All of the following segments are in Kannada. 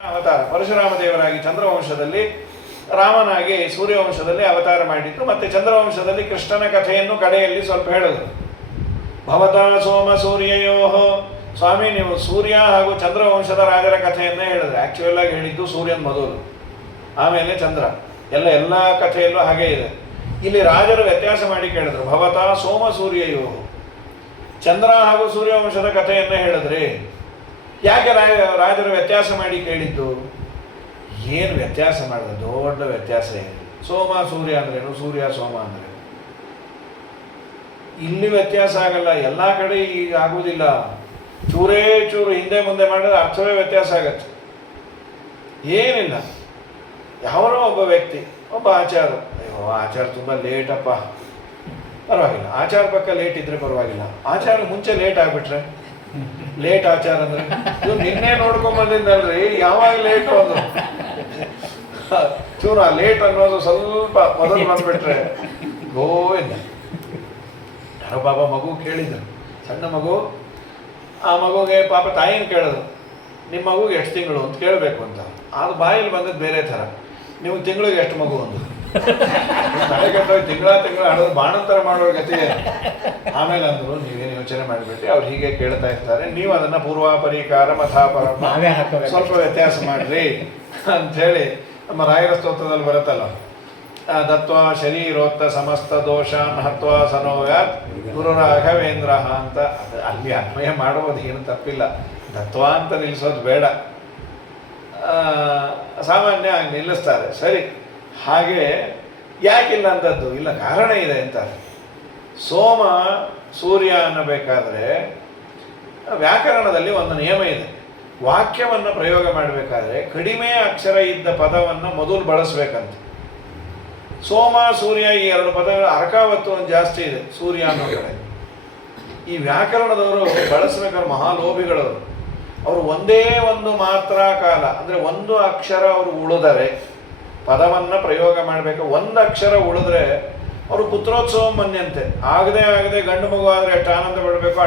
ಅವತಾರ ಪರಶುರಾಮ ದೇವರಾಗಿ ಚಂದ್ರವಂಶದಲ್ಲಿ, ರಾಮನಾಗಿ ಸೂರ್ಯವಂಶದಲ್ಲಿ ಅವತಾರ ಮಾಡಿದ್ದು. ಮತ್ತೆ ಚಂದ್ರವಂಶದಲ್ಲಿ ಕೃಷ್ಣನ ಕಥೆಯನ್ನು ಕಡೆಯಲ್ಲಿ ಸ್ವಲ್ಪ ಹೇಳಿದ್ರು. ಭವತಾ ಸೋಮ ಸೂರ್ಯಯೋ, ಸ್ವಾಮಿ ನೀವು ಸೂರ್ಯ ಹಾಗೂ ಚಂದ್ರವಂಶದ ರಾಜರ ಕಥೆಯನ್ನೇ ಹೇಳಿದ್ರೆ. ಆ್ಯಕ್ಚುಯಲ್ ಆಗಿ ಹೇಳಿದ್ದು ಸೂರ್ಯನ ಮೊದಲು, ಆಮೇಲೆ ಚಂದ್ರ. ಎಲ್ಲ ಕಥೆಯಲ್ಲೂ ಹಾಗೇ ಇದೆ. ಇಲ್ಲಿ ರಾಜರು ವ್ಯತ್ಯಾಸ ಮಾಡಿ ಕೇಳಿದ್ರು. ಭವತಾ ಸೋಮ ಸೂರ್ಯಯೋ, ಚಂದ್ರ ಹಾಗೂ ಸೂರ್ಯವಂಶದ ಕಥೆಯನ್ನೇ ಹೇಳಿದ್ರಿ, ಯಾಕೆ ರಾಜರು ವ್ಯತ್ಯಾಸ ಮಾಡಿ ಕೇಳಿದ್ದು? ಏನು ವ್ಯತ್ಯಾಸ ಮಾಡಿದ್ರೆ? ದೊಡ್ಡ ವ್ಯತ್ಯಾಸ ಇದೆ. ಸೋಮ ಸೂರ್ಯ ಅಂದ್ರೇನು, ಸೂರ್ಯ ಸೋಮ ಅಂದ್ರೆ ಇಲ್ಲಿ ವ್ಯತ್ಯಾಸ ಆಗಲ್ಲ. ಎಲ್ಲ ಕಡೆ ಈಗ ಆಗುವುದಿಲ್ಲ. ಚೂರೇ ಚೂರು ಹಿಂದೆ ಮುಂದೆ ಮಾಡಿದ್ರೆ ಅರ್ಥವೇ ವ್ಯತ್ಯಾಸ ಆಗತ್ತೆ. ಏನಿಲ್ಲ, ಯಾವನೋ ಒಬ್ಬ ವ್ಯಕ್ತಿ, ಒಬ್ಬ ಆಚಾರ, ಅಯ್ಯೋ ಆಚಾರ ತುಂಬ ಲೇಟಪ್ಪ, ಪರವಾಗಿಲ್ಲ. ಆಚಾರ ಪಕ್ಕ ಲೇಟ್ ಇದ್ರೆ ಪರವಾಗಿಲ್ಲ. ಆಚಾರ ಮುಂಚೆ ಲೇಟ್ ಆಗ್ಬಿಟ್ರೆ ಲೇಟ್ ಆಚಾರ ಅಂದ್ರೆ ಇದು ನಿನ್ನೆ ನೋಡ್ಕೊಂಬಂದಿದ್ದಲ್ರಿ, ಯಾವಾಗ ಲೇಟು ಅದು ಚೂರು ಆ ಲೇಟ್ ಅನ್ನೋದು ಸ್ವಲ್ಪ ಮೊದಲು ಬಂದ್ಬಿಟ್ರೆ ಗೋವಿಂದ. ಯಾರೋ ಪಾಪ ಮಗು ಕೇಳಿದ್ರು, ಸಣ್ಣ ಮಗು. ಆ ಮಗುಗೆ ಪಾಪ ತಾಯಿನ ಕೇಳಿದ್ರು, ನಿಮ್ಮ ಮಗುಗೆ ಎಷ್ಟು ತಿಂಗಳು ಅಂತ ಕೇಳಬೇಕು ಅಂತ. ಅದು ಬಾಯಲ್ಲಿ ಬಂದದ್ದು ಬೇರೆ ಥರ. ನೀವು ತಿಂಗಳಿಗೆ ಎಷ್ಟು ಮಗು ಅಂದ್ರು. ತಲೆ ಕೆಟ್ಟೋಗಿ ತಿಂಗಳ ಆಡೋದು ಬಾಣಂತರ ಮಾಡೋ ಗತಿ. ಆಮೇಲೆ ಅಂದರು, ನೀವೇನು ಯೋಚನೆ ಮಾಡಿಬಿಟ್ಟು ಅವ್ರು ಹೀಗೆ ಕೇಳ್ತಾ ಇರ್ತಾರೆ, ನೀವು ಅದನ್ನು ಪೂರ್ವಾಪರಿಕಾರ ಮಥಾಪರ ಸ್ವಲ್ಪ ವ್ಯತ್ಯಾಸ ಮಾಡ್ರಿ ಅಂಥೇಳಿ ನಮ್ಮ ರಾಯರ ಸ್ತೋತ್ರದಲ್ಲಿ ಬರುತ್ತಲ್ಲ, ದತ್ವಾ ಶರೀರೋಕ್ತ ಸಮಸ್ತ ದೋಷಾನ್ ಹತ್ವಾ ಸನೋವ್ಯಾತ್ ಗುರು ರಾಘವೇಂದ್ರ ಅಂತ. ಅಲ್ಲಿ ಅನ್ವಯ ಮಾಡುವುದು ಏನು ತಪ್ಪಿಲ್ಲ, ದತ್ವಾ ಅಂತ ನಿಲ್ಲಿಸೋದು ಬೇಡ. ಸಾಮಾನ್ಯ ಆಗಿ ನಿಲ್ಲಿಸ್ತಾರೆ, ಸರಿ. ಹಾಗೆ ಯಾಕಿಲ್ಲ ಅಂಥದ್ದು ಇಲ್ಲ, ಕಾರಣ ಇದೆ ಅಂತಾರೆ. ಸೋಮ ಸೂರ್ಯ ಅನ್ನಬೇಕಾದ್ರೆ ವ್ಯಾಕರಣದಲ್ಲಿ ಒಂದು ನಿಯಮ ಇದೆ. ವಾಕ್ಯವನ್ನು ಪ್ರಯೋಗ ಮಾಡಬೇಕಾದ್ರೆ ಕಡಿಮೆ ಅಕ್ಷರ ಇದ್ದ ಪದವನ್ನು ಮೊದಲು ಬಳಸಬೇಕಂತ. ಸೋಮ ಸೂರ್ಯ ಈ ಎರಡು ಪದಗಳ ಅರ್ಕಾವತ್ತು ಒಂದು ಜಾಸ್ತಿ ಇದೆ ಸೂರ್ಯ ಅನ್ನೋ ಕಡೆ. ಈ ವ್ಯಾಕರಣದವರು ಬಳಸಬೇಕಾದ್ರೆ ಮಹಾಲೋಭಿಗಳವರು. ಅವರು ಒಂದೇ ಒಂದು ಮಾತ್ರ ಕಾಲ ಅಂದರೆ ಒಂದು ಅಕ್ಷರ ಅವರು ಉಳಿದರೆ ಪದವನ್ನು ಪ್ರಯೋಗ ಮಾಡಬೇಕು. ಒಂದು ಅಕ್ಷರ ಉಳಿದ್ರೆ ಅವರು ಪುತ್ರೋತ್ಸವ ಮನ್ಯಂತೆ. ಆಗದೆ ಗಂಡು ಮಗು ಆದರೆ ಎಷ್ಟು ಆನಂದ ಪಡಬೇಕು,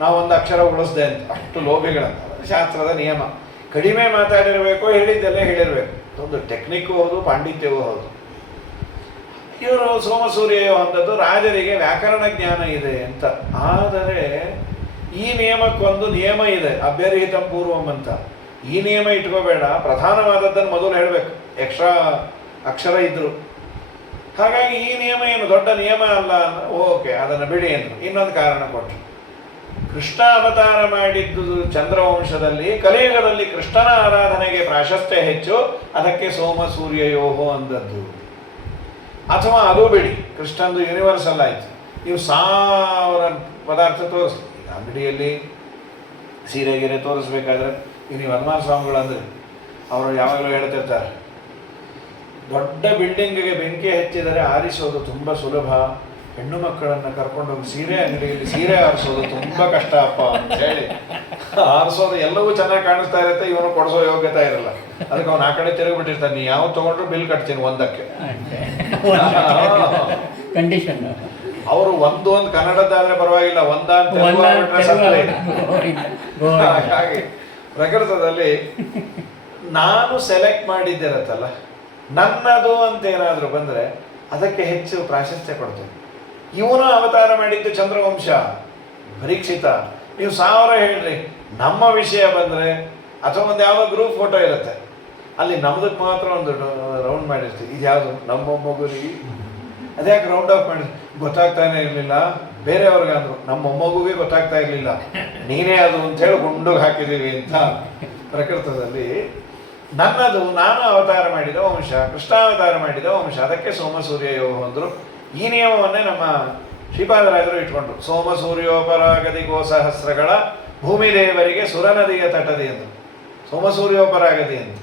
ನಾವು ಒಂದು ಅಕ್ಷರ ಉಳಿಸ್ದೆ ಅಂತ. ಅಷ್ಟು ಲೋಭಿಗಳಂತ ಶಾಸ್ತ್ರದ ನಿಯಮ. ಕಡಿಮೆ ಮಾತಾಡಿರಬೇಕು, ಹೇಳಿದ್ದೆಲ್ಲ ಹೇಳಿರಬೇಕು. ಒಂದು ಟೆಕ್ನಿಕ್ಕು ಹೌದು, ಪಾಂಡಿತ್ಯವೂ ಹೌದು. ಇವರು ಸೋಮ ಸೂರ್ಯಯೋ ಅಂಥದ್ದು ರಾಜರಿಗೆ ವ್ಯಾಕರಣ ಜ್ಞಾನ ಇದೆ ಅಂತ. ಆದರೆ ಈ ನಿಯಮಕ್ಕೊಂದು ನಿಯಮ ಇದೆ, ಅಭ್ಯರ್ಹಿತಂ ಪೂರ್ವಂ ಅಂತ. ಈ ನಿಯಮ ಇಟ್ಕೋಬೇಡ, ಪ್ರಧಾನವಾದದ್ದನ್ನು ಮೊದಲು ಹೇಳಬೇಕು, ಎಕ್ಸ್ಟ್ರಾ ಅಕ್ಷರ ಇದ್ದರು. ಹಾಗಾಗಿ ಈ ನಿಯಮ ಏನು ದೊಡ್ಡ ನಿಯಮ ಅಲ್ಲ. ಓಕೆ, ಅದನ್ನು ಬಿಡಿ ಅಂದರು. ಇನ್ನೊಂದು ಕಾರಣ ಕೊಟ್ಟರು. ಕೃಷ್ಣ ಅವತಾರ ಮಾಡಿದ್ದು ಚಂದ್ರವಂಶದಲ್ಲಿ, ಕಲಿಯುಗದಲ್ಲಿ ಕೃಷ್ಣನ ಆರಾಧನೆಗೆ ಪ್ರಾಶಸ್ತ್ಯ ಹೆಚ್ಚು, ಅದಕ್ಕೆ ಸೋಮ ಸೂರ್ಯಯೋಹೋ ಅಂದದ್ದು. ಅಥವಾ ಅದು ಬಿಡಿ, ಕೃಷ್ಣಂದು ಯೂನಿವರ್ಸಲ್ ಆಯಿತು. ನೀವು 1000 ಪದಾರ್ಥ ತೋರಿಸಿ. ಈಗ ಅಂಗಡಿಯಲ್ಲಿ ಸೀರೆಗೆರೆ ತೋರಿಸ್ಬೇಕಾದ್ರೆ ನೀವು ಹನುಮಾನ ಸ್ವಾಮಿಗಳು ಅಂದರೆ ಅವರು ಯಾವಾಗಲೂ ಹೇಳ್ತಿರ್ತಾರೆ, ದೊಡ್ಡ ಬಿಲ್ಡಿಂಗಿಗೆ ಬೆಂಕಿ ಹಚ್ಚಿದರೆ ಆರಿಸೋದು ತುಂಬ ಸುಲಭ, ಹೆಣ್ಣು ಮಕ್ಕಳನ್ನು ಕರ್ಕೊಂಡೋಗಿ ಸೀರೆ ಅಂಗಡಿಯಲ್ಲಿ ಸೀರೆ ಆರಿಸೋದು ತುಂಬ ಕಷ್ಟ ಅಪ್ಪ ಅಂತ ಹೇಳಿ. ಆರಿಸೋದು ಎಲ್ಲವೂ ಚೆನ್ನಾಗಿ ಕಾಣಿಸ್ತಾ ಇರುತ್ತೆ, ಇವನು ಕೊಡಿಸೋ ಯೋಗ್ಯತೆ ಇರಲ್ಲ. ಅದಕ್ಕೆ ಅವನು ಆ ಕಡೆ ತಿರುಗಿಬಿಟ್ಟಿರ್ತಾನೆ, ನೀ ಯಾವ ತೊಗೊಂಡ್ರು ಬಿಲ್ ಕಟ್ತೀನಿ ಒಂದಕ್ಕೆ ಕಂಡೀಷನ್. ಅವರು ಒಂದು ಕನ್ನಡದ್ದಾದ್ರೆ ಪರವಾಗಿಲ್ಲ, ಒಂದ ಅಂತ. ಹಾಗಾಗಿ ಪ್ರಕೃತದಲ್ಲಿ ನಾನು ಸೆಲೆಕ್ಟ್ ಮಾಡಿದ್ದಿರತ್ತಲ್ಲ, ನನ್ನದು ಅಂತ ಏನಾದರೂ ಬಂದರೆ ಅದಕ್ಕೆ ಹೆಚ್ಚು ಪ್ರಾಶಸ್ತ್ಯ ಕೊಡ್ತೇನೆ. ಇವನು ಅವತಾರ ಮಾಡಿದ್ದು ಚಂದ್ರವಂಶ, ಪರೀಕ್ಷಿತ. ನೀವು 1000 ಹೇಳ್ರಿ, ನಮ್ಮ ವಿಷಯ ಬಂದರೆ ಅಥವಾ ಒಂದು ಯಾವುದೋ ಗ್ರೂಪ್ ಫೋಟೋ ಇರುತ್ತೆ, ಅಲ್ಲಿ ನಮ್ಮದಕ್ಕೆ ಮಾತ್ರ ಒಂದು ರೌಂಡ್ ಮಾಡಿರ್ತೀವಿ. ಇದು ಯಾವುದು ನಮ್ಮ ಮೊಮ್ಮಗುರಿಗೆ, ಅದ್ಯಾಕೆ ರೌಂಡ್ ಆಫ್ ಮಾಡಿ ಗೊತ್ತಾಗ್ತಾನೆ ಇರಲಿಲ್ಲ. ಬೇರೆಯವ್ರಿಗೆ ಅಂದರು, ನಮ್ಮ ಮೊಮ್ಮಗುಗೆ ಗೊತ್ತಾಗ್ತಾ ಇರಲಿಲ್ಲ, ನೀನೇ ಅದು ಅಂತೇಳಿ ಗುಂಡಿಗೆ ಹಾಕಿದ್ದೀವಿ ಅಂತ. ಪ್ರಕೃತದಲ್ಲಿ ನನ್ನದು, ನಾನು ಅವತಾರ ಮಾಡಿದ ವಂಶ, ಕೃಷ್ಣಾವತಾರ ಮಾಡಿದ ವಂಶ, ಅದಕ್ಕೆ ಸೋಮ ಸೂರ್ಯಯೋ ಅಂದರು. ಈ ನಿಯಮವನ್ನೇ ನಮ್ಮ ಶ್ರೀಪಾದರಾಜರು ಇಟ್ಕೊಂಡ್ರು. ಸೋಮ ಸೂರ್ಯೋಪರಾಗದಿ ಗೋಸಹಸ್ರಗಳ ಭೂಮಿದೇವರಿಗೆ ಸುರನದಿಯ ತಟದಿ ಅಂದರು. ಸೋಮ ಸೂರ್ಯೋಪರಾಗದಿ ಅಂತ.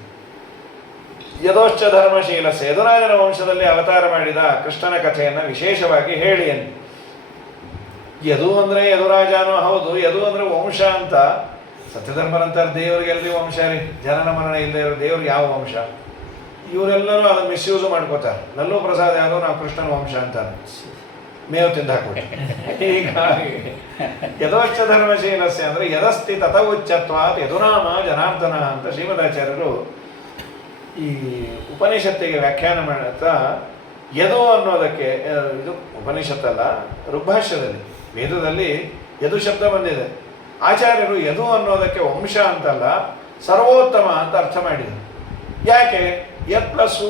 ಯದೋಶ್ಚ ಧರ್ಮಶೀಲಸ್ಯ, ಯದುರಾಜನ ವಂಶದಲ್ಲಿ ಅವತಾರ ಮಾಡಿದ ಕೃಷ್ಣನ ಕಥೆಯನ್ನು ವಿಶೇಷವಾಗಿ ಹೇಳಿ ಅಂತ. ಯದು ಅಂದರೆ ಯದುರಾಜನೂ ಹೌದು, ಯದು ಅಂದರೆ ವಂಶ ಅಂತ. ಸತ್ಯಧರ್ಮರಂತಾರೆ ದೇವರಿಗೆಲ್ಲರಿ ವಂಶ ರೀ, ಜನನ ಮರಣ ಇಲ್ಲದೆ ಇರೋ ದೇವ್ರಿಗೆ ಯಾವ ವಂಶ? ಇವರೆಲ್ಲರೂ ಅದನ್ನು ಮಿಸ್ಯೂಸ್ ಮಾಡ್ಕೋತಾರೆ. ಲಲ್ಲೂ ಪ್ರಸಾದ್ ಯಾದವ್ ನಾವು ಕೃಷ್ಣನ ವಂಶ ಅಂತಾರೆ. ಮೇವು ತಿಂದು ಹಾಕ್ಬಿಟ್ಟು. ಹೀಗಾಗಿ ಯಥೋಚ್ಚ ಧರ್ಮಶೀಲಸ್ಯ ಅಂದರೆ ಯದಸ್ತಿ ತಥ ಉಚ್ಚತ್ವಾತ್ ಯದುನಾಮ ಜನಾರ್ದನ ಅಂತ ಶ್ರೀಮದಾಚಾರ್ಯರು ಈ ಉಪನಿಷತ್ತಿಗೆ ವ್ಯಾಖ್ಯಾನ ಮಾಡುತ್ತಾ ಯದು ಅನ್ನೋದಕ್ಕೆ, ಇದು ಉಪನಿಷತ್ತಲ್ಲ, ಋಗ್ಭಾಷ್ಯದಲ್ಲಿ ವೇದದಲ್ಲಿ ಯದು ಶಬ್ದ ಬಂದಿದೆ. ಆಚಾರ್ಯರು ಯದು ಅನ್ನೋದಕ್ಕೆ ವಂಶ ಅಂತಲ್ಲ ಸರ್ವೋತ್ತಮ ಅಂತ ಅರ್ಥ ಮಾಡಿದರು. ಯಾಕೆ? ಯತ್ ಪ್ಲಸ್ಸು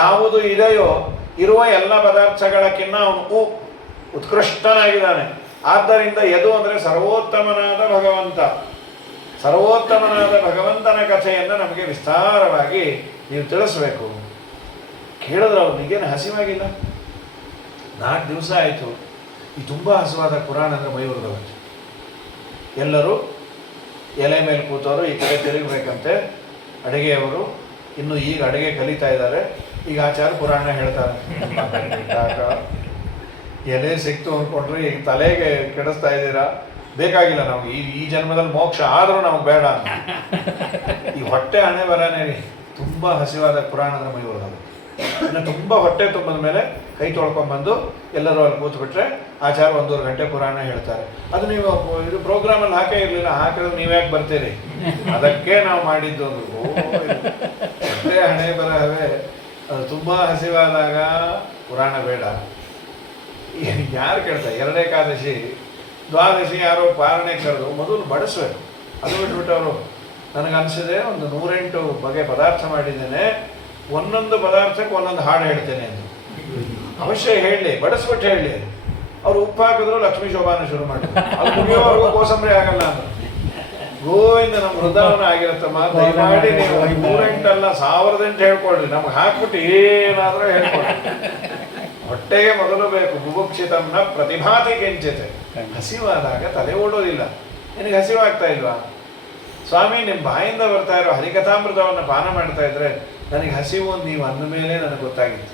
ಯಾವುದು ಇದೆಯೋ ಇರುವ ಎಲ್ಲ ಪದಾರ್ಥಗಳಕ್ಕಿಂತ ಅವನು ಉತ್ಕೃಷ್ಟನಾಗಿದ್ದಾನೆ. ಆದ್ದರಿಂದ ಯದು ಅಂದರೆ ಸರ್ವೋತ್ತಮನಾದ ಭಗವಂತ. ಸರ್ವೋತ್ತಮನಾದ ಭಗವಂತನ ಕಥೆಯನ್ನು ನಮಗೆ ವಿಸ್ತಾರವಾಗಿ ನೀವು ತಿಳಿಸ್ಬೇಕು. ಕೇಳಿದ್ರೆ ಅವ್ರಿಗೇನು ಹಸಿವಾಗಿಲ್ಲ? 4 ದಿವಸ ಆಯಿತು. ಈ ತುಂಬ ಹಸುವಾದ ಪುರಾಣ ಅಂದರೆ ಮಯೂರದವತ್ತು. ಎಲ್ಲರೂ ಎಲೆ ಮೇಲೆ ಕೂತವರು ಈ ಕಡೆ ತಿರುಗಬೇಕಂತೆ. ಅಡುಗೆಯವರು ಇನ್ನು ಈಗ ಅಡುಗೆ ಕಲಿತಾ ಇದ್ದಾರೆ. ಈಗ ಆಚಾರ ಪುರಾಣ ಹೇಳ್ತಾರೆ. ಎಲೆ ಸಿಕ್ತು ಅಂದ್ಕೊಂಡ್ರೆ ಈಗ ತಲೆಗೆ ಕೆಡಿಸ್ತಾ ಇದ್ದೀರಾ, ಬೇಕಾಗಿಲ್ಲ ನಮ್ಗೆ ಈ ಜನ್ಮದಲ್ಲಿ ಮೋಕ್ಷ ಆದರೂ ನಮಗೆ ಬೇಡ ಅಂತ. ಈ ಹೊಟ್ಟೆ ಹಣೆ ಬರನೇ ತುಂಬ ಹಸಿವಾದ ಪುರಾಣ ಅಂದರೆ ಮಯೂರದವರು. ಇನ್ನು ತುಂಬ ಹೊಟ್ಟೆ ತುಂಬದ ಮೇಲೆ ಕೈ ತೊಳ್ಕೊಂಡ್ಬಂದು ಎಲ್ಲರೂ ಅಲ್ಲಿ ಕೂತ್ಬಿಟ್ರೆ ಆಚಾರ 1.5 ಗಂಟೆ ಪುರಾಣ ಹೇಳ್ತಾರೆ. ಅದು ನೀವು ಇದು ಪ್ರೋಗ್ರಾಮಲ್ಲಿ ಹಾಕೇ ಇರಲಿಲ್ಲ, ಹಾಕಿದ್ರೆ ನೀವ್ಯಾಕೆ ಬರ್ತೀರಿ? ಅದಕ್ಕೆ ನಾವು ಮಾಡಿದ್ದು. ಹೊಟ್ಟೆ ಹಣೆ ಬರಹವೇ ಅದು ತುಂಬ ಹಸಿವಾದಾಗ ಪುರಾಣ ಬೇಡ. ಯಾರು ಕೇಳ್ತಾರೆ? 2 ಏಕಾದಶಿ ದ್ವಾದಶಿ ಯಾರೋ ಪಾರಣೆ ಕರೆದು ಮೊದಲು ಬಡಿಸ್ಬೇಕು. ಅದು ಬಿಟ್ಬಿಟ್ಟು ಅವರು ನನಗನ್ಸಿದೆ ಒಂದು 108 ಬಗೆ ಪದಾರ್ಥ ಮಾಡಿದ್ದೇನೆ, ಒಂದೊಂದು ಪದಾರ್ಥಕ್ಕೆ ಒಂದೊಂದು ಹಾಡು ಹೇಳ್ತೇನೆ ಅಂತ. ಅವಶ್ಯ ಹೇಳಲಿ, ಬಡಿಸ್ಬಿಟ್ಟು ಹೇಳಲಿ. ಅವ್ರು ಉಪ್ಪು ಹಾಕಿದ್ರು ಲಕ್ಷ್ಮೀ ಶೋಭಾನ ಶುರು ಮಾಡಿದ್ರು. ಅದು ಮುಗಿಯೋವರೆಗೂ ಕೋಸಂಬರಿ ಆಗಲ್ಲ ಅಂತ. ಗೋವಿಂದ ನಮ್ಮ ವೃಂದಾವನ ಆಗಿರುತ್ತಮ್ಮ, ದಯಮಾಡಿ ನೀವು 108 ಅಲ್ಲ 1008 ಹೇಳ್ಕೊಳ್ರಿ. ನಮ್ಗೆ ಹಾಕ್ಬಿಟ್ಟು ಏನಾದರೂ ಹೇಳ್ಕೊಳ್ರಿ. ಹೊಟ್ಟೆಗೆ ಮೊದಲು ಬೇಕು. ಬುಭುಕ್ಷಿತಂನ ಪ್ರತಿಭಾತಿ ಕೆಂಚಿತೆ. ಹಸಿವಾದಾಗ ತಲೆ ಓಡೋದಿಲ್ಲ. ನಿನಗೆ ಹಸಿವಾಗ್ತಾ ಇಲ್ವಾ? ಸ್ವಾಮಿ ನಿಮ್ಮ ಬಾಯಿಂದ ಬರ್ತಾ ಇರೋ ಹರಿಕಥಾಮೃತವನ್ನು ಪಾನ ಮಾಡ್ತಾ ಇದ್ರೆ ನನಗೆ ಹಸಿವು ನೀವು ಅಂದ ಮೇಲೆ ನನಗೆ ಗೊತ್ತಾಗಿತ್ತು.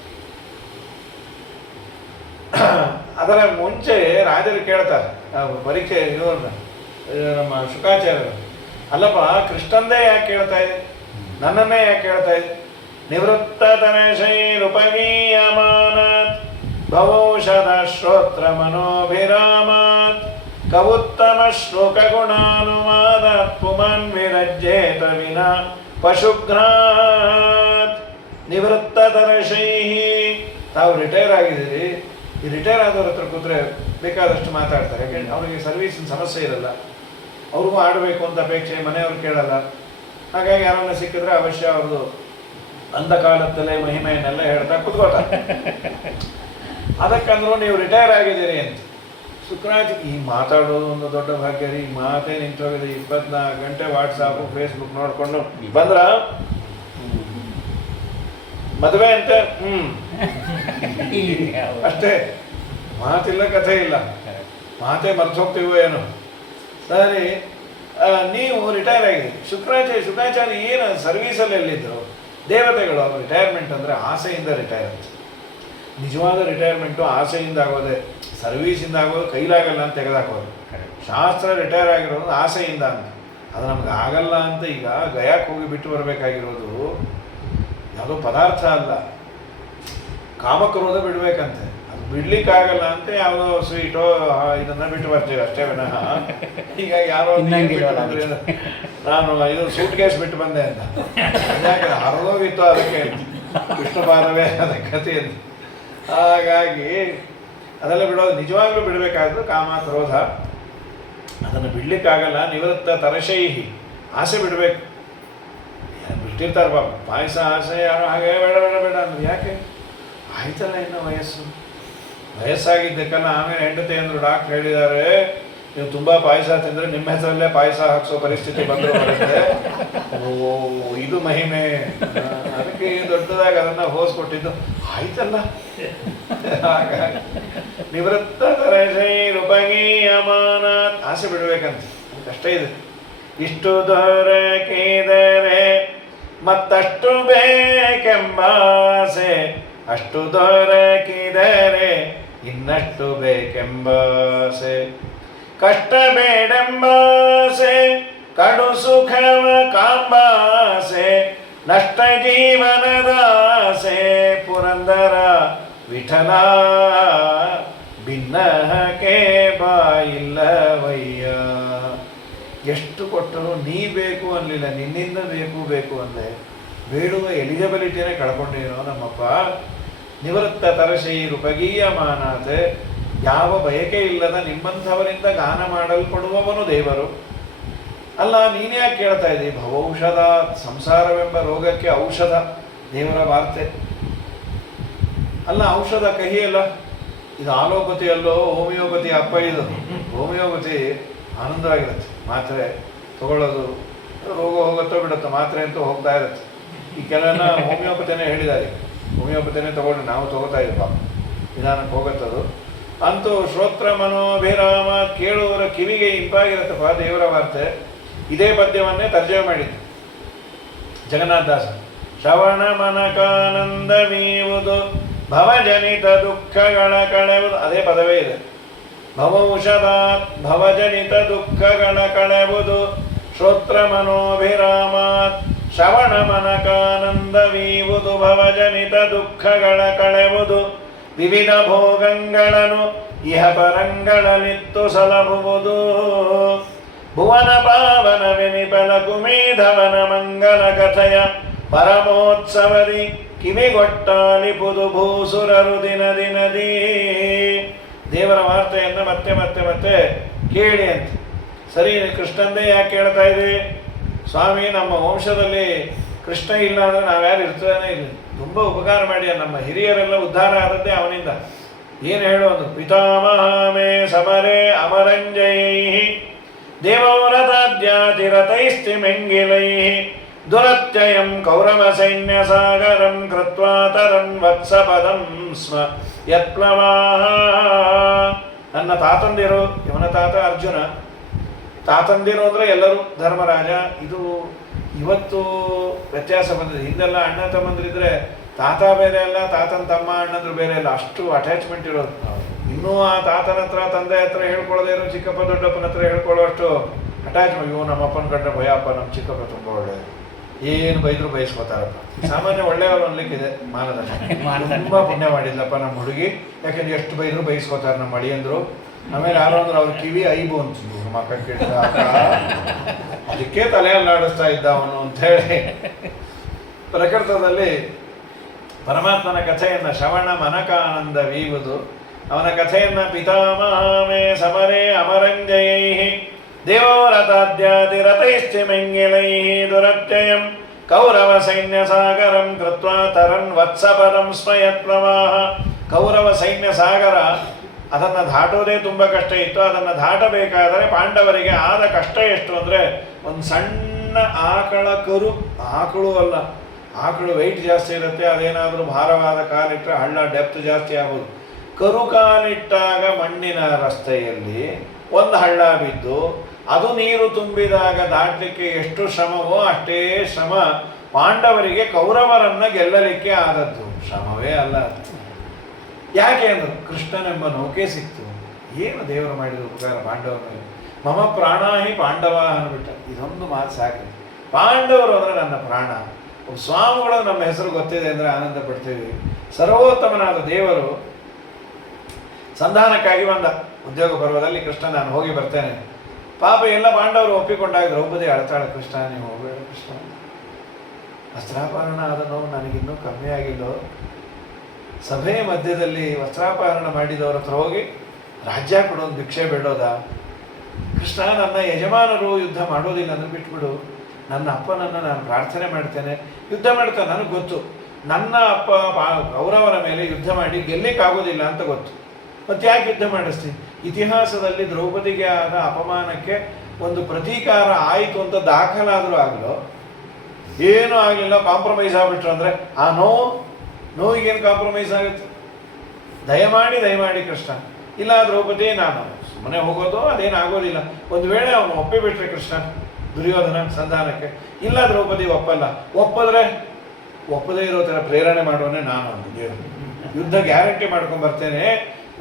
ಅದರ ಮುಂಚೆ ರಾಜರು ಕೇಳ್ತಾರೆ ಪರೀಕ್ಷೆ ಇವ್ರನ್ನ, ನಮ್ಮ ಶುಕಾಚಾರ್ಯರು, ಅಲ್ಲಪ್ಪ ಕೃಷ್ಣಂದೇ ಯಾಕೆ ಕೇಳ್ತಾ ಇದೆ, ನನ್ನನ್ನೇ ಯಾಕೆ ಕೇಳ್ತಾ ಇದೆ? ನಿವೃತ್ತ ತನಶೈರುಪಗೀಯಮಾನಾತ್ ಭವೌಷಧ ಶ್ರೋತ್ರ ಮನೋಭಿರಾಮಾತ್ ಕವುತ್ತಮ ಶ್ಲೋಕ ಗುಣಾನುವಾದಾತ್ ಪುಮಾನ್ ವಿರಜ್ಯೇತ ವಿನಾ ಪಶುಘ್ನಾತ್. ನಿವೃತ್ತ ತನಶೈಹಿ, ತಾವು ರಿಟೈರ್ ಆಗಿದ್ದೀರಿ. ಈ ರಿಟೈರ್ ಆದವ್ರ ಹತ್ರ ಕೂತ್ರೆ ಬೇಕಾದಷ್ಟು ಮಾತಾಡ್ತಾರೆ. ಯಾಕೆಂದ್ರೆ ಅವರಿಗೆ ಸರ್ವೀಸಿನ ಸಮಸ್ಯೆ ಇರಲ್ಲ, ಅವ್ರಿಗೂ ಆಡಬೇಕು ಅಂತ ಅಪೇಕ್ಷೆ, ಮನೆಯವ್ರು ಕೇಳಲ್ಲ. ಹಾಗಾಗಿ ಯಾರನ್ನ ಸಿಕ್ಕಿದ್ರೆ ಅವಶ್ಯ ಅವ್ರದ್ದು ಅಂದ ಕಾಲದಲ್ಲೇ ಮಹಿಮೆಯನ್ನೆಲ್ಲ ಹೇಳ್ತಾ ಕೂತ್ಕೋತಾರೆ. ಅದಕ್ಕಂದ್ರೂ ನೀವು ರಿಟೈರ್ ಆಗಿದ್ದೀರಿ ಅಂತ. ಶುಕ್ರಾಚಾರ್ಯ ಈ ಮಾತಾಡೋದು ಒಂದು ದೊಡ್ಡ ಭಾಗ್ಯ ರೀ. ಮಾತೇ ನಿಂತೋಗಿದೆ. 24 ಗಂಟೆ ವಾಟ್ಸಾಪು ಫೇಸ್ಬುಕ್ ನೋಡಿಕೊಂಡು ಬಂದ್ರ ಮದುವೆ ಅಂತ ಅಷ್ಟೇ. ಮಾತಿಲ್ಲ, ಕಥೆ ಇಲ್ಲ. ಮಾತೇ ಮರ್ತು ಹೋಗ್ತೀವೋ ಏನೋ. ಸರಿ, ನೀವು ರಿಟೈರ್ ಆಗಿದೆ. ಶುಕ್ರಾಚಾರ್ಯ ಏನು ಸರ್ವೀಸಲ್ಲಿ ಎಲ್ಲಿದ್ದರು? ದೇವತೆಗಳು. ರಿಟೈರ್ಮೆಂಟ್ ಅಂದರೆ ಆಸೆಯಿಂದ ರಿಟೈರ್ ಅಂತ. ನಿಜವಾದ ರಿಟೈರ್ಮೆಂಟು ಆಸೆಯಿಂದ ಆಗೋದೆ, ಸರ್ವೀಸಿಂದ ಆಗೋದು ಕೈಲಾಗಲ್ಲ ಅಂತ ತೆಗೆದಾಕೋದು. ಶಾಸ್ತ್ರ ರಿಟೈರ್ ಆಗಿರೋದು ಆಸೆಯಿಂದ ಅಂತ. ಅದು ನಮ್ಗೆ ಆಗಲ್ಲ ಅಂತ ಈಗ ಗಯಾಕ್ಕೆ ಹೋಗಿ ಬಿಟ್ಟು ಬರಬೇಕಾಗಿರೋದು ಯಾವುದೋ ಪದಾರ್ಥ ಅಲ್ಲ, ಕಾಮಕ್ರೋಧ ಬಿಡಬೇಕಂತೆ. ಅದು ಬಿಡ್ಲಿಕ್ಕಾಗಲ್ಲ ಅಂತ ಯಾವುದೋ ಸ್ವೀಟೋ ಇದನ್ನು ಬಿಟ್ಟು ಬರ್ತೀವಿ ಅಷ್ಟೇ ವಿನಃ. ಈಗ ಯಾರೋ ನಾನು ಇದು ಸೂಟ್ ಕೇಸ್ ಬಿಟ್ಟು ಬಂದೆ ಅಂತ ಯಾಕೆ ಹರಿದೋಗಿತ್ತು, ಅದಕ್ಕೆ ವಿಷ್ಣುಪಾದವೇ ಅದಕ್ಕೆ ಕಥೆ ಅಂತ. ಹಾಗಾಗಿ ಅದೆಲ್ಲ ಬಿಡೋದು ನಿಜವಾಗ್ಲೂ ಬಿಡಬೇಕಾದ್ರು ಕಾಮ ಕ್ರೋಧ, ಅದನ್ನು ಬಿಡ್ಲಿಕ್ಕಾಗಲ್ಲ. ನಿವೃತ್ತ ತರಶೈಹಿ, ಆಸೆ ಬಿಡಬೇಕು. ಬಿಟ್ಟಿರ್ತಾರೆ ಬಾಬು, ಪಾಯಸ ಆಸೆ ಯಾರು ಹಾಗೆ ಬೇಡ ಬೇಡ ಬೇಡ ಅಂದ್ರೆ ಯಾಕೆ? ಆಯ್ತಲ್ಲ, ಇನ್ನು ವಯಸ್ಸಾಗಿದ್ದಕ್ಕಲ್ಲ. ಆಮೇಲೆ ಹೆಂಡತಿ ಅಂದರು ಡಾಕ್ಟ್ರ್ ಹೇಳಿದ್ದಾರೆ, ನೀವು ತುಂಬ ಪಾಯಸ ತಿಂದರೆ ನಿಮ್ಮ ಹೆಸರಲ್ಲೇ ಪಾಯಸ ಹಾಕ್ಸೋ ಪರಿಸ್ಥಿತಿ ಬಂದರೂ ಬರುತ್ತೆ. ಇದು ಮಹಿಮೆ. ಅದಕ್ಕೆ ದೊಡ್ಡದಾಗಿ ಅದನ್ನು ಹೋಸ್ಕೊಟ್ಟಿದ್ದು. ಆಯ್ತಲ್ಲ. ಹಾಗಾಗಿ ನಿವೃತ್ತ ತರಶೈರುಪಗೀಯಮಾನ, ಆಸೆ ಬಿಡಬೇಕಂತ. ಕಷ್ಟ ಇದೆ. ಇಷ್ಟು ದೊರಕಿದರೆ ಮತ್ತಷ್ಟು ಬೇಕೆಂಬಾಸೆ, ಅಷ್ಟು ದೊರಕಿದರೆ ಇನ್ನಷ್ಟು ಬೇಕೆಂಬಾಸೆ. ಕಷ್ಟ ಬೇಡೆಂಬಾಸೆ, ಕಡು ಸುಖವ ಕಾಂಬಾಸೆ, ನಷ್ಟ ಜೀವನದಾಸೆ. ಪುರಂದರ ವಿಠಲ ಭಿನ್ನಹಕ್ಕೆ ಬಾಯಿಲ್ಲವಯ್ಯ. ಎಷ್ಟು ಕೊಟ್ಟರು ನೀ ಬೇಕು ಅನ್ನಲಿಲ್ಲ, ನಿನ್ನಿಂದ ಬೇಕು ಅಂದೆ. ಬೇಡುವ ಎಲಿಜಿಬಿಲಿಟಿನೇ ಕಳ್ಕೊಂಡೇನೋ ನಮ್ಮಪ್ಪ. ನಿವೃತ್ತ ತರಶೈ ರೂಪಗೀಯ ಮಾನಾತೆ, ಯಾವ ಬಯಕೆ ಇಲ್ಲದ ನಿಮ್ಮಂಥವರಿಂದ ಗಾನ ಮಾಡಲ್ಪಡುವವನು ದೇವರು. ಅಲ್ಲ, ನೀನ್ಯಾಕೆ ಕೇಳ್ತಾ ಇದ್ದೀವಿ? ಭವೌಷಧ, ಸಂಸಾರವೆಂಬ ರೋಗಕ್ಕೆ ಔಷಧ ದೇವರ ವಾರ್ತೆ ಅಲ್ಲ. ಔಷಧ ಕಹಿ ಅಲ್ಲ, ಇದು ಆಲೋಪತಿ ಅಲ್ಲೋ ಹೋಮಿಯೋಪತಿ ಅಪ್ಪ. ಇದು ಹೋಮಿಯೋಪತಿ ಆನಂದವಾಗಿರುತ್ತೆ. ಮಾತ್ರೆ ತಗೊಳ್ಳೋದು, ರೋಗ ಹೋಗುತ್ತೋ ಬಿಡುತ್ತೋ, ಮಾತ್ರೆ ಅಂತೂ ಹೋಗ್ತಾ ಇರುತ್ತೆ. ಈ ಕೆಲವನ್ನ ಹೋಮಿಯೋಪತಿನೇ ಹೇಳಿದ್ದಾರೆ, ಹೋಮಿಯೋಪತಿನೇ ತಗೊಂಡು ನಾವು ತಗೋತಾ ಇದ್ದೀವಿ, ನಿಧಾನಕ್ಕೆ ಹೋಗುತ್ತದು. ಅಂತೂ ಶ್ರೋತ್ರ ಮನೋಭಿರಾಮ, ಕೇಳುವವರ ಕಿವಿಗೆ ಇಂಪಾಗಿರುತ್ತಪ್ಪ ದೇವರ ವಾರ್ತೆ. ಇದೇ ಪದ್ಯವನ್ನೇ ತರ್ಜಮೆ ಮಾಡಿದ್ದು ಜಗನ್ನಾಥದಾಸ. ಶ್ರವಣ ಮನಕಾನಂದವೀವುದು ಭವಜನಿತ ದುಃಖಗಳ ಕಳೆವುದು, ಅದೇ ಪದವೇ ಇದೆ. ಭವೌಷಧಾತ್ ಭವಜನಿತ ದುಃಖಗಳ ಕಳೆವುದು ಶ್ರೋತ್ರ ಮನೋಭಿರಾಮಾತ್. ಶ್ರವಣ ಮನಕಾನಂದವೀವುದು ಭವಜನಿತ ದುಃಖಗಳ ಕಳೆವುದು. ವಿವಿಧ ಭೋಗಗಳನ್ನು ಇಹ ಪರಂಗಳಲಿತ್ತು ಸಲಹುವುದು. ಭುವನ ಪಾವನ ವಿನಿಪಲ ಕುಮೇಧವನ ಮಂಗಲ ಕಥೆಯ ಪರಮೋತ್ಸವದಿ ಕಿವಿಗೊಟ್ಟಾಲಿಪುದು ಭೂಸುರರು ದಿನದಿ. ದೇವರ ವಾರ್ತೆಯನ್ನು ಮತ್ತೆ ಮತ್ತೆ ಮತ್ತೆ ಕೇಳಿ ಅಂತ. ಸರಿ, ಕೃಷ್ಣಂದೇ ಯಾಕೆ ಕೇಳ್ತಾ ಇದ್ದೀವಿ? ಸ್ವಾಮಿ, ನಮ್ಮ ವಂಶದಲ್ಲಿ ಕೃಷ್ಣ ಇಲ್ಲ ಅಂದರೆ ನಾವ್ಯಾರು ಇರ್ತಾನೆ ಇಲ್ಲ. ತುಂಬ ಉಪಕಾರ ಮಾಡಿ, ನಮ್ಮ ಹಿರಿಯರೆಲ್ಲ ಉದ್ಧಾರ ಆದದ್ದೇ ಅವನಿಂದ. ಏನು ಹೇಳೋದು? ಪಿತಾಮಹಾಮೇ ಸಮರೇ ಅಮರಂಜಯೈ ದೇವವ್ರತಾದ್ಯಾತಿರತೈಸ್ತಿಮೆಂಗಿಲೈ ದುರತ್ಯಯಂ ಕೌರವ ಸೈನ್ಯ ಸಾಗರಂ ಕೃತ್ವಾ ತರನ್ ವತ್ಸಪದಂ ಸ್ಮ ಯತ್ಪ್ಲವಾಹ. ನನ್ನ ತಾತಂದಿರು, ಇವನ ತಾತ ಅರ್ಜುನ, ತಾತಂದಿರು ಅಂದರೆ ಎಲ್ಲರೂ ಧರ್ಮರಾಜ. ಇದು ಇವತ್ತು ವ್ಯತ್ಯಾಸ ಬಂದಿದೆ. ಹಿಂದೆಲ್ಲ ಅಣ್ಣ ತಮ್ಮಂದಿರಿದ್ರೆ ತಾತ ಬೇರೆ ಅಲ್ಲ, ತಾತನ ತಮ್ಮ ಅಣ್ಣಂದ್ರು ಬೇರೆ ಅಲ್ಲ, ಅಷ್ಟು ಅಟ್ಯಾಚ್ಮೆಂಟ್ ಇರೋದು. ಇನ್ನೂ ಆ ತಾತನ ಹತ್ರ ತಂದೆ ಹತ್ರ ಹೇಳ್ಕೊಳ್ಳೋದೇ ಇರೋ, ಚಿಕ್ಕಪ್ಪ ದೊಡ್ಡಪ್ಪನ ಹತ್ರ ಹೇಳ್ಕೊಳ್ಳೋಷ್ಟು ಅಟ್ಯಾಚ್ಮೆಂಟ್. ಇವು ನಮ್ಮಪ್ಪನ ಕಂಡ್ರೆ ಭಯಪ್ಪ, ನಮ್ಮ ಚಿಕ್ಕಪ್ಪ ತುಂಬ ಒಳ್ಳೆಯದು, ಏನು ಬೈದ್ರು ಬಯಸ್ಕೋತಾರಪ್ಪ. ಸಾಮಾನ್ಯ ಒಳ್ಳೆಯವರು ಅನ್ಲಿಕ್ಕಿದೆ ಮಾನದಂಡ. ತುಂಬ ಪುಣ್ಯ ಮಾಡಿದ್ಲಪ್ಪ ನಮ್ಮ ಹುಡುಗಿ, ಯಾಕೆಂದ್ರೆ ಎಷ್ಟು ಬೈದ್ರು ಬಯಸ್ಕೋತಾರೆ ನಮ್ಮ ಅಳಿಯಂದ್ರು. ಆಮೇಲೆ ಯಾರೋ ಅಂದ್ರೆ ಅವ್ರ ಕಿವಿ ಐಬು ಅಂತಿದ್ರು, ಮಕ್ಕ ಕೇಳಿದ ಅದಕ್ಕೆ ತಲೆಯಲ್ಲಾಡಿಸ್ತಾ ಇದ್ದ ಅವನು ಅಂಥೇಳಿ. ಪ್ರಕೃತದಲ್ಲಿ ಪರಮಾತ್ಮನ ಕಥೆಯನ್ನು ಶ್ರವಣ ಮನಕಾನಂದವೀವುದು, ಅವನ ಕಥೆಯನ್ನು ಪಿತಾಮಹಾಮೇ ಸಮರೇ ಅಮರಂಜಯೈ ದೇವವ್ರತಾದ್ಯಾತಿರತೈಶ್ಚಿಮೆಂಗಿಲೈ ದುರತ್ಯಯಂ ಕೌರವ ಸೈನ್ಯ ಸಾಗರಂ ಕೃತ್ವಾ ತರನ್ ವತ್ಸಪದಂ ಸ್ಮಯತ್ಪ್ಲವಾಹ. ಕೌರವ ಸೈನ್ಯ ಸಾಗರ, ಅದನ್ನು ದಾಟೋದೇ ತುಂಬ ಕಷ್ಟ ಇತ್ತು. ಅದನ್ನು ದಾಟಬೇಕಾದರೆ ಪಾಂಡವರಿಗೆ ಆದ ಕಷ್ಟ ಎಷ್ಟು ಅಂದರೆ, ಒಂದು ಸಣ್ಣ ಆಕಳ ಕರು, ಆಕಳು ಅಲ್ಲ, ಆಕಳು ವೆಯ್ಟ್ ಜಾಸ್ತಿ ಇರುತ್ತೆ, ಅದೇನಾದರೂ ಭಾರವಾದ ಕಾಲಿಟ್ಟರೆ ಹಳ್ಳ ಡೆಪ್ತ್ ಜಾಸ್ತಿ ಆಗೋದು. ಕರು ಕಾಲಿಟ್ಟಾಗ ಮಣ್ಣಿನ ರಸ್ತೆಯಲ್ಲಿ ಒಂದು ಹಳ್ಳ ಬಿದ್ದು ಅದು ನೀರು ತುಂಬಿದಾಗ ದಾಟಲಿಕ್ಕೆ ಎಷ್ಟು ಶ್ರಮವೋ ಅಷ್ಟೇ ಶ್ರಮ ಪಾಂಡವರಿಗೆ ಕೌರವರನ್ನು ಗೆಲ್ಲಲಿಕ್ಕೆ ಆದದ್ದು. ಶ್ರಮವೇ ಅಲ್ಲ. ಯಾಕೆ ಅಂದರು? ಕೃಷ್ಣನೆಂಬ ನೌಕೆ ಸಿಕ್ತು. ಏನು ದೇವರು ಮಾಡಿದ ಉಪಕಾರ ಪಾಂಡವರ ಮೇಲೆ. ಮಮ ಪ್ರಾಣಾಹಿ ಪಾಂಡವ ಅಂದ್ಬಿಟ್ಟ. ಇದೊಂದು ಮಾತು ಸಾಕು. ಪಾಂಡವರು ಅಂದರೆ ನನ್ನ ಪ್ರಾಣ. ಸ್ವಾಮಿಗಳು ನಮ್ಮ ಹೆಸರು ಗೊತ್ತಿದೆ ಅಂದರೆ ಆನಂದ ಪಡ್ತೀವಿ. ಸರ್ವೋತ್ತಮನಾದ ದೇವರು ಸಂಧಾನಕ್ಕಾಗಿ ಬಂದ. ಉದ್ಯೋಗ ಪರ್ವದಲ್ಲಿ ಕೃಷ್ಣ ನಾನು ಹೋಗಿ ಬರ್ತೇನೆ. ಪಾಪ ಎಲ್ಲ ಪಾಂಡವರು ಒಪ್ಪಿಕೊಂಡಾಗ ದ್ರೌಪದಿ ಅಳ್ತಾಳೆ, ಕೃಷ್ಣ ನೀವು ಹೋಗಬೇಡ ಕೃಷ್ಣ, ವಸ್ತ್ರಾಪಹರಣ ಆದ ನೋವು ನನಗಿನ್ನೂ ಕಮ್ಮಿ ಆಗಿಲ್ಲೋ. ಸಭೆಯ ಮಧ್ಯದಲ್ಲಿ ವಸ್ತ್ರಾಪಹರಣ ಮಾಡಿದವ್ರ ಹತ್ರ ಹೋಗಿ ರಾಜ್ಯ ಕೊಡೋದು, ಭಿಕ್ಷೆ ಬೇಡೋದಾ? ಕೃಷ್ಣ, ನನ್ನ ಯಜಮಾನರು ಯುದ್ಧ ಮಾಡೋದಿಲ್ಲ ಅಂದರೆ ಬಿಟ್ಬಿಡು. ನನ್ನ ಅಪ್ಪನನ್ನು ನಾನು ಪ್ರಾರ್ಥನೆ ಮಾಡ್ತೇನೆ, ಯುದ್ಧ ಮಾಡ್ತಾನೆ. ನನಗೆ ಗೊತ್ತು ನನ್ನ ಅಪ್ಪ ಕೌರವರ ಮೇಲೆ ಯುದ್ಧ ಮಾಡಿ ಗೆಲ್ಲಿಕ್ಕಾಗೋದಿಲ್ಲ ಅಂತ ಗೊತ್ತು. ಮತ್ತು ಯಾಕೆ ಯುದ್ಧ ಮಾಡಿಸ್ತೀನಿ? ಇತಿಹಾಸದಲ್ಲಿ ದ್ರೌಪದಿಗೆ ಆದ ಅಪಮಾನಕ್ಕೆ ಒಂದು ಪ್ರತೀಕಾರ ಆಯಿತು ಅಂತ ದಾಖಲಾದರೂ ಆಗಲೋ, ಏನೂ ಆಗಲಿಲ್ಲ, ಕಾಂಪ್ರಮೈಸ್ ಆಗಿಬಿಟ್ರು ಅಂದರೆ ಆ ನೋವಿಗೇನು ಕಾಂಪ್ರಮೈಸ್ ಆಗುತ್ತೆ? ದಯಮಾಡಿ ಕೃಷ್ಣ, ಇಲ್ಲ ದ್ರೌಪದಿ ನಾನು ಸುಮ್ಮನೆ ಹೋಗೋದು ಅದೇನು ಆಗೋದಿಲ್ಲ. ಒಂದು ವೇಳೆ ಅವನು ಒಪ್ಪಿಬಿಟ್ರೆ ಕೃಷ್ಣ ದುರ್ಯೋಧನ ಸಂಧಾನಕ್ಕೆ, ಇಲ್ಲ ದ್ರೌಪದಿ ಒಪ್ಪಲ್ಲ, ಒಪ್ಪದೇ ಇರೋ ಥರ ಪ್ರೇರಣೆ ಮಾಡುವನೇ ನಾನು ಒಂದು ದೇವರು. ಯುದ್ಧ ಗ್ಯಾರಂಟಿ ಮಾಡ್ಕೊಂಡು ಬರ್ತೇನೆ.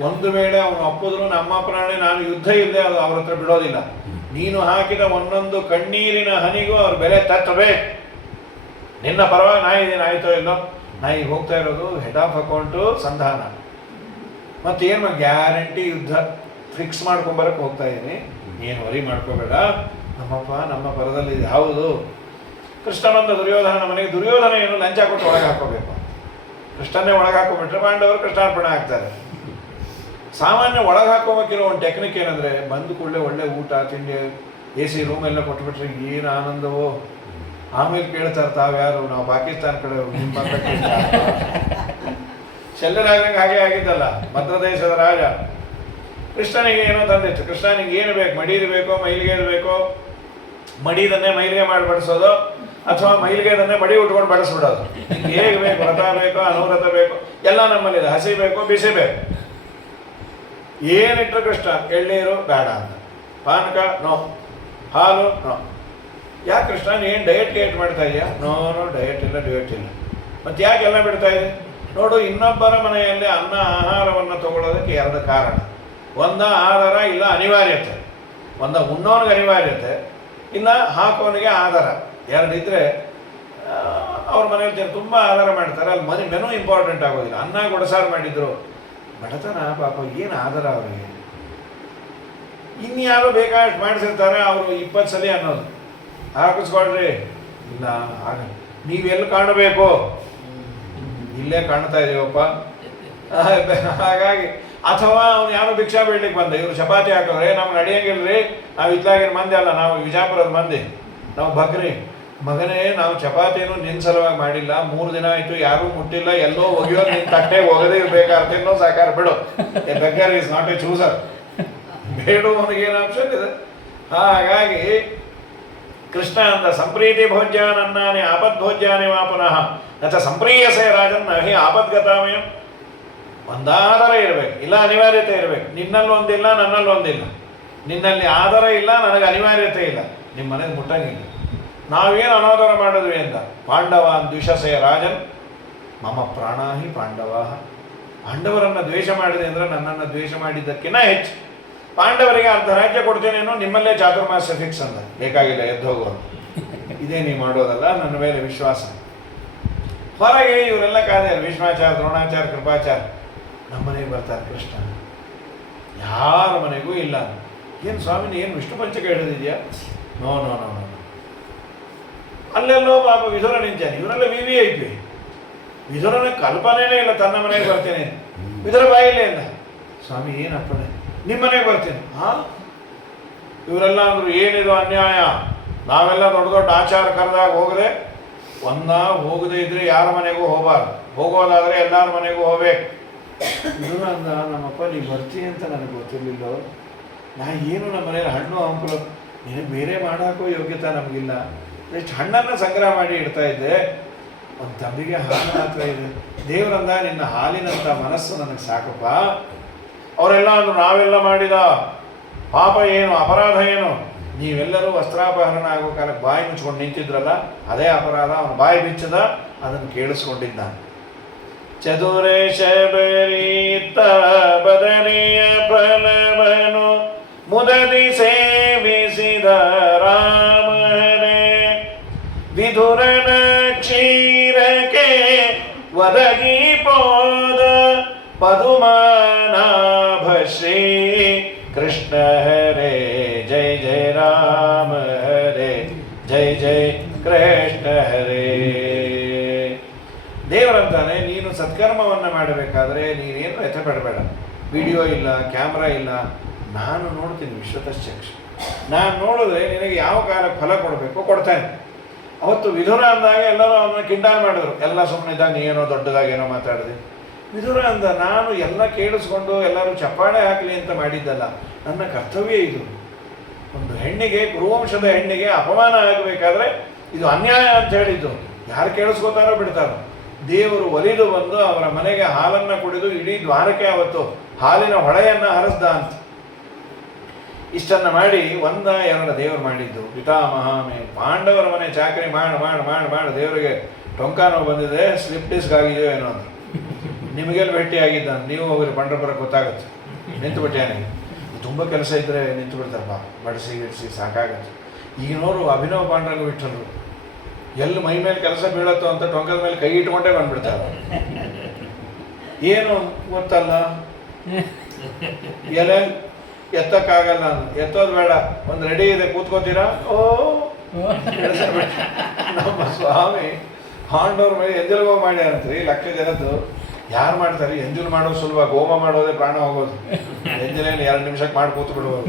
ಒಂದು ವೇಳೆ ಅವನು ಒಪ್ಪಿದ್ರು ನಮ್ಮ ಪ್ರಾಣ, ನಾನು ಯುದ್ಧ ಇಲ್ಲದೆ ಅದು ಅವ್ರ ಹತ್ರ ಬಿಡೋದಿಲ್ಲ. ನೀನು ಹಾಕಿದ ಒಂದೊಂದು ಕಣ್ಣೀರಿನ ಹನಿಗೂ ಅವ್ರ ಬೆಲೆ ತಟ್ಟಬೇಕು. ನಿನ್ನ ಪರವಾಗಿ ನಾ ಇದ್ದೀನಿ, ಆಯಿತೋ ಇಲ್ಲೋ, ನಾ ಈಗ ಹೋಗ್ತಾ ಇರೋದು ಹೆಡ್ ಆಫ್ ಅಕೌಂಟು ಸಂಧಾನ. ಮತ್ತೇನು ಗ್ಯಾರಂಟಿ ಯುದ್ಧ ಫಿಕ್ಸ್ ಮಾಡ್ಕೊಂಬರಕ್ಕೆ ಹೋಗ್ತಾ ಇದ್ದೀನಿ, ಏನು ವರಿ ಮಾಡ್ಕೋಬೇಡ, ನಮ್ಮಪ್ಪ ನಮ್ಮ ಪರದಲ್ಲಿ ಹೌದು. ಕೃಷ್ಣನಂದ ದುರ್ಯೋಧನ ಮನೆಗೆ ದುರ್ಯೋಧನ ಏನು ಲಂಚ ಕೊಟ್ಟು ಒಳಗೆ ಹಾಕೋಬೇಕು, ಕೃಷ್ಣನ್ನೇ ಒಳಗೆ ಹಾಕೋಬಿಟ್ರೆ ಪಾಂಡವರು ಕೃಷ್ಣಾರ್ಪಣೆ ಆಗ್ತಾರೆ. ಸಾಮಾನ್ಯ ಒಳಗೆ ಹಾಕೋಬೇಕಿರೋ ಒಂದು ಟೆಕ್ನಿಕ್ ಏನಂದರೆ, ಬಂದು ಕೂಡಲೇ ಒಳ್ಳೆ ಊಟ ತಿಂಡಿ AC ರೂಮ್ ಎಲ್ಲ ಕೊಟ್ಬಿಟ್ರೆ ಏನು ಆನಂದವೋ. ಆಮೇಲೆ ಕೇಳ್ತಾರೆ ತಾವ್ಯಾರು, ನಾವು ಪಾಕಿಸ್ತಾನ ಕಡೆ ನಿಮ್ಮ ಶಲ್ಯರಾಜನಿಗೆ ಹಾಗೆ ಆಗಿದ್ದಲ್ಲ, ಮಧ್ಯ ದೇಶದ ರಾಜ. ಕೃಷ್ಣನಿಗೆ ಏನೋ ತಂದಿತ್ತು, ಕೃಷ್ಣನಿಗೆ ಏನು ಬೇಕು, ಮಡಿದು ಬೇಕೋ ಮೈಲಿಗೆ ಬೇಕೋ, ಮಡಿದನ್ನೇ ಮೈಲಿಗೆ ಮಾಡಿ ಬಡಿಸೋದು, ಅಥವಾ ಮೈಲಿಗೆದನ್ನೇ ಮಡಿ ಉಟ್ಕೊಂಡು ಬಡಿಸ್ಬಿಡೋದು. ನಿಮ್ಗೆ ಹೇಗೆ ಬೇಕು, ವ್ರತ ಬೇಕೋ ಅನುವ್ರತ ಬೇಕೋ ಎಲ್ಲ ನಮ್ಮಲ್ಲಿದೆ, ಹಸಿ ಬೇಕೋ ಬಿಸಿ ಬೇಕು. ಏನಿಟ್ಟರು ಕೃಷ್ಣ, ಎಳ್ನೀರು ಬೇಡ ಅಂತ, ಪಾನಕ ನೋ, ಹಾಲು ನೋ. ಯಾಕೆ ಕೃಷ್ಣ ನೀನು ಡಯಟ್ ಗೇಟ್ ಮಾಡ್ತಾ ಇದೆಯಾ? ನೋ ಡಯಟ್ ಇಲ್ಲ ಡ್ಯೂಯಟ್ ಇಲ್ಲ. ಮತ್ತು ಯಾಕೆಲ್ಲ ಬಿಡ್ತಾ ಇದೆ ನೋಡು, ಇನ್ನೊಬ್ಬರ ಮನೆಯಲ್ಲಿ ಅನ್ನ ಆಹಾರವನ್ನು ತಗೊಳ್ಳೋದಕ್ಕೆ ಎರಡು ಕಾರಣ. ಒಂದ ಆಧಾರ, ಇಲ್ಲ ಅನಿವಾರ್ಯತೆ. ಒಂದ ಉಣ್ಣೋನಿಗೆ ಅನಿವಾರ್ಯತೆ, ಇಲ್ಲ ಹಾಕೋನಿಗೆ ಆಧಾರ. ಎರಡಿದ್ರೆ ಅವ್ರ ಮನೆಯಲ್ಲಿ ತುಂಬ ಆಧಾರ ಮಾಡ್ತಾರೆ, ಅಲ್ಲಿ ಮೆನು ಇಂಪಾರ್ಟೆಂಟ್ ಆಗೋದಿಲ್ಲ. ಅನ್ನ ಗೊಡಸಾರು ಮಾಡಿದ್ರು, ಬಡತನ ಪಾಪ ಏನು ಆಧಾರ ಅವರಿಗೆ. ಇನ್ಯಾರು ಬೇಕಾದಷ್ಟು ಮಾಡಿಸಿರ್ತಾರೆ, ಅವರು 20 ಸಲ ಅನ್ನೋದು ಹಾಕಿಸ್ಕೊಳ್ರಿ, ಇಲ್ಲ ಆಗ ನೀವೆಲ್ಲಿ ಕಾಣಬೇಕು, ಇಲ್ಲೇ ಕಾಣ್ತಾ ಇದೀವಪ್ಪ. ಹಾಗಾಗಿ ಅಥವಾ ಅವ್ನು ಯಾರು ಭಿಕ್ಷಾ ಬೇಡ್ಲಿಕ್ಕೆ ಬಂದ, ಇವರು ಚಪಾತಿ ಹಾಕಿದ್ರೆ ನಮ್ಗೆ ನಡೆಯಂಗಿಲ್ರಿ, ನಾವು ಇತ್ಲಾಗಿನ ಮಂದಿ ಅಲ್ಲ, ನಾವು ವಿಜಾಪುರದ ಮಂದಿ, ನಾವು ಬಗ್ರಿ. ಮಗನೇ, ನಾವು ಚಪಾತಿನೂ ನಿನ್ನ ಸಲುವಾಗಿ ಮಾಡಿಲ್ಲ, 3 ದಿನ ಆಯಿತು ಯಾರೂ ಮುಟ್ಟಿಲ್ಲ, ಎಲ್ಲೋ ಒಗೆಯೋದು ನಿನ್ನ ತಟ್ಟೆ ಒಗದೇ ಇರಬೇಕಾದ್ರೆ ತಿನ್ನೋ ಸಾಕಾರ ಬಿಡು. A beggar is not a chooser. ಬೇಡುವವನಿಗೆ ಏನು ಆಪ್ಷನ್ ಇದೆ. ಹಾಗಾಗಿ ಕೃಷ್ಣ ಅಂದ ಸಂಪ್ರೀತಿ ಭೋಜ್ಯಾನನ್ನಾನಿ ಆಪದ್ಭೋಜ್ಯಾನಿ ವಾ ಪುನಃ ನಚ ಸಂಪ್ರೀಯಸೆ ರಾಜನ್ನ ಹಿ ಆಪದ್ಗತಾಮಯಂ. ಒಂದಾಧಾರ ಇರಬೇಕು, ಇಲ್ಲ ಅನಿವಾರ್ಯತೆ ಇರಬೇಕು. ನಿನ್ನಲ್ಲಿ ಒಂದಿಲ್ಲ, ನನ್ನಲ್ಲಿ ಒಂದಿಲ್ಲ. ನಿನ್ನಲ್ಲಿ ಆಧಾರ ಇಲ್ಲ, ನನಗೆ ಅನಿವಾರ್ಯತೆ ಇಲ್ಲ, ನಿಮ್ಮ ಮನೆಗೆ ಮುಟ್ಟಂಗಿಲ್ಲ. ನಾವೇನು ಅನಾದರ ಮಾಡಿದ್ವಿ ಅಂತ. ಪಾಂಡವಾನ್ ದ್ವಿಷಸೆ ರಾಜನ್ ಮಮ ಪ್ರಾಣಾಹಿ ಪಾಂಡವ. ಪಾಂಡವರನ್ನು ದ್ವೇಷ ಮಾಡಿದೆ ಅಂದರೆ ನನ್ನನ್ನು ದ್ವೇಷ ಮಾಡಿದ್ದಕ್ಕಿಂತ ಹೆಚ್ಚು. ಪಾಂಡವರಿಗೆ ಅರ್ಧ ರಾಜ್ಯ ಕೊಡ್ತೇನೇನೋ, ನಿಮ್ಮಲ್ಲೇ ಚಾತುರ್ಮಾಸ್ಯ ಫಿಕ್ಸ್ ಅಂತ, ಬೇಕಾಗಿಲ್ಲ ಎದ್ದು ಹೋಗೋದು, ಇದೇ ನೀವು ಮಾಡೋದಲ್ಲ, ನನ್ನ ಮೇಲೆ ವಿಶ್ವಾಸ. ಹೊರಗೆ ಇವರೆಲ್ಲ ಕಾದಾರೆ, ಭೀಷ್ಮಾಚಾರ್ಯ, ದ್ರೋಣಾಚಾರ್ಯ, ಕೃಪಾಚಾರ್ಯ. ನಮ್ಮ ಮನೆಗೆ ಬರ್ತಾರೆ ಕೃಷ್ಣ, ಯಾರ ಮನೆಗೂ ಇಲ್ಲ. ಏನು ಸ್ವಾಮಿನ ಏನು ವಿಷ್ಣು ಪಂಚಕ ಹಿಡಿದಿದೆಯಾ? No no no no. ಅಲ್ಲೆಲ್ಲೋ ಪಾಪ ವಿಧುರ ನಿಂತಾನೆ, ಇವರೆಲ್ಲ VIP. ವಿಧುರನ ಕಲ್ಪನೆನೇ ಇಲ್ಲ ತನ್ನ ಮನೆಗೆ ಬರ್ತೇನೆ. ವಿಧುರ ಬಾಯಿಲೇ ಇಲ್ಲ, ಸ್ವಾಮಿ ಏನಪ್ಪನೇ ನಿಮ್ಮ ಮನೆಗೆ ಬರ್ತೀನಿ. ಇವರೆಲ್ಲ ಅಂದರು ಏನಿದು ಅನ್ಯಾಯ, ನಾವೆಲ್ಲ ದೊಡ್ಡ ದೊಡ್ಡ ಆಚಾರ ಕರೆದಾಗ ಹೋಗದೆ, ಹೋಗದೆ ಇದ್ರೆ ಯಾರ ಮನೆಗೂ ಹೋಗಬಾರ್ದು, ಹೋಗೋದಾದರೆ ಎಲ್ಲರ ಮನೆಗೂ ಹೋಗ್ಬೇಕು. ಇದು ಅಂದ, ನಮ್ಮಪ್ಪ ನೀವು ಬರ್ತೀನಿ ಅಂತ ನನಗೆ ಗೊತ್ತಿರಲಿಲ್ಲ. ನಾ ಏನು ನಮ್ಮ ಮನೇಲಿ ಹಣ್ಣು ಹಂಪಲು ನಿನಗೆ ಬೇರೆ ಮಾಡಾಕೋ ಯೋಗ್ಯತೆ ನಮಗಿಲ್ಲ. ಎಷ್ಟು ಹಣ್ಣನ್ನು ಸಂಗ್ರಹ ಮಾಡಿ ಇಡ್ತಾ ಇದ್ದೆ, ಒಂದು ತಂಬಿಗೆ ಹಾಲು ಮಾತ್ರ ಇದೆ. ದೇವರಂದ ನಿನ್ನ ಹಾಲಿನಂಥ ಮನಸ್ಸು ನನಗೆ ಸಾಕಪ್ಪ. ಅವರೆಲ್ಲ ಅಂದರು ನಾವೆಲ್ಲ ಮಾಡಿದ ಪಾಪ ಏನು, ಅಪರಾಧ ಏನು? ನೀವೆಲ್ಲರೂ ವಸ್ತ್ರಾಪಹರಣ ಆಗೋ ಕಾಲಕ್ಕೆ ಬಾಯಿ ಮುಚ್ಕೊಂಡು ನಿಂತಿದ್ರಲ್ಲ, ಅದೇ ಅಪರಾಧ. ಅವನು ಬಾಯಿ ಬಿಚ್ಚದ, ಅದನ್ನು ಕೇಳಿಸ್ಕೊಂಡಿದ್ದ. ಚದುರೆ ಶಬರೀತ ಬದನೆಯ ಫಲವನು ಮುದದಿ ಸೇವಿಸಿದ ರಾಮನೇ, ವಿಧುರನ ಕ್ಷೀರಕ್ಕೆ ಒದಗಿ ಪೋದ ಪದುಮಾನಾಭ ಶ್ರೀ ಕೃಷ್ಣ ಹರೇ ಜೈ ಜಯ ರಾಮ ಹರೇ ಜೈ ಜೈ ಕೃಷ್ಣ ಹರೇ. ದೇವರಂತಾನೆ, ನೀನು ಸತ್ಕರ್ಮವನ್ನು ಮಾಡಬೇಕಾದ್ರೆ ನೀನೇನು ವ್ಯಥೆ ಪಡಬೇಡ. ವಿಡಿಯೋ ಇಲ್ಲ, ಕ್ಯಾಮ್ರಾ ಇಲ್ಲ, ನಾನು ನೋಡ್ತೀನಿ ವಿಶ್ವತಶ್ಚಕ್ಷ. ನಾನು ನೋಡಿದ್ರೆ ನಿನಗೆ ಯಾವ ಕಾಲಕ್ಕೆ ಫಲ ಕೊಡಬೇಕು ಕೊಡ್ತಾನೆ. ಅವತ್ತು ವಿಧುರ ಅಂದಾಗ ಎಲ್ಲರೂ ಅವನ್ನ ಕಿಂಡಾಲ್ ಮಾಡಿದ್ರು, ಎಲ್ಲ ಸುಮ್ಮನಿದ್ದಾಗ ನೀನೋ ದೊಡ್ಡದಾಗಿ ಏನೋ ಮಾತಾಡಿದೆ. ವಿಧುರ ಅಂದ, ನಾನು ಎಲ್ಲ ಕೇಳಿಸ್ಕೊಂಡು ಎಲ್ಲರೂ ಚಪ್ಪಾಳೆ ಹಾಕಲಿ ಅಂತ ಮಾಡಿದ್ದಲ್ಲ, ನನ್ನ ಕರ್ತವ್ಯ ಇದು. ಒಂದು ಹೆಣ್ಣಿಗೆ, ಕುರುವಂಶದ ಹೆಣ್ಣಿಗೆ ಅಪಮಾನ ಆಗಬೇಕಾದ್ರೆ ಇದು ಅನ್ಯಾಯ ಅಂತ ಹೇಳಿದ್ದು. ಯಾರು ಕೇಳಿಸ್ಕೋತಾರೋ ಬಿಡ್ತಾರೋ. ದೇವರು ಒಲಿದು ಬಂದು ಅವರ ಮನೆಗೆ ಹಾಲನ್ನು ಕುಡಿದು ಇಡೀ ದ್ವಾರಕ್ಕೆ ಅವತ್ತು ಹಾಲಿನ ಹೊಳೆಯನ್ನು ಹರಿಸ್ದ ಅಂತ. ಇಷ್ಟನ್ನು ಮಾಡಿ 1-2 ದೇವರು ಮಾಡಿದ್ದು. ಪಿತಾಮಹಾಮೇ ಪಾಂಡವರ ಮನೆ ಚಾಕರಿ ಮಾಡಿ ದೇವರಿಗೆ ಟೊಂಕಾನೋ ಬಂದಿದೆ, ಸ್ಲಿಪ್ ಡಿಸ್ಕ್ ಆಗಿದೆಯೋ ಏನೋ ಅಂತ. ನಿಮಗೆಲ್ಲ ಭೇಟಿ ಆಗಿದ್ದ, ನೀವು ಹೋಗ್ರಿ ಪಂಡ್ರಪುರಕ್ಕೆ ಗೊತ್ತಾಗುತ್ತೆ. ನಿಂತು ಬಿಟ್ಟೇನೆ, ತುಂಬ ಕೆಲಸ ಇದ್ದರೆ ನಿಂತು ಬಿಡ್ತಾರಪ್ಪ, ಬಡಿಸಿ ಗಿಡಿಸಿ ಸಾಕಾಗತ್ತೆ. ಈಗಿನವರು ಅಭಿನವ ಪಾಂಡ್ರಂಗ ಬಿಟ್ಟರು, ಎಲ್ಲಿ ಮೈ ಮೇಲೆ ಕೆಲಸ ಬೀಳತ್ತೋ ಅಂತ ಟೊಂಕದ ಮೇಲೆ ಕೈ ಇಟ್ಕೊಂಡೇ ಬಂದ್ಬಿಡ್ತಾರೆ. ಏನು ಗೊತ್ತಲ್ಲ, ಎಲೆ ಎತ್ತಕ್ಕಾಗಲ್ಲ ನಾನು, ಎತ್ತೋದು ಬೇಡ, ಒಂದು ರೆಡಿ ಇದೆ ಕೂತ್ಕೋತೀರಾ, ಓ ಎಳ್ಸಬಿಟ್ಟು. ನಮ್ಮ ಸ್ವಾಮಿ ಹಾಂಡವ್ರ ಮೇಲೆ ಎಂಜಲ್ಗೋ ಮಾಡಿ ಅಂತ್ರಿ, ಲಕ್ಷ ಜನದ್ದು ಯಾರು ಮಾಡ್ತಾರೆ? ಎಂಜಲ್ ಮಾಡೋದು ಸುಲಭ, ಗೋಮ ಮಾಡೋದೇ ಪ್ರಾಣ ಹೋಗೋದು. ಎಂಜಲೇನು 2 ನಿಮಿಷಕ್ಕೆ ಮಾಡಿ ಕೂತು ಬಿಡ್ಬೋದು.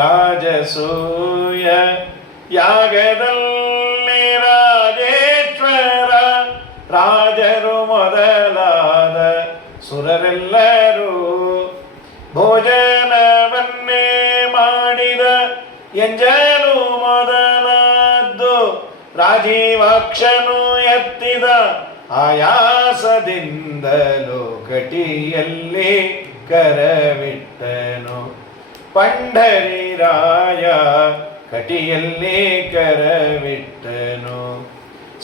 ರಾಜಸೂಯ ಯಾಗದಲ್ಲಿ ರಾಜೇಶ್ವರ ರಾಜರು ಮೊದಲಾದ ಸುರರೆಲ್ಲರೂ ಭೋಜನವನ್ನೇ ಮಾಡಿದ ಎಂಜಲು ಮೊದಲಾದ್ದು ರಾಜೀವಾಕ್ಷನು ಎತ್ತಿದ ಆಯಾಸದಿಂದಲೂ ಕಟಿಯಲ್ಲಿ ಕರವಿಟ್ಟನು. ಪಂಢರಿರಾಯ ಕಟಿಯಲ್ಲಿ ಕರವಿಟ್ಟನು.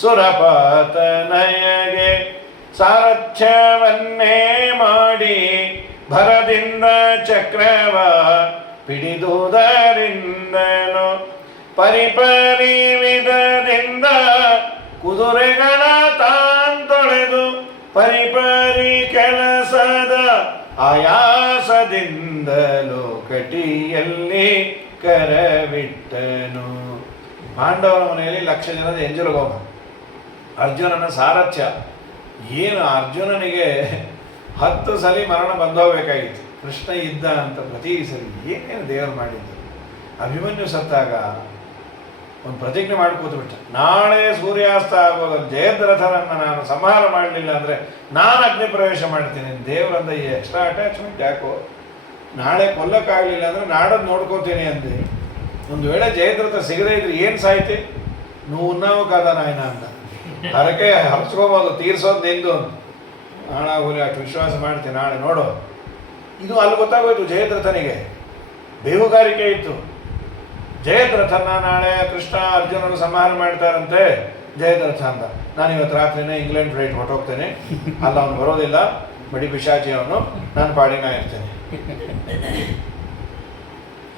ಸುರಪಾತನಯಗೆ ಸಾರಥ್ಯವನ್ನೇ ಮಾಡಿ ಭರದಿಂದ ಚಕ್ರವ ಪಿಡಿದುದರಿಂದನು. ಪರಿಪರಿ ವಿಧದಿಂದ ಕುದುರೆಗಳ ತಾಂತೊಳೆದು ಪರಿಪರಿ ಕೆಲಸದ ಆಯಾಸದಿಂದಲೂ ಕಟಿಯಲ್ಲಿ ಕರವಿಟ್ಟನು. ಪಾಂಡವರ ಮನೆಯಲ್ಲಿ 1,00,000 ಜನದ ಎಂಜಲಗೋಮ, ಅರ್ಜುನನ ಸಾರಥ್ಯ. ಏನು ಅರ್ಜುನನಿಗೆ 10 ಸಲ ಮರಣ ಬಂದೋಗ್ಬೇಕಾಗಿತ್ತು, ಕೃಷ್ಣ ಇದ್ದ ಅಂತ ಪ್ರತಿ ಸಲ ಏನೇನು ದೇವರು ಮಾಡಿದ್ದು. ಅಭಿಮನ್ಯು ಸತ್ತಾಗ ಒಂದು ಪ್ರತಿಜ್ಞೆ ಮಾಡಿ ಕೂತ್ಬಿಟ್ಟ, ನಾಳೆ ಸೂರ್ಯಾಸ್ತ ಆಗೋದಲ್ಲಿ ಜಯದ್ರಥನನ್ನು ನಾನು ಸಂಹಾರ ಮಾಡಲಿಲ್ಲ ಅಂದರೆ ನಾನು ಅಗ್ನಿ ಪ್ರವೇಶ ಮಾಡ್ತೀನಿ. ದೇವರಂದ ಈ ಎಕ್ಸ್ಟ್ರಾ ಅಟ್ಯಾಚ್ಮೆಂಟ್ ಯಾಕೋ, ನಾಳೆ ಕೊಲ್ಲಕ್ಕಾಗಲಿಲ್ಲ ಅಂದರೆ ನಾಡನ್ನು ನೋಡ್ಕೋತೀನಿ ಅಂದೆ. ಒಂದು ವೇಳೆ ಜಯದ್ರಥ ಸಿಗದೇ ಇದ್ರೆ ಏನು ಸಾಯ್ತಿ, ನಾವು ಕಾದ ನಾಯನ ಅಂತ ಹರಕೆ ಹರ್ಚ್ಕೋಬೋದು, ತೀರ್ಸೋದು ನಿಂದು ಅಂತ. ಹಾಳಾಗೋಲಿ, ಅಷ್ಟು ವಿಶ್ವಾಸ ಮಾಡ್ತೀನಿ, ನಾಳೆ ನೋಡು. ಇದು ಅಲ್ಲಿ ಗೊತ್ತಾಗೋಯ್ತು ಜಯದ್ರಥನಿಗೆ, ಬೇಹುಗಾರಿಕೆ ಇತ್ತು. ಜಯದ್ರಥನ ನಾಳೆ ಕೃಷ್ಣ ಅರ್ಜುನರು ಸಂಹಾರ ಮಾಡ್ತಾರಂತೆ. ಜಯದ್ರಥ ಅಂದ, ನಾನು ಇವತ್ತು ರಾತ್ರಿನೇ ಇಂಗ್ಲೆಂಡ್ ಫ್ಲೈಟ್ ಹೊರಟೋಗ್ತೇನೆ, ಅಲ್ಲ ಅವನು ಬರೋದಿಲ್ಲ, ಬಡಿ ಪಿಶಾಚಿ ಅವನು, ನಾನು ಪಾಡಿನ ಇರ್ತೇನೆ.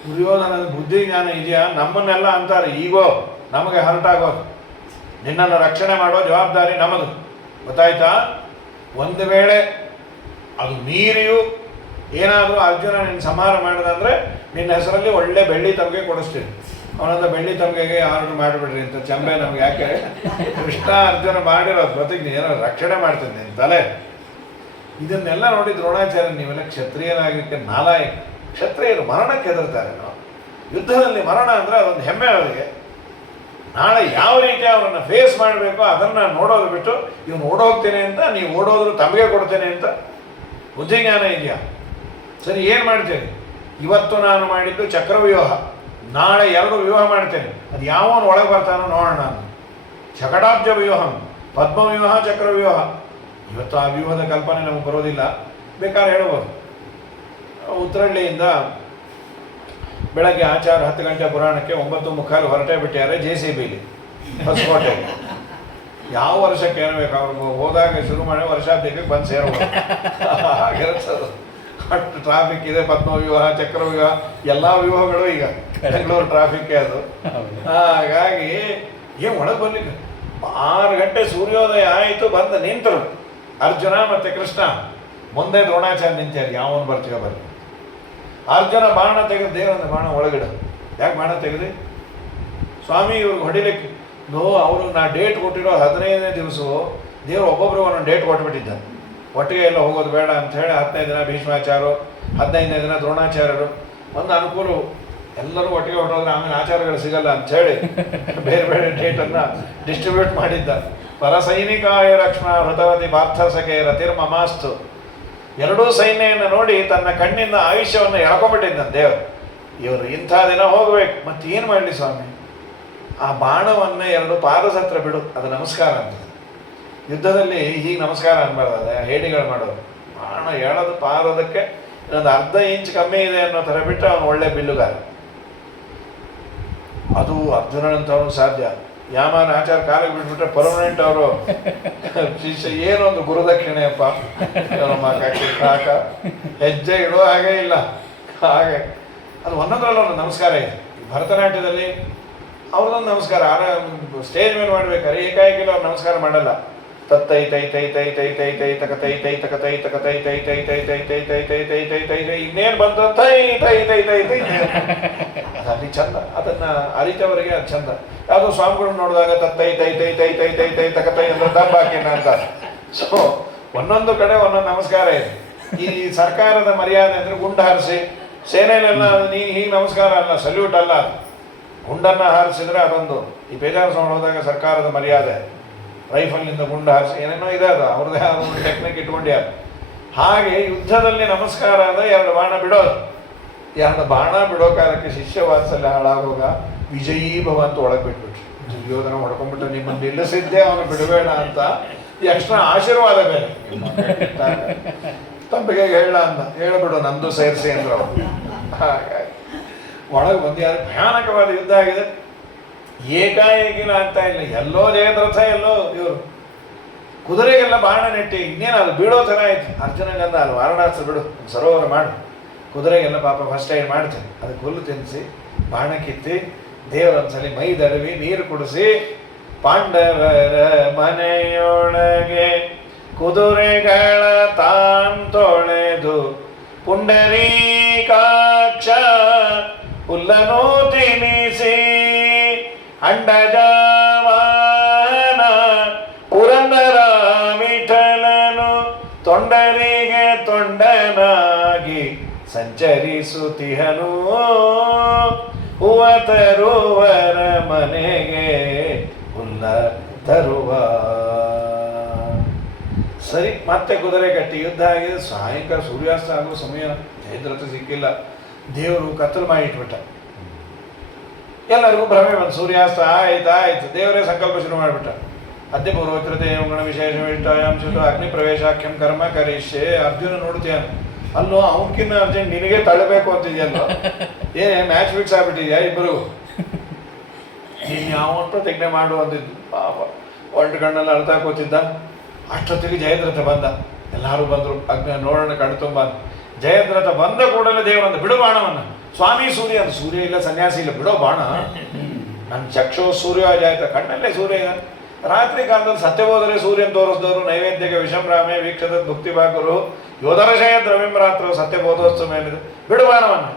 ದುರ್ಯೋಧನದ ಬುದ್ಧಿ ಜ್ಞಾನ ಇದೆಯಾ? ನಮ್ಮನ್ನೆಲ್ಲ ಅಂತಾರೆ, ಈಗೋ ನಮಗೆ ಹರಟಾಗೋದು, ನಿನ್ನನ್ನು ರಕ್ಷಣೆ ಮಾಡೋ ಜವಾಬ್ದಾರಿ ನಮ್ಮದು, ಗೊತ್ತಾಯ್ತಾ? ಒಂದು ವೇಳೆ ಅದು ಮೀರಿಯೂ ಏನಾದರೂ ಅರ್ಜುನ ನಿನ್ನ ಸಂಹಾರ ಮಾಡೋದಂದರೆ ನಿನ್ನ ಹೆಸರಲ್ಲಿ ಒಳ್ಳೆ ಬೆಳ್ಳಿ ತಮಗೆ ಕೊಡಿಸ್ತೀನಿ. ಅವನಂದ ಬೆಳ್ಳಿ ತಮಗೆಗೆ ಆರ್ಡರ್ ಮಾಡಿಬಿಡ್ರಿ ಅಂತ, ಚಂಬೆ ನಮ್ಗೆ ಯಾಕೆ? ಕೃಷ್ಣ ಅರ್ಜುನ ಮಾಡಿರೋದು ಪ್ರತಿಜ್ಞೆ, ಏನೋ ರಕ್ಷಣೆ ಮಾಡ್ತೀನಿ ನಿನ್ನ ತಲೆ. ಇದನ್ನೆಲ್ಲ ನೋಡಿ ದ್ರೋಣಾಚಾರ್ಯ, ನೀವೆಲ್ಲ ಕ್ಷತ್ರಿಯರಾಗಲಿಕ್ಕೆ ನಾಲಾಯಕ. ಕ್ಷತ್ರಿಯರು ಮರಣಕ್ಕೆ ಹೆದರ್ತಾರೆ. ನಾವು ಯುದ್ಧದಲ್ಲಿ ಮರಣ ಅಂದರೆ ಅದೊಂದು ಹೆಮ್ಮೆ ಅವರಿಗೆ. ನಾಳೆ ಯಾವ ರೀತಿ ಅವರನ್ನು ಫೇಸ್ ಮಾಡಬೇಕು ಅದನ್ನು ನೋಡೋದು ಬಿಟ್ಟು ಇವನು ಓಡೋಗ್ತೇನೆ ಅಂತ, ನೀವು ಓಡೋದ್ರು ತಮಗೆ ಕೊಡ್ತೇನೆ ಅಂತ ಬುದ್ಧಿಜ್ಞಾನ ಇದೆಯಾ? ಸರಿ, ಏನು ಮಾಡ್ತೇನೆ? ಇವತ್ತು ನಾನು ಮಾಡಿದ್ದು ಚಕ್ರವ್ಯೂಹ, ನಾಳೆ 2 ವ್ಯೂಹ ಮಾಡ್ತೇನೆ. ಅದು ಯಾವನು ಒಳಗೆ ಬರ್ತಾನೋ ನೋಡೋಣ ನಾನು. ಶಕಟಾಬ್ಜ ವ್ಯೂಹ, ಪದ್ಮವ್ಯೂಹ, ಚಕ್ರವ್ಯೂಹ. ಇವತ್ತು ಆ ವ್ಯೂಹದ ಕಲ್ಪನೆ ನಮಗೆ ಬರೋದಿಲ್ಲ, ಬೇಕಾದ್ರೆ ಹೇಳ್ಬೋದು. ಉತ್ತರಹಳ್ಳಿಯಿಂದ ಬೆಳಗ್ಗೆ ಆಚಾರ 10 ಗಂಟೆ ಪುರಾಣಕ್ಕೆ 9:15 ಹೊರಟೇ ಬಿಟ್ಟಿದ್ದಾರೆ JCBಲಿ ಹೊಸಕೋಟೆಗೆ. ಯಾವ ವರ್ಷಕ್ಕೆ ಏರಬೇಕು, ಅವ್ರಿಗೆ ಹೋದಾಗ ಶುರು ಮಾಡಿ ವರ್ಷಾಬ್ದಕ್ಕೆ ಬಂದು ಸೇರ್ಬೋದು. ಹಾಗಿರ್ತದೆ, ಅಷ್ಟು ಟ್ರಾಫಿಕ್ ಇದೆ. ಪದ್ಮವ್ಯೂಹ, ಚಕ್ರವ್ಯೂಹ, ಎಲ್ಲ ವ್ಯೂಹಗಳು ಈಗ ಬೆಂಗಳೂರು ಟ್ರಾಫಿಕ್ಕೇ ಅದು. ಹಾಗಾಗಿ ಏನು ಒಳಗೆ ಬರ್ಲಿಕ್ಕೆ 6 ಗಂಟೆ ಸೂರ್ಯೋದಯ ಆಯಿತು, ಬಂದು ನಿಂತರು ಅರ್ಜುನ ಮತ್ತು ಕೃಷ್ಣ. ಮುಂದೆ ದ್ರೋಣಾಚಾರ್ಯ ನಿಂತಿದ್ದಾರೆ, ಯಾವನು ಬರ್ತೀವ ಬರ್ರಿ. ಅರ್ಜುನ ಬಾಣ ತೆಗೆದು ದೇವರ ಬಾಣ ಒಳಗಿಡ. ಯಾಕೆ ಬಾಣ ತೆಗೆದು? ಸ್ವಾಮಿ ಇವ್ರಿಗೆ ಹೊಡಿಲಿಕ್ಕೆ ಅವರು ನಾ ಡೇಟ್ ಕೊಟ್ಟಿರೋ 15ನೇ ದಿವಸವು ದೇವರು ಒಬ್ಬೊಬ್ರಿಗೆ ಒಂದೊಂದು ಡೇಟ್ ಕೊಟ್ಬಿಟ್ಟಿದ್ದಾನೆ. ಒಟ್ಟಿಗೆ ಎಲ್ಲ ಹೋಗೋದು ಬೇಡ ಅಂಥೇಳಿ 15 ದಿನ ಭೀಷ್ಮಾಚಾರ್ಯರು, 15ನೇ ದಿನ ದ್ರೋಣಾಚಾರ್ಯರು. ಒಂದು ಅನುಕೂಲ, ಎಲ್ಲರೂ ಒಟ್ಟಿಗೆ ಹೊರಟೋದ್ರೆ ಆಮೇಲೆ ಆಚಾರಗಳು ಸಿಗಲ್ಲ ಅಂಥೇಳಿ ಬೇರೆ ಬೇರೆ ಡೇಟನ್ನು ಡಿಸ್ಟ್ರಿಬ್ಯೂಟ್ ಮಾಡಿದ್ದ. ಪರಸೈನಿಕಾಯ ರಕ್ಷ್ಮಾ ಹೃತವತಿ ಪಾರ್ಥಸಕೆ ರತಿರ್ಮಮಾಸ್ತು. ಎರಡೂ ಸೈನ್ಯವನ್ನು ನೋಡಿ ತನ್ನ ಕಣ್ಣಿಂದ ಆಯುಷ್ಯವನ್ನು ಎಳ್ಕೊಂಡ್ಬಿಟ್ಟಿದ್ದ ದೇವರು. ಇವರು ಇಂಥ ದಿನ ಹೋಗ್ಬೇಕು, ಮತ್ತೇನು ಮಾಡಲಿ ಸ್ವಾಮಿ? ಆ ಬಾಣವನ್ನು 2 ಪಾದದ ಹತ್ರ ಬಿಡು, ಅದು ನಮಸ್ಕಾರ ಅಂತ. ಯುದ್ಧದಲ್ಲಿ ಹೀಗೆ ನಮಸ್ಕಾರ ಅನ್ಬಾರ್ದು, ಹೇಡಿಗಳು ಮಾಡೋದು. ಬಾಣ ಎಳೋದು ಪಾದದಕ್ಕೆ ಇನ್ನೊಂದು ಅರ್ಧ ಇಂಚ್ ಕಮ್ಮಿ ಇದೆ ಅನ್ನೋ ಥರ ಬಿಟ್ಟರೆ ಅವನು ಒಳ್ಳೆ ಬಿಲ್ಲುಗಾರ. ಅದು ಅರ್ಜುನನಂತವನು ಸಾಧ್ಯ. ಯಾಮಾನ ಆಚಾರ ಕಾಲಿಗೆ ಬಿಟ್ಬಿಟ್ರೆ ಪರ್ಮನೆಂಟ್ ಅವರು ಶಿಷ್ಯ ಏನೊಂದು ಗುರುದಕ್ಷಿಣೆಯಪ್ಪ, ಕಾಕ ಹೆಜ್ಜೆ ಇಡೋ ಹಾಗೆ ಇಲ್ಲ. ಹಾಗೆ ಅದು ಒಂದೊಂದರಲ್ಲೂ ಒಂದು ನಮಸ್ಕಾರ ಇದೆ. ಭರತನಾಟ್ಯದಲ್ಲಿ ಅವ್ರದ್ದೊಂದು ನಮಸ್ಕಾರ, ಸ್ಟೇಜ್ ಮೇಲೆ ಮಾಡ್ಬೇಕಾದ್ರೆ ಏಕಾಏಕಿಲ್ಲ ಅವ್ರು ನಮಸ್ಕಾರ ಮಾಡಲ್ಲ, ತತ್ತೈ ತೈ ತೈ ತೈ ತೈ ತೈ ತೈ ತಕ ತೈ ತೈ ತಕ ತೈ ತಕ ತೈ ತೈ ತೈ ತೈ ತೈ ತೈ ತೈ ತೈ ತೈ ತೈ ತೈ ತೈ ಇನ್ನೇನು ಬಂತು ತೈ ತೈ ತೈ ತೈ ತೈ ಅಲ್ಲಿ ಚಂದ, ಅದನ್ನ ಅರಿತವರಿಗೆ ಅದು ಚಂದ. ಯಾವುದೋ ಸ್ವಾಮಿಗಳು ನೋಡಿದಾಗ ತತ್ತೈ ತೈ ತೈ ತೈ ತೈ ತೈ ತೈ ತಕ ತೈ ಅಂದ್ರೆ ದಬ್ಬ ಹಾಕಿನ ಅಂತ. ಸೊ ಒಂದೊಂದು ಕಡೆ ಒಂದೊಂದು ನಮಸ್ಕಾರ ಇದೆ. ಈ ಸರ್ಕಾರದ ಮರ್ಯಾದೆ ಅಂದರೆ ಗುಂಡು ಹಾರಿಸಿ, ಸೇನೆಯಲ್ಲೆಲ್ಲ ನೀ ಹೀಗೆ ನಮಸ್ಕಾರ ಅಲ್ಲ, ಸಲ್ಯೂಟ್ ಅಲ್ಲ, ಗುಂಡನ್ನು ಹಾರಿಸಿದ್ರೆ ಅದೊಂದು. ಈ ಬೇಜಾರು ಸೌಂಡ್ ಹೋದಾಗ ಸರ್ಕಾರದ ಮರ್ಯಾದೆ ರೈಫಲ್ನಿಂದ ಗುಂಡು ಹಾರಿಸಿ ಏನೇನೋ ಇದೆ, ಅದು ಅವ್ರದ್ದೇ ಆದ ಒಂದು ಟೆಕ್ನಿಕ್ ಇಟ್ಕೊಂಡ್ಯಾರ. ಹಾಗೆ ಯುದ್ಧದಲ್ಲಿ ನಮಸ್ಕಾರ ಅಂದರೆ 2 ಬಾಣ ಬಿಡೋದು. 2 ಬಾಣ ಬಿಡೋ ಕಾಲಕ್ಕೆ ಶಿಷ್ಯ ವಾತ್ಸಲ್ಯ ಹಾಳಾಗುವಾಗ ವಿಜಯೀ ಭವ ಅಂತ ಒಳಗೆ ಬಿಟ್ಬಿಟ್ರು. ದುರ್ಯೋಧನ ಹೊಡ್ಕೊಂಡ್ಬಿಟ್ಟು ನಿಮ್ಮನ್ನು ನಿಲ್ಲಿಸಿದ್ದೆ ಅವನು ಬಿಡಬೇಡ ಅಂತ ಎಕ್ಸ್ಟ್ರಾ ಆಶೀರ್ವಾದ ಬೇರೆ. ತಂಬಿಗೆ ಹೇಳ ಅಂದ, ಹೇಳ್ಬಿಡು ನಂದು ಸೇರಿಸಿ ಅಂದ್ರು ಅವರು. ಹಾಗಾಗಿ ಒಳಗೆ ಬಂದು ಯಾರು ಭಯಾನಕವಾದ ಯುದ್ಧ ಆಗಿದೆ. ಏಕಾಏಕಿನ ಆಗ್ತಾ ಇಲ್ಲ, ಎಲ್ಲೋ ಜಯದ್ರಥ, ಎಲ್ಲೋ ಇವರು ಕುದುರೆಗೆಲ್ಲ ಬಾಣ ನೆಟ್ಟಿ ಇನ್ನೇನು ಅದು ಬೀಳೋ ಥರ ಆಯ್ತು. ಅರ್ಜುನಗಂದ ಅಲ್ಲಿ ವಾರಣಾಸ್ತ್ರ ಬಿಡು, ಸರೋವರ ಮಾಡು. ಕುದುರೆಗೆಲ್ಲ ಪಾಪ ಫಸ್ಟ್ ಏಡ್ ಮಾಡ್ತೇನೆ, ಅದಕ್ಕೆ ಹುಲ್ಲು ತಿನ್ನಿಸಿ ಬಾಣ ಕಿತ್ತಿ ದೇವರೊಂದ್ಸಲಿ ಮೈ ದಡವಿ ನೀರು ಕುಡಿಸಿ ಪಾಂಡವರ ಮನೆಯೊಳಗೆ ಕುದುರೆಗಳ ತಾನ್ ತೊಳೆದು ಪುಂಡರೀಕಾಕ್ಷ ಹುಲ್ಲನು ತಿನಿಸಿ ಅಂಡಜವಾನ ಪುರಂದರ ವಿಠಲನು ತೊಂಡರಿಗೆ ತೊಂಡನಾಗಿ ಸಂಚರಿಸುತ್ತಿಹನು ಹೂವ ತರುವರ ಮನೆಗೆ ಹುಲ್ಲ ತರುವ. ಸರಿ, ಮತ್ತೆ ಕುದುರೆ ಕಟ್ಟಿ ಯುದ್ಧ ಆಗಿದೆ. ಸಾಯಂಕಾಲ ಸೂರ್ಯಾಸ್ತ ಆಗೋ ಸಮಯ, ಜಯದ್ರಥ ಸಿಕ್ಕಿಲ್ಲ. ದೇವರು ಕತ್ತಲು ಮಾಡಿ ಇಟ್ಬಿಟ್ಟ. ಎಲ್ಲರಿಗೂ ಭ್ರಮೆ ಬಂತು, ಸೂರ್ಯಾಸ್ತ ಆಯ್ತು. ದೇವರೇ ಸಂಕಲ್ಪ ಶುರು ಮಾಡಿಬಿಟ್ಟ. ಅದ್ಯ ಪೂರ್ವತ್ರತೆ ಗುಣ ವಿಶೇಷ ವಿಷ್ಟಾಯಾಂಶ ಅಗ್ನಿ ಪ್ರವೇಶಾಖ್ಯಂ ಕರ್ಮ ಕರಿಷ್ಯೆ. ಅರ್ಜುನ ನೋಡ್ತೀಯಾನ, ಅಲ್ಲೋ ಅವನಕಿನ್ನ ಅರ್ಜುನ್ ನಿನಗೆ ತಳ್ಳಬೇಕು ಅಂತಿದ್ಯಲ್ಲೋ, ಮ್ಯಾಚ್ ಫಿಕ್ಸ್ ಆಗ್ಬಿಟ್ಟಿದ್ಯಾ ಇಬ್ಬರು, ನೀನು ಯಾವನ್ ಪ್ರತಿಜ್ಞೆ ಮಾಡು ಅಂತಿದ್ದು. ಪಾಪ ಒಂಟು ಕಣ್ಣಲ್ಲಿ ಅಳ್ತಾ ಕೂತಿದ್ದ. ಅಷ್ಟೊತ್ತಿಗೆ ಜಯದ್ರಥ ಬಂದ. ಎಲ್ಲರೂ ಬಂದರು, ಅಗ್ನಿ ನೋಡೋಣ ಕಣ್ಣು ತುಂಬ. ಜಯದ್ರಥ ಬಂದ ಕೂಡಲೇ ದೇವರಂದ, ಬಿಡು ಬಾಣವನ್ನು. ಸ್ವಾಮಿ ಸೂರ್ಯ ಅಂತ, ಸೂರ್ಯ ಇಲ್ಲ ಸನ್ಯಾಸಿ ಇಲ್ಲ, ಬಿಡೋ ಬಾಣ. ನನ್ನ ಚಕ್ಷು ಸೂರ್ಯ ಜಾಯ್ತ, ಕಣ್ಣಲ್ಲೇ ಸೂರ್ಯ ಇಲ್ಲ. ರಾತ್ರಿ ಕಾಲದಲ್ಲಿ ಸತ್ಯ ಹೋದರೆ ಸೂರ್ಯನ ತೋರಿಸಿದವರು ನೈವೇದ್ಯಕ್ಕೆ ವಿಷಂಭ್ರಾಮೆ ವೀಕ್ಷದ ಭಕ್ತಿ ಬಾಕರು ಯೋಧರಶಯ ದ್ರವ್ಯಂರಾತ್ರು ಸತ್ಯ ಬೋಧೋತ್ಸವ ಮೇಲಿದೆ, ಬಿಡು ಬಾಣವನ್ನು.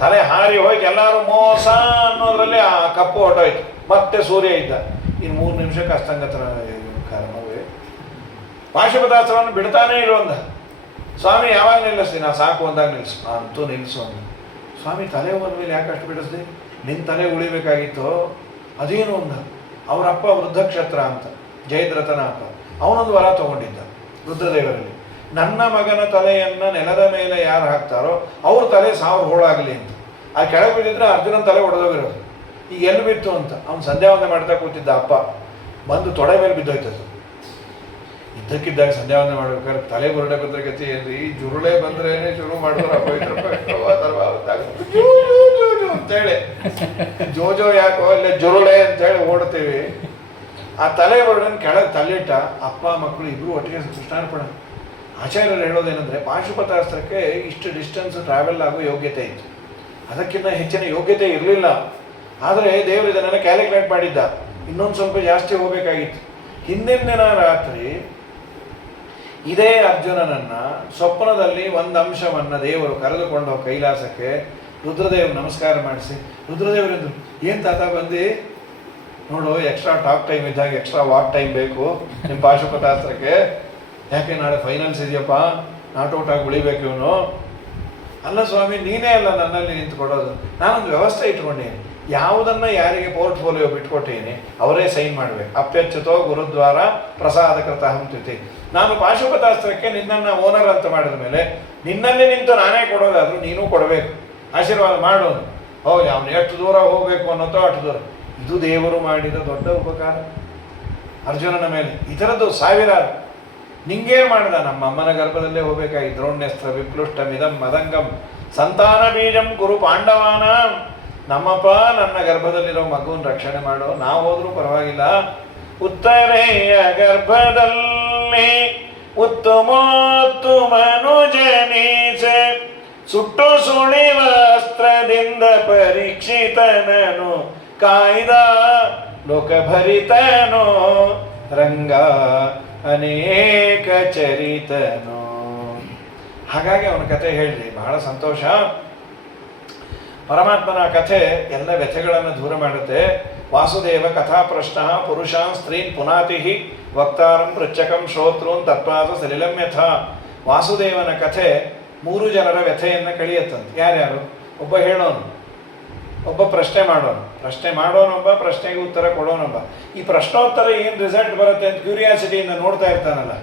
ತಲೆ ಹಾರಿ ಹೋಯ್ತು, ಎಲ್ಲರೂ ಮೋಸ ಅನ್ನೋದ್ರಲ್ಲಿ ಆ ಕಪ್ಪು ಹೊಟ್ಟೋಯ್ತು. ಮತ್ತೆ ಸೂರ್ಯ ಇದ್ದ. ಇನ್ನು 3 ನಿಮಿಷಕ್ಕೆ ಅಸ್ತಂಗತನ ಕಾರಣವೇ. ಪಾಶುಪತಾಸ್ತ್ರವನ್ನು ಬಿಡ್ತಾನೇ ಇರುವಂದ. ಸ್ವಾಮಿ ಯಾವಾಗ ನಿಲ್ಲಿಸ್ತೀನಿ, ನಾ ಸಾಕು ಅಂದಾಗ ನಿಲ್ಲಿಸು. ಅಂತೂ ನಿಲ್ಲಿಸು ಅಂದ. ಸ್ವಾಮಿ ತಲೆ ಹೋದ ಮೇಲೆ ಯಾಕೆ ಅಷ್ಟು ಬಿಡಿಸ್ದೆ, ನಿನ್ನ ತಲೆ ಉಳಿಬೇಕಾಗಿತ್ತು. ಅದೇನು ಅಂದ. ಅವರಪ್ಪ ವೃದ್ಧಕ್ಷತ್ರ ಅಂತ, ಜಯದ್ರಥನ ಅಪ್ಪ, ಅವನೊಂದು ವರ ತಗೊಂಡಿದ್ದ ರುದ್ರದೇವರಲ್ಲಿ. ನನ್ನ ಮಗನ ತಲೆಯನ್ನು ನೆಲದ ಮೇಲೆ ಯಾರು ಹಾಕ್ತಾರೋ ಅವ್ರ ತಲೆ 1000 ಹೋಳಾಗಲಿ ಅಂತ. ಆ ಕೆಳಗೆ ಬಿದ್ದಿದ್ರೆ ಅರ್ಜುನನ ತಲೆ ಒಡೆದೋಗಿರೋದು. ಈಗ ಎಲ್ಲಿ ಬಿತ್ತು ಅಂತ ಅವ್ನು ಸಂಧ್ಯಾವಂದನೆ ಮಾಡ್ತಾ ಕೂತಿದ್ದ. ಅಪ್ಪ ಬಂದು ತೊಡೆ ಮೇಲೆ ಬಿದ್ದೋಯ್ತದ್ದು. ಇದ್ದಕ್ಕಿದ್ದಾಗ ಸಂಧ್ಯಾವಂದನೆ ಮಾಡ್ಬೇಕಾದ್ರೆ ತಲೆ ಬುರುಡೆ ಬಂದ್ರೆ ಗತಿ ಏನ್ರಿ, ಜುರುಳೆ ಬಂದ್ರೇನೆ ಶುರು ಮಾಡಿದ್ರು ಅಂತೇಳಿ, ಜೋಜೋ ಯಾಕೋ ಇಲ್ಲೇ ಜುರುಳೆ ಅಂತೇಳಿ ಓಡ್ತೀವಿ. ಆ ತಲೆ ಬುರುಡನ್ ಕೆಳಗೆ ತಲೆಯಿಟ್ಟ. ಅಪ್ಪ ಮಕ್ಕಳು ಇಬ್ರು ಒಟ್ಟಿಗೆ ಕೃಷ್ಣಾರ್ಪಣ. ಆಚಾರ್ಯರು ಹೇಳೋದೇನೆಂದರೆ, ಪಾಶುಪತಾಸ್ತ್ರಕ್ಕೆ ಇಷ್ಟು ಡಿಸ್ಟೆನ್ಸ್ ಟ್ರಾವೆಲ್ ಆಗೋ ಯೋಗ್ಯತೆ ಇತ್ತು, ಅದಕ್ಕಿಂತ ಹೆಚ್ಚಿನ ಯೋಗ್ಯತೆ ಇರಲಿಲ್ಲ. ಆದರೆ ದೇವರು ಇದನ್ನೆಲ್ಲ ಕ್ಯಾಲ್ಕುಲೇಟ್ ಮಾಡಿದ್ದ, ಇನ್ನೊಂದು ಸ್ವಲ್ಪ ಜಾಸ್ತಿ ಹೋಗಬೇಕಾಗಿತ್ತು. ಹಿಂದಿನ ದಿನ ರಾತ್ರಿ ಇದೇ ಅರ್ಜುನನನ್ನು ಸ್ವಪ್ನದಲ್ಲಿ ಒಂದು ಅಂಶವನ್ನು ದೇವರು ಕರೆದುಕೊಂಡು ಕೈಲಾಸಕ್ಕೆ ರುದ್ರದೇವರು ನಮಸ್ಕಾರ ಮಾಡಿಸಿ, ರುದ್ರದೇವರೆಂದರು, ಏನು ತಾತ ಬಂದು ನೋಡು, ಎಕ್ಸ್ಟ್ರಾ ಟಾಕ್ ಟೈಮ್ ಇದ್ದಾಗ ಎಕ್ಸ್ಟ್ರಾ ವಾಕ್ ಟೈಮ್ ಬೇಕು ನಿಮ್ಮ ಪಾಶುಪತಾಸ್ತ್ರಕ್ಕೆ. ಯಾಕೆ ನಾಳೆ ಫೈನಲ್ಸ್ ಇದೆಯಪ್ಪ, ನಾಟ್ ಔಟ್ ಆಗಿ ಉಳಿಬೇಕು ಇವನು. ಅಲ್ಲ ಸ್ವಾಮಿ, ನೀನೇ ಅಲ್ಲ ನನ್ನಲ್ಲಿ ನಿಂತ್ಕೊಡೋದು, ನಾನೊಂದು ವ್ಯವಸ್ಥೆ ಇಟ್ಕೊಂಡೀನಿ. ಯಾವುದನ್ನು ಯಾರಿಗೆ ಪೋರ್ಟ್ಫೋಲಿಯೋ ಬಿಟ್ಕೊಟ್ಟೀನಿ ಅವರೇ ಸೈನ್ ಮಾಡಬೇಕು. ಅಪ್ಯಚ್ಯುತೋ ಗುರುದ್ವಾರ ಪ್ರಸಾದಕೃತ ಹಂತಿತಿ. ನಾನು ಪಾಶುಪತಾಸ್ತ್ರಕ್ಕೆ ನಿನ್ನನ್ನು ಓನರ್ ಅಂತ ಮಾಡಿದ ಮೇಲೆ ನಿನ್ನಲ್ಲಿ ನಿಂತು ನಾನೇ ಕೊಡೋದಾದರೂ ನೀನೂ ಕೊಡಬೇಕು, ಆಶೀರ್ವಾದ ಮಾಡೋದು. ಹೌದು, ಅವನು ಎಷ್ಟು ದೂರ ಹೋಗಬೇಕು ಅನ್ನೋತೋ ಅಷ್ಟು ದೂರ. ಇದು ದೇವರು ಮಾಡಿದ ದೊಡ್ಡ ಉಪಕಾರ ಅರ್ಜುನನ ಮೇಲೆ. ಈ ಥರದ್ದು ಸಾವಿರಾರು. ನಿಂಗೇನು ಮಾಡಿದ, ನಮ್ಮ ಅಮ್ಮನ ಗರ್ಭದಲ್ಲೇ ಹೋಗಬೇಕಾಗಿ ದ್ರೋಣ್ಯಸ್ತ್ರ ವಿಪ್ಲುಷ್ಟಮಿದಂ ಮದಂಗಂ ಸಂತಾನ ಬೀಜಂ ಗುರು ಪಾಂಡವಾನ. ನಮ್ಮಪ್ಪ ನನ್ನ ಗರ್ಭದಲ್ಲಿರೋ ಮಗುವನ್ನು ರಕ್ಷಣೆ ಮಾಡೋ, ನಾವು ಹೋದ್ರೂ ಪರವಾಗಿಲ್ಲ. ಉತ್ತರೆಯ ಗರ್ಭದಲ್ಲಿ ಉತ್ತಮೋತ್ತಮನು ಜನಿಸೆ, ಸುಟ್ಟು ಸುಳಿವ ಅಸ್ತ್ರದಿಂದ ಪರೀಕ್ಷಿತನನು ಕಾಯ್ದ ಲೋಕಭರಿತನು. ರಂಗ ಅನೇಕ ಚರಿತನು. ಹಾಗಾಗಿ ಅವನ ಕಥೆ ಹೇಳ್ರಿ, ಬಹಳ ಸಂತೋಷ. ಪರಮಾತ್ಮನ ಕಥೆ ಎಲ್ಲ ವ್ಯಥೆಗಳನ್ನು ದೂರ ಮಾಡುತ್ತೆ. ವಾಸುದೇವ ಕಥಾ ಪ್ರಶ್ನ ಪುರುಷಾನ್ ಸ್ತ್ರೀನ್ ಪುನಾತಿ ವಕ್ತಾರಂ ಪೃಚ್ಛಕಂ ಶ್ರೋತೃನ್ ತತ್ವಾದ ಸಲಿಲಂ ಯಥ. ವಾಸುದೇವನ ಕಥೆ 3 ಜನರ ವ್ಯಥೆಯನ್ನು ಕಳಿಯತ್ತಂತೆ. ಯಾರ್ಯಾರು? ಒಬ್ಬ ಹೇಳೋನು, ಒಬ್ಬ ಪ್ರಶ್ನೆ ಮಾಡೋನೊಬ್ಬ, ಪ್ರಶ್ನೆಗೆ ಉತ್ತರ ಕೊಡೋನೊಬ್ಬ. ಈ ಪ್ರಶ್ನೋತ್ತರ ಏನು ರಿಸಲ್ಟ್ ಬರುತ್ತೆ ಅಂತ ಕ್ಯೂರಿಯಾಸಿಟಿಯಿಂದ ನೋಡ್ತಾ ಇರ್ತಾನಲ್ಲ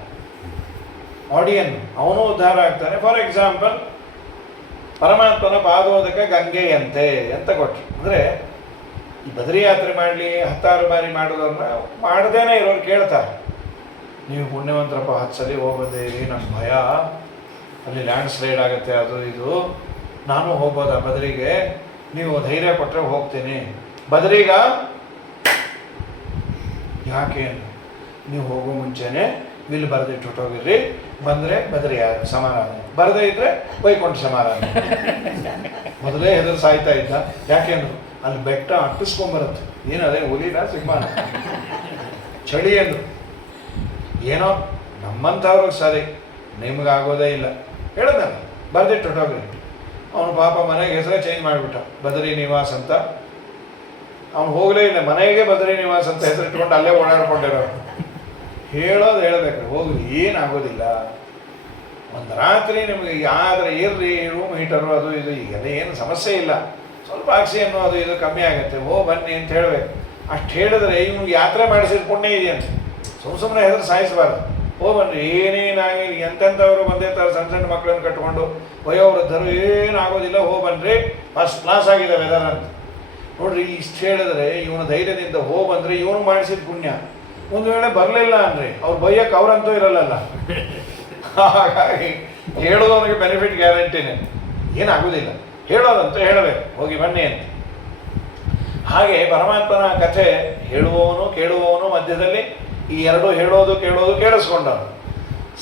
ಆಡಿಯನ್, ಅವನು ಉದ್ಧಾರ ಆಗ್ತಾನೆ. ಫಾರ್ ಎಕ್ಸಾಂಪಲ್, ಪರಮಾತ್ಮನ ಪಾದೋದಕ ಗಂಗೆಯಂತೆ ಅಂತ ಕೊಟ್ಟರು. ಅಂದರೆ ಈ ಬದರಿ ಯಾತ್ರೆ ಮಾಡಲಿ 10 ಬಾರಿ ಮಾಡೋದನ್ನ ಮಾಡದೇನೆ ಇರೋರು ಕೇಳ್ತಾರೆ, ನೀವು ಪುಣ್ಯವಂತರಪ್ಪ 10 ಸಲ ಹೋಗೋದೇರಿ, ನಂಗೆ ಭಯ, ಅಲ್ಲಿ ಲ್ಯಾಂಡ್ ಸ್ಲೈಡ್ ಆಗುತ್ತೆ, ಅದು ಇದು, ನಾನು ಹೋಗ್ಬೋದಾ ಬದರಿಗೆ? ನೀವು ಧೈರ್ಯ ಕೊಟ್ಟರೆ ಹೋಗ್ತೀನಿ. ಬದರೀಗ ಯಾಕೆ? ನೀವು ಹೋಗೋ ಮುಂಚೆನೆ ವಿಲ್ ಬರೆದಿಟ್ಟು ಹೊಟ್ಟೋಗಿರ್ರಿ, ಬಂದರೆ ಬದರಿ ಸಮಾರಾಧನೆ, ಬರದೇ ಇದ್ದರೆ ವೈಕುಂಠ ಸಮಾರಾಧನೆ. ಮೊದಲೇ ಹೆದರು ಸಾಯ್ತಾ ಇದ್ದ. ಯಾಕೆಂದ್ರು ಅಲ್ಲಿ ಬೆಟ್ಟ ಅಟ್ಟಿಸ್ಕೊಂಬರುತ್ತೆ. ಏನದೇ ಹುಲಿನ ಸಿಂಹನ? ಚಳಿ ಅಂದರು. ಏನೋ ನಮ್ಮಂಥವ್ರಿಗೆ ಸರಿ, ನಿಮ್ಗಾಗೋದೇ ಇಲ್ಲ ಹೇಳೋದಲ್ಲ, ಬರೆದಿಟ್ಟು ಹೊಟ್ಟೋಗ್ರಿ. ಅವನು ಪಾಪ ಮನೆಗೆ ಹೆಸರೇ ಚೇಂಜ್ ಮಾಡಿಬಿಟ್ಟ, ಬದರಿ ನಿವಾಸ್ ಅಂತ. ಅವನು ಹೋಗಲೇ ಇಲ್ಲ, ಮನೆಗೆ ಬದರಿ ನಿವಾಸ್ ಅಂತ ಹೆಸರಿಟ್ಕೊಂಡು ಅಲ್ಲೇ ಓಡಾಡ್ಕೊಂಡಿರೋ. ಹೇಳೋದು ಹೇಳಬೇಕು, ಹೋಗ್ಲಿ, ಏನಾಗೋದಿಲ್ಲ. ಒಂದು ರಾತ್ರಿ ನಿಮಗೆ ಯಾವ್ದಾರ ಇರ್ರಿ, ರೂಮ್ ಹೀಟರು ಅದು ಇದು, ಈಗೆಲ್ಲ ಏನು ಸಮಸ್ಯೆ ಇಲ್ಲ, ಸ್ವಲ್ಪ ಆಕ್ಸಿಜನ್ನು ಅದು ಇದು ಕಮ್ಮಿ ಆಗುತ್ತೆ, ಬನ್ನಿ ಅಂತ ಹೇಳಬೇಕು. ಅಷ್ಟು ಹೇಳಿದ್ರೆ ಇವ್ನಿಗೆ ಯಾತ್ರೆ ಮಾಡಿಸಿದ ಪುಣ್ಯ ಇದೆಯಂತ. ಸುಮ್ಮನೆ ಹೆಸರು ಸಾಯಿಸಬಾರ್ದು. ಬನ್ನಿ, ಏನೇನಾಗಿ ಎಂತೆಂಥವ್ರು ಬಂದಿರ್ತಾರೆ, ಸಣ್ಣ ಸಣ್ಣ ಮಕ್ಕಳನ್ನು ಕಟ್ಕೊಂಡು, ವಯೋವೃದ್ಧರು, ಏನಾಗೋದಿಲ್ಲ, ಬನ್ನಿರಿ, ಫಸ್ಟ್ ಕ್ಲಾಸ್ ಆಗಿದೆ ವೆದರ್ ಅಂತ. ನೋಡ್ರಿ, ಇಷ್ಟು ಹೇಳಿದ್ರೆ ಇವನ ಧೈರ್ಯದಿಂದ ಬಂದರೆ ಇವನು ಮಾಡಿಸಿದ ಪುಣ್ಯ. ಒಂದು ವೇಳೆ ಬರಲಿಲ್ಲ ಅಂದರೆ ಅವ್ರು ಬೈಯಕ್ಕೆ ಅವ್ರಂತೂ ಇರಲ್ಲಲ್ಲ. ಹಾಗಾಗಿ ಹೇಳೋದವನಿಗೆ ಬೆನಿಫಿಟ್ ಗ್ಯಾರಂಟಿನೇ, ಏನಾಗೋದಿಲ್ಲ, ಹೇಳೋದಂತೂ ಹೇಳಬೇಕು, ಹೋಗಿ ಬನ್ನಿ ಅಂತ. ಹಾಗೆ ಪರಮಾತ್ಮನ ಕಥೆ ಹೇಳುವವನು ಕೇಳುವವನು ಮಧ್ಯದಲ್ಲಿ ಈ ಎರಡು ಹೇಳೋದು ಕೇಳೋದು ಕೇಳಿಸ್ಕೊಂಡವನು.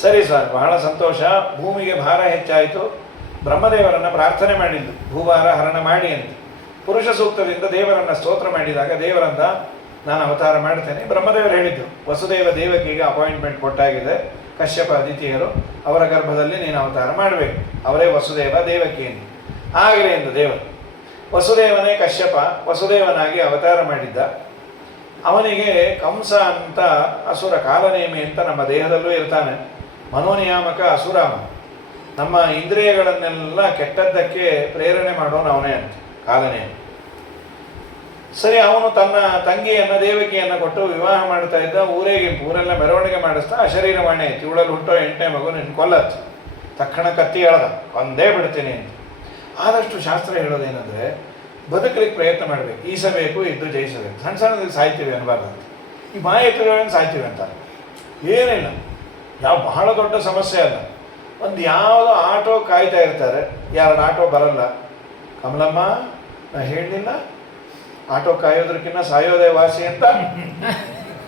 ಸರಿ ಸರ್, ಬಹಳ ಸಂತೋಷ. ಭೂಮಿಗೆ ಭಾರ ಹೆಚ್ಚಾಯಿತು. ಬ್ರಹ್ಮದೇವರನ್ನು ಪ್ರಾರ್ಥನೆ ಮಾಡಿದ್ದು, ಭೂಭಾರ ಹರಣ ಮಾಡಿ ಅಂತ. ಪುರುಷ ಸೂಕ್ತದಿಂದ ದೇವರನ್ನು ಸ್ತೋತ್ರ ಮಾಡಿದಾಗ ದೇವರನ್ನ ನಾನು ಅವತಾರ ಮಾಡ್ತೇನೆ. ಬ್ರಹ್ಮದೇವರು ಹೇಳಿದ್ದು, ವಸುದೇವ ದೇವಕಿಗೆ ಅಪಾಯಿಂಟ್ಮೆಂಟ್ ಕೊಟ್ಟಾಗಿದೆ, ಕಶ್ಯಪ ಅದಿತಿಯರು, ಅವರ ಗರ್ಭದಲ್ಲಿ ನೀನು ಅವತಾರ ಮಾಡಬೇಕು, ಅವರೇ ವಸುದೇವ ದೇವಕಿಯನ್ನು. ಆಗಲಿ ಎಂದು ದೇವರು, ವಸುದೇವನೇ ಕಶ್ಯಪ ವಸುದೇವನಾಗಿ ಅವತಾರ ಮಾಡಿದ್ದ. ಅವನಿಗೆ ಕಂಸ ಅಂತ ಅಸುರ, ಕಾಲನೇಮಿ ಅಂತ ನಮ್ಮ ದೇಹದಲ್ಲೂ ಇರ್ತಾನೆ. ಮನೋನಿಯಾಮಕ ಅಸುರಾಮ, ನಮ್ಮ ಇಂದ್ರಿಯಗಳನ್ನೆಲ್ಲ ಕೆಟ್ಟದ್ದಕ್ಕೆ ಪ್ರೇರಣೆ ಮಾಡೋನು ಅವನೇ ಅಂತ ಕಾಲನೇಮಿ. ಸರಿ, ಅವನು ತನ್ನ ತಂಗಿಯನ್ನು ದೇವಕಿಯನ್ನು ಕೊಟ್ಟು ವಿವಾಹ ಮಾಡ್ತಾ ಇದ್ದ. ಊರೆಲ್ಲ ಮೆರವಣಿಗೆ ಮಾಡಿಸ್ತಾ ಅಶರೀರವಾಣಿ ಆಯ್ತು, ಇವಳಲ್ಲಿ ಹುಟ್ಟೋ 8ನೇ ಮಗು ನಿನ್ನ ಕೊಲ್ಲತ್ತು. ತಕ್ಷಣ ಕತ್ತಿ ಎಳ್ದ, ಕೊಂದೇ ಬಿಡ್ತೀನಿ ಅಂತ. ಆದಷ್ಟು ಶಾಸ್ತ್ರ ಹೇಳೋದೇನೆಂದರೆ, ಬದುಕಲಿಕ್ಕೆ ಪ್ರಯತ್ನ ಮಾಡಬೇಕು, ಈಸಬೇಕು, ಇದ್ದು ಜಯಿಸಬೇಕು. ಸಣ್ಣ ಸಣ್ಣದಕ್ಕೆ ಸಾಯ್ತೀವಿ ಅನ್ನಬಾರ್ದು ಅಂತ. ಈ ಮಾಯ ಎತ್ತುಗಳೇನು ಸಾಯ್ತೀವಿ ಅಂತಾರೆ, ಏನಿಲ್ಲ, ಯಾವ ಬಹಳ ದೊಡ್ಡ ಸಮಸ್ಯೆ ಅಲ್ಲ. ಒಂದು ಯಾವುದೋ ಆಟೋ ಕಾಯ್ತಾ ಇರ್ತಾರೆ, 2 ಆಟೋ ಬರಲ್ಲ. ಕಮಲಮ್ಮ, ನಾ ಹೇಳಲಿಲ್ಲ ಆಟೋ ಕಾಯೋದ್ರಕ್ಕಿಂತ ಸಾಯೋದೇ ವಾಸಿ ಅಂತ?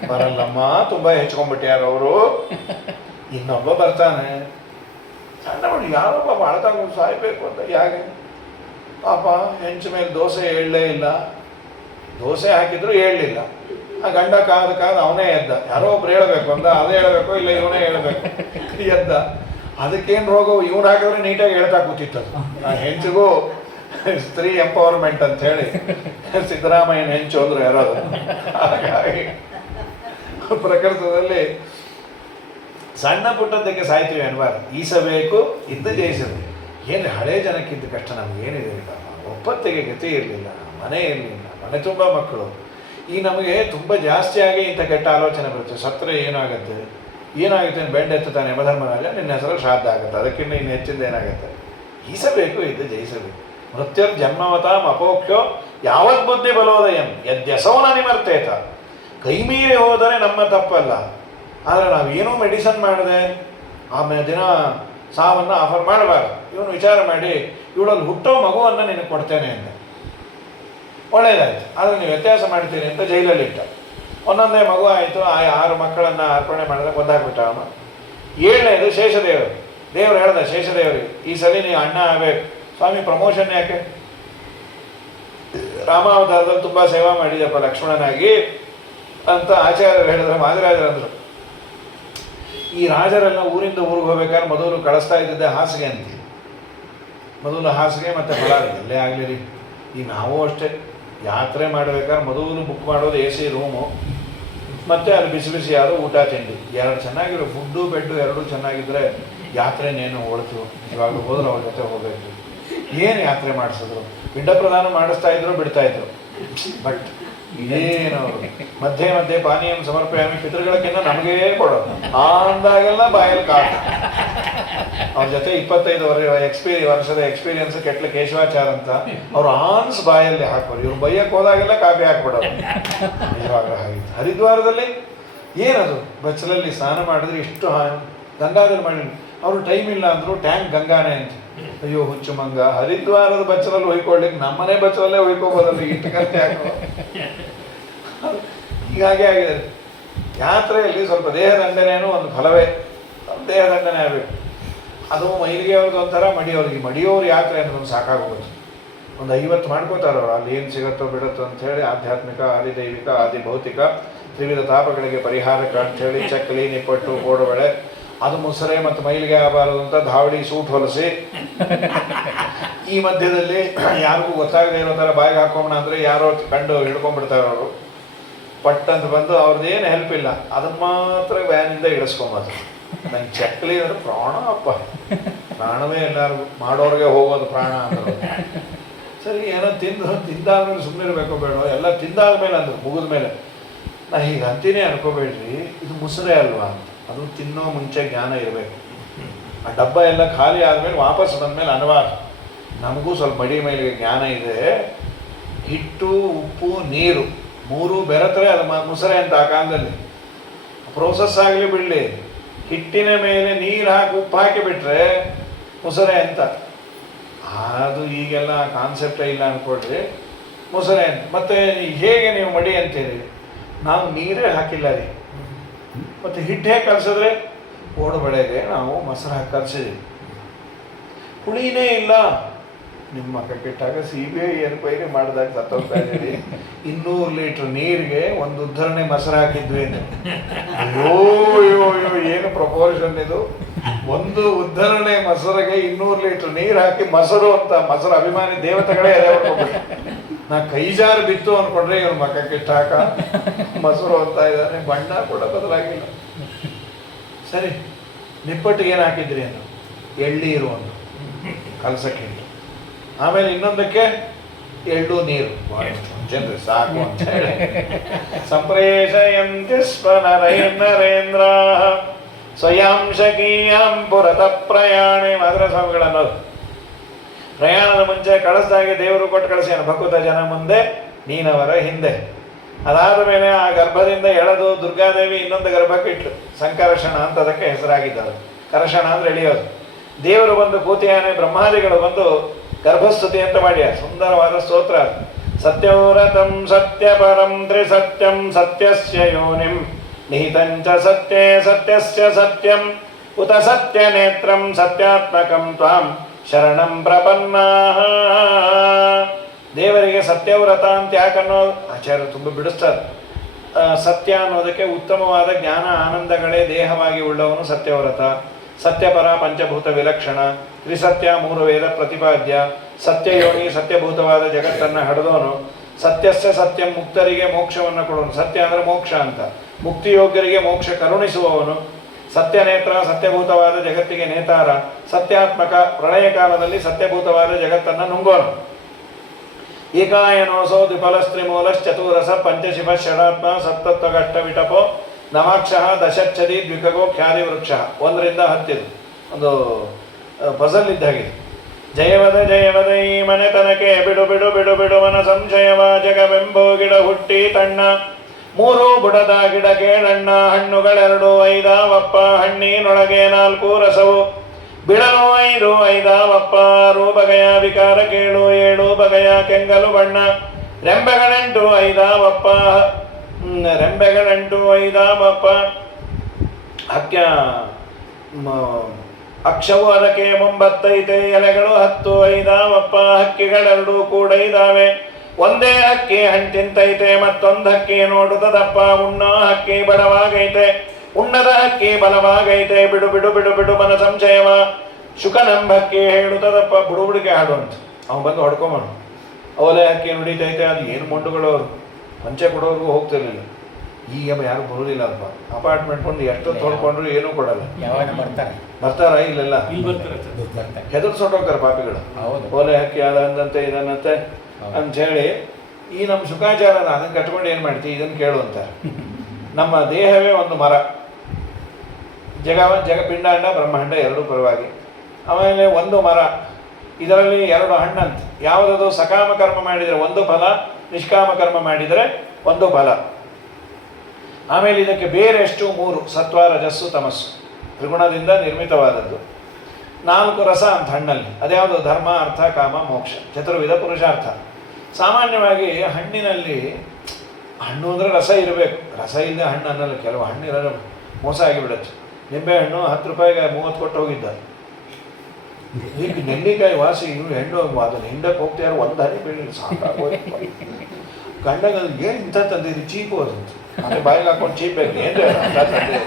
ಬರಲ್ಲಮ್ಮ, ತುಂಬ ಹೆಚ್ಕೊಂಡ್ಬಿಟ್ಟ್ಯಾರ ಅವರು. ಇನ್ನೊಬ್ಬ ಬರ್ತಾನೆ, ಸಣ್ಣ ಮಾಡಿ ಯಾರೊಬ್ಬ ಬಾಳ್ತಾಗ ಸಾಯ್ಬೇಕು ಅಂತ. ಯಾಕೆ ಪಾಪ ಹೆಂಚ ಮೇಲೆ ದೋಸೆ ಹೇಳಲೇ ಇಲ್ಲ, ದೋಸೆ ಹಾಕಿದ್ರು ಹೇಳಲಿಲ್ಲ. ಆ ಗಂಡ ಕಾದು ಅವನೇ ಎದ್ದ. ಯಾರೋ ಒಬ್ರು ಹೇಳಬೇಕು ಅಂದ, ಅದೇ ಹೇಳಬೇಕು, ಇಲ್ಲ ಇವನೇ ಹೇಳಬೇಕು, ಎದ್ದ. ಅದಕ್ಕೇನು ರೋಗ, ಇವನು ಹಾಕಿದ್ರೆ ನೀಟಾಗಿ ಹೇಳ್ತಾ ಕೂತಿತ್ತದು. ಆ ಹೆಂಚಿಗೂ ಸ್ತ್ರೀ ಎಂಪವರ್ಮೆಂಟ್ ಅಂತ ಹೇಳಿ ಸಿದ್ದರಾಮಯ್ಯನ ಹೆಂಚು ಅಂದ್ರು ಯಾರೋದು. ಹಾಗಾಗಿ ಪ್ರಕೃತದಲ್ಲಿ ಸಣ್ಣ ಪುಟ್ಟದ್ದಕ್ಕೆ ಸಾಯ್ತೀವಿ ಅನ್ಬಾರ್ದು, ಈಸಬೇಕು, ಇದ್ದು ಜಯಿಸಬೇಕು. ಏನು ಹಳೇ ಜನಕ್ಕಿದ್ದ ಕಷ್ಟ ನಮಗೇನಿದೆ ಇಲ್ಲ. ಒಪ್ಪತ್ತಿಗೆ ಗತಿ ಇರಲಿಲ್ಲ, ಮನೆ ಇರಲಿಲ್ಲ, ಮನೆ ತುಂಬ ಮಕ್ಕಳು. ಈ ನಮಗೆ ತುಂಬ ಜಾಸ್ತಿಯಾಗಿ ಇಂಥ ಕೆಟ್ಟ ಆಲೋಚನೆ ಬರುತ್ತೆ. ಸತ್ತರೆ ಏನಾಗುತ್ತೆ ಬೆಂಡ್ ಎತ್ತುತ್ತಾನೆ ಯಮಧರ್ಮರಾಜ, ನಿನ್ನ ಹೆಸರು ಶ್ರಾದ್ದ ಆಗುತ್ತೆ, ಅದಕ್ಕಿಂತ ಇನ್ನು ಹೆಚ್ಚಿಂದ ಏನಾಗುತ್ತೆ? ಈಸಬೇಕು, ಇದ್ದು ಜಯಿಸಬೇಕು. ಮೃತ್ಯುರ್ ಜನ್ಮವತಾಂ ಅಪೋಖ್ಯೋ ಯಾವತ್ ಬುದ್ಧಿ ಬಲೋದಯಂ ಯದ್ಯಸೌನ ನಿಮರ್ತೇತ. ಕೈ ಮೀರಿ ಹೋದರೆ ನಮ್ಮ ತಪ್ಪಲ್ಲ, ಆದರೆ ನಾವೇನೂ ಮೆಡಿಸನ್ ಮಾಡಿದೆ ಆಮೇಲೆ ದಿನ ಸಾವನ್ನು ಆಫರ್ ಮಾಡಬಾರ್ದು. ಇವನು ವಿಚಾರ ಮಾಡಿ, ಇವಳಲ್ಲಿ ಹುಟ್ಟೋ ಮಗುವನ್ನು ನಿನಗೆ ಕೊಡ್ತೇನೆ ಅಂತ. ಒಳ್ಳೆಯದಾಯ್ತು, ಆದರೆ ನೀವು ವ್ಯತ್ಯಾಸ ಮಾಡ್ತೀರಿ ಅಂತ ಜೈಲಲ್ಲಿಟ್ಟ. ಒಂದೊಂದೇ ಮಗು ಆಯಿತು. ಆ 6 ಮಕ್ಕಳನ್ನು ಅರ್ಪಣೆ ಮಾಡಿದ್ರೆ ಕೊಂದಾಕ್ಬಿಟ್ಟ ಅವನು. 7ನೇದು ಶೇಷದೇವರು. ದೇವರು ಹೇಳ್ದ ಶೇಷದೇವರಿಗೆ, ಈ ಸಲ ನೀವು ಅಣ್ಣ ಆಗಬೇಕು. ಸ್ವಾಮಿ, ಪ್ರಮೋಷನ್ ಯಾಕೆ? ರಾಮಾವತಾರದಲ್ಲಿ ತುಂಬ ಸೇವಾ ಮಾಡಿದಪ್ಪ ಲಕ್ಷ್ಮಣನಾಗಿ, ಅಂತ ಆಚಾರ್ಯರು ಹೇಳಿದ್ರೆ ಮಾದಿರಾಜರು ಅಂದರು. ಈ ರಾಜರೆಲ್ಲ ಊರಿಂದ ಊರಿಗೆ ಹೋಗ್ಬೇಕಾದ್ರೆ ಮೊದಲು ಕಳಿಸ್ತಾ ಇದ್ದಿದ್ದೆ ಹಾಸಿಗೆ ಅಂತ. ಮೊದಲು ಹಾಸಿಗೆ ಮತ್ತು ಬಳ್ಳಾರಿ ಎಲ್ಲೇ ಆಗಲಿ ರೀ. ಈಗ ನಾವು ಅಷ್ಟೇ ಯಾತ್ರೆ ಮಾಡಬೇಕಾದ್ರೆ ಮೊದಲು ಬುಕ್ ಮಾಡೋದು AC ರೂಮು, ಮತ್ತು ಅಲ್ಲಿ ಬಿಸಿ ಬಿಸಿ ಯಾರು ಊಟ ತಿಂಡಿ ಎರಡು ಚೆನ್ನಾಗಿರೋ ಫುಡ್ಡು ಬೆಡ್ಡು ಎರಡೂ ಚೆನ್ನಾಗಿದ್ದರೆ ಯಾತ್ರೆನೇನು ಹೊಳ್ತು. ಇವಾಗ ಹೋದ್ರೆ ಅವ್ರ ಜೊತೆ ಹೋಗಬೇಕು. ಏನು ಯಾತ್ರೆ ಮಾಡಿಸಿದ್ರು, ಪಿಂಡ ಪ್ರದಾನ ಮಾಡಿಸ್ತಾ ಇದ್ರು, ಬಿಡ್ತಾಯಿದ್ರು. ಬಟ್ ಇದೇನವರು ಮಧ್ಯೆ ಮಧ್ಯೆ ಪಾನೀಯಂ ಸಮರ್ಪಯಾಮಿ ಪಿತೃಗಳಕ್ಕಿಂತ ನಮಗೇ ಕೊಡೋದು. ಅಂದಾಗೆಲ್ಲ ಬಾಯಲ್ಲಿ ಕಾಫಿ. ಅವ್ರ ಜೊತೆ 25 ವರ್ಷದ ಎಕ್ಸ್ಪೀರಿಯನ್ಸ್ ಕೆಟ್ಲ ಕೇಶವಾಚಾರ ಅಂತ ಅವ್ರು ಆನ್ಸ್ ಬಾಯಲ್ಲಿ ಹಾಕೋರು. ಇವ್ರು ಬೈಯಕ್ಕೆ ಹೋದಾಗೆಲ್ಲ ಕಾಫಿ ಹಾಕ್ಬಿಡೋರು. ನಿಜವಾಗ್ಲೂ ಹಾಗಿತ್ತು. ಹರಿದ್ವಾರದಲ್ಲಿ ಏನದು ಬಚ್ಚಲಲ್ಲಿ ಸ್ನಾನ ಮಾಡಿದ್ರೆ ಇಷ್ಟು ಗಂಗಾದಲ್ಲಿ ಮಾಡಿ ಅವರು ಟೈಮ್ ಇಲ್ಲ ಅಂದರು. ಟ್ಯಾಂಕ್ ಗಂಗಾನೇ ಅಂತ. ಅಯ್ಯೋ ಹುಚ್ಚು ಮಂಗ, ಹರಿದ್ವಾರದ ಬಚ್ಚಲಲ್ಲಿ ಹೊಯ್ಕೊಳ್ಳಿಕ್ಕೆ ನಮ್ಮನೆ ಬಚ್ಚಲಲ್ಲೇ ಹೊಯ್ಕೋಬೋದಲ್ಲ, ಇಷ್ಟು ಕತ್ತೆ ಹಾಕೋ. ಹೀಗಾಗಿ ಆಗಿದೆ. ಯಾತ್ರೆಯಲ್ಲಿ ಸ್ವಲ್ಪ ದೇಹದಂಡನೇನೂ ಒಂದು ಫಲವೇ. ದೇಹದಂಡನೆ ಆಗಬೇಕು. ಅದು ಮೈಲಿಗೆ ಅವ್ರಿಗೆ ಒಂಥರ, ಮಡಿಯೋರು ಯಾತ್ರೆ ಅಂದ್ರೆ ಒಂದು ಸಾಕಾಗೋಗುತ್ತೆ. ಒಂದು 50 ಮಾಡ್ಕೋತಾರೆ ಅವರು. ಅಲ್ಲಿ ಏನು ಸಿಗುತ್ತೋ ಬಿಡುತ್ತೋ ಅಂಥೇಳಿ ಆಧ್ಯಾತ್ಮಿಕ, ಆದಿದೈವಿಕ, ಆದಿ ಭೌತಿಕ ತ್ರಿವಿಧ ತಾಪಗಳಿಗೆ ಪರಿಹಾರಕ್ಕೆ ಅಂಥೇಳಿ ಚಕ್ಕಲಿ, ನಿಪ್ಪಟ್ಟು, ಕೋಡುಬಳೆ, ಅದು ಮುಸರೆ ಮತ್ತು ಮೈಲಿಗೆ ಆಗಬಾರದು ಅಂತ ಧಾವಡಿ ಸೂಟ್ ಹೊಲಿಸಿ, ಈ ಮಧ್ಯದಲ್ಲಿ ಯಾರಿಗೂ ಗೊತ್ತಾಗದೇ ಇರೋ ಥರ ಬಾಯಿಗೆ ಹಾಕೋಣ ಅಂದರೆ ಯಾರೋ ಕಂಡು ಹಿಡ್ಕೊಂಡ್ಬಿಡ್ತಾರೆ ಅವರು. ಪಟ್ ಅಂತ ಬಂದು ಅವ್ರದ್ದೇನು ಹೆಲ್ಪ್ ಇಲ್ಲ, ಅದನ್ನು ಮಾತ್ರ ವ್ಯಾನಿಂದ ಇಳಿಸ್ಕೊಂಬಾರ್ದು. ನಂಗೆ ಚಕ್ಕಲಿ ಅಂದರೆ ಪ್ರಾಣ ಅಪ್ಪ, ಪ್ರಾಣವೇ ಎಲ್ಲರಿಗೂ. ಮಾಡೋರಿಗೆ ಹೋಗೋದು ಪ್ರಾಣ ಅಂದರು. ಸರಿ, ಏನೋ ತಿಂದಾದ್ಮೇಲೆ ಸುಮ್ಮನೆ ಇರಬೇಕು ಬೇಡ, ಎಲ್ಲ ತಿಂದಾದ್ಮೇಲೆ ಅಂದರು, ಮುಗಿದ ಮೇಲೆ. ನಾ ಹೀಗೆ ಅಂತೀನಿ ಅನ್ಕೋಬೇಡ್ರಿ, ಇದು ಮುಸುರೆ ಅಲ್ವಾ ಅಂತ. ಅದು ತಿನ್ನೋ ಮುಂಚೆ ಜ್ಞಾನ ಇರಬೇಕು. ಆ ಡಬ್ಬ ಎಲ್ಲ ಖಾಲಿ ಆದಮೇಲೆ ವಾಪಸ್ ಬಂದಮೇಲೆ ಅನ್ವಾರ ನಮಗೂ ಸ್ವಲ್ಪ ಮಡಿ ಮೈಲಿಗೆ ಜ್ಞಾನ ಇದೆ. ಹಿಟ್ಟು, ಉಪ್ಪು, ನೀರು ಮೂರು ಬೆರೆತರೆ ಅದು ಮುಸರೆ ಅಂತ. ಆ ಕಾಲದಲ್ಲಿ ಪ್ರೋಸೆಸ್ ಆಗಲಿ ಬಿಡಲಿ, ಹಿಟ್ಟಿನ ಮೇಲೆ ನೀರು ಹಾಕಿ ಉಪ್ಪು ಹಾಕಿ ಬಿಟ್ರೆ ಮುಸರೆ ಅಂತ. ಅದು ಈಗೆಲ್ಲ ಕಾನ್ಸೆಪ್ಟೇ ಇಲ್ಲ ಅಂದ್ಕೊಳ್ರಿ, ಮುಸರೆ ಅಂತ. ಮತ್ತು ಹೇಗೆ ನೀವು ಮಡಿ ಅಂತೀರಿ? ನಾವು ನೀರೇ ಹಾಕಿಲ್ಲ ರೀ, ಮತ್ತು ಹಿಟ್ಟು ಹೇಗೆ ಕಲಿಸಿದ್ರೆ ಕೋಡುಬಳೆಗೆ ನಾವು ಮೊಸರು ಹಾಕಿ ಕಲಿಸಿದ್ವಿ, ಹುಳಿನೇ ಇಲ್ಲ. ನಿಮ್ಮ ಮಕ್ಕಕ್ಕಿಟ್ಟಾಗ CBI ಎನ್ಕ್ವೈರಿ ಮಾಡಿದಾಗ ಸತ್ತೋಗ್ತಾ ಇದ್ದೀರಿ. 200 ಲೀಟ್ರ್ ನೀರಿಗೆ ಒಂದು ಉದ್ಧರಣೆ ಮೊಸರು ಹಾಕಿದ್ವಿ ಅಂತ. ಅಯ್ಯೋ ಏನು ಪ್ರಪೋರ್ಷನ್ ಇದು! ಒಂದು ಉದ್ಧರಣೆ ಮೊಸರಿಗೆ 200 ಲೀಟ್ರ್ ನೀರು ಹಾಕಿ ಮೊಸರು ಅಂತ. ಮೊಸರು ಅಭಿಮಾನಿ ದೇವತೆಗಳೇ ನಾ ಕೈಜಾರು ಬಿತ್ತು ಅಂದ್ಕೊಂಡ್ರೆ ಇವ್ರ ಮಕ್ಕಕ್ಕಿಟ್ಟಾಕ ಮೊಸರು ಅಂತ ಇದ್ದಾನೆ. ಬಣ್ಣ ಕೂಡ ಬದಲಾಗಿಲ್ಲ. ಸರಿ, ನಿಪ್ಪಟ್ಟಿಗೆ ಏನು ಹಾಕಿದ್ರಿ ಅಂತ ಎಳ್ಳೀರು ಒಂದು ಕಲಸಕ್ಕೆ. ಆಮೇಲೆ ಇನ್ನೊಂದಕ್ಕೆ ಎಳ್ಳು ನೀರು ಜನರು ಸಾಕು ಅಂತ ಹೇಳಿ ಸಂಪ್ರೇಷಯಂತಿ ಸ್ವ ನರೇಂದ್ರ ಸ್ವಯಾಂಶಕೀಯಾಂ ಪುರತ ಪ್ರಯಾಣೆ. ಮಧುರ ಸ್ವಾಮಿಗಳನ್ನೋದು ಪ್ರಯಾಣದ ಮುಂಚೆ ಕಳಿಸ್ದಾಗೆ ದೇವರು ಕೊಟ್ಟು ಕಳಿಸ್ಯಾನ. ಭಕುತ ಜನ ಮುಂದೆ, ನೀನವರ ಹಿಂದೆ. ಅದಾದ ಮೇಲೆ ಆ ಗರ್ಭದಿಂದ ಎಳೆದು ದುರ್ಗಾದೇವಿ ಇನ್ನೊಂದು ಗರ್ಭಕ್ಕೆ ಇಟ್ಲು. ಸಂಕರ್ಷಣ ಅಂತ ಅದಕ್ಕೆ ಹೆಸರಾಗಿದ್ದದು. ಕರ್ಷಣ ಅಂದ್ರೆ ಎಳೆಯೋದು. ದೇವರು ಬಂದು ಕೂತಿಯಾನೆ, ಬ್ರಹ್ಮಾದಿಗಳು ಬಂದು ಗರ್ಭಸ್ತುತಿ ಅಂತ ಮಾಡ್ಯಾರ. ಸುಂದರವಾದ ಸ್ತೋತ್ರ. ಸತ್ಯವ್ರತಂ ಸತ್ಯಪರಂ ತ್ರಿಸತ್ಯಂ ಸತ್ಯಸ್ಯ ಯೋನಿಂ ನಿಹಿತಂಚ ಸತ್ಯೇ ಸತ್ಯಸ್ಯ ಸತ್ಯಂ ಉತ ಸತ್ಯ ನೇತ್ರಂ ಸತ್ಯಾತ್ಮಕಂ ತ್ವಾಂ ಶರಣಂ ಪ್ರಪನ್ನಾಃ. ದೇವರಿಗೆ ಸತ್ಯವ್ರತ ಅಂತ ಯಾಕನ್ನೋದು ಆಚಾರ್ಯರು ತುಂಬ ಬಿಡಿಸ್ತಾರೆ. ಸತ್ಯ ಅನ್ನೋದಕ್ಕೆ ಉತ್ತಮವಾದ ಜ್ಞಾನ ಆನಂದಗಳೇ ದೇಹವಾಗಿ ಉಳ್ಳವನು ಸತ್ಯವ್ರತ. ಸತ್ಯಪರ ಪಂಚಭೂತ ವಿಲಕ್ಷಣ, ತ್ರಿಸತ್ಯ 3 ವೇದ ಪ್ರತಿಪಾದ್ಯ, ಸತ್ಯಯೋನಿ ಸತ್ಯಭೂತವಾದ ಜಗತ್ತನ್ನು ಹಡೆದವನು, ಸತ್ಯಸ್ಯ ಸತ್ಯಂ ಮುಕ್ತರಿಗೆ ಮೋಕ್ಷವನ್ನು ಕೊಡೋನು. ಸತ್ಯ ಅಂದರೆ ಮೋಕ್ಷ ಅಂತ. ಮುಕ್ತಿಯೋಗ್ಯರಿಗೆ ಮೋಕ್ಷ ಕರುಣಿಸುವವನು. ಸತ್ಯನೇತ್ರ ಸತ್ಯಭೂತವಾದ ಜಗತ್ತಿಗೆ ನೇತಾರ. ಸತ್ಯಾತ್ಮಕ ಪ್ರಳಯ ಕಾಲದಲ್ಲಿ ಸತ್ಯಭೂತವಾದ ಜಗತ್ತನ್ನು ನುಂಗೋನು. ಏಕಾಯನೋಸೌ ದ್ವಿಫಲಸ್ತ್ರಿಮೂಲಶ್ಚತುರಸ ಪಂಚಶಿವ ಷಡಾತ್ಮ ಸಪ್ತತ್ವಗಷ್ಟ ವಿಟಪೋ ನವಾಕ್ಷ ದಶಚ್ಛದಿ ದ್ವಿಕಗೋ ಖ್ಯಾದಿ ವೃಕ್ಷ. 1 ರಿಂದ 10 ಒಂದು ಪಜಲ್ ಇದ್ದಾಗಿದೆ. ಜಯವದ ಈ ಮನೆತನಕ್ಕೆ ಬಿಡು ಬಿಡು ಬಿಡು ಬಿಡು ಮನ ಸಂಶಯವ ಜಗವೆಂಬೋ ಗಿಡ ಹುಟ್ಟಿ ತಣ್ಣ 3 ಬುಡದ ಗಿಡ ಕೇಳಣ್ಣ. ಹಣ್ಣುಗಳೆರಡು 5 ಹಣ್ಣಿನೊಳಗೆ 4 ರಸವು ಬಿಡಲು 5 5 6 ಬಗೆಯ ವಿಕಾರ ಕೇಳು 7 ಬಗೆಯ ಕೆಂಗಲು ಬಣ್ಣ. ರೆಂಬೆಗಳೆಂಟು 5 ಹಕ್ಯ ಅಕ್ಷವು ಅದಕ್ಕೆ 9 ಎಲೆಗಳು 10 5 ಹಕ್ಕಿಗಳೆರಡು ಕೂಡ ಇದ್ದಾವೆ. ಒಂದೇ ಹಕ್ಕಿ ಹಣ್ಣು ತಿಂತೈತೆ, ಮತ್ತೊಂದು ಹಕ್ಕಿ ನೋಡುತ್ತದಪ್ಪ. ಉಣ್ಣೋ ಹಕ್ಕಿ ಬಡವಾಗೈತೆ, ಉಣ್ಣದ ಹಕ್ಕಿ ಬಲವಾಗೈತೆ. ಬಿಡು ಬಿಡು ಬಿಡು ಬಿಡು ಮನ ಸಂಶಯವ, ಶುಕನಂಬಕ್ಕೆ ಹೇಳುತ್ತದಪ್ಪ. ಬುಡುಬುಡಿಕೆ ಹಾಡು ಅಂತ ಅವ್ನು ಬಂದು ಹೊಡ್ಕೊಂಬನು. ಅವಲೆ ಹಕ್ಕಿ ನುಡಿತೈತೆ, ಅದು ಏನು ಮೊಂಡುಗಳು ಅವರು ಪಂಚೆ ಕೊಡೋರ್ಗೂ ಹೋಗ್ತಿರ್ಲಿಲ್ಲ. ಈಗ ಯಾರು ಬರೋದಿಲ್ಲ ಅಪ್ಪ. ಅಪಾರ್ಟ್ಮೆಂಟ್ ಬಂದು ಎಷ್ಟೊತ್ತು ಹೊಡ್ಕೊಂಡ್ರು ಏನೂ ಕೊಡಲ್ಲ. ಬರ್ತಾರ ಇಲ್ಲೆಲ್ಲ ಹೆದರ್ಸೊಂಡೋಗ್ತಾರೆ ಪಾಪಿಗಳು. ಓಲೆ ಹಕ್ಕಿ ಅದಂತೆ ಇದನ್ನಂತೆ ಅಂಥೇಳಿ. ಈ ನಮ್ಮ ಶುಕಾಚಾರನ ಅದನ್ನು ಕಟ್ಕೊಂಡು ಏನು ಮಾಡ್ತೀವಿ, ಇದನ್ನು ಕೇಳು ಅಂತಾರೆ. ನಮ್ಮ ದೇಹವೇ ಒಂದು ಮರ, ಜಗಪಿಂಡಾಂಡ ಬ್ರಹ್ಮಾಂಡ ಎರಡೂ ಪರವಾಗಿ. ಆಮೇಲೆ ಒಂದು ಮರ, ಇದರಲ್ಲಿ ಎರಡು ಹಣ್ಣಂತೆ. ಯಾವುದದು ಸಕಾಮ ಕರ್ಮ ಮಾಡಿದರೆ ಒಂದು ಫಲ, ನಿಷ್ಕಾಮ ಕರ್ಮ ಮಾಡಿದರೆ ಒಂದು ಫಲ. ಆಮೇಲೆ ಇದಕ್ಕೆ ಬೇರೆ ಎಷ್ಟು? ಮೂರು: ಸತ್ವ, ರಜಸ್ಸು, ತಮಸ್ಸು. ತ್ರಿಗುಣದಿಂದ ನಿರ್ಮಿತವಾದದ್ದು. 4 ರಸ ಅಂತ ಹಣ್ಣಲ್ಲಿ. ಅದ್ಯಾವುದು? ಧರ್ಮ, ಅರ್ಥ, ಕಾಮ, ಮೋಕ್ಷ. ಚತುರ್ವಿಧ ಪುರುಷಾರ್ಥ. ಸಾಮಾನ್ಯವಾಗಿ ಹಣ್ಣಿನಲ್ಲಿ, ಹಣ್ಣು ಅಂದರೆ ರಸ ಇರಬೇಕು, ರಸ ಇಲ್ಲದೆ ಹಣ್ಣು ಅನ್ನಲ್ಲ. ಕೆಲವು ಹಣ್ಣಿರೋ ಮೋಸ ಆಗಿಬಿಡುತ್ತೆ. ನಿಂಬೆಹಣ್ಣು 10 ರೂಪಾಯಿಗೆ 30 ಕೊಟ್ಟು ಹೋಗಿದ್ದ. ಈಗ ನೆಲ್ಲಿಕಾಯಿ ವಾಸಿ ಇವು ಹೆಣ್ಣು ಅದನ್ನು ಹಿಂಡಕ್ಕೆ ಹೋಗ್ತಾರ, ಒಂದು ಹನಿ ಬೀಳಿ ಸಾಕಾಗೋಯ್ತು. ಗಂಡಗ ಏನು ಇಂಥ ತಂದಿರಿ, ಚೀಪು ಅದಂತ. ಅದೇ ಬಾಯಿಗೆ ಹಾಕೊಂಡು ಚೀಪ್ ಬೇಕು ಏನು ಅಂತ ತಂದೆ.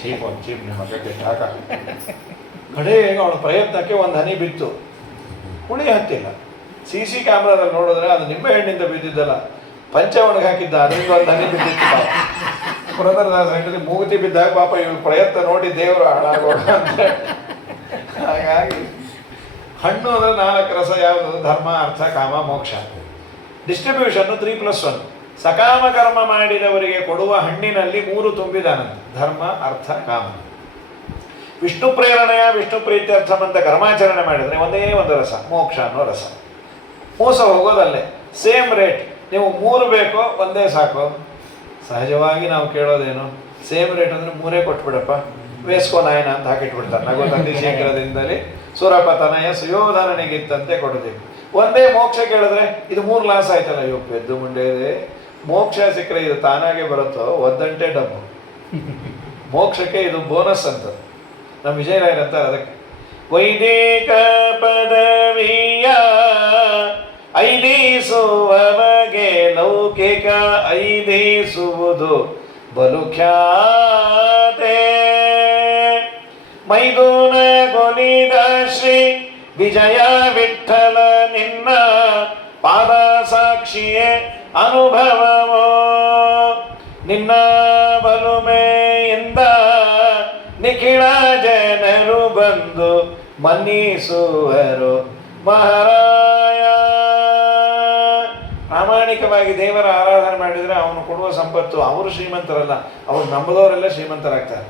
ಚೀಪ್ ಒಂದು ಚೀಪ್ ನಿಮ್ಮ ಮಗಕ್ಕೆ ಹಾಕ. ಕಡೆಗೆ ಅವಳ ಪ್ರಯತ್ನಕ್ಕೆ ಒಂದು ಹನಿ ಬಿತ್ತು, ಹುಳಿ ಹತ್ತಿಲ್ಲ. CC ಕ್ಯಾಮ್ರಾದಲ್ಲಿ ನೋಡಿದ್ರೆ ಅದು ನಿಂಬೆ ಹಣ್ಣಿಂದ ಬಿದ್ದಿದ್ದಲ್ಲ, ಪಂಚೆ ಒಣಗಿ ಹಾಕಿದ್ದ, ಅದರಿಂದ ಒಂದು ಹನಿ ಬಿದ್ದಿತ್ತು. ಪಾಪ ಪುರಂದರದಾಸ ಹೆಂಡತಿ ಮೂಗುತಿ ಬಿದ್ದಾಗ ಪಾಪ ಇವ್ರ ಪ್ರಯತ್ನ ನೋಡಿ ದೇವರು ಹಾಳಾಗೋಣ ಅಂತ. ಹಾಗಾಗಿ ಹಣ್ಣು ಅಂದರೆ 4 ರಸ. ಯಾವುದು? ಧರ್ಮ, ಅರ್ಥ, ಕಾಮ, ಮೋಕ್ಷ. ಡಿಸ್ಟ್ರಿಬ್ಯೂಷನ್ನು 3+1. ಸಕಾಮ ಕರ್ಮ ಮಾಡಿದವರಿಗೆ ಕೊಡುವ ಹಣ್ಣಿನಲ್ಲಿ 3 ತುಂಬಿದಾನಂತೆ: ಧರ್ಮ, ಅರ್ಥ, ಕಾಮ. ವಿಷ್ಣು ಪ್ರೇರಣೆಯ ವಿಷ್ಣು ಪ್ರೀತ್ಯರ್ಥಂ ಅಂತ ಕರ್ಮಾಚರಣೆ ಮಾಡಿದರೆ ಒಂದೇ ಒಂದು ರಸ, ಮೋಕ್ಷ ಅನ್ನೋ ರಸ. ಮೋಸ ಹೋಗೋದಲ್ಲೇ. Same rate. ನೀವು 3 ಬೇಕೋ ಒಂದೇ ಸಾಕು? ಸಹಜವಾಗಿ ನಾವು ಕೇಳೋದೇನು? ಸೇಮ್ ರೇಟ್ ಅಂದರೆ 3 ಕೊಟ್ಬಿಡಪ್ಪ, ವೇಸ್ಕೋ ನಾಯನ ಅಂತ ಹಾಕಿಟ್ಬಿಡ್ತಾರೆ. ನಗೋ ತಂದೆ ಶೀಘ್ರದಿಂದಲೇ ಸುರಪತನಯ ಸುಯೋಧನನಿಗಿತ್ತಂತೆ ಕೊಡೋದಿಲ್ಲ. ಒಂದೇ ಮೋಕ್ಷ ಕೇಳಿದ್ರೆ ಇದು 3 ಲಾಸ್ ಆಯ್ತಲ್ಲ. ಅಯ್ಯೋ ಪೆದ್ದು ಮುಂಡೆ ಇದೆ. ಮೋಕ್ಷ ಸಿಕ್ಕರೆ ಇದು ತಾನಾಗೆ ಬರುತ್ತೋ, ಒದ್ದಂಟೆ ಡಬ್ಬು. ಮೋಕ್ಷಕ್ಕೆ ಇದು ಬೋನಸ್ ಅಂತ ನಮ್ಮ ವಿಜಯರಾಯರ್ ಅಂತಾರೆ. ಅದಕ್ಕೆ ವೈದಿಕ ಪದವಿಯ ಐದಿಸುವವಗೆ ಲೌಕಿಕ ಐದಿಸುವುದು ಬಲು ಖ್ಯಾತೆ. ಮೈದುನ ಗೊಲಿದ ಶ್ರೀ ವಿಜಯ ವಿಠಲ ನಿನ್ನ ಪಾದ ಸಾಕ್ಷಿಯೇ ಅನುಭವವೋ. ನಿನ್ನ ಬಲುಮೆಯಿಂದ ನಿಖಿಳ ಜನರು ಬಂದು ಮನ್ನಿಸುವರು ಮಹಾರಾಯ. ಪ್ರಾಮಾಣಿಕವಾಗಿ ದೇವರ ಆರಾಧನೆ ಮಾಡಿದರೆ ಅವನು ಕೊಡುವ ಸಂಪತ್ತು. ಅವರು ಶ್ರೀಮಂತರಲ್ಲ, ಅವರು ನಂಬದವರೆಲ್ಲ ಶ್ರೀಮಂತರಾಗ್ತಾರೆ.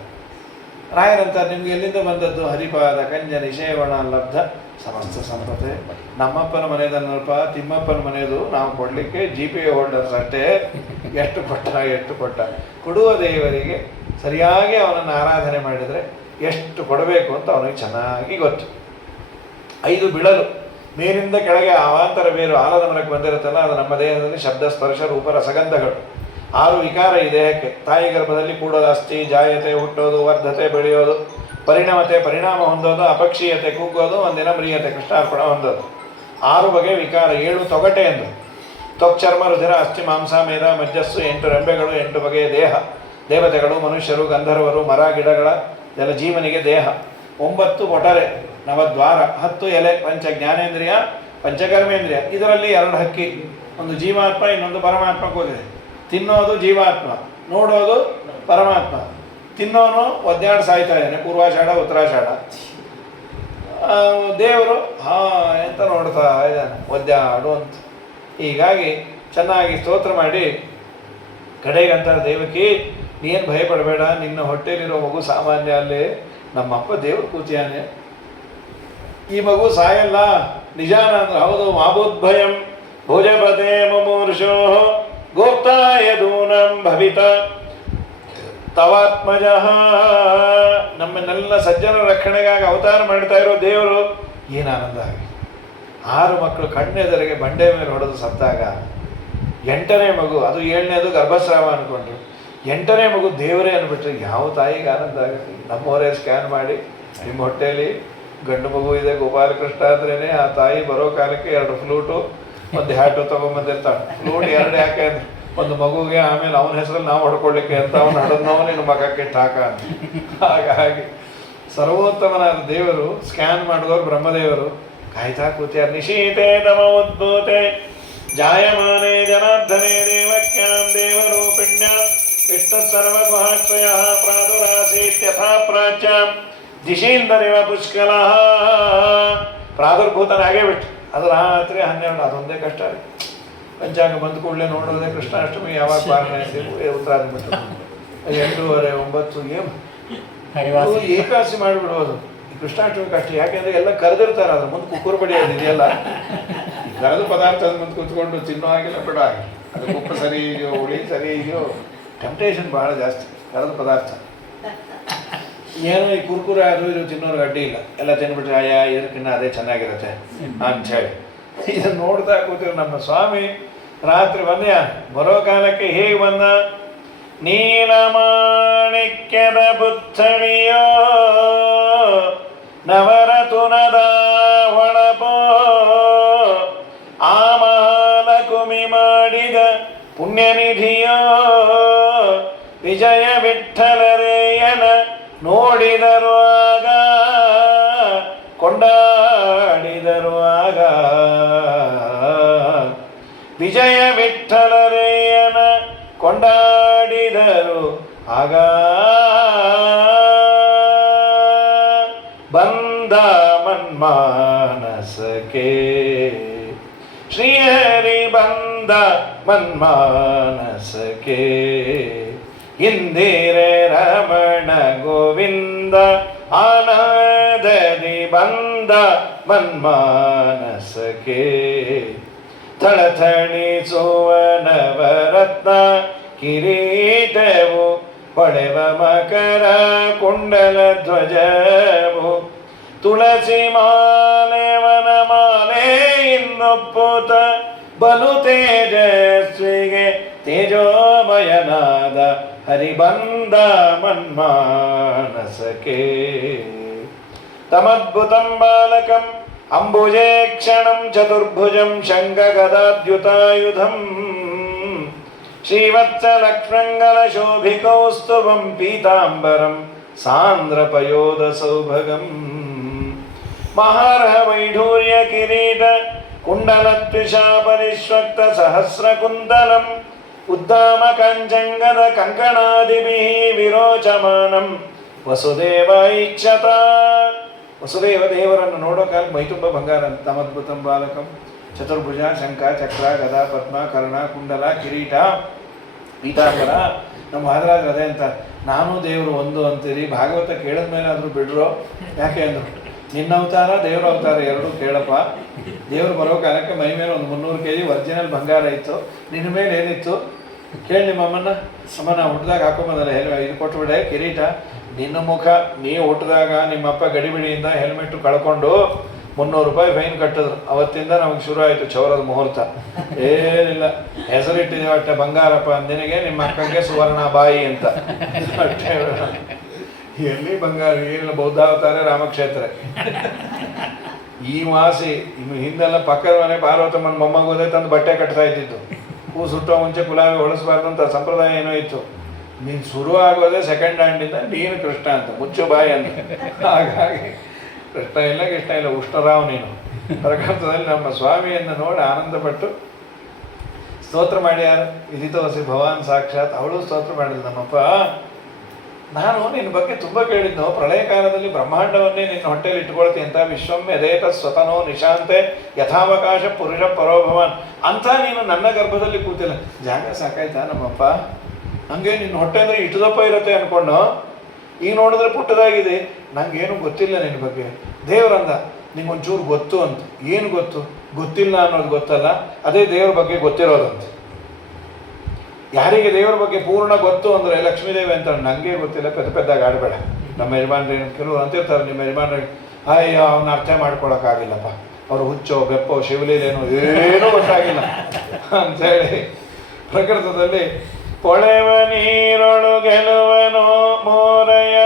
ರಾಯರಂತಾರೆ, ನಿಮ್ಗೆ ಎಲ್ಲಿಂದ ಬಂದದ್ದು? ಹರಿಪಾದ ಕಂಜ ನಿಷೇವಣ ಲಬ್ಧ ಸಮಸ್ತ ಸಂಪತ್ತೆ. ನಮ್ಮಪ್ಪನ ಮನೆಯದನ್ನಲ್ಪ, ತಿಮ್ಮಪ್ಪನ ಮನೆಯದು. ನಾವು ಕೊಡಲಿಕ್ಕೆ GPA ಹೋಲ್ಡರ್ಸ್ ಅಷ್ಟೇ. ಎಷ್ಟು ಕೊಟ್ಟ. ಕೊಡುವ ದೇವರಿಗೆ ಸರಿಯಾಗಿ ಅವನನ್ನು ಆರಾಧನೆ ಮಾಡಿದರೆ ಎಷ್ಟು ಕೊಡಬೇಕು ಅಂತ ಅವನಿಗೆ ಚೆನ್ನಾಗಿ ಗೊತ್ತು. 5 ಬಿಳಲು, ಮೇಲಿಂದ ಕೆಳಗೆ ಅವಾಂತರ ಬೇರು, ಆಲದ ಮರಕ್ಕೆ ಬಂದಿರುತ್ತಲ್ಲ, ಅದು ನಮ್ಮ ದೇಹದಲ್ಲಿ ಶಬ್ದ, ಸ್ಪರ್ಶ, ರೂಪ, ರಸಗಂಧಗಳು. 6 ವಿಕಾರ ಈ ದೇಹಕ್ಕೆ. ತಾಯಿ ಗರ್ಭದಲ್ಲಿ ಕೂಡೋದು ಅಸ್ಥಿ, ಜಾಯತೆ ಹುಟ್ಟೋದು, ವರ್ಧತೆ ಬೆಳೆಯೋದು, ಪರಿಣಮತೆ ಪರಿಣಾಮ ಹೊಂದೋದು, ಅಪಕ್ಷೀಯತೆ ಕುಗ್ಗೋದು, ಒಂದಿನ ಮ್ರಿಯತೆ ಕೃಷ್ಣಾರ್ಪಣ ಹೊಂದೋದು. 6 ಬಗೆ ವಿಕಾರ. 7 ತೊಗಟೆ ಎಂದು. ತ್ವಕ್ಚರ್ಮ, ರುಧಿರ, ಅಸ್ಥಿ, ಮಾಂಸ, ಮೇಧ, ಮಜ್ಜಸ್ಸು. 8 ರೆಂಬೆಗಳು. 8 ಬಗೆಯ ದೇಹ. ದೇವತೆಗಳು, ಮನುಷ್ಯರು, ಗಂಧರ್ವರು, ಮರ ಗಿಡಗಳ ಎಲ್ಲ ಜೀವನಿಗೆ ದೇಹ. 9 ಒಟರೆ, 9 ದ್ವಾರ. 10 ಎಲೆ. ಪಂಚ ಜ್ಞಾನೇಂದ್ರಿಯ, ಪಂಚಕರ್ಮೇಂದ್ರಿಯ. ಇದರಲ್ಲಿ 2 ಹಕ್ಕಿ, ಒಂದು ಜೀವಾತ್ಮ, ಇನ್ನೊಂದು ಪರಮಾತ್ಮ ಕೂದಿದೆ. ತಿನ್ನೋದು ಜೀವಾತ್ಮ, ನೋಡೋದು ಪರಮಾತ್ಮ. ತಿನ್ನೋನು ಒದ್ದಾಡಿ ಸಾಯ್ತಾ ಇದ್ದಾನೆ, ಪೂರ್ವಾಷಾಢ ಉತ್ತರಾಷಾಢ. ದೇವರು ಎಂತ ನೋಡ್ತಾ ಇದ್ದಾನೆ, ಒದ್ದಾಡು ಅಂತ. ಹೀಗಾಗಿ ಚೆನ್ನಾಗಿ ಸ್ತೋತ್ರ ಮಾಡಿ ಕಡೆಗಂತಾರೆ, ದೇವಕಿ ನೀನು ಭಯಪಡಬೇಡ, ನಿನ್ನ ಹೊಟ್ಟೆಲಿರೋ ಮಗು ಸಾಮಾನ್ಯ. ಅಲ್ಲೇ ನಮ್ಮಪ್ಪ ದೇವರು ಕೂತಿಯಾನೆ, ಈ ಮಗು ಸಾಯಲ್ಲ ನಿಜಾನ ಅಂದ್ರೆ ಹೌದು. ಮಾಬೋದ್ಭಯಂ ಭೋಜಪತೆ ಮುಮೂರ್ಷೋ ಗೋಪ್ತಾಯ ದೂನಂ ಭವಿತ ತವಾತ್ಮಜ. ನಮ್ಮನ್ನೆಲ್ಲ ಸಜ್ಜನ ರಕ್ಷಣೆಗಾಗಿ ಅವತಾರ ಮಾಡ್ತಾ ಇರೋ ದೇವರು. ಏನು ಆನಂದ ಆಗಿ 6 ಮಕ್ಕಳು ಕಣ್ಣೆದರಿಗೆ ಬಂಡೆ ಮೇಲೆ ಹೊಡೆದು ಸತ್ತಾಗ 8ನೇ ಮಗು, ಅದು 7ನೇದು ಗರ್ಭಸ್ರಾವ ಅಂದ್ಕೊಂಡ್ರು. 8ನೇ ಮಗು ದೇವರೇ ಅಂದ್ಬಿಟ್ರೆ ಯಾವ ತಾಯಿಗೆ ಆನಂದ ಆಗುತ್ತೆ? ನಮ್ಮವರೇ ಸ್ಕ್ಯಾನ್ ಮಾಡಿ, ನಿಮ್ಮ ಹೊಟ್ಟೆಯಲ್ಲಿ ಗಂಡು ಮಗು ಇದೆ ಗೋಪಾಲಕೃಷ್ಣ ಅಂದ್ರೇ ಆ ತಾಯಿ ಬರೋ ಕಾಲಕ್ಕೆ 2 ಫ್ಲೂಟು ಒಂದು ಹ್ಯಾಟು ತೊಗೊಂಬಂದಿರ್ತಾಳೆ. ಫ್ಲೂಟ್ ಎರಡು ಯಾಕೆ ಅಂದ್ರೆ ಒಂದು ಮಗುಗೆ, ಆಮೇಲೆ ಅವನ ಹೆಸರಲ್ಲಿ ನಾವು ಹೊಡ್ಕೊಳ್ಳಿಕ್ಕೆ ಅಂತ ಅವನು ಹಡದ್ನವ ನಿನ್ನ ಮಗಕ್ಕೆ ಠಾಕ ಅಂತ. ಹಾಗಾಗಿ ಸರ್ವೋತ್ತಮನಾದ ದೇವರು ಸ್ಕ್ಯಾನ್ ಮಾಡಿದವರು ಬ್ರಹ್ಮದೇವರು ಕಾಯ್ತಾ ಕೂತ್ಯಾರ. ನಿಶೀತೆ ತಮ ಉದ್ಭೂತೆ ಜಾಯಮಾನೆ ಜನಾರ್ದನೆ ದೇವಕ್ಯಾಂ ದೇವರೂಪಿಣ್ಯಾಂ ವಿಷ್ಣು ಸರ್ವಗುಹಾಶ್ರಯ ಪ್ರಾದುರಾಸೀತ್ಯಥಾ ಪ್ರಾಚ್ಯಾಂ ದಿಶೀಂದರಿವ ಪುಷ್ಕಲ. ಪ್ರಾದುರ್ಭೂತನಾಗೇ ಬಿಟ್ಟು ಅದು ರಾತ್ರಿ 12 ಅದೊಂದೇ ಕಷ್ಟ ರೀ. ಪಂಚಾಂಗ ಬಂದ ಕೂಡಲೇ ನೋಡೋದೇ ಕೃಷ್ಣಾಷ್ಟಮಿ ಯಾವಾಗ ಪಾಲನೆ ಉತ್ತರಾದಿ ಬಿಟ್ಟು 8:30 9 ಏನು ಏಕಾಸಿ ಮಾಡಿಬಿಡೋದು. ಕೃಷ್ಣಾಷ್ಟಮಿ ಕಷ್ಟ ಯಾಕೆಂದ್ರೆ ಎಲ್ಲ ಕರೆದಿರ್ತಾರೆ, ಅದ್ರ ಮುಂದೆ ಕುಕ್ಕುರು ಬಡಿಯೋದು ಇದೆಯಲ್ಲ, ಕರೆದು ಪದಾರ್ಥದ ಮುಂದೆ ಕೂತ್ಕೊಂಡು ತಿನ್ನೋ ಆಗಿಲ್ಲ ಬಿಡೋ ಆಗಿಲ್ಲ. ಅದು ಉಪ್ಪು ಸರಿ ಇದೆಯೋ ಹುಳಿ ಸರಿ ಇದೆಯೋ ಟೆಂಪ್ಟೇಷನ್ ಭಾಳ ಜಾಸ್ತಿ. ಕರೆದ ಪದಾರ್ಥ ಏನೋ ಈ ಕುರ್ಕುರೆ ಅದು ಇದು ತಿನ್ನೋರ್ಗೆ ಅಡ್ಡಿ ಇಲ್ಲ, ಎಲ್ಲ ತಿನ್ಬಿಟ್ರೆ ಆಯಾ ಇದಕ್ಕಿನ್ನ ಅದೇ ಚೆನ್ನಾಗಿರುತ್ತೆ ಅಂಥೇಳಿ ಇದನ್ನು ನೋಡ್ತಾ ಕೂತಿರು. ನಮ್ಮ ಸ್ವಾಮಿ ರಾತ್ರಿ ಬಂದ್ಯ ಬರೋ ಕಾಲಕ್ಕೆ ಹೇಗೆ ಬಂದ? ನೀಲಮಾಣಿಕ್ಯದ ಬುದ್ಧಳಿಯೋ ನವರತುನದ ಹೊಳಪೋ ಆ ಮಹಾಲಕುಮಿ ಮಾಡಿದ ಪುಣ್ಯನಿಧಿಯೋ ವಿಜಯ ವಿಠ್ಠಲರೇಯನ ನೋಡಿದರು ಆಗ ಕೊಂಡಾಡಿದರು ಆಗ. ವಿಜಯ ವಿಠ್ಠಲರೇಯನ ಕೊಂಡಾಡಿದರು ಆಗ. ಬಂದ ಮನ್ಮಾನಸಕ್ಕೆ ಶ್ರೀಹರಿ ಬಂದ ಮನ್ಮಾನಸಕ್ಕೆ ಇಂದಿರೆ ರಮಣ ಗೋವಿಂದ ಆನಂದದಿ ಬಂದ ಮನ್ಮಾನಸಕ್ಕೆ. ಥಳಥಳಿಸುವ ನವರತ್ನ ಕಿರೀಟವು ಹೊಳೆವ ಮಕರ ಕುಂಡಲ ಧ್ವಜವು ತುಳಸಿ ಮಾಲೆ ವನ ಮಾಲೆ ಇನ್ನೊಪ್ಪುತ ಬಲು ತೇಜಸ್ವಿಗೆ ತೇಜೋಮಯನಾದ ಹರಿಬಂದ ಮನ್ಮಾನಸಕ್ಕೆ. ತಮದ್ಭುತಂ ಬಾಲಕಂ ಅಂಬುಜೇ ಕ್ಷಣಂ ಚತುರ್ಭುಜಂ ಶಂಖಗದಾದ್ಯುತಾಯುಧಂ ಶ್ರೀವತ್ಸಲಕ್ಷ್ಮಂಗಲ ಶೋಭಿಕೌಸ್ತುಭಂ ಪೀತಾಂಬರಂ ಸಾಂದ್ರಪಯೋಧ ಸೌಭಗಂ. ಮಹಾರ್ಹ ವೈಢೂರ್ಯ ಕಿರೀಟ ಕುಂಡಲತ್ವಿಷಾ ಪರಿಶ್ವಕ್ತ ಸಹಸ್ರ ಕುಂಡಲಂ ಉದ್ದಾಮ ಕಾಂಚಂಗದ ಕಂಕಣಾದಿಭಿಃ ವಿರೋಚಮಾನಂ ವಸುದೇವ ಈಕ್ಷತ. ವಸುದೇವ ದೇವರನ್ನು ನೋಡೋ ಕಾಲಕ್ಕೆ ಮೈತುಂಬ ಬಂಗಾರ. ತಮದ್ಭುತಂ ಬಾಲಕಂ ಚತುರ್ಭುಜ ಶಂಖ ಚಕ್ರ ಗದಾ ಪದ್ಮ ಕರ್ಣ ಕುಂಡಲ ಕಿರೀಟ ಪೀತಾಂಬರ. ನಮ್ಮ ಮಹಾರಾಜ ಅದೇ ಅಂತ, ನಾನು ದೇವರು ಒಂದು ಅಂತೀರಿ, ಭಾಗವತ ಕೇಳಿದ ಮೇಲೆ ಆದರೂ ಬಿಡ್ರೋ. ಯಾಕೆ ಅಂದರು, ನಿನ್ನ ಅವತಾರ ದೇವರ ಅವತಾರ ಎರಡೂ ಕೇಳಪ್ಪ. ದೇವರು ಬರೋ ಕಾಲಕ್ಕೆ ಮೈ ಮೇಲೆ ಒಂದು 300 kg ಒರಿಜಿನಲ್ ಬಂಗಾರ ಇತ್ತು, ನಿನ್ನ ಮೇಲೆ ಏನಿತ್ತು ಕೇಳಿ. ನಿಮ್ಮ ಅಮ್ಮನ ಹುಟ್ಟಿದಾಗ ಹಾಕೊಂಬಂದಲ್ಲ ಇದು ಕೊಟ್ಬಿಡೆ ಕಿರೀಟ. ನಿನ್ನ ಮುಖ ನೀ ಹುಟ್ಟಿದಾಗ ನಿಮ್ಮಪ್ಪ ಗಡಿಬಿಡಿಯಿಂದ ಹೆಲ್ಮೆಟ್ಟು ಕಳ್ಕೊಂಡು 300 ರೂಪಾಯಿ ಫೈನ್ ಕಟ್ಟಿದ್ರು. ಅವತ್ತಿಂದ ನಮಗೆ ಶುರು ಆಯಿತು ಚೌರದ ಮುಹೂರ್ತ. ಏನಿಲ್ಲ, ಹೆಸರಿಟ್ಟಿದ್ದೀವಿ ಅಷ್ಟೇ ಬಂಗಾರಪ್ಪ ನಿನಗೆ, ನಿಮ್ಮ ಅಕ್ಕಂಗೆ ಸುವರ್ಣ ಬಾಯಿ ಅಂತ ಅಷ್ಟೇ. ಎಲ್ಲಿ ಬಂಗಾರ, ಏನಿಲ್ಲ, ಬೌದ್ಧಾವತಾರ ರಾಮಕ್ಷೇತ್ರ. ಈ ಮಾಸಿ ಇನ್ನು ಹಿಂದೆಲ್ಲ ಪಕ್ಕದ ಮನೆ ಪಾರ್ವತಮ್ಮನ ಮೊಮ್ಮಗೋದೆ ತಂದು ಬಟ್ಟೆ ಕಟ್ತಾ ಇದ್ದಿದ್ದು. ಹೂ ಸುಟ್ಟೋ ಮುಂಚೆ ಕುಲಾವಿ ಹೊಳಿಸ್ಬಾರ್ದು ಅಂತ ಸಂಪ್ರದಾಯ ಏನೋ ಇತ್ತು. ನೀನು ಶುರು ಆಗೋದೇ ಸೆಕೆಂಡ್ ಹ್ಯಾಂಡಿಂದ, ನೀನು ಕೃಷ್ಣ ಅಂತ ಮುಚ್ಚು ಬಾಯಿ ಅಂತ. ಹಾಗಾಗಿ ಕೃಷ್ಣ ಇಲ್ಲ ಕೃಷ್ಣ ಇಲ್ಲ ಉಷ್ಣರಾವ್ ನೀನು. ಪ್ರಕೃತದಲ್ಲಿ ನಮ್ಮ ಸ್ವಾಮಿಯನ್ನು ನೋಡಿ ಆನಂದಪಟ್ಟು ಸ್ತೋತ್ರ ಮಾಡ್ಯಾರ. ವಿದಿತೋಸಿ ಭವಾನ್ ಸಾಕ್ಷಾತ್. ಅವಳು ಸ್ತೋತ್ರ ಮಾಡಿದ್ಲು, ನಮ್ಮಪ್ಪ ನಾನು ನಿನ್ನ ಬಗ್ಗೆ ತುಂಬ ಕೇಳಿದ್ನು, ಪ್ರಳಯ ಕಾಲದಲ್ಲಿ ಬ್ರಹ್ಮಾಂಡವನ್ನೇ ನಿನ್ನ ಹೊಟ್ಟೆಯಲ್ಲಿ ಇಟ್ಕೊಳ್ತೀನಿ ಅಂತ. ವಿಶ್ವಂ ಯದೇತ ಸ್ವತನೋ ನಿಶಾಂತೆ ಯಥಾವಕಾಶ ಪುರುಷ ಪರೋಭವಾನ್ ಅಂತ ನೀನು ನನ್ನ ಗರ್ಭದಲ್ಲಿ ಕೂತಿಲ್ಲ. ಜಾಗ ಸಾಕಾಯ್ತಾ ನಮ್ಮಪ್ಪ? ಹಂಗೆ ನಿನ್ನ ಹೊಟ್ಟೆ ಅಂದರೆ ಇಟ್ಟದಪ್ಪ ಇರುತ್ತೆ ಅಂದ್ಕೊಂಡು, ಈಗ ನೋಡಿದ್ರೆ ಪುಟ್ಟದಾಗಿದೆ. ನನಗೇನು ಗೊತ್ತಿಲ್ಲ ನಿನ್ನ ಬಗ್ಗೆ. ದೇವರಂದ ನಿಂಗೊಂಚೂರು ಗೊತ್ತು ಅಂತ. ಏನು ಗೊತ್ತು? ಗೊತ್ತಿಲ್ಲ ಅನ್ನೋದು ಗೊತ್ತಲ್ಲ, ಅದೇ ದೇವ್ರ ಬಗ್ಗೆ ಗೊತ್ತಿರೋದಂತ. ಯಾರಿಗೆ ದೇವರ ಬಗ್ಗೆ ಪೂರ್ಣ ಗೊತ್ತು ಅಂದರೆ ಲಕ್ಷ್ಮೀದೇವಿ ಅಂತ. ನನಗೆ ಗೊತ್ತಿಲ್ಲ, ಪೆದ್ದಾಗಿ ಆಡಬೇಡ. ನಮ್ಮ ಯಜಮಾನ್ರಿ ಕೆಲವರು ಅಂತಿರ್ತಾರೆ, ನಿಮ್ಮ ಯಜಮಾನ್ರಿಗೆ ಅಯ್ಯೋ ಅವನ್ನ ಅರ್ಥ ಮಾಡ್ಕೊಳಕ್ಕಾಗಿಲ್ಲಪ್ಪ, ಅವರು ಹುಚ್ಚೋ ಬೆಪ್ಪೋ ಶಿವಲೀಲೇನೋ ಏನೂ ಗೊತ್ತಾಗಿಲ್ಲ ಅಂಥೇಳಿ. ಪ್ರಕೃತದಲ್ಲಿ ಕೊಳೆವ ನೀರೊಳು ಗೆಲುವನೋ ಮೋರಯ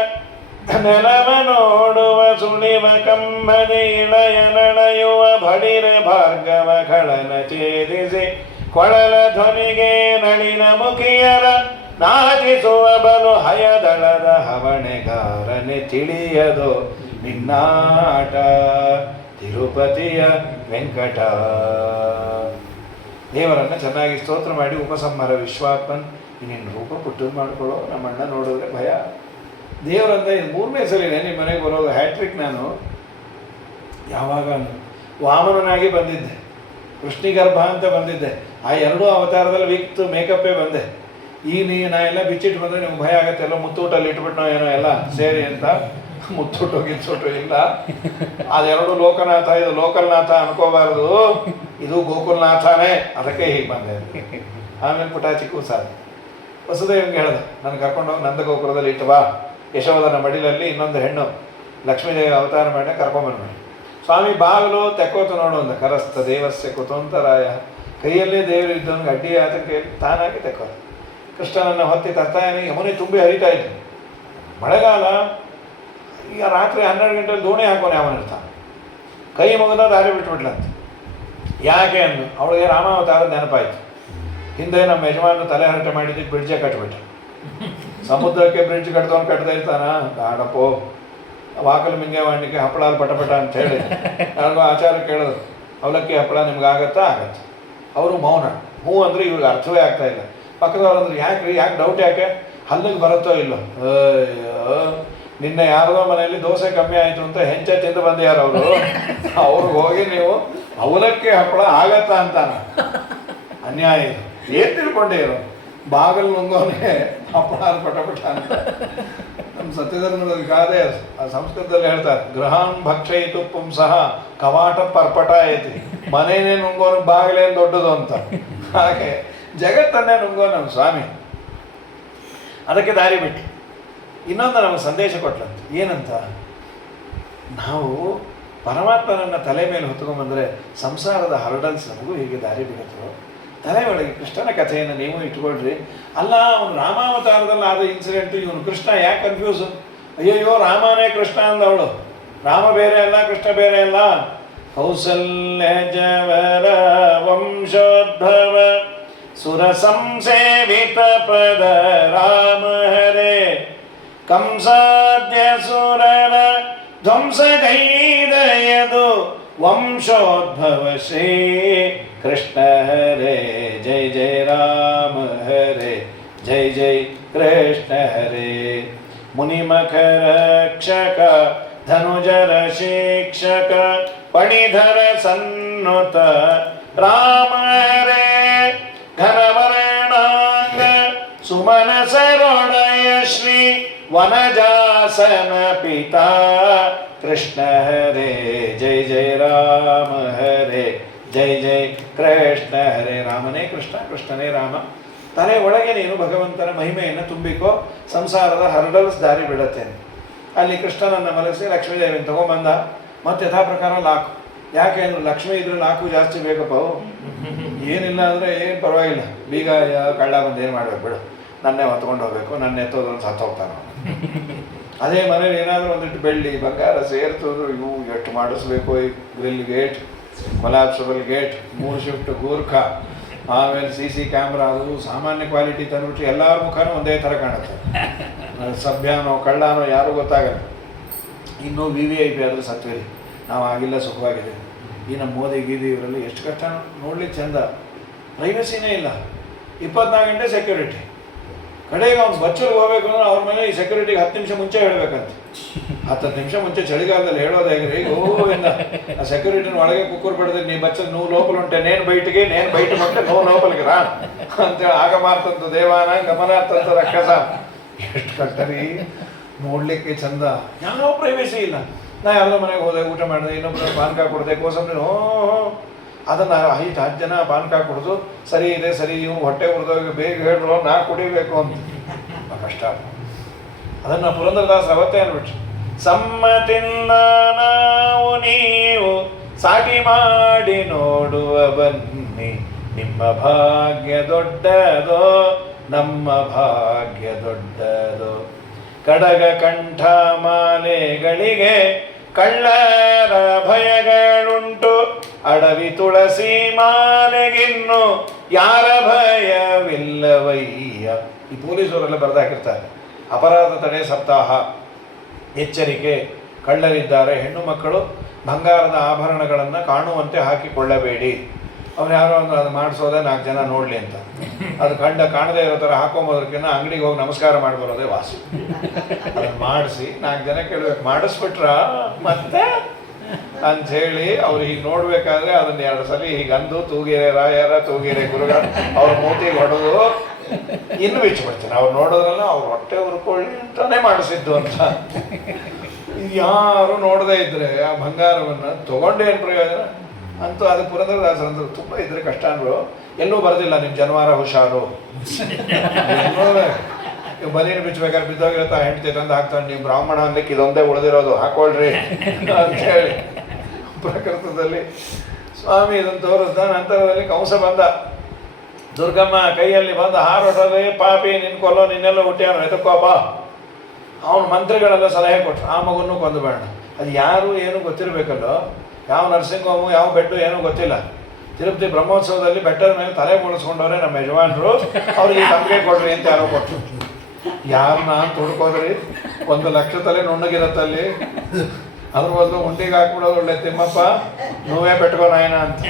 ನೆಲವ ನೋಡುವ ಸುಳಿವ ಕಂಬದಿ ಇಳೆಯ ನಡೆಯುವ ಭಡಿರ ಭಾರ್ಗವ ಖಳನ ಛೇದಿಸಿ ಕೊಳಲ ಧ್ವನಿಗೆ ನಳಿನ ಮುಖಿಯರ ನಾಚಿಸುವ ಬಲು ಹಯದಳದ ಹವಣೆಗಾರನೆ ತಿಳಿಯದು ನಿನ್ನಾಟ ತಿರುಪತಿಯ ವೆಂಕಟ. ದೇವರನ್ನು ಚೆನ್ನಾಗಿ ಸ್ತೋತ್ರ ಮಾಡಿ ಉಪಸಂಹಾರ ವಿಶ್ವಾತ್ಮನ್ ಇನ್ನೇನು ರೂಪ ಪುಟ್ಟದ್ದು ಮಾಡ್ಕೊಳ್ಳೋ, ನಮ್ಮ ಅಣ್ಣ ನೋಡಿದ್ರೆ ಭಯ. ದೇವರಂತ ಇದು 3ನೇ ಸಲಿನೇ ನಿಮ್ಮ ಮನೆಗೆ ಬರೋದು ಹ್ಯಾಟ್ರಿಕ್. ನಾನು ಯಾವಾಗ ವಾಮನನಾಗಿ ಬಂದಿದ್ದೆ, ಕೃಷ್ಣಿಗರ್ಭ ಅಂತ ಬಂದಿದ್ದೆ, ಆ 2 ಅವತಾರದಲ್ಲಿ ವಿತ್ ಮೇಕಪ್ಪೇ ಬಂದೆ. ಈ ನಾ ಎಲ್ಲ ಬಿಚ್ಚಿಟ್ಟು ಬಂದರೆ ನಿಮ್ಗೆ ಭಯ ಆಗುತ್ತೆ, ಎಲ್ಲ ಮುತ್ತೂಟಲ್ಲಿ ಇಟ್ಬಿಟ್ಟು ಏನೋ ಎಲ್ಲ ಸೇರಿ ಅಂತ. ಮುತ್ತೂಟು ಗಿಚ್ಚೋಟು ಇಲ್ಲ, ಅದೆರಡು ಲೋಕನಾಥ, ಇದು ಲೋಕಲ್ನಾಥ ಅನ್ಕೋಬಾರ್ದು, ಇದು ಗೋಕುಲ್ನಾಥನೇ, ಅದಕ್ಕೆ ಹೀಗೆ ಬಂದೆ. ಆಮೇಲೆ ಪುಟಾಚಿ ಕೂಸಾದ ವಸುದೇವಂಗೆ ಹೇಳ್ದೆ, ನಾನು ಕರ್ಕೊಂಡೋಗಿ ನಂದಗೋಪುರದಲ್ಲಿ ಇಟ್ಟು ಬಾ, ಯಶೋಧನ ಮಡಿಲಲ್ಲಿ ಇನ್ನೊಂದು ಹೆಣ್ಣು ಲಕ್ಷ್ಮೀದೇವಿ ಅವತಾರ ಮಾಡಿ ಕರ್ಕೊಂಬಂದ್ಬಿಡಿ. ಸ್ವಾಮಿ ಬಾಗಿಲು ತೆಕ್ಕೋತು ನೋಡು ಅಂದ. ಕರಸ್ತ ದೇವಸ್ಯ ಕುತಂತರಾಯ, ಕೈಯಲ್ಲೇ ದೇವರು ಇದ್ದವನಿಗೆ ಅಡ್ಡಿ ಆತಕ್ಕೆ ತಾನಾಗಿ ತೆಕ್ಕೋದು. ಕೃಷ್ಣನನ್ನು ಹೊತ್ತಿ ತರ್ತಾನೆ, ಯಮುನೆ ತುಂಬಿ ಹರಿತಾ ಇದ್ದು. ಮಳೆಗಾಲ, ಈಗ ರಾತ್ರಿ 12 ಗಂಟೆಯಲ್ಲಿ ದೋಣಿ ಹಾಕೋನೆ ಅವನಿರ್ತಾನೆ. ಕೈ ಮುಗಿದ ದಾರಿ ಬಿಟ್ಬಿಟ್ಲಂತ. ಯಾಕೆ ಅಂದು ಅವಳಿಗೆ ರಾಮಾವತಾರದ ನೆನಪಾಯಿತು. ಹಿಂದೆ ನಮ್ಮ ಯಜಮಾನರು ತಲೆ ಹರಟೆ ಮಾಡಿದ್ದಕ್ಕೆ ಬ್ರಿಡ್ಜೇ ಕಟ್ಬಿಟ್ಟ. ಸಮುದ್ರಕ್ಕೆ ಬ್ರಿಡ್ಜ್ ಕಟ್ದವನು ಕಟ್ತಾ ಇರ್ತಾನ, ಗಾಡಪ್ಪೋ ವಾಕಲು ಮಿಂಗೆ ಮಾಡಲಿಕ್ಕೆ ಹಪ್ಪಳ ಪಟಪಟ ಅಂತ ಹೇಳಿ ನನಗೂ ಆಚಾರ ಕೇಳಿದ್ರು, ಅವಲಕ್ಕಿ ಹಪ್ಪಳ ನಿಮ್ಗೆ ಆಗತ್ತಾ? ಆಗತ್ತೆ. ಅವರು ಮೌನ, ಹ್ಞೂ ಅಂದರೆ ಇವ್ರಿಗೆ ಅರ್ಥವೇ ಆಗ್ತಾ ಇಲ್ಲ. ಪಕ್ಕದವ್ರು ಅಂದ್ರೆ ಯಾಕೆ ಡೌಟ್, ಯಾಕೆ ಹಲ್ಲಿಗೆ ಬರುತ್ತೋ ಇಲ್ಲೋ? ನಿನ್ನೆ ಯಾರದೋ ಮನೆಯಲ್ಲಿ ದೋಸೆ ಕಮ್ಮಿ ಆಯಿತು ಅಂತ ಹೆಂಚೆ ತಿಂದು ಬಂದು ಯಾರು ಅವರು, ಅವ್ರಿಗೆ ಹೋಗಿ ನೀವು ಅವಲಕ್ಕಿ ಹಪ್ಪಳ ಆಗತ್ತಾ ಅಂತಾನ. ಅನ್ಯಾಯ ಇದು. ಏನು ತಿಳ್ಕೊಂಡೇ ಇರೋ, ಬಾಗಲ್ ನುಂಗೋನೆ ಹಪ್ಪಳ ಪಟಪಟ ಅಂತ. ನಮ್ಮ ಸತ್ಯಧರ್ಮದಲ್ಲಿ ಗಾದೆ ಆ ಸಂಸ್ಕೃತದಲ್ಲಿ ಹೇಳ್ತಾರೆ, ಗೃಹಾನ್ ಭಕ್ಷಯಿತು ಪುಂಸಃ ಕವಾಟ ಪರ್ಪಟ ಐತಿ. ಮನೇನೇ ನುಂಗೋನು ಬಾಗಿಲೇನು ದೊಡ್ಡದು ಅಂತ. ಹಾಗೆ ಜಗತ್ತನ್ನೇ ನುಂಗೋ ನಮ್ಮ ಸ್ವಾಮಿ. ಅದಕ್ಕೆ ದಾರಿ ಬಿಟ್ಟು ಇನ್ನೊಂದು ನಮಗೆ ಸಂದೇಶ ಕೊಟ್ಲಂತ. ಏನಂತ? ನಾವು ಪರಮಾತ್ಮನನ್ನು ತಲೆ ಮೇಲೆ ಹೊತ್ಕೊಂಡ್ಬಂದರೆ ಸಂಸಾರದ ಹರ್ಡಲ್ಸ್ ನಮಗೂ ಹೀಗೆ ದಾರಿ ಬಿಡುತ್ತೋ. ತಲೆ ಒಳಗೆ ಕೃಷ್ಣನ ಕಥೆಯನ್ನು ನೀವು ಇಟ್ಕೊಳ್ರಿ. ಅಲ್ಲ, ಅವನು ರಾಮಾವತಾರದಲ್ಲಿ ಆದ ಇನ್ಸಿಡೆಂಟು, ಇವನು ಕೃಷ್ಣ ಯಾಕೆ ಕನ್ಫ್ಯೂಸು? ಅಯ್ಯಯ್ಯೋ ರಾಮನೇ ಕೃಷ್ಣ ಅಂದವಳು. ರಾಮ ಬೇರೆ ಅಲ್ಲ, ಕೃಷ್ಣ ಬೇರೆ ಅಲ್ಲ. ಕೌಸಲ್ಯ ಜವರ ವಂಶೋದ್ಭವ ಸುರ ಸಂಸೇವಿತ ಪದ ರಾಮ ಹರೇ ಕಂಸಾದ್ಯ ಸುರನ ಧ್ವಂಸಗೈದಯದು ವಂಶೋದ್ಭವ ಶ್ರೀ ಕೃಷ್ಣ ಹರೇ. ಜೈ ಜೈ ರಾಮ ಹರೇ, ಜೈ ಜೈ ಕೃಷ್ಣ ಹರೇ. ಮುನಿಮಕರ ರಕ್ಷಕ ಧನುಜರ ಶಿಕ್ಷಕ ಪಣಿಧರ ಸನ್ನುತ ರಾಮ ಹರೇ. ಘನವರ್ಣಾಂಗ ಸುಮನ ಸರೋಣಯ ಶ್ರೀ ವನಜಾಸನ ಪಿತಾ ಕೃಷ್ಣ ಹರೇ. ಜೈ ಜೈ ರಾಮ ಹರೇ, ಜೈ ಜೈ ಕೃಷ್ಣ ಹರೇ. ರಾಮನೇ ಕೃಷ್ಣ, ಕೃಷ್ಣನೇ ರಾಮ. ತಲೆ ಒಳಗೆ ನೀನು ಭಗವಂತನ ಮಹಿಮೆಯನ್ನು ತುಂಬಿಕೋ, ಸಂಸಾರದ ಹರ್ಡಲ್ಸ್ ದಾರಿ ಬಿಡತ್ತೆ. ಅಲ್ಲಿ ಕೃಷ್ಣನನ್ನು ಮಲಗಿಸಿ ಲಕ್ಷ್ಮೀದೇವಿನ ತಗೊಂಬಂದ. ಮತ್ತು ಯಥಾ ಪ್ರಕಾರ ಲಾಕು. ಯಾಕೆ ಅಂದ್ರೆ ಲಕ್ಷ್ಮೀ ಇದ್ರೆ ಲಾಕು ಜಾಸ್ತಿ ಬೇಕಪ್ಪ. ಏನಿಲ್ಲ ಅಂದರೆ ಏನು ಪರವಾಗಿಲ್ಲ, ಬೀಗ ಕಳ್ಳ ಬಂದು ಏನು ಮಾಡ್ಬೇಕು ಬಿಡು, ನನ್ನೇ ಹೊತ್ಕೊಂಡು ಹೋಗ್ಬೇಕು, ನನ್ನ ಎತ್ತೋದ್ರು ಸತ್ತು ಹೋಗ್ತಾನೆ. ಅದೇ ಮನೇಲಿ ಏನಾದರೂ ಒಂದಿಟ್ಟು ಬೆಳ್ಳಿ ಬಂಗಾರ ಸೇರ್ತದ್ರು, ಇವು ಎಷ್ಟು ಮಾಡಿಸ್ಬೇಕು. ಈ grill gate, collapsible gate, 3 shift Gurkha, ಆಮೇಲೆ CC ಕ್ಯಾಮ್ರಾ, ಅದು ಸಾಮಾನ್ಯ ಕ್ವಾಲಿಟಿ ತಂದುಬಿಟ್ಟು ಎಲ್ಲರ ಮುಖನೂ ಒಂದೇ ಥರ ಕಾಣುತ್ತೆ. ಸಭ್ಯನೋ ಕಳ್ಳನೋ ಯಾರೂ ಗೊತ್ತಾಗಲ್ಲ. ಇನ್ನೂ VIP ಆದರೂ ಸತ್ವರಿ, ನಾವು ಆಗಿಲ್ಲ, ಸುಖವಾಗಿದೆ. ಈ ನಮ್ಮ ಮೋದಿ ಗೀದಿ ಇವರಲ್ಲಿ ಎಷ್ಟು ಕಷ್ಟ ನೋಡ್ಲಿಕ್ಕೆ ಚಂದ. ಪ್ರೈವಸಿನೇ ಇಲ್ಲ, 24 ಗಂಟೆ ಸೆಕ್ಯೂರಿಟಿ. ಕಡೆಗೆ ಅವ್ನು ಬಚ್ಚಲಿಗೆ ಹೋಗ್ಬೇಕು ಅಂದ್ರೆ ಅವ್ರ ಮೇಲೆ ಈ ಸೆಕ್ಯೂರಿಟಿಗೆ 10 ನಿಮಿಷ ಮುಂಚೆ ಹೇಳಬೇಕಂತ. 10 ನಿಮಿಷ ಮುಂಚೆ ಚಳಿಗಾಲದಲ್ಲಿ ಹೇಳೋದು ಹೇಗ್ರಿ, ಗೋವಿಂದ ಆ ಸೆಕ್ಯೂರಿಟಿನ ಒಳಗೆ ಕುಕ್ಕರ್ ಬಿಡದೆ ನೀ ಬಚ್ಚಲ್ ನೂ ಲೋಪಲ್ ಉಂಟೆ, ನೇನು ಬೈಟಿಗೆ ನೇನು ಬೈಟ್ ಮತ್ತೆ ನೋ ಲೋಪಲ್ಗೆ ರಾ ಅಂತೇಳಿ ಆಗ ಮಾರ್ತಂತ ದೇವಾನ ಗಮನಾರ್ಥಂತ ರಕ್ಕಸ. ಎಷ್ಟು ಕಷ್ಟರಿ, ನೋಡ್ಲಿಕ್ಕೆ ಚಂದ. ಯಾವ ಪ್ರೈವೇಸಿ ಇಲ್ಲ. ನಾ ಯಾರೋ ಮನೆಗೆ ಹೋದೆ, ಊಟ ಮಾಡಿದೆ, ಇನ್ನೊಬ್ಬರು ಪಾನಕ ಕೊಡದೆ, ಕೋಸಂಬರಿ ಅದನ್ನು 5 ಜನ ಪಾನಕ ಕುಡಿದು ಸರಿ ಇದೆ ಸರಿ, ಇವು ಹೊಟ್ಟೆ ಉರಿದೋಗಿ ಬೇಗ ಹೇಳ್ರು ನಾ ಕುಡಿಬೇಕು ಅಂತ. ಕಷ್ಟ. ಅದನ್ನು ಪುರಂದರದಾಸ ಅವತ್ತೇ ಅನ್ಬಿಟ್ರು, ಸಮ್ಮತಿಂದ ನಾವು ನೀವು ಸಾಟಿ ಮಾಡಿ ನೋಡುವ ಬನ್ನಿ, ನಿಮ್ಮ ಭಾಗ್ಯ ದೊಡ್ಡದೋ ನಮ್ಮ ಭಾಗ್ಯ ದೊಡ್ಡದೋ. ಕಡಗ ಕಂಠ ಮಾಲೆಗಳಿಗೆ ಕಳ್ಳರ ಭಯಗಳುಂಟು, ಅಡವಿ ತುಳಸಿ ಮಾಲೆಗಿನ್ನು ಯಾರ ಭಯವಿಲ್ಲವಯ್ಯ. ಈ ಪೊಲೀಸವರೆಲ್ಲ ಬರೆದಾಕಿರ್ತಾರೆ, ಅಪರಾಧ ತಡೆ ಸಪ್ತಾಹ, ಎಚ್ಚರಿಕೆ, ಕಳ್ಳರಿದ್ದಾರೆ, ಹೆಣ್ಣು ಮಕ್ಕಳು ಬಂಗಾರದ ಆಭರಣಗಳನ್ನು ಕಾಣುವಂತೆ ಹಾಕಿಕೊಳ್ಳಬೇಡಿ. ಅವ್ನು ಯಾರೋ ಅಂದ್ರೆ ಅದು ಮಾಡಿಸೋದೆ 4 ಜನ ನೋಡಲಿ ಅಂತ, ಅದು ಕಾಣದೇ ಇರೋ ಥರ ಹಾಕೊಂಬೋದಕ್ಕಿಂತ ಅಂಗಡಿಗೆ ಹೋಗಿ ನಮಸ್ಕಾರ ಮಾಡ್ಬರೋದೇ ವಾಸಿ. ಅದನ್ನು ಮಾಡಿಸಿ 4 ಜನ ಕೇಳಬೇಕು, ಮಾಡಿಸ್ಬಿಟ್ರ ಮತ್ತೆ ಅಂಥೇಳಿ ಅವ್ರು ಹೀಗೆ ನೋಡ್ಬೇಕಾದ್ರೆ ಅದನ್ನ 2 ಸಲ ಹೀಗೆ ಅಂದು ತೂಗಿರೆ ರಾಯರ ತೂಗಿರೆ ಗುರುಗಳ ಅವ್ರ ಮೂತಿಗೆ ಹೊಡೆದು ಇನ್ನು ಬಿಚ್ಚಿಬಿಡ್ತೀನಿ. ಅವ್ರು ನೋಡೋದ್ರಲ್ಲ ಅವ್ರು ಹೊಟ್ಟೆ ಹುರ್ಕೊಳ್ಳಿ ಅಂತಾನೆ ಮಾಡಿಸಿದ್ದು ಅಂತ. ಯಾರು ನೋಡದೇ ಇದ್ರೆ ಆ ಬಂಗಾರವನ್ನು ತಗೊಂಡೇನು ಪ್ರಯೋಜನ ಅಂತೂ. ಅದು ಪುರಂದರದಾಸರಂದ್ರು ತುಂಬ ಇದ್ರೆ ಕಷ್ಟ ಅಂದರು. ಎಲ್ಲೂ ಬರೋದಿಲ್ಲ ನಿಮ್ಮ ಜನವಾರ ಹುಷಾರು. ಬನೀನು ಬಿಚ್ಚಬೇಕಾದ್ರೆ ಬಿದ್ದೋಗಿರತ್ತ ಹೆಂಡ್ತಿ ತಂದು ಹಾಕ್ತಾನೆ, ನೀವು ಬ್ರಾಹ್ಮಣ ಅನ್ಲಿಕ್ಕೆ ಇದೊಂದೇ ಉಳಿದಿರೋದು ಹಾಕೊಳ್ರಿ ಅಂಥೇಳಿ ಪ್ರಕೃತದಲ್ಲಿ ಸ್ವಾಮಿ ಇದನ್ನು ತೋರಿಸ್ದ. ನಂತರದಲ್ಲಿ ಕಂಸ ಬಂದ, ದುರ್ಗಮ್ಮ ಕೈಯಲ್ಲಿ ಬಂದು ಹಾರೊಟ್ಟದೆ, ಪಾಪಿ ನಿನ್ನ ಕೊಲ್ಲೋ ನಿನ್ನೆಲ್ಲ ಹುಟ್ಟಿಯಾನು ಎದಕ್ಕೋಪ. ಅವನು ಮಂತ್ರಿಗಳೆಲ್ಲ ಸಲಹೆ ಕೊಟ್ಟರು, ಆ ಮಗುನೂ ಕೊಂದುಬೇಡ. ಅದು ಯಾರು ಏನು ಗೊತ್ತಿರಬೇಕಲ್ಲೋ, ಯಾವ ನರ್ಸಿಂಗ್ ಹೋಮು ಯಾವ ಬೆಡ್ಡು ಏನೂ ಗೊತ್ತಿಲ್ಲ. ತಿರುಪತಿ ಬ್ರಹ್ಮೋತ್ಸವದಲ್ಲಿ ಬೆಟ್ಟದ ಮೇಲೆ ತಲೆ ಮುಳಿಸ್ಕೊಂಡವ್ರೆ ನಮ್ಮ ಯಜಮಾನರು, ಅವ್ರಿಗೆ ತಂಬಿಗೆ ಕೊಡ್ರಿ ಅಂತ ಯಾರೋ ಕೊಟ್ಟರು. ಯಾರು ನಾನು ತೊಡ್ಕೋದ್ರಿ, 1 ಲಕ್ಷ ತಲೆ ನುಣ್ಣಗಿರತ್ತಲ್ಲಿ, ಅದ್ರ ಬದಲು ಉಂಡಿಗೆ ಹಾಕ್ಬಿಡೋದು ಒಳ್ಳೆ ತಿಮ್ಮಪ್ಪ, ನೋವೇ ಪೆಟ್ಕೋ ನಾಯನ ಅಂತ.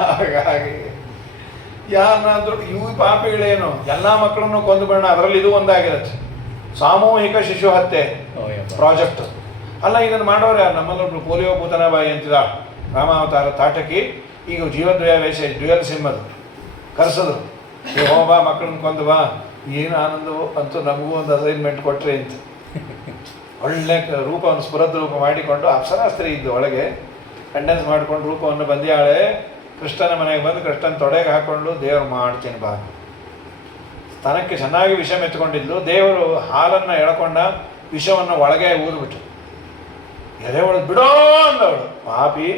ಹಾಗಾಗಿ ಯಾರನ್ನಾದ್ರೂ ಇವು ಪಾಪಿಗಳೇನು ಎಲ್ಲ ಮಕ್ಕಳನ್ನು ಕೊಂದುಬೇಡ, ಅದರಲ್ಲಿ ಇದು ಒಂದಾಗಿರುತ್ತೆ, ಸಾಮೂಹಿಕ ಶಿಶು ಹತ್ಯೆ ಪ್ರಾಜೆಕ್ಟ್ ಅಲ್ಲ. ಇದನ್ನು ಮಾಡೋರು ಯಾರು? ನಮ್ಮಲ್ಲೊಬ್ರು ಪೋಲಿಯೋ ಭೂತನಬಾಯಿ ಅಂತಿದ ರಾಮಾವತಾರ ತಾಟಕಿ, ಈಗ ಜೀವದ್ವಯ ವೇಷ ಡ್ಯುಯಲ್ ಸಿಮ್ಮದು ಕರೆಸಿದ್ರು, ಹೋಬಾ ಮಕ್ಕಳನ್ನ ಕೊಂದು ಬಾ. ಏನು ಆನಂದವು ಅಂತೂ, ನಮಗೂ ಒಂದು ಅಸೈನ್ಮೆಂಟ್ ಕೊಟ್ಟರೆ ಅಂತ. ಒಳ್ಳೆ ರೂಪವನ್ನು ಸ್ಫುರದ್ ರೂಪ ಮಾಡಿಕೊಂಡು ಅಪ್ಸರಾಸ್ತ್ರಿ ಇದ್ದು ಒಳಗೆ ಕಂಡೆನ್ಸ್ ಮಾಡಿಕೊಂಡು ರೂಪವನ್ನು ಬಂದ್ಯಾಳೆ. ಕೃಷ್ಣನ ಮನೆಗೆ ಬಂದು ಕೃಷ್ಣನ ತೊಡೆಗೆ ಹಾಕ್ಕೊಂಡು ದೇವ್ರು ಮಾಡ್ತೀನಿ ಬಾ. ಸ್ತನಕ್ಕೆ ಚೆನ್ನಾಗಿ ವಿಷ ಮೆತ್ಕೊಂಡಿದ್ಲು. ದೇವರು ಹಾಲನ್ನು ಎಳ್ಕೊಂಡ ವಿಷವನ್ನು ಒಳಗೆ ಊದ್ಬಿಟ್ಟು ಎದೆ ಒಳಗೆ ಬಿಡೋ ಅಂದವಳು. ಪಾಪಿ,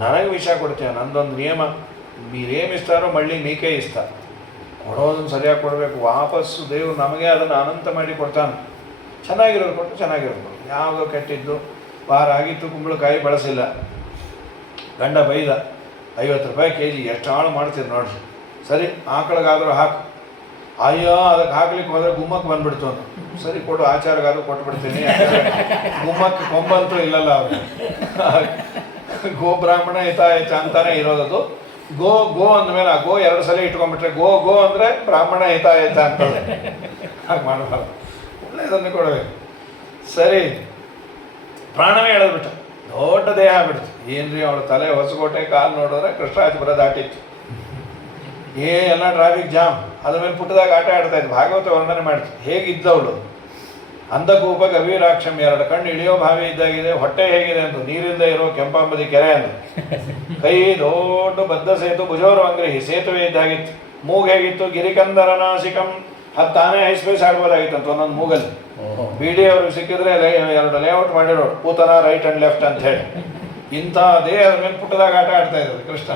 ನನಗೆ ವಿಷ ಕೊಡ್ತೀಯ, ನಂದೊಂದು ನಿಯಮ, మీరేమిస్తారో మళ్ళీ మీకే ఇస్తా, ಕೊಡೋದನ್ನು ಸರಿಯಾಗಿ ಕೊಡಬೇಕು. ವಾಪಸ್ಸು ದೇವರು ನಮಗೆ ಅದನ್ನು ಅನಂತ ಮಾಡಿ ಕೊಡ್ತಾನೆ. ಚೆನ್ನಾಗಿರೋದು ಕೊಟ್ಟು ಚೆನ್ನಾಗಿರೋದು. ಯಾವುದೋ ಕೆಟ್ಟಿದ್ದು ವಾರ ಆಗಿತ್ತು, ಕುಂಬಳಕಾಯಿ ಬಳಸಿಲ್ಲ, ಗಂಡ ಬೈದ, 50 ರೂಪಾಯಿ kg, ಎಷ್ಟು ಹಾಳು ಮಾಡ್ತೀರಿ ನೋಡ್ರಿ. ಸರಿ ಆಕಳಿಗಾದರೂ ಹಾಕು. ಅಯ್ಯೋ ಅದಕ್ಕೆ ಹಾಕ್ಲಿಕ್ಕೆ ಹೋದರೆ ಗುಮ್ಮಕ್ಕೆ ಬಂದುಬಿಡ್ತು ಅಂತ. ಸರಿ ಕೊಡು, ಆಚಾರಗಾದರೂ ಕೊಟ್ಬಿಡ್ತೀನಿ, ಗುಮ್ಮಕ್ಕೆ ಕೊಂಬಂತೂ ಇಲ್ಲಲ್ಲ ಅವರು. ಗೋ ಬ್ರಾಹ್ಮಣ ಹಿತಾಯಚ ಅಂತಾನೆ ಇರೋದದು. ಗೋ ಗೋ ಅಂದಮೇಲೆ ಆ ಗೋ 2 ಸಲ ಇಟ್ಕೊಂಡ್ಬಿಟ್ರೆ ಗೋ ಗೋ ಅಂದರೆ ಬ್ರಾಹ್ಮಣ ಹಿತಾಯಚ ಅಂತದೆ. ಹಾಗೆ ಮಾಡಬಾರ್ದು, ಒಳ್ಳೆಯದನ್ನು ಕೊಡಬೇಕು. ಸರಿ, ಪ್ರಾಣವೇ ಎಳೆದ್ಬಿಟ್ಟ, ದೊಡ್ಡ ದೇಹ ಬಿಡ್ತು. ಏನ್ರಿ ಅವಳು ತಲೆ ಹೊಸಕೋಟೆ, ಕಾಲು ನೋಡಿದ್ರೆ ಕೃಷ್ಣಾಜಪುರ ದಾಟಿತ್ತು. ಎಲ್ಲ ಟ್ರಾಫಿಕ್ ಜಾಮ್. ಅದ್ರ ಮೇಲೆ ಪುಟ್ಟದಾಗ ಆಟ ಆಡ್ತಾ ಇದ್ದು. ಭಾಗವತ ವರ್ಣನೆ ಮಾಡ್ತು, ಹೇಗಿದ್ದವಳು. ಅಂಧಕೂಪ ಗಭೀರಾಕ್ಷಂ, 2 ಕಣ್ಣು ಇಳಿಯೋ ಭಾವಿ ಇದ್ದಾಗಿದೆ. ಹೊಟ್ಟೆ ಹೇಗಿದೆ ಅಂತ, ನೀರಿಂದ ಇರೋ ಕೆಂಪಾಂಬದಿ ಕೆರೆ ಅಂದು. ಕೈ ದೊಡ್ಡ ಬದ್ಧ ಸೇತು, ಭುಜೋರು ಅಂಗ್ರಿಹಿ, ಸೇತುವೆ ಇದ್ದಾಗಿತ್ತು. ಮೂಗು ಹೇಗಿತ್ತು, ಗಿರಿಕಂದರ ನಾಸಿಕಂ, ಅದು ತಾನೇ ಹೈಸ್ಪೇಸ್ ಆಗ್ಬೋದಾಗಿತ್ತು ಅಂತ ಒಂದೊಂದು ಮೂಗಲ್ಲಿ. BD ಅವ್ರಿಗೆ ಸಿಕ್ಕಿದ್ರೆ 2 ಲೇಔಟ್ ಮಾಡಿರೋರು, ಪೂತನ ರೈಟ್ ಆ್ಯಂಡ್ ಲೆಫ್ಟ್ ಅಂತ ಹೇಳಿ. ಇಂಥ ದೇಹ ಅದ್ರ ಮೇಲೆ ಪುಟ್ಟದಾಗ ಆಟ ಆಡ್ತಾ ಇದ್ದಾರೆ ಕೃಷ್ಣ.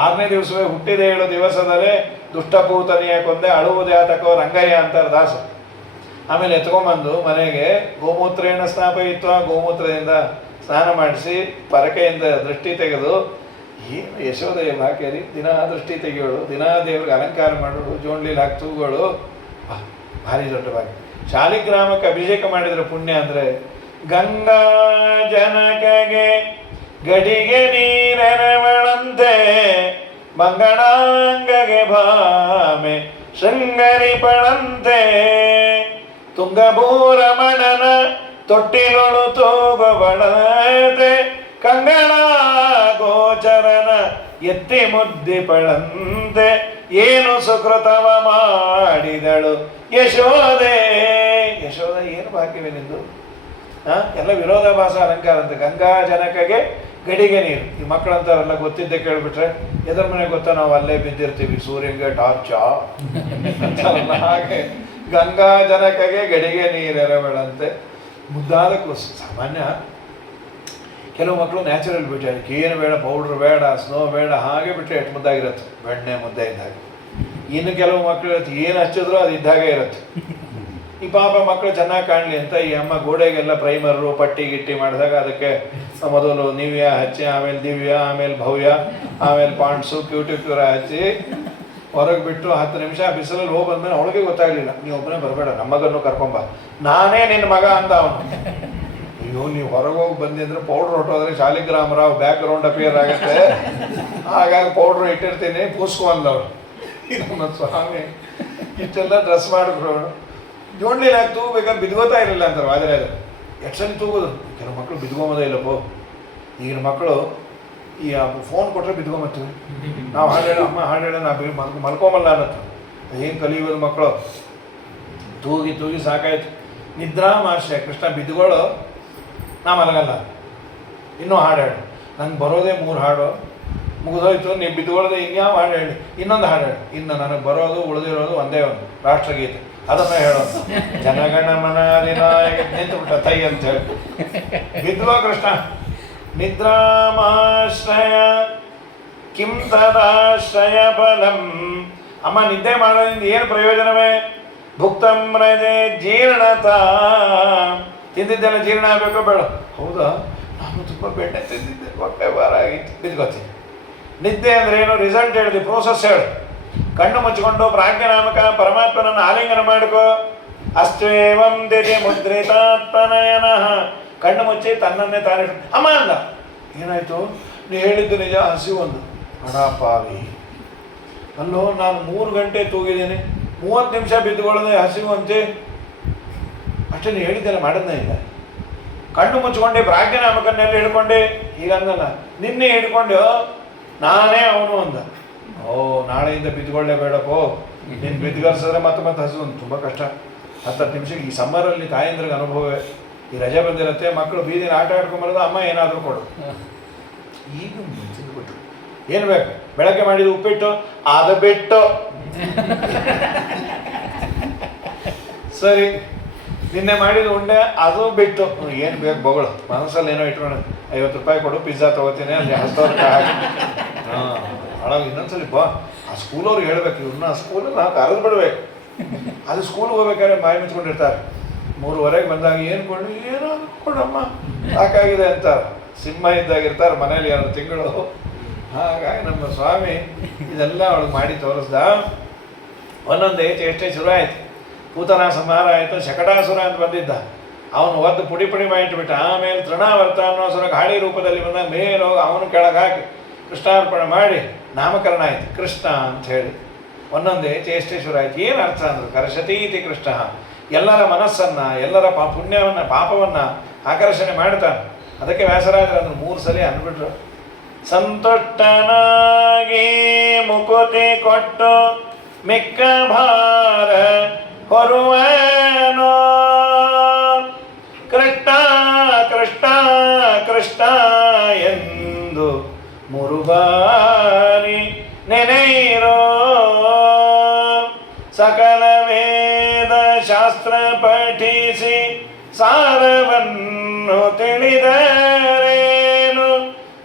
6ನೇ ದಿವಸವೇ ಹುಟ್ಟಿದ 7 ದಿವಸದಲ್ಲೇ ದುಷ್ಟಪೂತನೆಯ ಕೊಂದೆ ಅಳುವುದೇ ಆತಕೋ ರಂಗಯ್ಯ ಅಂತಾರೆ ದಾಸ. ಆಮೇಲೆ ಎತ್ಕೊಂಬಂದು ಮನೆಗೆ ಗೋಮೂತ್ರೇಣ ಸ್ನಾಪಯಿತ್ವ, ಗೋಮೂತ್ರದಿಂದ ಸ್ನಾನ ಮಾಡಿಸಿ ಪರಕೆಯಿಂದ ದೃಷ್ಟಿ ತೆಗೆದು, ಏನು ಯಶೋದಯ ಭಾಗ್ಯರಿ, ದಿನಾ ದೃಷ್ಟಿ ತೆಗೆಯೋಳು, ದಿನಾ ದೇವ್ರಿಗೆ ಅಲಂಕಾರ ಮಾಡೋಳು, ಜೋಂಡ್ಲಿಲಿ ಹಾಕಿ ತೂಗೋಳು, ಭಾರಿ ದೊಡ್ಡ ಭಾಗ್ಯ. ಶಾಲಿಗ್ರಾಮಕ್ಕೆ ಅಭಿಷೇಕ ಮಾಡಿದ್ರೆ ಪುಣ್ಯ ಅಂದರೆ, ಗಂಗಾ ಜನಕಗೆ ಗಡಿಗೆ ನೀರೆರವಳಂತೆ, ಮಂಗಳಾಂಗಗೆ ಭಾಮೆ ಶೃಂಗರಿಪಳಂತೆ, ತುಂಗಭೂರಮಣನ ತೊಟ್ಟಿಲೊಳು ತೂಗಬಳತೆ, ಕಂಗಳ ಗೋಚರನ ಎತ್ತಿ ಮುದ್ದಿಪಳಂತೆ, ಏನು ಸುಕೃತವ ಮಾಡಿದಳು ಯಶೋದೆ. ಯಶೋದ ಏನು ಭಾಗ್ಯವೇನಿದ್ದು. ಎಲ್ಲ ವಿರೋಧಾಭಾಸ ಅಲಂಕಾರ ಅಂತ. ಗಂಗಾ ಜನಕಗೆ ಗಡಿಗೆ ನೀರು. ಈ ಮಕ್ಕಳಂತವರೆಲ್ಲ ಗೊತ್ತಿದ್ದೆ ಕೇಳಿಬಿಟ್ರೆ, ಎದ್ರ ಮನೆಗೆ ಗೊತ್ತಾ, ನಾವು ಅಲ್ಲೇ ಬಿದ್ದಿರ್ತೀವಿ, ಸೂರ್ಯಂಗೆ ಟಾರ್ಚ ಅಂತಲ್ಲ. ಹಾಗೆ ಗಂಗಾ ಜನಕಗೆ ಗಡಿಗೆ ನೀರೆರವಳಂತೆ, ಮುದ್ದಾದ ಕೂಸು. ಸಾಮಾನ್ಯ ಕೆಲವು ಮಕ್ಕಳು ನ್ಯಾಚುರಲ್ ಬ್ಯೂಟಿ, ಅದಕ್ಕೆ ಏನು ಬೇಡ, ಪೌಡ್ರ್ ಬೇಡ, ಸ್ನೋ ಬೇಡ, ಹಾಗೆ ಬಿಟ್ಟರೆ ಎಷ್ಟು ಮುದ್ದಾಗಿರುತ್ತೆ, ಬೆಣ್ಣೆ ಮುದ್ದೆ ಇದ್ದಾಗ. ಇನ್ನು ಕೆಲವು ಮಕ್ಕಳು ಇರುತ್ತೆ, ಏನು ಹಚ್ಚಿದ್ರು ಅದು ಇದ್ದಾಗೆ ಇರುತ್ತೆ. ಈ ಪಾಪ ಮಕ್ಕಳು ಚೆನ್ನಾಗಿ ಕಾಣಲಿ ಅಂತ ಈ ಅಮ್ಮ ಗೋಡೆಗೆಲ್ಲ ಪ್ರೈಮರು ಪಟ್ಟಿ ಗಿಟ್ಟಿ ಮಾಡಿದಾಗ ಅದಕ್ಕೆ ಮೊದಲು ನಿವ್ಯ ಹಚ್ಚಿ, ಆಮೇಲೆ ದಿವ್ಯ, ಆಮೇಲೆ ಭವ್ಯ, ಆಮೇಲೆ ಪಾಂಡ್ಸು ಕ್ಯೂರ ಹಚ್ಚಿ ಹೊರಗೆ ಬಿಟ್ಟು 10 ನಿಮಿಷ ಬಿಸಿಲಲ್ಲಿ ಹೋಗಿ ಬಂದ್ಮೇಲೆ ಅವಳಿಗೆ ಗೊತ್ತಾಗಲಿಲ್ಲ, ನೀವು ಒಬ್ಬನೇ ಬರಬೇಡ, ನಮ್ಮ ಮಗನ್ನು ಕರ್ಕೊಂಬ, ನಾನೇ ನಿನ್ನ ಮಗ ಅಂತ ಅವನು. ಅಯ್ಯೋ ನೀವು ಹೊರಗೆ ಹೋಗಿ ಬಂದಿ ಅಂದರೆ ಪೌಡ್ರ್ ಹೊಟ್ಟೋದ್ರೆ ಶಾಲಿಗ್ರಾಮರಾವ್ ಬ್ಯಾಕ್ ಗ್ರೌಂಡ್ ಅಪಿಯರ್ ಆಗುತ್ತೆ, ಹಾಗಾಗಿ ಪೌಡ್ರ್ ಇಟ್ಟಿರ್ತೀನಿ ಪೂಸ್ಕೊಂಡವಳು. ನಮ್ಮ ಸ್ವಾಮಿ ಇಷ್ಟೆಲ್ಲ ಡ್ರೆಸ್ ಮಾಡಿದ್ರು, ಜೋಡ್ಲಿಲ್ಲ ತೂಗಬೇಕಾದ್ರೆ ಬಿದ್ಕೋತಾ ಇರಲಿಲ್ಲ ಅಂತಾರೆ ಆದರೆ ಅದು ಎಷ್ಟು ಸಲ ತೂಗೋದು. ಕೆಲವು ಮಕ್ಕಳು ಬಿದ್ಕೊಂಬೋದೇ ಇಲ್ಲಪ್ಪೋ. ಈಗಿನ ಮಕ್ಕಳು ಈ ಫೋನ್ ಕೊಟ್ಟರೆ ಬಿದ್ಕೊಂಬತ್ತೀವಿ ನಾವು, ಹಾಡು ಹೇಳೋ ಅಮ್ಮ ಹಾಡು ಹೇಳೋ ನಾ ಮಲ್ಕೊಂಬಲ್ಲ ಅನ್ನತ್ತು. ಏನು ಕಲಿಯೋದು ಮಕ್ಕಳು, ತೂಗಿ ತೂಗಿ ಸಾಕಾಯ್ತು. ನಿದ್ರಾಮಾಶ್ರಯ ಕೃಷ್ಣ ಬಿದ್ದುಗಳು, ನಾ ಮಲಗಲ್ಲ, ಇನ್ನೂ ಹಾಡು ಹೇಳು, ನಂಗೆ ಬರೋದೇ 3 ಹಾಡು ಮುಗಿದೋಯ್ತು, ನೀವು ಬಿದ್ದುಕೊಳ್ಳೋದು ಇನ್ಯಾವ ಹಾಡು ಹೇಳಿ, ಇನ್ನೊಂದು ಹಾಡು ಹೇಳಿ. ಇನ್ನು ನನಗೆ ಬರೋದು ಉಳಿದಿರೋದು ಒಂದೇ ಒಂದು ರಾಷ್ಟ್ರಗೀತೆ, ಅದನ್ನು ಹೇಳೋದು. ಜನಗಣ ಮನಾದಿನಾಯಕ ನಿಂತುಬಿಟ್ಟ ತೈ ಅಂತ ಹೇಳಿ ಬಿದ್ದುವ ಕೃಷ್ಣ. ನಿದ್ರಾಮಾಶ್ರಯ ಕಿಂ ತದಾಶ್ರಯ ಫಲಂ. ಅಮ್ಮ ನಿದ್ದೆ ಮಾಡೋದ್ರಿಂದ ಏನು ಪ್ರಯೋಜನವೇ? ಭುಕ್ತಂ ರಜೆ ಜೀರ್ಣತಾ. ತಿಂದಿದ್ದೆಲ್ಲ ಜೀರ್ಣ ಆಗಬೇಕೋ ಬೇಡ? ಹೌದಾ, ನಾನು ತುಂಬ ಬೆಣ್ಣೆ ತಿಂದಿದ್ದೆ, ಹೊಟ್ಟೆ ಭಾರ ಆಗಿತ್ತು, ಬಿದ್ಕೋತೀನಿ. ನಿದ್ದೆ ಅಂದರೆ ಏನು? ರಿಸಲ್ಟ್ ಹೇಳಿದೆ, ಪ್ರೋಸೆಸ್ ಹೇಳು. ಕಣ್ಣು ಮುಚ್ಚಿಕೊಂಡು ಪ್ರಾಜ್ಞಾನಾಮಕ ಪರಮಾತ್ಮನನ್ನು ಆಲಿಂಗನ ಮಾಡಿಕೋ. ಅಷ್ಟೇವಂ ದಿತಿ ಮುದ್ರಿತಾತ್ಮನಯನಃ. ಕಣ್ಣು ಮುಚ್ಚಿ ತನ್ನನ್ನೇ ತಾನೇ ಅಮ್ಮ ಅಂದ. ಏನಾಯಿತು? ನೀ ಹೇಳಿದ್ದು ನಿಜ, ಹಸಿವು ಒಂದು. ಹಣಪಾವಿ ಅಲ್ಲೋ, ನಾನು 3 ಗಂಟೆ ತೂಗಿದ್ದೀನಿ, 30 ನಿಮಿಷ ಬಿದ್ದುಕೊಳ್ಳೋದೆ ಹಸಿವು ಅಂತೆ. ಅಷ್ಟೇ ನೀ ಹೇಳಿದ್ದೆಲ್ಲ ಮಾಡೋದೇ ಇಲ್ಲ. ಕಣ್ಣು ಮುಚ್ಚಿಕೊಂಡೆ ಪ್ರಾಜ್ಞಾನಾಮಕನ್ನೆಲ್ಲ ಹಿಡ್ಕೊಂಡೆ. ಈಗ ಅಂದಲ್ಲ, ನಿನ್ನೆ ಹಿಡ್ಕೊಂಡು ನಾನೇ ಅವನು ಅಂದ. ಓ, ನಾಳೆಯಿಂದ ಬಿದ್ದುಕೊಳ್ಳೇ ಬೇಡಪ್ಪೋ, ನೀನು ಬಿದ್ದುಗರ್ಸಿದ್ರೆ ಮತ್ತೆ ಹಸಿವು ಅಂತ ತುಂಬ ಕಷ್ಟ. 10 ನಿಮಿಷಕ್ಕೆ ಈ ಸಮ್ಮರಲ್ಲಿ ತಾಯಂದ್ರಿಗೆ ಅನುಭವವೇ. ಈ ರಜೆ ಬಂದಿರುತ್ತೆ, ಮಕ್ಕಳು ಬೀದಿನ ಆಟ ಆಡ್ಕೊಂಬರೋದು, ಅಮ್ಮ ಏನಾದರೂ ಕೊಡು. ಈಗ ತಿಂದುಬಿಟ್ಟು ಏನು ಬೇಕು? ಬೆಳಗ್ಗೆ ಮಾಡಿದ ಉಪ್ಪಿಟ್ಟು ಅದು ಬಿಟ್ಟು ಸರಿ, ನಿನ್ನೆ ಮಾಡಿದ ಉಂಡೆ ಅದು ಬಿಟ್ಟು ಏನು ಬೇಕು ಬಗಳು. ಮನಸ್ಸಲ್ಲಿ ಏನೋ ಇಟ್ಕೊಂಡು 50 ರೂಪಾಯಿ ಕೊಡು, ಪಿಜ್ಜಾ ತೊಗೋತೀನಿ ಅಲ್ಲಿ 10,000 ಹಾಕಿ. ಹಾಂ, ಹಾಳಾಗಿ ಇನ್ನೊಂದ್ಸಲಿ ಬಾ. ಆ ಸ್ಕೂಲವ್ರಿಗೆ ಹೇಳ್ಬೇಕು, ಇವ್ರನ್ನ ಆ ಸ್ಕೂಲಲ್ಲಿ ನಾವು ಕರೆದು ಬಿಡ್ಬೇಕು. ಅದು ಸ್ಕೂಲ್ಗೆ ಹೋಗ್ಬೇಕಾದ್ರೆ ಬಾಯಿ ಮುಚ್ಕೊಂಡಿರ್ತಾರೆ. 3:30 ಬಂದಾಗ ಏನು ಕೊಡು, ಏನೋ ಕೊಡಮ್ಮ ಸಾಕಾಗಿದೆ ಅಂತಾರೆ. ಸಿಂಹ ಇದ್ದಾಗಿರ್ತಾರೆ ಮನೇಲಿ 2 ತಿಂಗಳು. ಹಾಗಾಗಿ ನಮ್ಮ ಸ್ವಾಮಿ ಇದೆಲ್ಲ ಅವಳಿಗೆ ಮಾಡಿ ತೋರಿಸ್ದ. ಒಂದೊಂದು ಎಷ್ಟೇ ಶುರು ಆಯಿತು. ಪೂತನ ಸಂಹಾರ ಆಯಿತು. ಶಕಟಾಸುರ ಅಂತ ಬಂದಿದ್ದ, ಅವನು ಒದ್ದು ಪುಡಿ ಮಾಡಿಟ್ಬಿಟ್ಟ. ಆಮೇಲೆ ತೃಣಾವರ್ತ ಅನ್ನೋ ಸುರ ಗಾಳಿ ರೂಪದಲ್ಲಿ ಬಂದಾಗ ಮೇಲೋಗಿ ಅವನು ಕೆಳಗೆ ಹಾಕಿ ಕೃಷ್ಣಾರ್ಪಣೆ ಮಾಡಿ ನಾಮಕರಣ ಆಯಿತು ಕೃಷ್ಣ ಅಂತ ಹೇಳಿ. ಒಂದೊಂದೇ ಚೇಷ್ಟೇಶ್ವರ ಆಯಿತು. ಏನು ಅರ್ಥ ಅಂದರು? ಕರ್ಷತೀತಿ ಕೃಷ್ಣ. ಎಲ್ಲರ ಮನಸ್ಸನ್ನು, ಎಲ್ಲರ ಪುಣ್ಯವನ್ನು ಪಾಪವನ್ನು ಆಕರ್ಷಣೆ ಮಾಡ್ತಾನೆ. ಅದಕ್ಕೆ ವ್ಯಾಸರಾಜರು ಅಂದರು 3 ಸಲ ಅಂದ್ಬಿಟ್ರು. ಸಂತುಷ್ಟನಾಗಿ ಮುಕುತಿ ಕೊಟ್ಟು ಮಿಕ್ಕ ಭಾರ ಹೊರುವನೋ. ಕೃಷ್ಣ ಕೃಷ್ಣ ಕೃಷ್ಣ ಎಂದು 3 ಬಾರಿ ನೆನೆಯಿರೋ. ಸಕಲ ವೇದ ಶಾಸ್ತ್ರ ಪಠಿಸಿ ಸಾರವನ್ನು ತಿಳಿದರೇನು.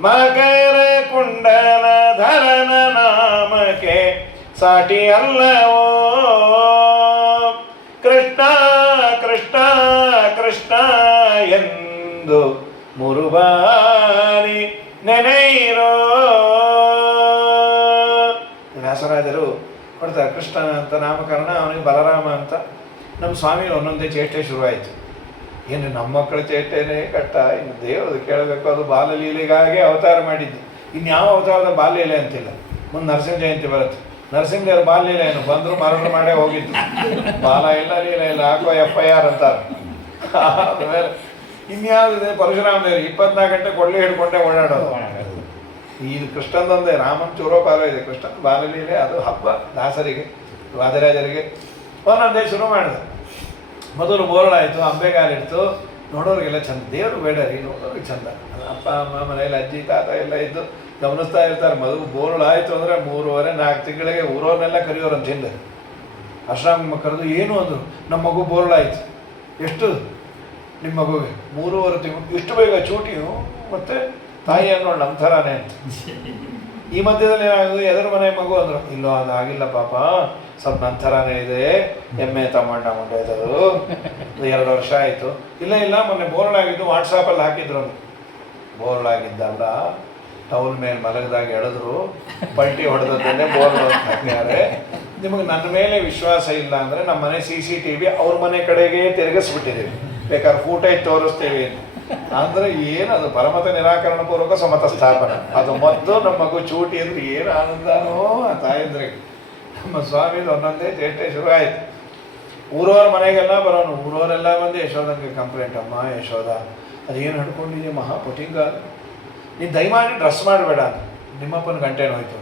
ಮಕರ ಕುಂಡಲ ಧರನ ನಾಮಕ್ಕೆ ಸಾಟಿ ಅಲ್ಲವೋ. ಕೃಷ್ಣ ಕೃಷ್ಣ ಕೃಷ್ಣ ಎಂದು 3 ಬಾರಿ ನೆನೆಯಿರೋ. ವ್ಯಾಸರಾಜರು ಕೊಡ್ತಾರೆ ಕೃಷ್ಣ ಅಂತ ನಾಮಕರಣ, ಅವನಿಗೆ ಬಲರಾಮ ಅಂತ. ನಮ್ಮ ಸ್ವಾಮಿ ಒಂದೊಂದೇ ಚೇಷ್ಟೆ ಶುರುವಾಯಿತು. ಏನು ನಮ್ಮ ಮಕ್ಕಳ ಚೇಷ್ಟೆನೇ ಕಟ್ಟ, ಇನ್ನು ದೇವರು ಕೇಳಬೇಕು. ಅದು ಬಾಲಲೀಲೆಗಾಗಿ ಅವತಾರ ಮಾಡಿದ್ದು, ಇನ್ಯಾವ ಅವತಾರದ ಬಾಲ್ಯಲೀಲೆ ಅಂತಿಲ್ಲ. ಮುಂದೆ ನರಸಿಂಹ ಜಯಂತಿ ಬರುತ್ತೆ, ನರಸಿಂಹದೇವ್ರ ಬಾಲ್ಯಲೀಲೆ ಏನು ಬಂದರು ಮರಣ ಮಾಡೇ ಹೋಗಿದ್ದು. ಬಾಲ ಇಲ್ಲ ಲೀಲೆ ಇಲ್ಲ, ಹಾಕೋ FIR ಅಂತಾರೆ. ಆಮೇಲೆ ಇನ್ಯಾವುದಿದೆ? ಪರಶುರಾಮ ದೇವರು 24 ಗಂಟೆ ಕೊಳ್ಳೆ ಹಿಡ್ಕೊಂಡೆ ಓಡಾಡೋದು. ಇದು ಕೃಷ್ಣಂದೊಂದೇ, ರಾಮನ್ ಚೂರೋಪಾರ ಇದೆ. ಕೃಷ್ಣನ ಬಾಲಲೀಲೆ ಅದು ಹಬ್ಬ. ದಾಸರಿಗೆ, ವಾದಿರಾಜರಿಗೆ ಒಂದೊಂದೇ ಶುರು ಮಾಡಿದೆ. ಮೊದಲು ಬೋರಳಾಯಿತು, ಅಂಬೆಗಾಲಿಡ್ತು, ನೋಡೋರಿಗೆಲ್ಲ ಚಂದ. ದೇವರು ಬೇಡ ರೀ, ನೋಡೋರಿಗೆ ಚಂದ. ಅಪ್ಪ ಅಮ್ಮ ಮನೇಲಿ ಅಜ್ಜಿ ತಾತ ಎಲ್ಲ ಇದ್ದು ಗಮನಿಸ್ತಾ ಇರ್ತಾರೆ. ಮದುವೆ ಬೋರಳಾಯಿತು ಅಂದರೆ 3-4 ತಿಂಗಳಿಗೆ ಊರವ್ರನ್ನೆಲ್ಲ ಕರೆಯೋರಂತ ಹಿಂದೆ. ಆಶ್ರಮ ಕರೆದು ಏನು ಅಂದರು, ನಮ್ಮ ಮಗು ಬೋರಳಾಯಿತು. ಎಷ್ಟು ನಿಮ್ಮ ಮಗುಗೆ? 3.5 ತಿಂಗಳು. ಇಷ್ಟು ಬೇಗ ಚೂಟಿಯು? ಮತ್ತು ತಾಯಿ ಅನ್ನೋಳು ನಮ್ಮ ಥರಾನೇ ಅಂತ. ಈ ಮಧ್ಯದಲ್ಲಿ ಏನಾಗೋದು, ಎದುರು ಮನೆ ಮಗು ಅಂದರು, ಇಲ್ಲೋ ಅದಾಗಿಲ್ಲ ಪಾಪ, ಸ್ವಲ್ಪ ನಂತರನೇ ಇದೆ, ಎಮ್ಮೆ ತಗೊಂಡ ಮುಂಡೆದರು, 2 ವರ್ಷ ಆಯಿತು. ಇಲ್ಲ ಮೊನ್ನೆ ಬೋರ್ಡ್ ಆಗಿದ್ದು ವಾಟ್ಸಾಪಲ್ಲಿ ಹಾಕಿದ್ರು. ಬೋರ್ಡ್ ಆಗಿದ್ದಲ್ಲ, ಟೌಲ್ ಮೇಲೆ ಮಲಗಿದಾಗ ಎಳೆದ್ರು, ಪಲ್ಟಿ ಹೊಡೆದದ್ದನ್ನೇ ಬೋರ್ಡ್ ಅಂತ ಹಾಕ್ಯಾರೆ. ನಿಮಗೆ ನನ್ನ ಮೇಲೆ ವಿಶ್ವಾಸ ಇಲ್ಲ ಅಂದರೆ ನಮ್ಮ ಮನೆ CCTV ಅವ್ರ ಮನೆ ಕಡೆಗೆ ತಿರುಗಿಸ್ಬಿಟ್ಟಿದ್ದೀವಿ, ಬೇಕಾದ್ರೆ ಫೂಟೇಜ್ ತೋರಿಸ್ತೀವಿ ಅಂದರೆ ಏನದು ಪರಮತ ನಿರಾಕರಣ ಪೂರ್ವಕ ಸಮತ ಸ್ಥಾಪನೆ. ಅದು ಮೊದಲು ನಮ್ಮ ಮಗು ಚೂಟಿ ಅಂದ್ರೆ ಏನು ಆನಂದನೋ ಆ ತಾಯಂದ್ರಿಗೆ. ನಮ್ಮ ಸ್ವಾಮಿದು ಒಂದೊಂದೇ ಚೇಷ್ಟೆ ಶುರು ಆಯಿತು. ಊರವ್ರ ಮನೆಗೆಲ್ಲ ಬರೋನು, ಊರವರೆಲ್ಲ ಬಂದು ಯಶೋದಂಗೆ ಕಂಪ್ಲೇಂಟ್, ಅಮ್ಮ ಯಶೋದ ಅದೇನು ಹಿಡ್ಕೊಂಡಿದ್ದೆ ಮಹಾ ಪುಟಿಂಗ, ನೀನು ದಯಮಾಡಿ ಡ್ರೆಸ್ ಮಾಡಬೇಡ, ನಿಮ್ಮಪ್ಪನ ಗಂಟೆನೂ ಹೋಯ್ತು.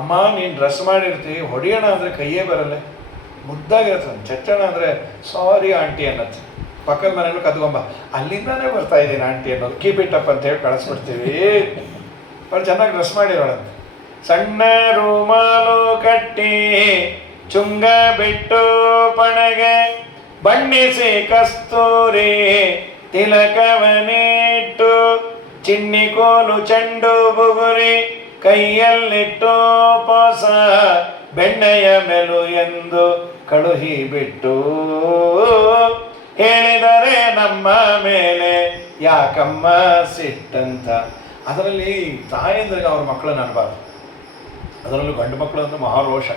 ಅಮ್ಮ ನೀನು ಡ್ರೆಸ್ ಮಾಡಿರ್ತೀವಿ, ಹೊಡಿಯೋಣ ಅಂದರೆ ಕೈಯೇ ಬರಲ್ಲ, ಮುದ್ದಾಗಿರ್ತದೆ. ಚಚ್ಚಣ ಅಂದರೆ ಸಾರಿ ಆಂಟಿ ಅನ್ನತ್ತೆ, ಪಕ್ಕದ ಮನೇಲಿ ಕದ್ಕೊಂಬ, ಅಲ್ಲಿಂದಾನೇ ಬರ್ತಾ ಇದ್ದೀನಿ ಆಂಟಿ ಅನ್ನೋದು, ಕೀಪ್ ಇಟ್ ಅಪ್ ಅಂತ ಹೇಳಿ ಕಳಿಸ್ಬಿಡ್ತೀವಿ. ಅವ್ರು ಚೆನ್ನಾಗಿ ಡ್ರೆಸ್ ಮಾಡಿರೋಳಂತೆ. ಸಣ್ಣ ರೂಮಾಲು ಕಟ್ಟಿ ಚುಂಗ ಬಿಟ್ಟು ಪಣಗೆ ಬಣ್ಣಿಸಿ ಕಸ್ತೂರಿ ತಿಲಕವನಿಟ್ಟು ಚಿನ್ನಿ ಕೋಲು ಚೆಂಡು ಬುಗುರಿ ಕೈಯಲ್ಲಿಟ್ಟು ಪೋಸ ಬೆಣ್ಣೆಯ ಮೆಲು ಎಂದು ಕಳುಹಿ ಬಿಟ್ಟು ಹೇಳಿದರೆ ನಮ್ಮ ಮೇಲೆ ಯಾಕಮ್ಮ ಸಿಟ್ಟಂತ. ಅದರಲ್ಲಿ ತಾಯಂದ್ರಿಗೆ ಅವ್ರ ಮಕ್ಕಳನ್ನ ಅನ್ಬಾರ್ದು, ಅದರಲ್ಲೂ ಗಂಡು ಮಕ್ಕಳು ಅಂತ ಮಹಾರೋಷ.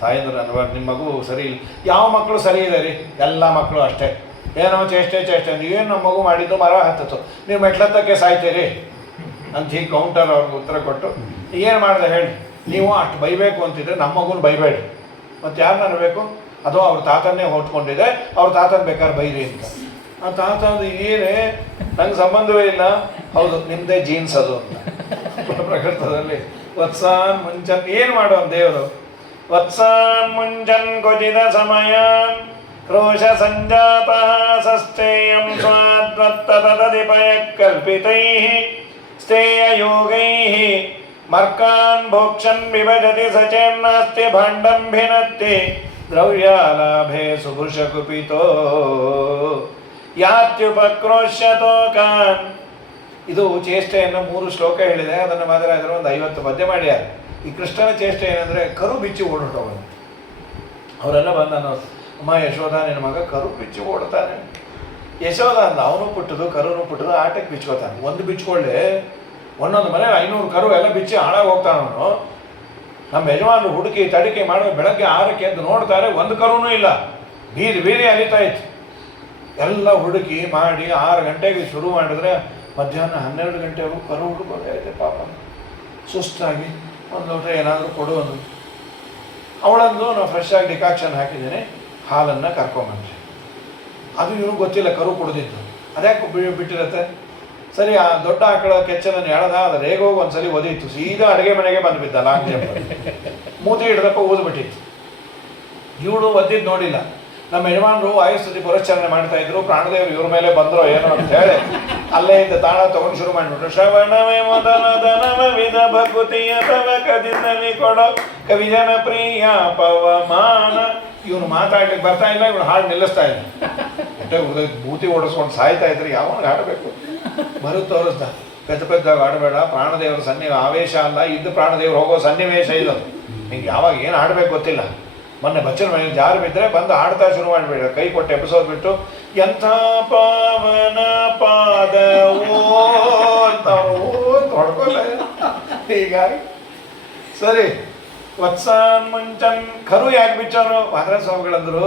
ತಾಯಂದ್ರೆ ಅನ್ಬಾರ್ದು, ನಿಮ್ಮ ಮಗು ಸರಿ ಇಲ್ಲ. ಯಾವ ಮಕ್ಕಳು ಸರಿ ಇದೆ ರೀ, ಎಲ್ಲ ಮಕ್ಕಳು ಅಷ್ಟೇ, ಏನೋ ಚೇಷ್ಟೆ ಏನು ನಮ್ಮ ಮಗು ಮಾಡಿದ್ದು ಮರ ಹತ್ತಿತು, ನೀವು ಮೆಟ್ಲತ್ತಕ್ಕೆ ಸಾಯ್ತೀರಿ ಅಂತ ಹೀಗೆ ಕೌಂಟರ್ ಅವ್ರಿಗೆ ಉತ್ತರ ಕೊಟ್ಟು, ಏನು ಮಾಡಿದೆ ಹೇಳಿ, ನೀವು ಅಷ್ಟು ಬೈಬೇಕು ಅಂತಿದ್ರೆ ನಮ್ಮ ಮಗುನ ಬೈಬೇಡಿ, ಮತ್ತು ಯಾರನ್ನ ಅನ್ಬೇಕು, ಅದು ಅವ್ರ ತಾತನ್ನೇ ಹೊತ್ಕೊಂಡಿದೆ, ಅವ್ರ ತಾತನ ಬೇಕಾದ್ರೆ ಬೈರಿ ಅಂತ. ಆ ತಾತ ಅದು ಏನೇ ನಂಗೆ ಸಂಬಂಧವೇ ಇಲ್ಲ, ಹೌದು ನಿಮ್ಮದೇ ಜೀನ್ಸ್ ಅದು ಅಂತ ಪ್ರಕೃತದಲ್ಲಿ. ವತ್ಸಾನ್ ಮುಂಚನ್ ಏನು ಮಾಡೋ ದೇವರು, ವತ್ಸಾನ್ ಮುಂಚನ್ ಕೊಜಿದ ಸಮಯಾನ್ ರೋಷ ಸಂಜಾತ ಸಸ್ತೇಯಂ ಸ್ವಾದ್ವತ್ತದಧಿಪಯ ಕಲ್ಪಿತೈ ಸ್ಥೇಯ ಯೋಗೈ ಮರ್ಕಾನ್ ಭೋಕ್ಷನ್ ವಿಭಜತಿ ಸಚೇನ್ನಾಸ್ತಿ ಭಾಂಡಂ ಭಿನತ್ತಿ ದ್ರವ್ಯಾಲಾಭೆ ಸುಭುಷ ಕುಪಿತೋ ಯಾತ್ಯುಪಕ್ರೋಶ್ಯತೋ ಕಾನ್. ಇದು ಚೇಷ್ಟೆಯನ್ನು 3 ಶ್ಲೋಕ ಹೇಳಿದೆ, ಅದನ್ನು ಮಾತ್ರ ಅದರ ಒಂದು 50 ಪದ್ಯ ಮಾಡ್ಯಾರ. ಈ ಕೃಷ್ಣನ ಚೇಷ್ಟೆ ಏನಂದರೆ ಕರು ಬಿಚ್ಚಿ ಓಡೋಟೋಗೋದು. ಅವರೆಲ್ಲ ಬಂದ ಅನ್ನೋದು, ಅಮ್ಮ ಯಶೋಧ ನಿನ್ನ ಮಗ ಕರು ಬಿಚ್ಚಿ ಓಡ್ತಾನೆ. ಯಶೋಧ ಅಂದ, ಅವನು ಪುಟ್ಟದು ಕರುನು ಪುಟ್ಟದು, ಆಟಕ್ಕೆ ಬಿಚ್ಕೋತಾನೆ. ಒಂದು ಬಿಚ್ಕೊಳ್ಳಿ, ಒಂದೊಂದು ಮನೆ 500 ಕರು ಎಲ್ಲ ಬಿಚ್ಚಿ ಹಾಳಾಗಿ ಹೋಗ್ತಾನವನು. ನಮ್ಮ ಯಜಮಾನರು ಹುಡುಕಿ ತಡಿಕೆ ಮಾಡೋ ಬೆಳಗ್ಗೆ 6ಕ್ಕೆ ಎದ್ದು ನೋಡ್ತಾರೆ, ಒಂದು ಕರುನೂ ಇಲ್ಲ, ಬೀರಿ ಅಲಿತಾ ಇತ್ತು. ಎಲ್ಲ ಹುಡುಕಿ ಮಾಡಿ 6 ಗಂಟೆಗೆ ಶುರು ಮಾಡಿದ್ರೆ ಮಧ್ಯಾಹ್ನ 12 ಗಂಟೆವರೆಗೂ ಕರು ಹುಡುಕೋದೇ ಐತೆ ಪಾಪ. ಸುಸ್ತಾಗಿ ಒಂದು ಲೋಟ ಏನಾದರೂ ಕೊಡುವನು. ಅವಳಂದು ನಾವು ಫ್ರೆಶ್ ಆಗಿ ಡಿಕಾಕ್ಷನ್ ಹಾಕಿದ್ದೀನಿ, ಹಾಲನ್ನು ಕರ್ಕೊಂಬಂದ್ರಿ. ಅದು ಇವನು ಗೊತ್ತಿಲ್ಲ ಕರು ಕುಡಿದಿದ್ದು, ಅದ್ಯಾಕೆ ಬಿಟ್ಟಿರತ್ತೆ. ಸರಿ, ಆ ದೊಡ್ಡ ಆಕಳ ಕೆಚ್ಚಲನ್ನು ಎಳೆದ, ಅದು ರೇಗೋಗಿ ಒಂದ್ಸಲಿ ಒದೀತು, ಸೀದಾ ಅಡುಗೆ ಮನೆಗೆ ಬಂದು ಬಿದ್ದ. ಲಾಂಗ್ ಜಂಪ್ ಮೂತಿ ಹಿಡ್ದಪ್ಪ ಊದ್ಬಿಟ್ಟಿತ್ತು. ಇವಳು ಒದ್ದಿದ್ದು ನೋಡಿಲ್ಲ. ನಮ್ಮ ಯಜಮಾನರು ವಾಯುಸ್ತುತಿ ಪುರಶ್ಚರಣೆ ಮಾಡ್ತಾ ಇದ್ರು, ಪ್ರಾಣದೇವರು ಇವ್ರ ಮೇಲೆ ಬಂದರೋ ಏನೋ ಅಂತ ಹೇಳಿ ಅಲ್ಲೇ ಇದ್ದ ತಾಣ ತಗೊಂಡು ಶುರು ಮಾಡಿಬಿಟ್ರು. ಶ್ರವಣವೇ ಮೊದಲದನವ ವಿಧ ಭಕುತಿಯ ತವ ಕದಿನಲ್ಲಿ ಕೊಡೋ ಕವಿಜನ ಪ್ರಿಯ ಪವಮಾನ. ಇವನು ಮಾತಾಡ್ಲಿಕ್ಕೆ ಬರ್ತಾ ಇಲ್ಲ, ಇವನು ಹಾಡು ನಿಲ್ಲಿಸ್ತಾ ಇಲ್ಲ. ಹೊಟ್ಟೆ ಬೂತಿ ಓಡಿಸ್ಕೊಂಡು ಸಾಯ್ತಾ ಇದ್ರೆ ಯಾವಾಗ ಹಾಡಬೇಕು, ಬರುತ್ತೆ ತೋರಿಸ್ದ. ಪೆದ್ದ ಆಡಬೇಡ, ಪ್ರಾಣದೇವರ ಆವೇಶ ಅಲ್ಲ, ಇದ್ದು ಪ್ರಾಣದೇವರು ಹೋಗೋ ಸನ್ನಿವೇಶ ಇಲ್ಲ. ನಿಂಗೆ ಯಾವಾಗ ಏನು ಆಡಬೇಕು ಗೊತ್ತಿಲ್ಲ. ಮೊನ್ನೆ ಬಚ್ಚನ ಮನೆಯಲ್ಲಿ ಜಾರು ಬಿದ್ದರೆ ಬಂದು ಆಡ್ತಾ ಶುರು ಮಾಡಿಬೇಡ, ಕೈ ಕೊಟ್ಟು ಎಪಿಸೋಡ್ ಬಿಟ್ಟು ಎಂಥ ಪಾವನ ಪಾದವೋ ಅಂತ ಹೊಡ್ಕೊಲ್ಲ. ಹೀಗಾಗಿ ಸರಿ, ವತ್ಸಾನ್ ಮುಂಚನ್ ಕರು ಯಾಕೆ ಬಿಚ್ಚೋರು, ಮಾಧವ ಸ್ವಾಮಿಗಳಂದರು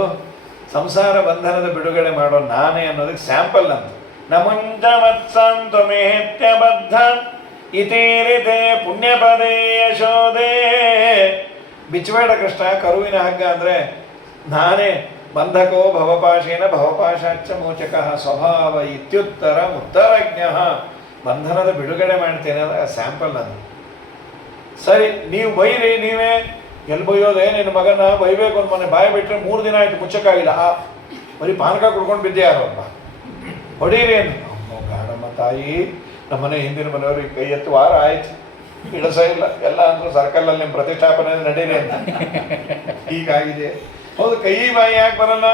ಸಂಸಾರ ಬಂಧನದ ಬಿಡುಗಡೆ ಮಾಡೋ ನಾನೇ ಅನ್ನೋದಕ್ಕೆ ಸ್ಯಾಂಪಲ್ ಅಂತ. ನಮುಂಚ ವತ್ಸಾನ್ ತ್ವಮೇತ್ಯ ಬದ್ಧ ಇತೀರಿತೆ ಪುಣ್ಯಪದೇ ಯಶೋದೇ. ಬಿಚ್ಚಬೇಡ ಕೃಷ್ಣ, ಕರುವಿನ ಹಗ್ಗ ಅಂದರೆ ನಾನೇ. ಬಂಧಕೋ ಭವಪಾಶೇನ ಭವಪಾಶಾಚ್ಚ ಮೋಚಕ ಸ್ವಭಾವ ಇತ್ಯುತ್ತರ ಉತ್ತರಜ್ಞ. ಬಂಧನದ ಬಿಡುಗಡೆ ಮಾಡ್ತೇನೆ ಅಂದರೆ ಸ್ಯಾಂಪಲ್ ಅದು. ಸರಿ, ನೀವು ಬೈರಿ, ನೀವೇ ಎಲ್ಲಿ ಬೈಯೋದೇ, ನಿನ್ನ ಮಗನ ಬೈಬೇಕು ಅಂತ ಮೊನ್ನೆ ಬಾಯಿ ಬಿಟ್ಟರೆ 3 ದಿನ ಆಯಿತು ಮುಚ್ಚಕ್ಕಾಗಿಲ್ಲ. ಬರೀ ಪಾನಕ ಕುಡ್ಕೊಂಡು ಬಿದ್ದೆ ಯಾರಪ್ಪ, ಹೊಡೀರಿ ಅಂತ. ಅಮ್ಮ ಗಾಡಮ್ಮ ತಾಯಿ, ನಮ್ಮನೆ ಹಿಂದಿನ ಮನೆಯವ್ರಿಗೆ ಕೈ ಎತ್ತು ವಾರ ಆಯ್ತು, ಇಳಿಸ ಇಲ್ಲ, ಎಲ್ಲ ಅಂದರು ಸರ್ಕಲಲ್ಲಿ ನಿಮ್ಮ ಪ್ರತಿಷ್ಠಾಪನೆ ನಡೀರಿ ಅಂತ. ಹೀಗಾಗಿದೆ. ಹೌದು, ಕೈ ಬಾಯಿ ಯಾಕೆ ಬರಲ್ಲ?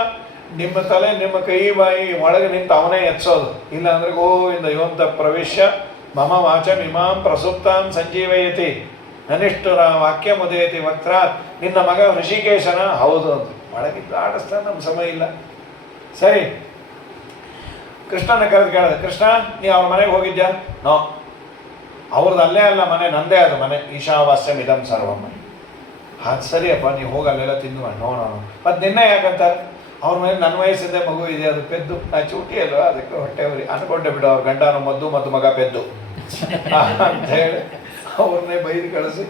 ನಿಮ್ಮ ತಲೆ ನಿಮ್ಮ ಕೈ ಬಾಯಿ ಒಳಗೆ ನಿಂತು ಅವನೇ ಎತ್ಸೋದು. ಇಲ್ಲ ಅಂದರೆ ಗೋವಿಂದ ಯೋಂತ ಪ್ರವೇಶ ಮಮ ವಾಚ ಇಮಾಂ ಪ್ರಸುಪ್ತಾನ್ ಸಂಜೀವಯತಿ. ನನಿಷ್ಠುರ ವಾಕ್ಯ ಮುದೇತಿ ವಕ್ರ, ನಿನ್ನ ಮಗ ಋಷಿಕೇಶನ? ಹೌದು ಅಂತ. ಒಳಗಿದ್ದು ಆಡಿಸ್ತಾನೆ, ನಮ್ಮ ಸಮಯ ಇಲ್ಲ. ಸರಿ, ಕೃಷ್ಣನ ಕರೆದು ಕೇಳಿದೆ, ಕೃಷ್ಣ ನೀ ಅವ್ರ ಮನೆಗೆ ಹೋಗಿದ್ಯಾ? ನೋ. ಅವ್ರದ್ದು ಅಲ್ಲೇ ಅಲ್ಲ ಮನೆ, ನಂದೇ ಅದು ಮನೆ, ಈಶಾವಾಸ್ಯಂ ಇದಂ ಸರ್ವಂ. ಅದು ಸರಿಯಪ್ಪ, ನೀವು ಹೋಗಿ ಅಲ್ಲೆಲ್ಲ ತಿಂದು ಮಾಡಿ. ನೋ. ಮತ್ತು ನಿನ್ನೆ ಯಾಕಂತಾರೆ? ಅವ್ರ ಮನೆ ನನ್ನ ವಯಸ್ಸಿಂದ ಮಗು ಇದೆ, ಅದು ಪೆದ್ದು, ನಾ ಚೂಟಿ ಅಲ್ವ, ಅದಕ್ಕೆ ಹೊಟ್ಟೆ ಅವ್ರಿ ಅನ್ಕೊಂಡೆ ಬಿಡು. ಅವ್ರ ಗಂಡನ ಮದ್ದು ಮಗ ಪೆದ್ದು ಅಂತ ಹೇಳಿ ಅವ್ರನ್ನೇ ಬೈದು ಕಳಿಸಿ,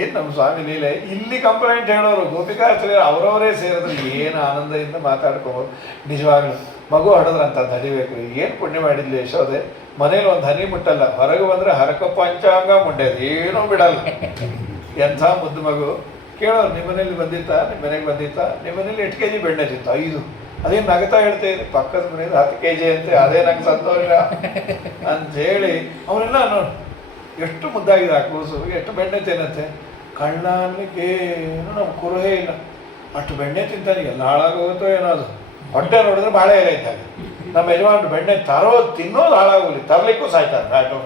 ಏನು ನಮ್ಮ ಸ್ವಾಮಿ ಲೀಲೆ. ಇಲ್ಲಿ ಕಂಪ್ಲೇಂಟ್ ಹೇಳೋರು ಗೋಪಿಕಾಚಾರ್ಯ ಅವರವರೇ ಸೇರಿದ್ರು, ಏನು ಆನಂದದಿಂದ ಮಾತಾಡ್ಕೋಬೋದು. ನಿಜವಾಗ್ಲೂ ಮಗು ಹಡದ್ರಂತ ಹರಿಬೇಕು. ಏನು ಪುಣ್ಯ ಮಾಡಿದ್ಲಿ ಯಶೋದೆ, ಮನೇಲಿ ಒಂದು ಹನಿ ಮುಟ್ಟಲ್ಲ, ಹೊರಗೆ ಬಂದರೆ ಹರಕ ಪಂಚಾಂಗ ಮುಂಡೆದು ಏನೂ ಬಿಡಲ್ಲ. ಎಂಥ ಮುದ್ದು ಮಗು. ಕೇಳೋರು, ನಿಮ್ಮ ಮನೇಲಿ ಬಂದಿತ್ತಾ, ನಿಮ್ಮ ಮನೆಗೆ ಬಂದಿತ್ತಾ, ನಿಮ್ಮ ಮನೇಲಿ 8 kg ಬೆಣ್ಣೆ ತಿಂತು? 5. ಅದೇನು ನಗ್ತಾ ಹೇಳ್ತಾ ಇದ್ರಿ, ಪಕ್ಕದ ಮನೇಲಿ 10 kg ಅಂತೆ, ಅದೇ ನಂಗೆ ಸಂತೋಷ ಅಂಥೇಳಿ ಅವರೆಲ್ಲ ನೋಡಿ ಎಷ್ಟು ಮುದ್ದಾಗಿದೆ ಆ ಕೂಸು, ಎಷ್ಟು ಬೆಣ್ಣೆ ತಿನ್ನತ್ತೆ. ಕಳ್ಳ ಅನ್ನಲಿಕ್ಕೆ ಏನು ನಮ್ಮ ಕುರುಹೇ ಇಲ್ಲ, ಅಷ್ಟು ಬೆಣ್ಣೆ ತಿಂತಾನೆ. ಎಲ್ಲ ಹಾಳಾಗೋಗುತ್ತೋ ಏನೋ ಅದು. ಹೊಟ್ಟೆ ನೋಡಿದ್ರೆ ಬಾಳೆ ಎಲೆ ಇದ್ದಾಗ. ನಮ್ಮ ಯಜಮಾನ್ರು ಬೆಣ್ಣೆ ತಿನ್ನೋದು ಹಾಳಾಗೋಗ್ಲಿ, ತರಲಿಕ್ಕೂ ಸಾಯ್ತಾರೆ. ಫ್ಯಾಟು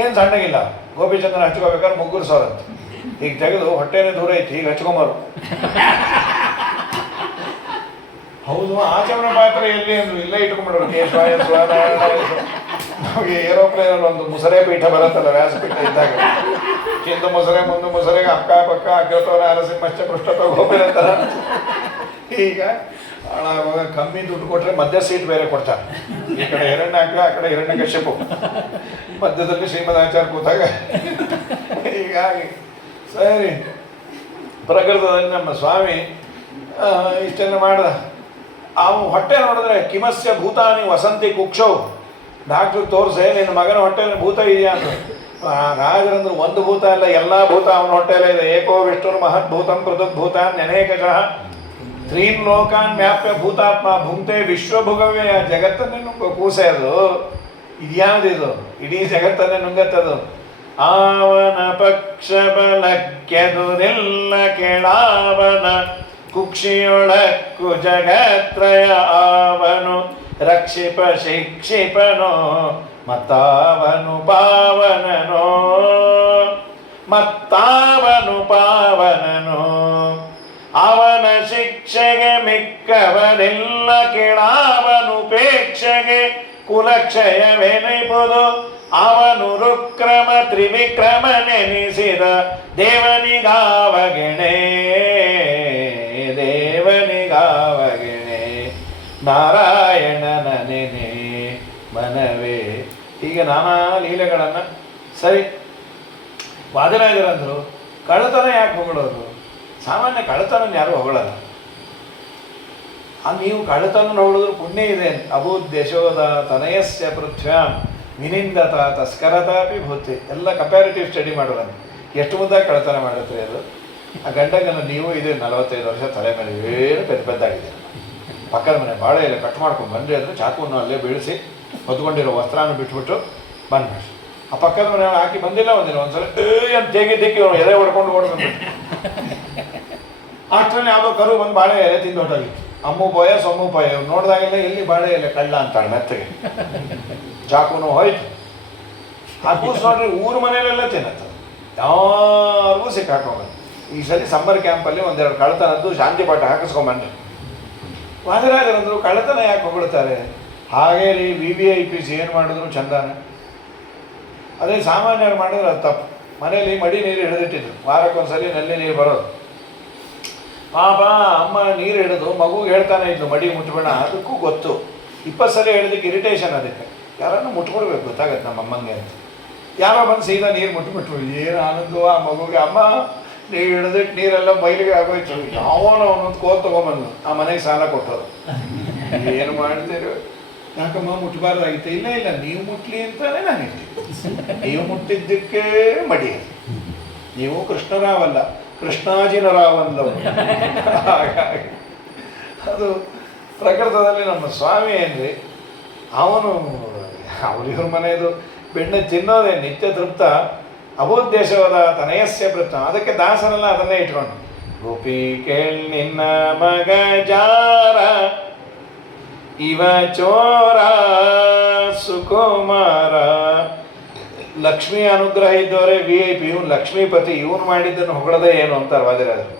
ಏನು ಸಣ್ಣಗಿಲ್ಲ. ಗೋಪಿಚಂದ್ರನ ಹಚ್ಕೋಬೇಕಾದ್ರೆ ಮುಗ್ಗುರು ಸೋರಂತ ಈಗ ತೆಗೆದು ಹೊಟ್ಟೆನೇ ದೂರ ಐತಿ, ಈಗ ಹಚ್ಕೊಂಬರು. ಹೌದು, ಆಚಮನ ಪಾತ್ರ ಎಲ್ಲಿ ಅಂದ್ರು, ಇಲ್ಲೇ ಇಟ್ಕೊಂಡ್ಬಿಡೋರು. ಕೇಶವಾಯ ನಮಗೆ ಏರೋಪ್ಲೇನಲ್ಲಿ ಒಂದು ಮುಸರೆ ಪೀಠ ಬರುತ್ತಲ್ಲ, ವ್ಯಾಸಪೀಠ ಇದ್ದಾಗ, ಹಿಂದು ಮುಸರೆ ಮುಂದೆ ಮುಸರೆಗೆ ಅಕ್ಕ ಪಕ್ಕ ಅಗ್ರತೋರ ಅರಸಿಂಹಶ್ಚ ಪೃಷ್ಠತೋ ಗೋಪಿರಂತರ. ಈಗ ಹಾಳಾಗುವಾಗ ಕಮ್ಮಿ ದುಡ್ಡು ಕೊಟ್ಟರೆ ಮಧ್ಯ ಸೀಟ್ ಬೇರೆ ಕೊಡ್ತಾರೆ. ಈ ಕಡೆ ಹಿರಣ್ಯಾಕ್ಷ, ಆ ಕಡೆ ಹಿರಣ್ಯಕಶ್ಯಪು, ಮಧ್ಯದಲ್ಲಿ ಶ್ರೀಮದಾಚಾರ್ಯ ಕೂತಾಗ. ಹೀಗಾಗಿ ಸರಿ, ಪ್ರಕೃತದಲ್ಲಿ ನಮ್ಮ ಸ್ವಾಮಿ ಇಷ್ಟೆಲ್ಲ ಮಾಡ್ದ. ಅವು ಹೊಟ್ಟೆ ನೋಡಿದ್ರೆ ಕಿಮಸ್ಯ ಭೂತಾನಿ ವಸಂತಿ ಕುಕ್ಷೌ, ಡಾಕ್ಟ್ರಿಗೆ ತೋರಿಸೆ ನಿನ್ನ ಮಗನ ಹೊಟ್ಟೆಯಲ್ಲಿ ಭೂತ ಇದೆಯಾ ಅಂತ. ರಾಜರಂದ್ರು ಒಂದು ಭೂತ ಅಲ್ಲ, ಎಲ್ಲ ಭೂತ ಅವನ ಹೊಟ್ಟೆಯಲ್ಲೇ ಇದೆ. ಏಕೋ ವಿಷ್ಣುರ್ ಮಹದ್ಭೂತಂ ಪೃಥಗ್ಭೂತಾನ್ ಅನೇಕಶಃ ತ್ರೀನ್ ಲೋಕಾನ್ ವ್ಯಾಪ್ಯ ಭೂತಾತ್ಮ ಭುಂಕ್ತೆ ವಿಶ್ವಭುಗವೇ. ಜಗತ್ತನ್ನೇ ನುಂಗೋ ಕೂಸೆ ಅದು. ಇದ್ಯಾವುದಿದು? ಇಡೀ ಜಗತ್ತನ್ನೇ ನುಂಗತ್ತದು. ಆವನ ಪಕ್ಷ ಬಲಕ್ಕೆದುರಿಲ್ಲ ಕೆಳಾವನ ಕುಕ್ಷಿಯೊಳಕ್ಕು ಜಗತ್ರಯ ಆವನು ರಕ್ಷಿಪ ಶಿಕ್ಷಿಪನೋ ಮತ್ತಾವನು ಪಾವನನೋ ಅವನ ಶಿಕ್ಷೆಗೆ ಮಿಕ್ಕವರೆಲ್ಲ ಕೆಳಾವನುಪೇಕ್ಷೆಗೆ ಕುಲಕ್ಷಯವೆನಿಪುದು. ಅವನು ರುಕ್ರಮ ತ್ರಿವಿಕ್ರಮ ನೆನೆಸಿದ ದೇವನಿಗಾವಗೆಣೆ ನಾರಾಯಣನ ನೆನೆ ಮನವೇ. ಹೀಗೆ ನಾನಾ ಲೀಲೆಗಳನ್ನು. ಸರಿ, ವಾದಿರಾಜರಂದರು ಕಳ್ಳತನ ಯಾಕೆ ಹೊಗಳೋದು? ಸಾಮಾನ್ಯ ಕಳ್ಳತನ ಯಾರು ಹೊಗಳಲ್ಲ. ನೀವು ಕಳ್ಳತನ ಹೊಗಳಿದ್ರು ಪುಣ್ಯ ಇದೆ. ಅಭೂದ್ಯಶೋಧ ತನಯಸ್ಯ ಪೃಥ್ವ್ಯಾಂ ವಿನಿಂದತ ತಸ್ಕರತಾಪಿ ಭೂತಿ. ಎಲ್ಲ ಕಂಪ್ಯಾರಿಟಿವ್ ಸ್ಟಡಿ ಮಾಡೋದು. ಎಷ್ಟು ಮುದ್ದಾಗಿ ಕಳ್ಳತನ ಮಾಡುತ್ತೆ ಅದು. ಆ ಗಂಡಗನ್ನು ನೀವು ಇದು 45 ವರ್ಷ ತಲೆ ಮೇಲೆ ಏನು ಪೆದ್ದಾಗಿದೆ. ಪಕ್ಕದ ಮನೆ ಬಾಳೆ ಎಲ್ಲ ಕಟ್ ಮಾಡ್ಕೊಂಡು ಬಂದರೆ ಅಂದರೆ ಚಾಕುವನ್ನು ಅಲ್ಲೇ ಬೀಳಿಸಿ ಹೊತ್ಕೊಂಡಿರೋ ವಸ್ತ್ರನ ಬಿಟ್ಬಿಟ್ಟು ಬಂದ್ಬಿಟ್ಟು ಆ ಪಕ್ಕದ ಮನೆ ಹಾಕಿ ಬಂದಿಲ್ಲ ಒಂದ್ಸಲ ಅಂತ ತೆಗಿದ್ದಕ್ಕೆ ಎದೆ ಹೊಡ್ಕೊಂಡು ಬಂದ್ಬಿಟ್ಟು ಅಷ್ಟರಲ್ಲಿ ಯಾವುದೋ ಕರು ಬಂದು ಬಾಳೆ ಎಲೆ ತಿಂದು ಹೊಟ್ಟಲ್ಲಿ ಅಮ್ಮು ಪೋಯ ಸೊಮ್ಮು ಪೋಯ ನೋಡಿದಾಗೆಲ್ಲ ಎಲ್ಲಿ ಬಾಳೆ ಎಲೆ ಕಳ್ಳ ಅಂತಾಳೆ ಮೆತ್ತಗೆ. ಚಾಕುನು ಹೋಯ್ತು. ಆ ಕೂಸು ನೋಡ್ರಿ ಊರು ಮನೆಯಲ್ಲೆಲ್ಲ ತಿನ್ನತ್ತ, ಯಾರಿಗೂ ಸಿಕ್ಕಾಕೊಂಬಂದು. ಈ ಸಲ ಸಮ್ಮರ್ ಕ್ಯಾಂಪಲ್ಲಿ 1-2 ಕಳ್ಳತನದ್ದು ಶಾಂತಿ ಪಾಠ ಹಾಕಿಸ್ಕೊಂಬಂದ್ರೆ. ವಾದಿರಾಜರಂದರು ಕಳ್ಳತನ ಯಾಕೆ ಹೊಗಳ್ತಾರೆ? ಹಾಗೇ ರೀ VVIPs ಏನು ಮಾಡಿದ್ರು ಚಂದಾನೆ. ಅದೇ ಸಾಮಾನ್ಯರು ಮಾಡಿದ್ರೆ ಅದು ತಪ್ಪು. ಮನೇಲಿ ಮಡಿ ನೀರು ಹಿಡಿದಿಟ್ಟಿದ್ರು, ವಾರಕ್ಕೊಂದ್ಸಲಿ ನಲ್ಲಿ ನೀರು ಬರೋದು. ಪಾಪ ಅಮ್ಮ ನೀರು ಹಿಡಿದು ಮಗುಗೆ ಹೇಳ್ತಾನೆ ಇದ್ಲು ಮಡಿ ಮುಟ್ಬೇಡ. ಅದಕ್ಕೂ ಗೊತ್ತು 20 ಸಲ ಹೇಳಿದಕ್ಕೆ ಇರಿಟೇಷನ್. ಅದಕ್ಕೆ ಯಾರನ್ನು ಮುಟ್ಕೊಡ್ಬೇಕು ಗೊತ್ತಾಗತ್ತೆ ನಮ್ಮ ಅಮ್ಮಂಗೆ ಅಂತ. ಯಾರೋ ಬಂದು ಸೀದಾ ನೀರು ಮುಟ್ಬಿಟ್ರು. ಏನು ಆನಂದವ ಆ ಮಗುಗೆ. ಅಮ್ಮ ನೀವು ಹಿಡಿದಿಟ್ಟು ನೀರೆಲ್ಲ ಮೈಲಿಗೆ ಆಗೋಯ್ತು. ಯಾವನೋ ಅವನೊಂದು ಕೋಲ್ ತೊಗೊಂಬಂದು ಆ ಮನೆಗೆ ಸಾಲ ಕೊಟ್ಟರು. ಏನು ಮಾಡ್ತೀರಿ? ಯಾಕಮ್ಮ ಮುಟ್ಬಾರ್ದಾಗಿತ್ತು? ಇಲ್ಲ ನೀವು ಮುಟ್ಲಿ ಅಂತಾನೆ ನಾನು ಹೇಳ್ತೀನಿ. ನೀವು ಮುಟ್ಟಿದ್ದಕ್ಕೆ ಮಡಿ. ನೀವು ಕೃಷ್ಣರಾವಲ್ಲ, ಕೃಷ್ಣಾಜಿನರಾವಲ್ಲವು. ಹಾಗಾಗಿ ಅದು ಪ್ರಕೃತದಲ್ಲಿ ನಮ್ಮ ಸ್ವಾಮಿ ಏನ್ರಿ, ಅವನು ಅವ್ರಿವ್ರ ಮನೆಯದು ಬೆಣ್ಣೆ ತಿನ್ನೋದೇ ನಿತ್ಯ ತೃಪ್ತ. ಅಭೂದ್ಯಶೋಧ ತನಯಸ್ಯ ಪೃಥ. ಅದಕ್ಕೆ ದಾಸರೆಲ್ಲ ಅದನ್ನೇ ಇಟ್ಕೊಂಡು ಗೋಪಿ ಕೇಳ್ ನಿನ್ನ ಮಗ ಜಾರ ಇವ ಚೋರ ಸುಕುಮಾರ ಲಕ್ಷ್ಮೀ ಅನುಗ್ರಹ ಇದ್ದವರೇ VIP, ಇವನು ಲಕ್ಷ್ಮೀಪತಿ, ಇವನು ಮಾಡಿದ್ದನ್ನು ಹೊಗಳದೇ ಏನು ಅಂತಾರೆ ವಾದಿರಾಜರು.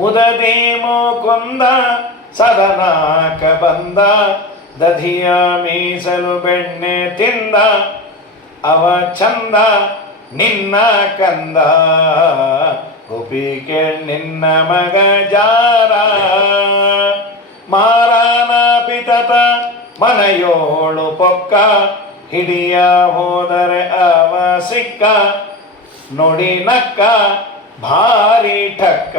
ಮುದದಿ ಮುಕುಂದ ಸದನಾಕ ಬಂದ, ದಧಿಯ ಮೀಸಲು ಬೆಣ್ಣೆ ತಿಂದ, ಅವ ಚಂದ ನಿನ್ನ ಕಂದ, ಗೋಪಿಕೆ ನಿನ್ನ ಮಗ ಜಾರ, ಮಾರಾನ ಪಿತತ ಮನೆಯೋಳು ಪೊಕ್ಕ, ಹಿಡಿಯ ಹೋದರೆ ಅವ ಸಿಕ್ಕ, ನೋಡಿ ನಕ್ಕ ಭಾರಿ ಠಕ್ಕ,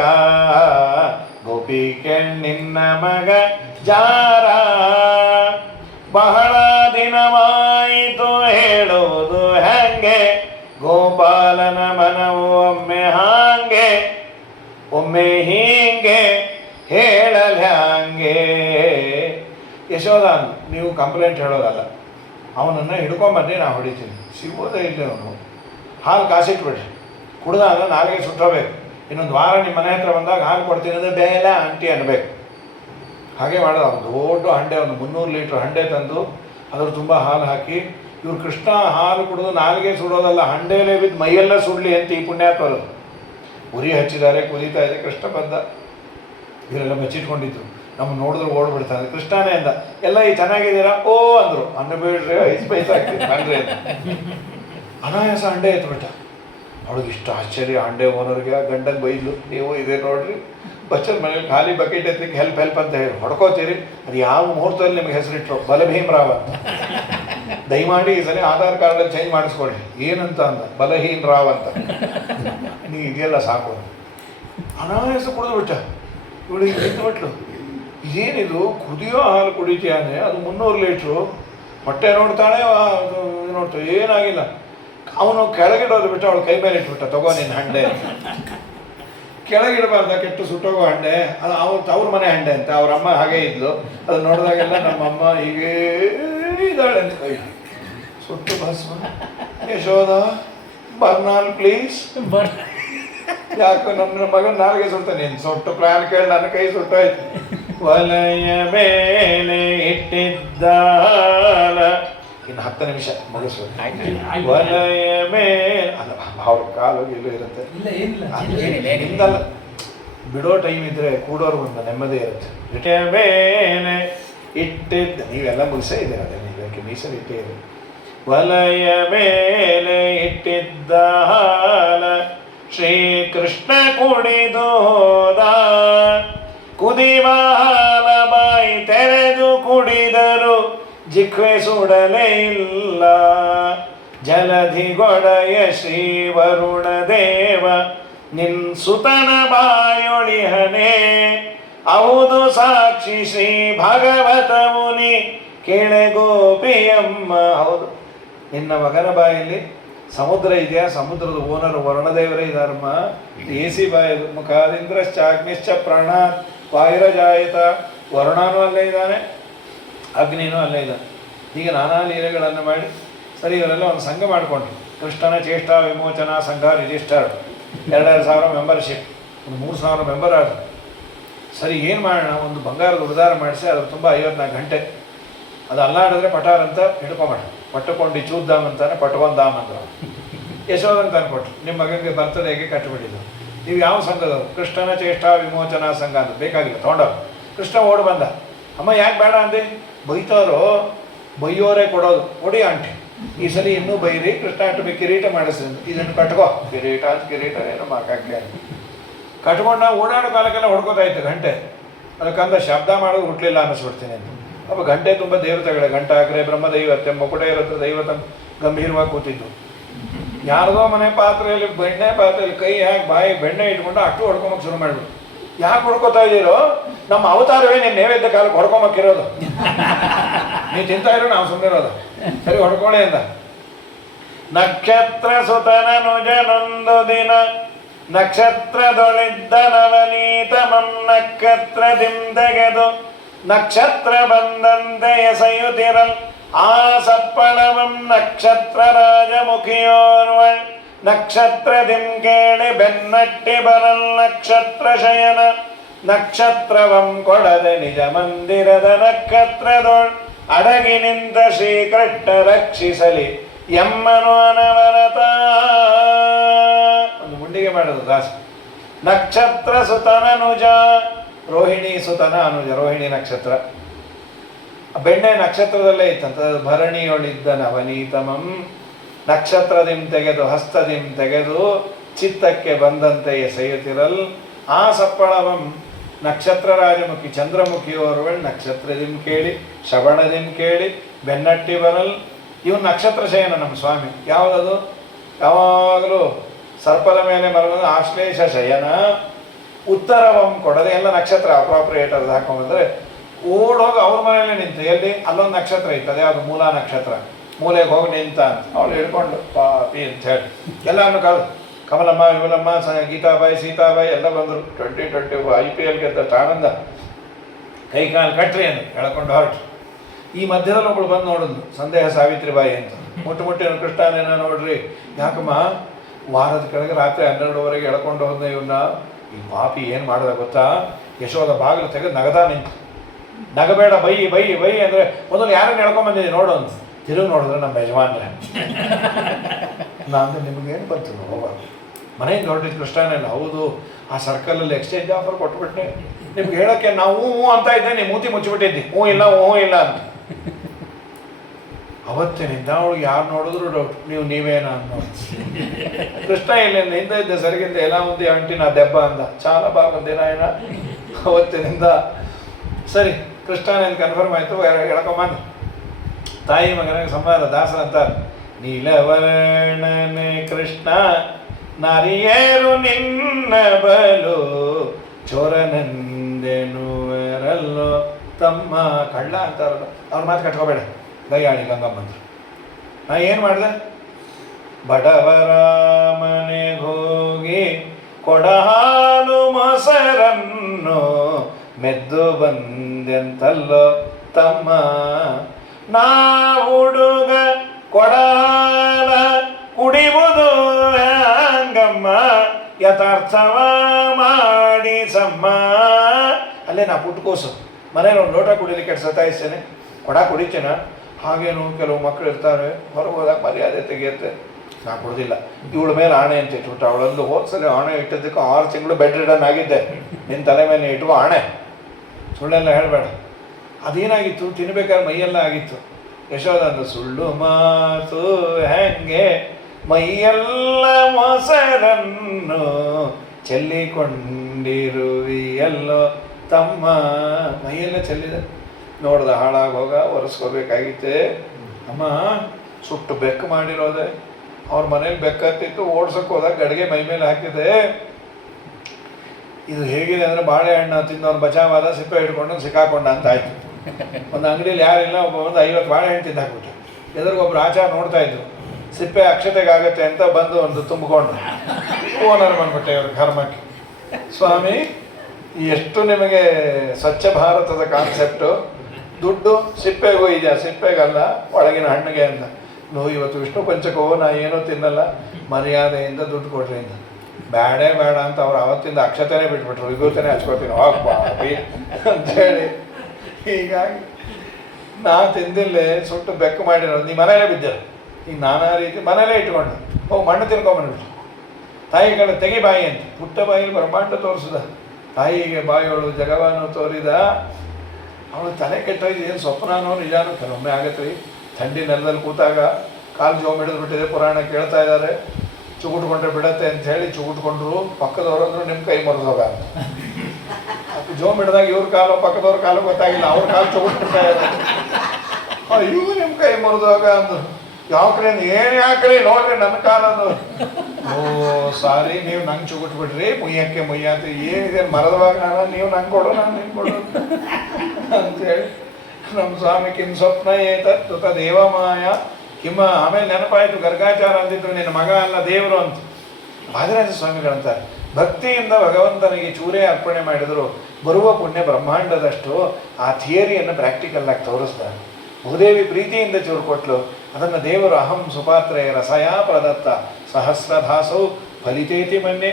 ಗೋಪಿಕೆ ನಿನ್ನ ಮಗ ಜಾರ. ಬಹಳ ದಿನವಾಯಿತು ಹೇಳುವುದು ಹೆಂಗೆ, ಗೋಪಾಲನ ಮನವು ಒಮ್ಮೆ ಹಾಂಗೆ, ಒಮ್ಮೆ ಹೀಂಗೆ ಹೇಳಲ್ಯಾಂಗೆ. ಯಶೋಧ ನೀವು ಕಂಪ್ಲೇಂಟ್ ಹೇಳೋದಲ್ಲ, ಅವನನ್ನು ಹಿಡ್ಕೊಂಬನ್ನಿ, ನಾನು ಹೊಡಿತೀನಿ. ಸಿಗೋದೇ ಇಲ್ಲ ಅವನು. ಹಾಲು ಕಾಸಿಟ್ಬಿಡ್ರಿ, ಕುಡ್ದ ಅಂದರೆ ನಾಲ್ಗೆ ಸುಟ್ಟೋಬೇಕು. ಇನ್ನೊಂದು ವಾರ ನಿಮ್ಮ ಮನೆ ಹತ್ರ ಬಂದಾಗ ಹಾಲು ಕೊಡ್ತೀನಿ ಅಂದರೆ ಬೇಡ ಆಂಟಿ ಅನ್ಬೇಕು. ಹಾಗೆ ಮಾಡೋದು. ಅವನು ದೊಡ್ಡ ಹಂಡೆ, ಒಂದು 300 ಲೀಟ್ರ್ ಹಂಡೆ ತಂದು ಅದ್ರ ತುಂಬ ಹಾಲು ಹಾಕಿ, ಇವ್ರು ಕೃಷ್ಣ ಹಾಲು ಕುಡಿದು ನಾಲ್ಗೆ ಸುಡೋದಲ್ಲ, ಹಂಡೆಲೇ ಬಿದ್ದು ಮೈಯೆಲ್ಲ ಸುಡಲಿ ಅಂತ ಈ ಪುಣ್ಯಾತ್ಮರು ಉರಿ ಹಚ್ಚಿದ್ದಾರೆ. ಕುದೀತಾ ಇದೆ, ಕೃಷ್ಣ ಬಂದ. ಇವರೆಲ್ಲ ಬಚ್ಚಿಟ್ಕೊಂಡಿದ್ರು. ನಮ್ಮ ನೋಡಿದ್ರೆ ಓಡ್ಬಿಡ್ತಾರೆ. ಕೃಷ್ಣನೇ ಅಂದ, ಎಲ್ಲ ಈ ಚೆನ್ನಾಗಿದ್ದೀರಾ? ಓ ಅಂದರು. ಅನ್ನಬೇಡ್ರಿ, 5 ಪೈಸೆ ಆಗ್ತೀನಿ ಬನ್ರಿ ಅಂತ. ಅನಾಯಾಸ ಹಂಡೆ ಎತ್ಬಿಟ್ಟ. ಅವಳಿಗೆ ಇಷ್ಟ ಆಶ್ಚರ್ಯ. ಹಂಡೆ ಓನರ್ಗೆ ಗಂಡಂಗೆ ಬೈದ್ಲು, ನೀವು ಇದೇ ನೋಡ್ರಿ ಬಚ್ಚಲ್ ಮನೇಲಿ ಖಾಲಿ ಬಕೆಟ್ ಎತ್ತಲಿಕ್ಕೆ ಹೆಲ್ಪ್ ಅಂತ ಹೇಳಿ ಹೊಡ್ಕೋತೀರಿ. ಅದು ಯಾವ ಮುಹೂರ್ತದಲ್ಲಿ ನಿಮಗೆ ಹೆಸರಿಟ್ಟರು? ಬಲಭೀಮರಾವ್ ಅಂತ. ದಯಮಾಡಿ ಈ ಸಲ ಆಧಾರ್ ಕಾರ್ಡಲ್ಲಿ ಚೇಂಜ್ ಮಾಡಿಸ್ಕೊಳ್ಳಿ. ಏನಂತ ಅಂದ? ಬಲಹೀನ್ ರಾವ್ ಅಂತ. ನೀವು ಇದೆಲ್ಲ ಸಾಕು. ಅನಾಯಾಸ ಕುಡಿದು ಬಿಟ್ಟ. ಇವಳಿಗೆ ನಿಂತುಬಿಟ್ಲು. ಇದೇನಿದು ಕುದಿಯೋ ಹಾಲು ಕುಡಿತೀಯಾನೆ, ಅದು 300 ಲೀಟ್ರು. ಹೊಟ್ಟೆ ನೋಡ್ತಾಳೆ, ನೋಡ್ತಾಳೆ, ಏನಾಗಿಲ್ಲ. ಅವನು ಕೆಳಗಿಡೋದು ಬಿಟ್ಟು ಅವಳು ಕೈ ಮೇಲೆ ಇಟ್ಬಿಟ್ಟ, ತಗೋ ನಿನ್ನ ಹಂಡೆ. ಕೆಳಗಿಡಬಾರ್ದ, ಕೆಟ್ಟು ಸುಟ್ಟೋಗೋ ಹಂಡೆ. ಅದು ಅವ್ರ ಮನೆ ಹಂಡೆ ಅಂತ. ಅವ್ರ ಅಮ್ಮ ಹಾಗೇ ಇದ್ಲು. ಅದು ನೋಡಿದಾಗೆಲ್ಲ ನಮ್ಮಮ್ಮ ಹೀಗೇ ಇದ್ದಾಳೆ ಅಂತ ಕೈ ಸುಟ್ಟು ಭಸ್ಮ. ಯಶೋಧ ಬರ್ನಾಲ್ ಪ್ಲೀಸ್. ಯಾಕೋ ನನ್ನ ಮಗನ ನಾಲ್ಗೆ ಸುಡ್ತಾನೆ. ನೀನು ಸುಟ್ಟು ಪ್ಲಾನ್ ಕೇಳಿ ನನ್ನ ಕೈ ಸುಟ್ಟೋಯ್ತು. ವಲಯ ಮೇಲೆ ಇಟ್ಟಿದ್ದ, ಇನ್ನು 10 ನಿಮಿಷ ಮುಗಿಸ್ಬೇಕು. ವಲಯ ಮೇಲೆ ಅಲ್ಲ, ಅವ್ರ ಕಾಲು ಇಲ್ಲೂ ಇರುತ್ತೆ. ನಿಂದಲ್ಲ, ಬಿಡೋ ಟೈಮ್ ಇದ್ರೆ ಕೂಡೋರು ಒಂದು ನೆಮ್ಮದಿ ಇರುತ್ತೆ. ವಲಯ ಮೇಲೆ ಇಟ್ಟಿದ್ದ, ನೀವೆಲ್ಲ ಮುಗಿಸೇ ಇದ್ದೀರ, ಅದೇ ನೀವು ಮೀಸಲು ಇಟ್ಟೇ ಇದೆ. ವಲಯ ಮೇಲೆ ಇಟ್ಟಿದ್ದ ಹಾಲ ಶ್ರೀಕೃಷ್ಣ ಕುಡಿದು ಹೋದ, ಕುದಿವ ಹಾಲ ಬಾಯಿ ತೆರೆದು ಕುಡಿದರು, ಜಿಹ್ವೆ ಸುಡಲೇ ಇಲ್ಲ. ಜಲಧಿಗೊಡೆಯ ಶ್ರೀ ವರುಣ ದೇವ ನಿನ್ ಸುತನ ಬಾಯೊಳಿಹನೆ, ಹೌದು ಸಾಕ್ಷಿ ಶ್ರೀ ಭಾಗವತ ಮುನಿ ಕೆಳೆ ಗೋಪಿಯಮ್ಮ. ಹೌದು, ನಿನ್ನ ಮಗನ ಬಾಯಲ್ಲಿ ಸಮುದ್ರ ಇದೆಯಾ? ಸಮುದ್ರದ ಓನರ್ ವರುಣದೇವರೇ ಇದಾರಮ್ಮ. AC ಬಾಯದು. ಮುಖಾದಿಂದ್ರಶ್ಚಾಗ್ನಿಶ್ಚ ಪ್ರಾಣಾತ್ ವಾಯುರಜಾಯಿತ. ವರುಣನೂ ಅಲ್ಲೇ ಇದ್ದಾನೆ, ಅಗ್ನಿನೂ ಅಲ್ಲೇ ಇದ್ದಾನೆ. ಹೀಗೆ ನಾನಾ ಲೀಲೆಗಳನ್ನು ಮಾಡಿ ಸರಿ ಇವರೆಲ್ಲ ಒಂದು ಸಂಘ ಮಾಡಿಕೊಂಡ್ರು. ಕೃಷ್ಣನ ಚೇಷ್ಟಾ ವಿಮೋಚನಾ ಸಂಘ ರಿಜಿಸ್ಟರ್ಡ್. 2,000 ಮೆಂಬರ್ಶಿಪ್, ಒಂದು 3,000 ಮೆಂಬರ್ ಆದರು. ಸರಿ ಏನು ಮಾಡೋಣ? ಒಂದು ಬಂಗಾರದ ಉದಾರ ಮಾಡಿಸಿ ಅದ್ರ ತುಂಬ 54 ಗಂಟೆ ಅದು ಅಲ್ಲಾಡಿದ್ರೆ ಪಟಾರ್ ಅಂತ ಹಿಡ್ಕೊಂಬೇಡ. ಪಟ್ಟುಕೊಂಡು ಚೂದ್ದಾಮ್ ಅಂತಾನೆ, ಪಟ್ಕೊಂದಾಮ್ ಅಂದರು. ಯಶೋಧನ್ ತಂದುಕೊಟ್ರು. ನಿಮ್ಮ ಮಗನಿಗೆ ಬರ್ತಡೇಗೆ ಕಟ್ಟಿಬಿಟ್ಟಿದ್ದು. ನೀವು ಯಾವ ಸಂಘದವರು? ಕೃಷ್ಣನ ಚೇಷ್ಟಾ ವಿಮೋಚನಾ ಸಂಘ ಅಂತ. ಬೇಕಾಗಿಲ್ಲ, ತೊಗೊಂಡವ್ರು. ಕೃಷ್ಣ ಓಡಿ ಬಂದ. ಅಮ್ಮ ಯಾಕೆ ಬೇಡ ಅಂದೆ? ಬೈತಾರೋ, ಬೈಯೋರೇ ಕೊಡೋದು. ಕೊಡಿ ಆಂಟಿ, ಈ ಸಲ ಇನ್ನೂ ಬೈರಿ, ಕೃಷ್ಣ ಅಟ್ಟು ಕಿರೀಟ ಮಾಡಿಸಿ, ಇದನ್ನು ಕಟ್ಕೋ. ಕಿರೀಟ ಅಂತ ಕಿರೀಟ ಏನೋ ಮಾಕಾಗ್ಲಿ ಅಂತ ಕಟ್ಕೊಂಡು ನಾವು ಓಡಾಡೋ ಕಾಲಕ್ಕೆಲ್ಲ ಹೊಡ್ಕೋತಾ ಇತ್ತು ಗಂಟೆ. ಅದಕ್ಕಂದ ಶಬ್ದ ಮಾಡೋದು ಹುಟ್ಟಲಿಲ್ಲ ಅನ್ನಿಸ್ಬಿಡ್ತೀನಿ ಅಂತ. ಅಪ್ಪ ಗಂಟೆ ತುಂಬ ದೇವತೆಗಳೇ. ಗಂಟಾಗ್ರೆ ಬ್ರಹ್ಮದೈವತೆ ಮುಕುಟ ಇರುತ್ತೆ, ದೈವತ ಗಂಭೀರವಾಗಿ ಕೂತಿದ್ದು. ಯಾರದೋ ಮನೆ ಪಾತ್ರೆಯಲ್ಲಿ ಬೆಣ್ಣೆ ಪಾತ್ರೆಯಲ್ಲಿ ಕೈ ಹಾಕಿ ಬಾಯಿ ಬೆಣ್ಣೆ ಇಟ್ಕೊಂಡು ಅಟ್ಟು ಹೊಡ್ಕೊಂಬಕ್ಕೆ ಶುರು ಮಾಡಿಬಿಡು. ಯಾಕೆ ಹೊಡ್ಕೋತಾ ಇದ್ದೀರೋ? ನಮ್ಮ ಅವತಾರವೇ ನೀನು ನೈವೇದ್ಯ ಕಾಲಕ್ಕೆ ಹೊಡ್ಕೊಂಬಕ್ಕಿರೋದು. ನೀವು ತಿಂತಾ ಇರೋ, ನಾವು ಸುಮ್ಮನೆ ಇರೋದು. ಸರಿ ಹೊಡ್ಕೊಳ್ಳಿ ಅಂದ. ನಕ್ಷತ್ರ ಸುತನನು ಜನೊಂದು ದಿನ, ನಕ್ಷತ್ರದೊಳಿದ್ದ ನವನೀತಮಂ ನಕ್ಷತ್ರದಿಂದೆಗೆದು, ನಕ್ಷತ್ರ ಬಂದಂತೆ ಎಸೆಯುತ್ತಿರಲ್ ಆ ಸಪ್ಪಳವಂ ನಕ್ಷತ್ರ ರಾಜಮುಖಿಯೋರ್ವಳ್, ನಕ್ಷತ್ರದಿಂ ಕೇಳಿ ಬೆನ್ನಟ್ಟಿ ಬರಲ್ ನಕ್ಷತ್ರ ಶಯನ, ನಕ್ಷತ್ರವಂ ಕೊಡದೆ ನಿಜ ಮಂದಿರದ ನಕ್ಷತ್ರದೊಳ್ ಅಡಗಿ ನಿಂತ ಶ್ರೀಕೃಷ್ಣ ರಕ್ಷಿಸಲಿ ಎಮ್ಮನು ಅನವರತ ಒಂದು ಮುಂಡಿಗೆ ಮಾಡೋದು ದಾಸ. ನಕ್ಷತ್ರ ಸುತನನುಜ, ರೋಹಿಣಿ ಸುತನ ಅನುಜ, ರೋಹಿಣಿ ನಕ್ಷತ್ರ. ಬೆಣ್ಣೆ ನಕ್ಷತ್ರದಲ್ಲೇ ಇತ್ತಂತ. ಭರಣಿಯೊಳಿದ್ದ ನವನೀತಮಂ, ನಕ್ಷತ್ರದಿಂ ತೆಗೆದು ಹಸ್ತದಿಂ ತೆಗೆದು ಚಿತ್ತಕ್ಕೆ ಬಂದಂತೆ ಎಸೆಯುತ್ತಿರಲ್. ಆ ಸಪ್ಪಳವಂ ನಕ್ಷತ್ರ ರಾಜಮುಖಿ ಚಂದ್ರಮುಖಿಯೋರ್ವಳ್ ನಕ್ಷತ್ರದಿಂ ಕೇಳಿ ಶ್ರವಣದಿಂ ಕೇಳಿ ಬೆನ್ನಟ್ಟಿ ಬರಲ್. ಇವನು ನಕ್ಷತ್ರ ಶಯನ ನಮ್ಮ ಸ್ವಾಮಿ. ಯಾವುದದು? ಯಾವಾಗಲೂ ಸರ್ಪದ ಮೇಲೆ ಮಲಗೋದು ಆಶ್ಲೇಷ ಶಯನ. ಉತ್ತರವಂ ಕೊಡದೆ, ಎಲ್ಲ ನಕ್ಷತ್ರ ಅಪ್ರಾಪ್ರಿಯೇಟ್ ಅದು ಹಾಕೊಂಡ್ಬಂದ್ರೆ ಓಡೋಗಿ ಅವ್ರ ಮನೆಯಲ್ಲೇ ನಿಂತು. ಎಲ್ಲಿ? ಅಲ್ಲೊಂದು ನಕ್ಷತ್ರ ಇರ್ತದೆ, ಅದು ಮೂಲ ನಕ್ಷತ್ರ. ಮೂಲೆಗೆ ಹೋಗಿ ನಿಂತ ಅಂತ ಅವಳು ಹಿಡ್ಕೊಂಡು ಪಾಪಿ ಅಂತ ಹೇಳಿ ಎಲ್ಲಾನು ಕಾದು ಕಮಲಮ್ಮ ವಿಮಲಮ್ಮ ಗೀತಾಬಾಯಿ ಸೀತಾಬಾಯಿ ಎಲ್ಲ ಬಂದರು. 2020 IPL ಗೆದ್ದಷ್ಟು ಆನಂದ. ಕೈ ಕಾಲು ಕಟ್ರಿ ಅಂತ ಹೇಳ್ಕೊಂಡು ಹೊರಟು. ಈ ಮಧ್ಯದಲ್ಲಿ ಒಬ್ಬಳು ಬಂದು ನೋಡಿದ್ಲು, ಸಂದೇಹ ಸಾವಿತ್ರಿಬಾಯಿ ಅಂತ. ಮುಟ್ಟಿನ ಕೃಷ್ಣನೇನ ನೋಡ್ರಿ, ಯಾಕಮ್ಮ ವಾರದ ಕೆಳಗೆ ರಾತ್ರಿ 12ವರೆಗೆ ಎಳ್ಕೊಂಡು ಹೋದ ಇವನ್ನ. ಈ ಪಾಪಿ ಏನು ಮಾಡಿದ ಗೊತ್ತಾ? ಯಶೋದ ಬಾಗಿಲು ತೆಗೆದು ನಗದ ನಿಂತು. ನಗಬೇಡ, ಬೈ ಬೈ ಬೈ ಅಂದರೆ ಮೊದಲು ಯಾರನ್ನು ಎಳ್ಕೊಂಬಂದಿದ್ದೀವಿ ನೋಡು ಅಂತ. ತಿರುಗಿ ನೋಡಿದ್ರೆ ನಮ್ಮ ಯಜಮಾನ್ರೆ. ನಾನು ನಿಮಗೇನು ಬಂತು ಹೋಗ ಮನೆಯಿಂದ ಹೊರಟಿದ್ದು ಕೃಷ್ಣನೇನ. ಹೌದು, ಆ ಸರ್ಕಲಲ್ಲಿ ಎಕ್ಸ್ಚೇಂಜ್ ಆಫರ್ ಕೊಟ್ಬಿಟ್ಟೆ. ನಿಮ್ಗೆ ಹೇಳೋಕ್ಕೆ ನಾವು ಹ್ಞೂ ಅಂತ ಇದ್ದೆ, ನೀವು ಮೂತಿ ಮುಚ್ಚಿಬಿಟ್ಟಿದ್ದಿ. ಹ್ಞೂ ಇಲ್ಲ ಅಂತ. ಅವತ್ತಿನಿಂದ ಅವಳಿಗೆ ಯಾರು ನೋಡಿದ್ರು ಡೌಟ್, ನೀವೇನ ಅನ್ನೋ. ಕೃಷ್ಣ ಇಲ್ಲಿಂದ ಹಿಂದೆ ಇದ್ದೆ ಸರಿಗಿಂದ ಎಲ್ಲ ಮುಂದೆ ಅಂಟಿನ ದೆಬ್ಬ ಅಂದ. ಚಾಲ ಬಾಗುಂದಿನ ಏನ. ಅವತ್ತಿನಿಂದ ಸರಿ ಕೃಷ್ಣನೇನು ಕನ್ಫರ್ಮ್ ಆಯಿತು, ಎಳ್ಕೊಂಬಂದು. ತಾಯಿ ಮಗನಿಗೆ ಸಂವಾದ ದಾಸರ ಅಂತಾರೆ. ನೀಲವರ್ಣನೆ ಕೃಷ್ಣ ನಾರಿಯೇರು ನಿನ್ನ ಬಲು ಚೋರನೆಂದೆನುವರಲ್ಲೋ ತಮ್ಮ. ಕಳ್ಳ ಅಂತಾರಲ್ಲ, ಅವ್ರ ಮಾತು ಕಟ್ಕೋಬೇಡ. ದಯಾಳಿ ಗಂಗಮ್ಮಂದ್ರು. ನಾ ಏನು ಮಾಡಿದೆ? ಬಡವರ ಮನೆಗೋಗಿ ಕೊಡಹಾಲು ಮೊಸರನ್ನು ಮೆದ್ದು ಬಂದೆಂತಲ್ಲೋ ತಮ್ಮ. ನಾ ಹುಡುಗ ಕೊಡಹಾಲ ಕುಡಿಯುವುದು ಹಂಗಮ್ಮ, ಯಥಾರ್ಥವ ಮಾಡಿಸಮ್ಮ. ಅಲ್ಲೇ ನಾ ಪುಟ್ಕೋಸು ಮನೇಲಿ ಒಂದು ಲೋಟ ಕುಡಿಲಿಕ್ಕೆ ಸತಾಯಿಸ್ತೇನೆ, ಕೊಡ ಕುಡಿತೇನೆ. ಹಾಗೇನು ಕೆಲವು ಮಕ್ಕಳು ಇರ್ತಾರೆ, ಹೊರಗೆ ಹೋದಾಗ ಮರ್ಯಾದೆ ತೆಗೆಯುತ್ತೆ. ನಾ ಕೊಡೋದಿಲ್ಲ. ಇವಳ ಮೇಲೆ ಆಣೆ ಅಂತ ಇಟ್ಬಿಟ್ಟು ಅವಳೊಂದು ಹೋದ್ಸಲ ಆಣೆ ಇಟ್ಟಿದ್ದಕ್ಕೆ 6 ತಿಂಗಳು ಬೆಡ್ ರಿಡನ್ ಆಗಿದ್ದೆ. ನಿನ್ನ ತಲೆ ಮೇಲೆ ಇಟ್ಕೋ ಆಣೆ, ಸುಳ್ಳೆಲ್ಲ ಹೇಳಬೇಡ. ಅದೇನಾಗಿತ್ತು? ತಿನ್ಬೇಕಾದ್ರೆ ಮೈಯೆಲ್ಲ ಆಗಿತ್ತು. ಯಶೋದ ಅಂದು ಸುಳ್ಳು ಮಾತು ಹೆಂಗೆ ಮೈಯೆಲ್ಲ ಮೊಸರನ್ನು ಚೆಲ್ಲಿಕೊಂಡಿರುವಿಯಲ್ಲೋ ತಮ್ಮ. ಮೈಯೆಲ್ಲ ಚೆಲ್ಲಿದೆ. ನೋಡ್ದ ಹಾಳಾಗೋಗ ಒರೆಸ್ಕೋಬೇಕಾಗಿತ್ತೆ. ಅಮ್ಮ ಸುಟ್ಟು ಬೆಕ್ಕು ಮಾಡಿರೋದೆ. ಅವ್ರ ಮನೇಲಿ ಬೆಕ್ಕತ್ತಿತ್ತು, ಓಡ್ಸೋಕೆ ಹೋದಾಗ ಗಡಿಗೆ ಮೈ ಮೇಲೆ ಹಾಕಿದೆ. ಇದು ಹೇಗಿದೆ ಅಂದರೆ ಬಾಳೆಹಣ್ಣು ತಿಂದವನು ಬಚಾವಾದ, ಸಿಪ್ಪೆ ಹಿಡ್ಕೊಂಡು ಸಿಕ್ಕಾಕೊಂಡ ಅಂತ ಆಯ್ತು. ಒಂದು ಅಂಗಡಿಯಲ್ಲಿ ಯಾರಿಲ್ಲ, ಒಬ್ಬ ಒಂದು 50 ಬಾಳೆಹಣ್ಣು ತಿಂದು ಹಾಕ್ಬಿಟ್ಟು. ಎದುರಿಗೊಬ್ರು ಆಚಾರ ನೋಡ್ತಾ ಇದ್ರು. ಸಿಪ್ಪೆ ಅಕ್ಷತೆಗಾಗತ್ತೆ ಅಂತ ಬಂದು ಒಂದು ತುಂಬಿಕೊಂಡು ಓನರ್ ಬಂದ್ಬಿಟ್ಟೆ ಇವ್ರ ಧರ್ಮಕ್ಕೆ. ಸ್ವಾಮಿ, ಎಷ್ಟು ನಿಮಗೆ ಸ್ವಚ್ಛ ಭಾರತದ ಕಾನ್ಸೆಪ್ಟು. ದುಡ್ಡು ಸಿಪ್ಪೆಗೂ ಇದೆಯಾ? ಸಿಪ್ಪೆಗಲ್ಲ, ಒಳಗಿನ ಹಣ್ಣಿಗೆ ಅಂತ. ಇವತ್ತು ವಿಷ್ಣು ಪಂಚಕೋ ನಾ ಏನೂ ತಿನ್ನಲ್ಲ, ಮರ್ಯಾದೆಯಿಂದ ದುಡ್ಡು ಕೊಡ್ರಿ ಅಂತ. ಬೇಡ ಅಂತ ಅವ್ರು ಅವತ್ತಿಂದ ಅಕ್ಷತೆನೇ ಬಿಟ್ಬಿಟ್ರು. ವಿಭೂತಿನೇ ಹಚ್ಕೋತೀನಿ ಬಾಬಿ ಅಂಥೇಳಿ. ಹೀಗಾಗಿ ನಾ ತಿಂದಿಲ್ಲೇ ಸುಟ್ಟು ಬೆಕ್ಕು ಮಾಡಿರೋದು. ನೀ ಮನೇಲೇ ಬಿದ್ದರು. ಈಗ ನಾನಾ ರೀತಿ ಮನೇಲೇ ಇಟ್ಕೊಂಡು ಹೋಗಿ ಮಣ್ಣು ತಿನ್ಕೊಂಬಂದ್ಬಿಟ್ಟು. ತಾಯಿಗಳು ತೆಗಿ ಬಾಯಿ ಅಂತ. ಪುಟ್ಟ ಬಾಯಿಗೆ ಬ್ರಹ್ಮಾಂಡ ತೋರಿಸಿದ. ತಾಯಿಗೆ ಬಾಯಿಯೊಳು ಜಗವನ್ನು ತೋರಿದ. ಅವಳು ತಲೆ ಕೆಟ್ಟೋಯ್ತು. ಏನು ಸ್ವಪ್ನನೋ ನಿಜಾನೋ ಕೆಲವೊಮ್ಮೆ ಆಗತ್ತೆ ರೀ. ಥಂಡಿ ನೆಲದಲ್ಲಿ ಕೂತಾಗ ಕಾಲು ಜೋಮ್ ಹಿಡಿದ್ಬಿಟ್ಟಿದೆ. ಪುರಾಣ ಕೇಳ್ತಾ ಇದ್ದಾರೆ. ಚುಗುಟ್ಕೊಂಡ್ರೆ ಬಿಡತ್ತೆ ಅಂತ ಹೇಳಿ ಚುಗುಟ್ಕೊಂಡ್ರು. ಪಕ್ಕದವ್ರಂದ್ರು ನಿಮ್ಮ ಕೈ ಮುರಿದೋಗ ಅಂತ. ಜೋಮ್ ಹಿಡಿದಾಗ ಇವ್ರ ಕಾಲು ಪಕ್ಕದವ್ರ ಕಾಲು ಗೊತ್ತಾಗಿಲ್ಲ. ಅವ್ರ ಕಾಲು ಚುಗುಟ್ಬಿಡ್ತಾ ಇದ್ದಾರೆ. ಅಯ್ಯೋ ನಿಮ್ಮ ಕೈ ಮುರಿದೋಗ ಅಂದ್ರು. ಯಾವ ಕಡೆ ಏನು ಯಾಕ್ರಿ ನೋಡ್ರಿ ನನ್ನ ಕಾಲದು. ಓ ಸಾರಿ, ನೀವು ನಂಗೆ ಚುಗುಟ್ಬಿಡ್ರಿ. ಮುಯ್ಯಂತ ಏನಿದೆ ಮರದವಾಗ ನಾನು, ನೀವು ನಂಗೆ ಕೊಡು, ನಾನು ನಿಮ್ಗೆ ಕೊಡು ಅಂತೇಳಿ ನಮ್ಮ ಸ್ವಾಮಿ ಕಿಂ ಸ್ವಪ್ನ ಏತತ್ತು ತದೇವಮಾಯ ಕಿಮ್ಮ. ಆಮೇಲೆ ನೆನಪಾಯಿತು, ಗರ್ಗಾಚಾರ ಅಂದಿದ್ರು ನಿನ್ನ ಮಗ ಅಲ್ಲ ದೇವರು ಅಂತ. ವಾದಿರಾಜ ಸ್ವಾಮಿಗಳಂತಾರೆ, ಭಕ್ತಿಯಿಂದ ಭಗವಂತನಿಗೆ ಚೂರೇ ಅರ್ಪಣೆ ಮಾಡಿದ್ರು ಬರುವ ಪುಣ್ಯ ಬ್ರಹ್ಮಾಂಡದಷ್ಟು. ಆ ಥಿಯರಿಯನ್ನು ಪ್ರಾಕ್ಟಿಕಲ್ ಆಗಿ ತೋರಿಸ್ತಾರೆ. ಭೂದೇವಿ ಪ್ರೀತಿಯಿಂದ ಚೂರು ಕೊಟ್ಲು. ಅದನ್ನು ದೇವರು ಅಹಂ ಸುಪಾತ್ರೆ ರಸಯಾ ಪ್ರದತ್ತ ಸಹಸ್ರಧಾಸೌ ಫಲಿತೇತಿ ಮನ್ನೆ.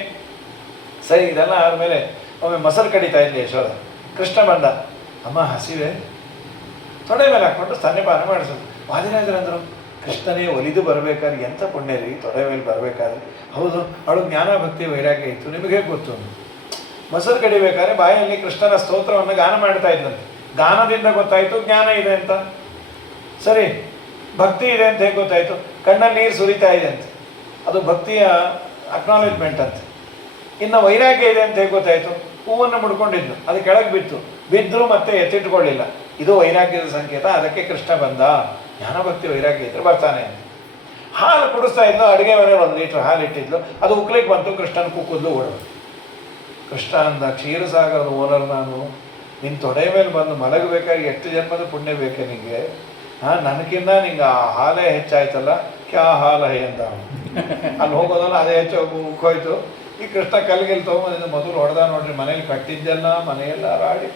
ಸರಿ, ಇದೆಲ್ಲ ಆದಮೇಲೆ ಒಮ್ಮೆ ಮೊಸರು ಕಡಿತಾ ಇದ್ದೆ ಯಶೋದ. ಕೃಷ್ಣ ಬಂದ. ಅಮ್ಮ ಹಸಿವೆ, ತೊಡೆ ಮೇಲೆ ಹಾಕ್ಕೊಂಡು ಸ್ತನ್ಯಪಾನ ಮಾಡಿಸೋದು. ವಾದಿರಾಜರಂದರು, ಕೃಷ್ಣನೇ ಒಲಿದು ಬರಬೇಕಾದ್ರೆ ಎಂಥ ಪುಣ್ಯ ರೀ, ತೊಡೆ ಮೇಲೆ ಬರಬೇಕಾದ್ರೆ. ಹೌದು, ಅವಳು ಜ್ಞಾನ ಭಕ್ತಿ ವೈರಾಗ್ಯ ಇತ್ತು, ನಿಮಗೆ ಗೊತ್ತು. ಮೊಸರು ಕಡಿಬೇಕಾದ್ರೆ ಬಾಯಲ್ಲಿ ಕೃಷ್ಣನ ಸ್ತೋತ್ರವನ್ನು ಗಾನ ಮಾಡ್ತಾ ಇದ್ದಂತೆ. ಗಾನದಿಂದ ಗೊತ್ತಾಯಿತು ಜ್ಞಾನ ಇದೆ ಅಂತ. ಸರಿ, ಭಕ್ತಿ ಇದೆ ಅಂತ ಹೇಗೆ ಗೊತ್ತಾಯಿತು? ಕಣ್ಣಲ್ಲಿ ನೀರು ಸುರಿತಾ ಇದೆ ಅಂತ, ಅದು ಭಕ್ತಿಯ ಅಕ್ನಾಲೇಜ್ಮೆಂಟ್ ಅಂತ. ಇನ್ನು ವೈರಾಗ್ಯ ಇದೆ ಅಂತ ಹೇಗೆ ಗೊತ್ತಾಯಿತು? ಹೂವನ್ನು ಮುಡ್ಕೊಂಡಿದ್ದು, ಅದು ಕೆಳಗೆ ಬಿದ್ದರೂ ಮತ್ತೆ ಎತ್ತಿಟ್ಕೊಳ್ಳಿಲ್ಲ, ಇದು ವೈರಾಗ್ಯದ ಸಂಕೇತ. ಅದಕ್ಕೆ ಕೃಷ್ಣ ಬಂದ. ಜ್ಞಾನಭಕ್ತಿ ವೈರಾಗ್ಯ ಇದ್ರೆ ಬರ್ತಾನೆ ಅಂತ. ಹಾಲು ಕುಡಿಸ್ತಾ ಇದ್ಲು, ಅಡುಗೆ ಮನೆಯಲ್ಲಿ 1 ಲೀಟ್ರ್ ಹಾಲು ಇಟ್ಟಿದ್ಲು, ಅದು ಉಕ್ಲಿಕ್ಕೆ ಬಂತು, ಕೃಷ್ಣನ ಕುಕ್ಕುದ್ಲು ಓಡೋದು. ಕೃಷ್ಣ ಅಂದ, ಕ್ಷೀರಸಾಗರದ ಓನರ್ ನಾನು, ನಿನ್ನ ತೊಡೆ ಮೇಲೆ ಬಂದು ಮಲಗಬೇಕಾಗಿ ಎಷ್ಟು ಜನ್ಮದ ಪುಣ್ಯ ಬೇಕೆ ನಿನಗೆ? ನನಗಿನ್ನ ನಿಂಗೆ ಆ ಹಾಲೇ ಹೆಚ್ಚಾಯ್ತಲ್ಲ, ಕ್ಯಾ ಹಾಲ ಹೇ ಅಂತ. ಅಲ್ಲಿ ಹೋಗೋದಲ್ಲ, ಅದೇ ಹೆಚ್ಚು ಹೋಯ್ತು. ಈ ಕೃಷ್ಣ ಕಲ್ಲಿಗೆಲ್ಲಿ ತೊಗೊಂಬಂದಿದ್ದು, ಮೊದಲು ಹೊಡೆದ ನೋಡ್ರಿ, ಮನೇಲಿ ಕಟ್ಟಿದ್ದೆಲ್ಲ ಮನೆಯೆಲ್ಲ ರಾಡಿ.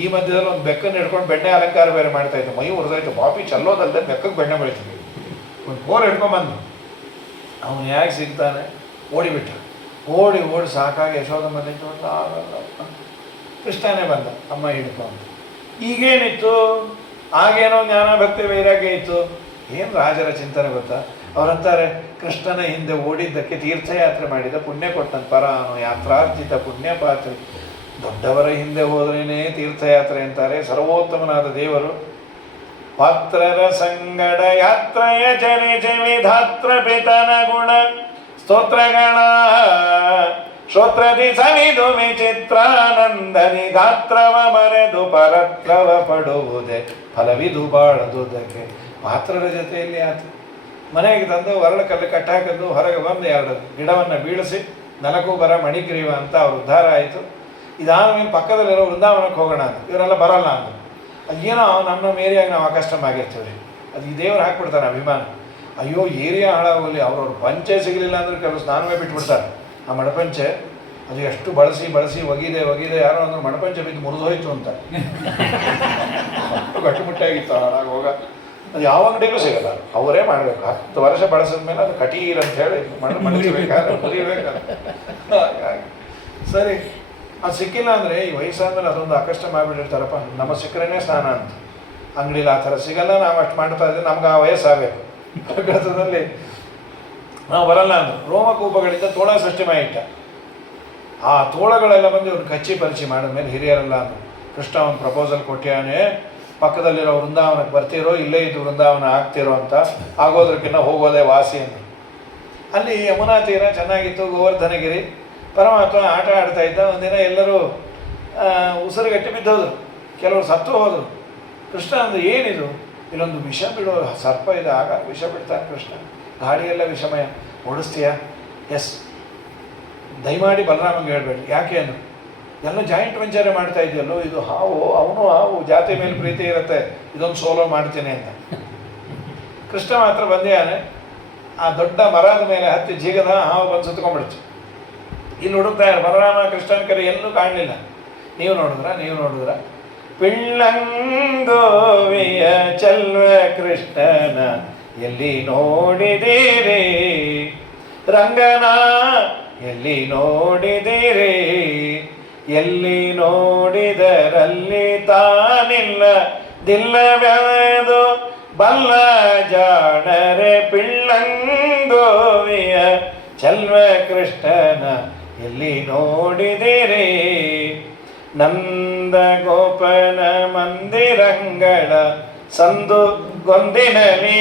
ಈ ಮಧ್ಯದಲ್ಲಿ ಒಂದು ಬೆಕ್ಕನ್ನು ಹಿಡ್ಕೊಂಡು ಬೆಣ್ಣೆ ಅಲಂಕಾರ ಬೇರೆ ಮಾಡ್ತಾಯಿತ್ತು, ಮೈ ಉರಿದಾಯ್ತು. ಬಾಪಿ ಚಲ್ಲೋದಲ್ಲದೆ ಬೆಕ್ಕಕ್ಕೆ ಬೆಣ್ಣೆ ಬೆಳಿತೀವಿ. ಒಂದು ಕೋಲ್ ಹಿಡ್ಕೊಂಬಂದು ಅವನು ಹೇಗೆ ಸಿಗ್ತಾನೆ, ಓಡಿಬಿಟ್ಟ. ಓಡಿ ಸಾಕಾಗಿ ಯಶೋದಮ್ಮ ನಿಂತ್ಕೊಂಡು ಆಗಲ್ಲ, ಕೃಷ್ಣನೇ ಬಂದ, ಅಮ್ಮ ಹಿಡ್ಕೊಂಡು. ಈಗೇನಿತ್ತು? ಆಗೇನೋ ಜ್ಞಾನ ಭಕ್ತಿ ವೈರಾಗ್ಯ ಇತ್ತು. ಏನು ರಾಜರ ಚಿಂತನೆ ಗೊತ್ತಾ? ಅವರಂತಾರೆ, ಕೃಷ್ಣನ ಹಿಂದೆ ಓಡಿದ್ದಕ್ಕೆ ತೀರ್ಥಯಾತ್ರೆ ಮಾಡಿದ ಪುಣ್ಯ ಕೊಟ್ಟಂತ ಪರಾನು ಯಾತ್ರಾರ್ಜಿತ ಪುಣ್ಯ ಪಾತ್ರೆ. ದೊಡ್ಡವರ ಹಿಂದೆ ಹೋದ್ರೇನೆ ತೀರ್ಥಯಾತ್ರೆ ಅಂತಾರೆ. ಸರ್ವೋತ್ತಮನಾದ ದೇವರು ಪಾತ್ರರ ಸಂಗಡ ಯಾತ್ರೆಯ ಚರಿಚೆ ವಿಧಾತ್ರ ಪಿತನ ಗುಣ ಸ್ತೋತ್ರಗಳ ಶ್ರೋತ್ರದಿ ಸವಿದು ವಿಚಿತ್ರಾನಂದನಿ ಗಾತ್ರವ ಮರೆದು ಪರತ್ರವ ಪಡುವುದೇ ಫಲವಿದು ಬಾಳದುದಕ್ಕೆ. ಪಾತ್ರರ ಜೊತೆಯಲ್ಲಿ ಆತ ಮನೆಗೆ ತಂದು ಹೊರಳ ಕಲ್ಲು ಕಟ್ಟಾಕದ್ದು, ಹೊರಗೆ ಬಂದು 2 ಗಿಡವನ್ನು ಬೀಳಿಸಿ ನಲಕೂಬರ ಮಣಿಗ್ರೀವ ಅಂತ ಅವ್ರ ಉದ್ಧಾರ ಆಯಿತು. ಇದಾದ ಮೇಲೆ ಪಕ್ಕದಲ್ಲಿರೋ ವೃಂದಾವನಕ್ಕೆ ಹೋಗೋಣ ಅಂತ. ಇವರೆಲ್ಲ ಬರೋಲ್ಲ ಅಂತ. ಅದೇನೋ ನಮ್ಮ ಏರಿಯಾಗೆ ನಾವು ಆಕಷ್ಟಮ ಆಗಿರ್ತೀವಿ. ಅದು ಈ ದೇವ್ರು ಹಾಕ್ಬಿಡ್ತಾರೆ ಅಭಿಮಾನ. ಅಯ್ಯೋ ಏರಿಯಾ ಹಾಳಾಗೋಗಲಿ, ಅವ್ರವ್ರ ಪಂಚೆ ಸಿಗಲಿಲ್ಲ ಅಂದರೆ ಕೆಲವು ಸ್ನಾನವೇ ಬಿಟ್ಬಿಡ್ತಾರೆ. ಆ ಮಡಪಂಚೆ ಅದು ಎಷ್ಟು ಬಳಸಿ ಒಗಿದೆ ಯಾರೋ ಅಂದ್ರೆ ಮಡಪಂಚೆ ಬಿದ್ದು ಮುರಿದೋಯ್ತು ಅಂತ. ಗಟ್ಟಿಮುಟ್ಟಾಗಿತ್ತು ಹಾಳಾಗಿ ಹೋಗ. ಅದು ಯಾವ ಅಂಗಡಿಗೂ ಸಿಗಲ್ಲ, ಅವರೇ ಮಾಡಬೇಕು. 10 ವರ್ಷ ಬಳಸಿದ ಮೇಲೆ ಅದು ಕಟೀರ್ ಅಂತ ಹೇಳಿ ಮಡಿಬೇಕಾದ್ರೆ ಮುರಿಬೇಕಾದ್ರೆ. ಸರಿ, ಅದು ಸಿಕ್ಕಿಲ್ಲ ಅಂದರೆ ಈ ವಯಸ್ಸಾದ್ಮೇಲೆ ಅದೊಂದು ಅಕಷ್ಟ ಮಾಡಿಬಿಟ್ಟಿರ್ತಾರಪ್ಪ. ನಮ್ಮ ಸಿಕ್ಕರೇನೆ ಸ್ನಾನ ಅಂತ. ಅಂಗಡಿಲಿ ಆ ಥರ ಸಿಗಲ್ಲ, ನಾವು ಅಷ್ಟು ಮಾಡ್ತಾ ಇದ್ದೀವಿ, ನಮ್ಗೆ ಆ ವಯಸ್ಸಾಗಬೇಕು. ಕೆಲಸದಲ್ಲಿ ನಾವು ಬರಲ್ಲ ಅಂದರು. ರೋಮಕೂಪಗಳಿಂದ ತೋಳ ಸೃಷ್ಟಿ ಮಾಡಿಟ್ಟ. ಆ ತೋಳಗಳೆಲ್ಲ ಬಂದು ಇವ್ರು ಕಚ್ಚಿ ಪರಿಚಿ ಮಾಡಿದ್ಮೇಲೆ ಹಿರಿಯರಲ್ಲ ಅಂದರು. ಕೃಷ್ಣ ಒಂದು ಪ್ರಪೋಸಲ್ ಕೊಟ್ಟಾನೆ, ಪಕ್ಕದಲ್ಲಿರೋ ವೃಂದಾವನಕ್ಕೆ ಬರ್ತಿರೋ, ಇಲ್ಲೇ ಇದು ವೃಂದಾವನ ಆಗ್ತಿರೋ ಅಂತ. ಆಗೋದ್ರಕ್ಕಿಂತ ಹೋಗೋದೇ ವಾಸಿ ಅಂದರು. ಅಲ್ಲಿ ಯಮುನಾ ತೀರ ಚೆನ್ನಾಗಿತ್ತು, ಗೋವರ್ಧನಗಿರಿ. ಪರಮಾತ್ಮ ಆಟ ಆಡ್ತಾ ಇದ್ದ. ಒಂದಿನ ಎಲ್ಲರೂ ಉಸಿರುಗಟ್ಟಿ ಬಿದ್ದೋದ್ರು, ಕೆಲವರು ಸತ್ತು ಹೋದರು. ಕೃಷ್ಣ ಅಂದ್ರೆ ಏನಿದು? ಇಲ್ಲೊಂದು ವಿಷ ಬಿಡೋ ಸರ್ಪ ಇದೆ. ಆಗ ವಿಷ ಬಿಡ್ತಾನೆ ಕೃಷ್ಣ. ಗಾಡಿಯೆಲ್ಲ ವಿಷಮಯ, ಓಡಿಸ್ತೀಯಾ? ಎಸ್, ದಯಮಾಡಿ ಬಲರಾಮಂಗೆ ಹೇಳ್ಬೇಡಿ. ಯಾಕೆ ಅಂದರು, ಎಲ್ಲ ಜಾಯಿಂಟ್ ವೆಂಚರೇ ಮಾಡ್ತಾ ಇದೆಯಲ್ಲೋ, ಇದು ಹಾವು, ಅವನು ಹಾವು, ಜಾತಿ ಮೇಲೆ ಪ್ರೀತಿ ಇರುತ್ತೆ, ಇದೊಂದು ಸೋಲೋ ಮಾಡ್ತೀನಿ ಅಂತ. ಕೃಷ್ಣ ಮಾತ್ರ ಬಂದಿಯಾನೆ. ಆ ದೊಡ್ಡ ಮರದ ಮೇಲೆ ಹತ್ತಿ ಜಿಗದ ಹಾವು ಬಂದು ಸುತ್ಕೊಂಡ್ಬಿಡ್ತು. ಇಲ್ಲಿ ಹುಡುಕ್ತಾ ಬಲರಾಮ ಕೃಷ್ಣನ ಕರೆ ಎಲ್ಲೂ ಕಾಣಲಿಲ್ಲ. ನೀವು ನೋಡಿದ್ರ ಪಿಳ್ಳಂಗೋವಿಯ ಚಲ್ವ ಕೃಷ್ಣನ ಎಲ್ಲಿ ನೋಡಿದಿರಿ, ರಂಗನ ಎಲ್ಲಿ ನೋಡಿದಿರಿ, ಎಲ್ಲಿ ನೋಡಿದರಲ್ಲಿ ತಾನಿಲ್ಲ ದಿಲ್ಲವೆದು ಬಲ್ಲ ಜಾಣರೆ. ಪಿಳ್ಳಂಗೋವಿಯ ಚಲ್ವ ಕೃಷ್ಣನ ಎಲ್ಲಿ ನೋಡಿದಿರಿ, ನಂದ ಗೋಪನ ಮಂದಿರಂಗಳ ಸಂದು ಗೊಂದಿನಲಿ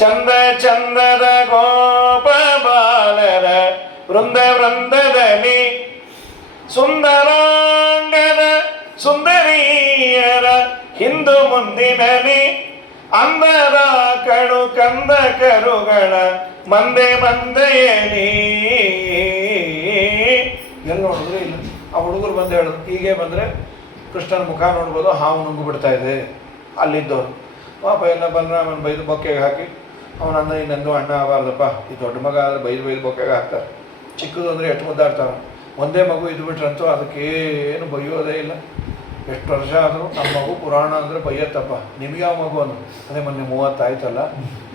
ಚಂದ ಚಂದದ ಗೋಪ ಬಾಲರ ವೃಂದದಲ್ಲಿ ಸುಂದರಾಂಗದ ಸುಂದರಿಯರ ಹಿಂದು ಮುಂದಿನಲಿ ಅಂದರ ಕಡು ಕಂದ ಕರುಗಳ ಮಂದೆಯಲ್ಲಿ. ಎಲ್ಲಿ ನೋಡಿದ್ರು ಇಲ್ಲ. ಆ ಹುಡುಗರು ಬಂದು ಹೇಳಿದ್ರು, ಹೀಗೆ ಬಂದರೆ ಕೃಷ್ಣನ ಮುಖ ನೋಡ್ಬೋದು, ಹಾವು ನುಂಗು ಬಿಡ್ತಾ ಇದೆ. ಅಲ್ಲಿದ್ದವರು ಪಾಪ ಎಲ್ಲ ಬಲರಾಮನ ಬೈದು ಬೊಕ್ಕೆಗೆ ಹಾಕಿ, ಅವನಂದ ಇನ್ನೆಂದು ಅಣ್ಣ ಆಗಬಾರ್ದಪ್ಪ, ಈ ದೊಡ್ಡ ಮಗ ಆದರೆ ಬೈದು ಬೊಕ್ಕೆಗೆ ಹಾಕ್ತಾರೆ. ಚಿಕ್ಕದು ಅಂದರೆ ಎಷ್ಟು ಮುದ್ದಾಡ್ತಾರೆ. ಒಂದೇ ಮಗು ಇದ್ಬಿಟ್ರಂತೂ ಅದಕ್ಕೇನು ಬೈಯೋದೇ ಇಲ್ಲ. ಎಷ್ಟು ವರ್ಷ ಆದರೂ ನಮ್ಮ ಮಗು ಪುರಾಣ ಅಂದರೆ ಬೈಯತ್ತಪ್ಪ. ನಿಮ್ಗೆ ಯಾವ ಮಗು ಅಂದರು, ಅದೇ ಮೊನ್ನೆ 30 ಆಯ್ತಲ್ಲ,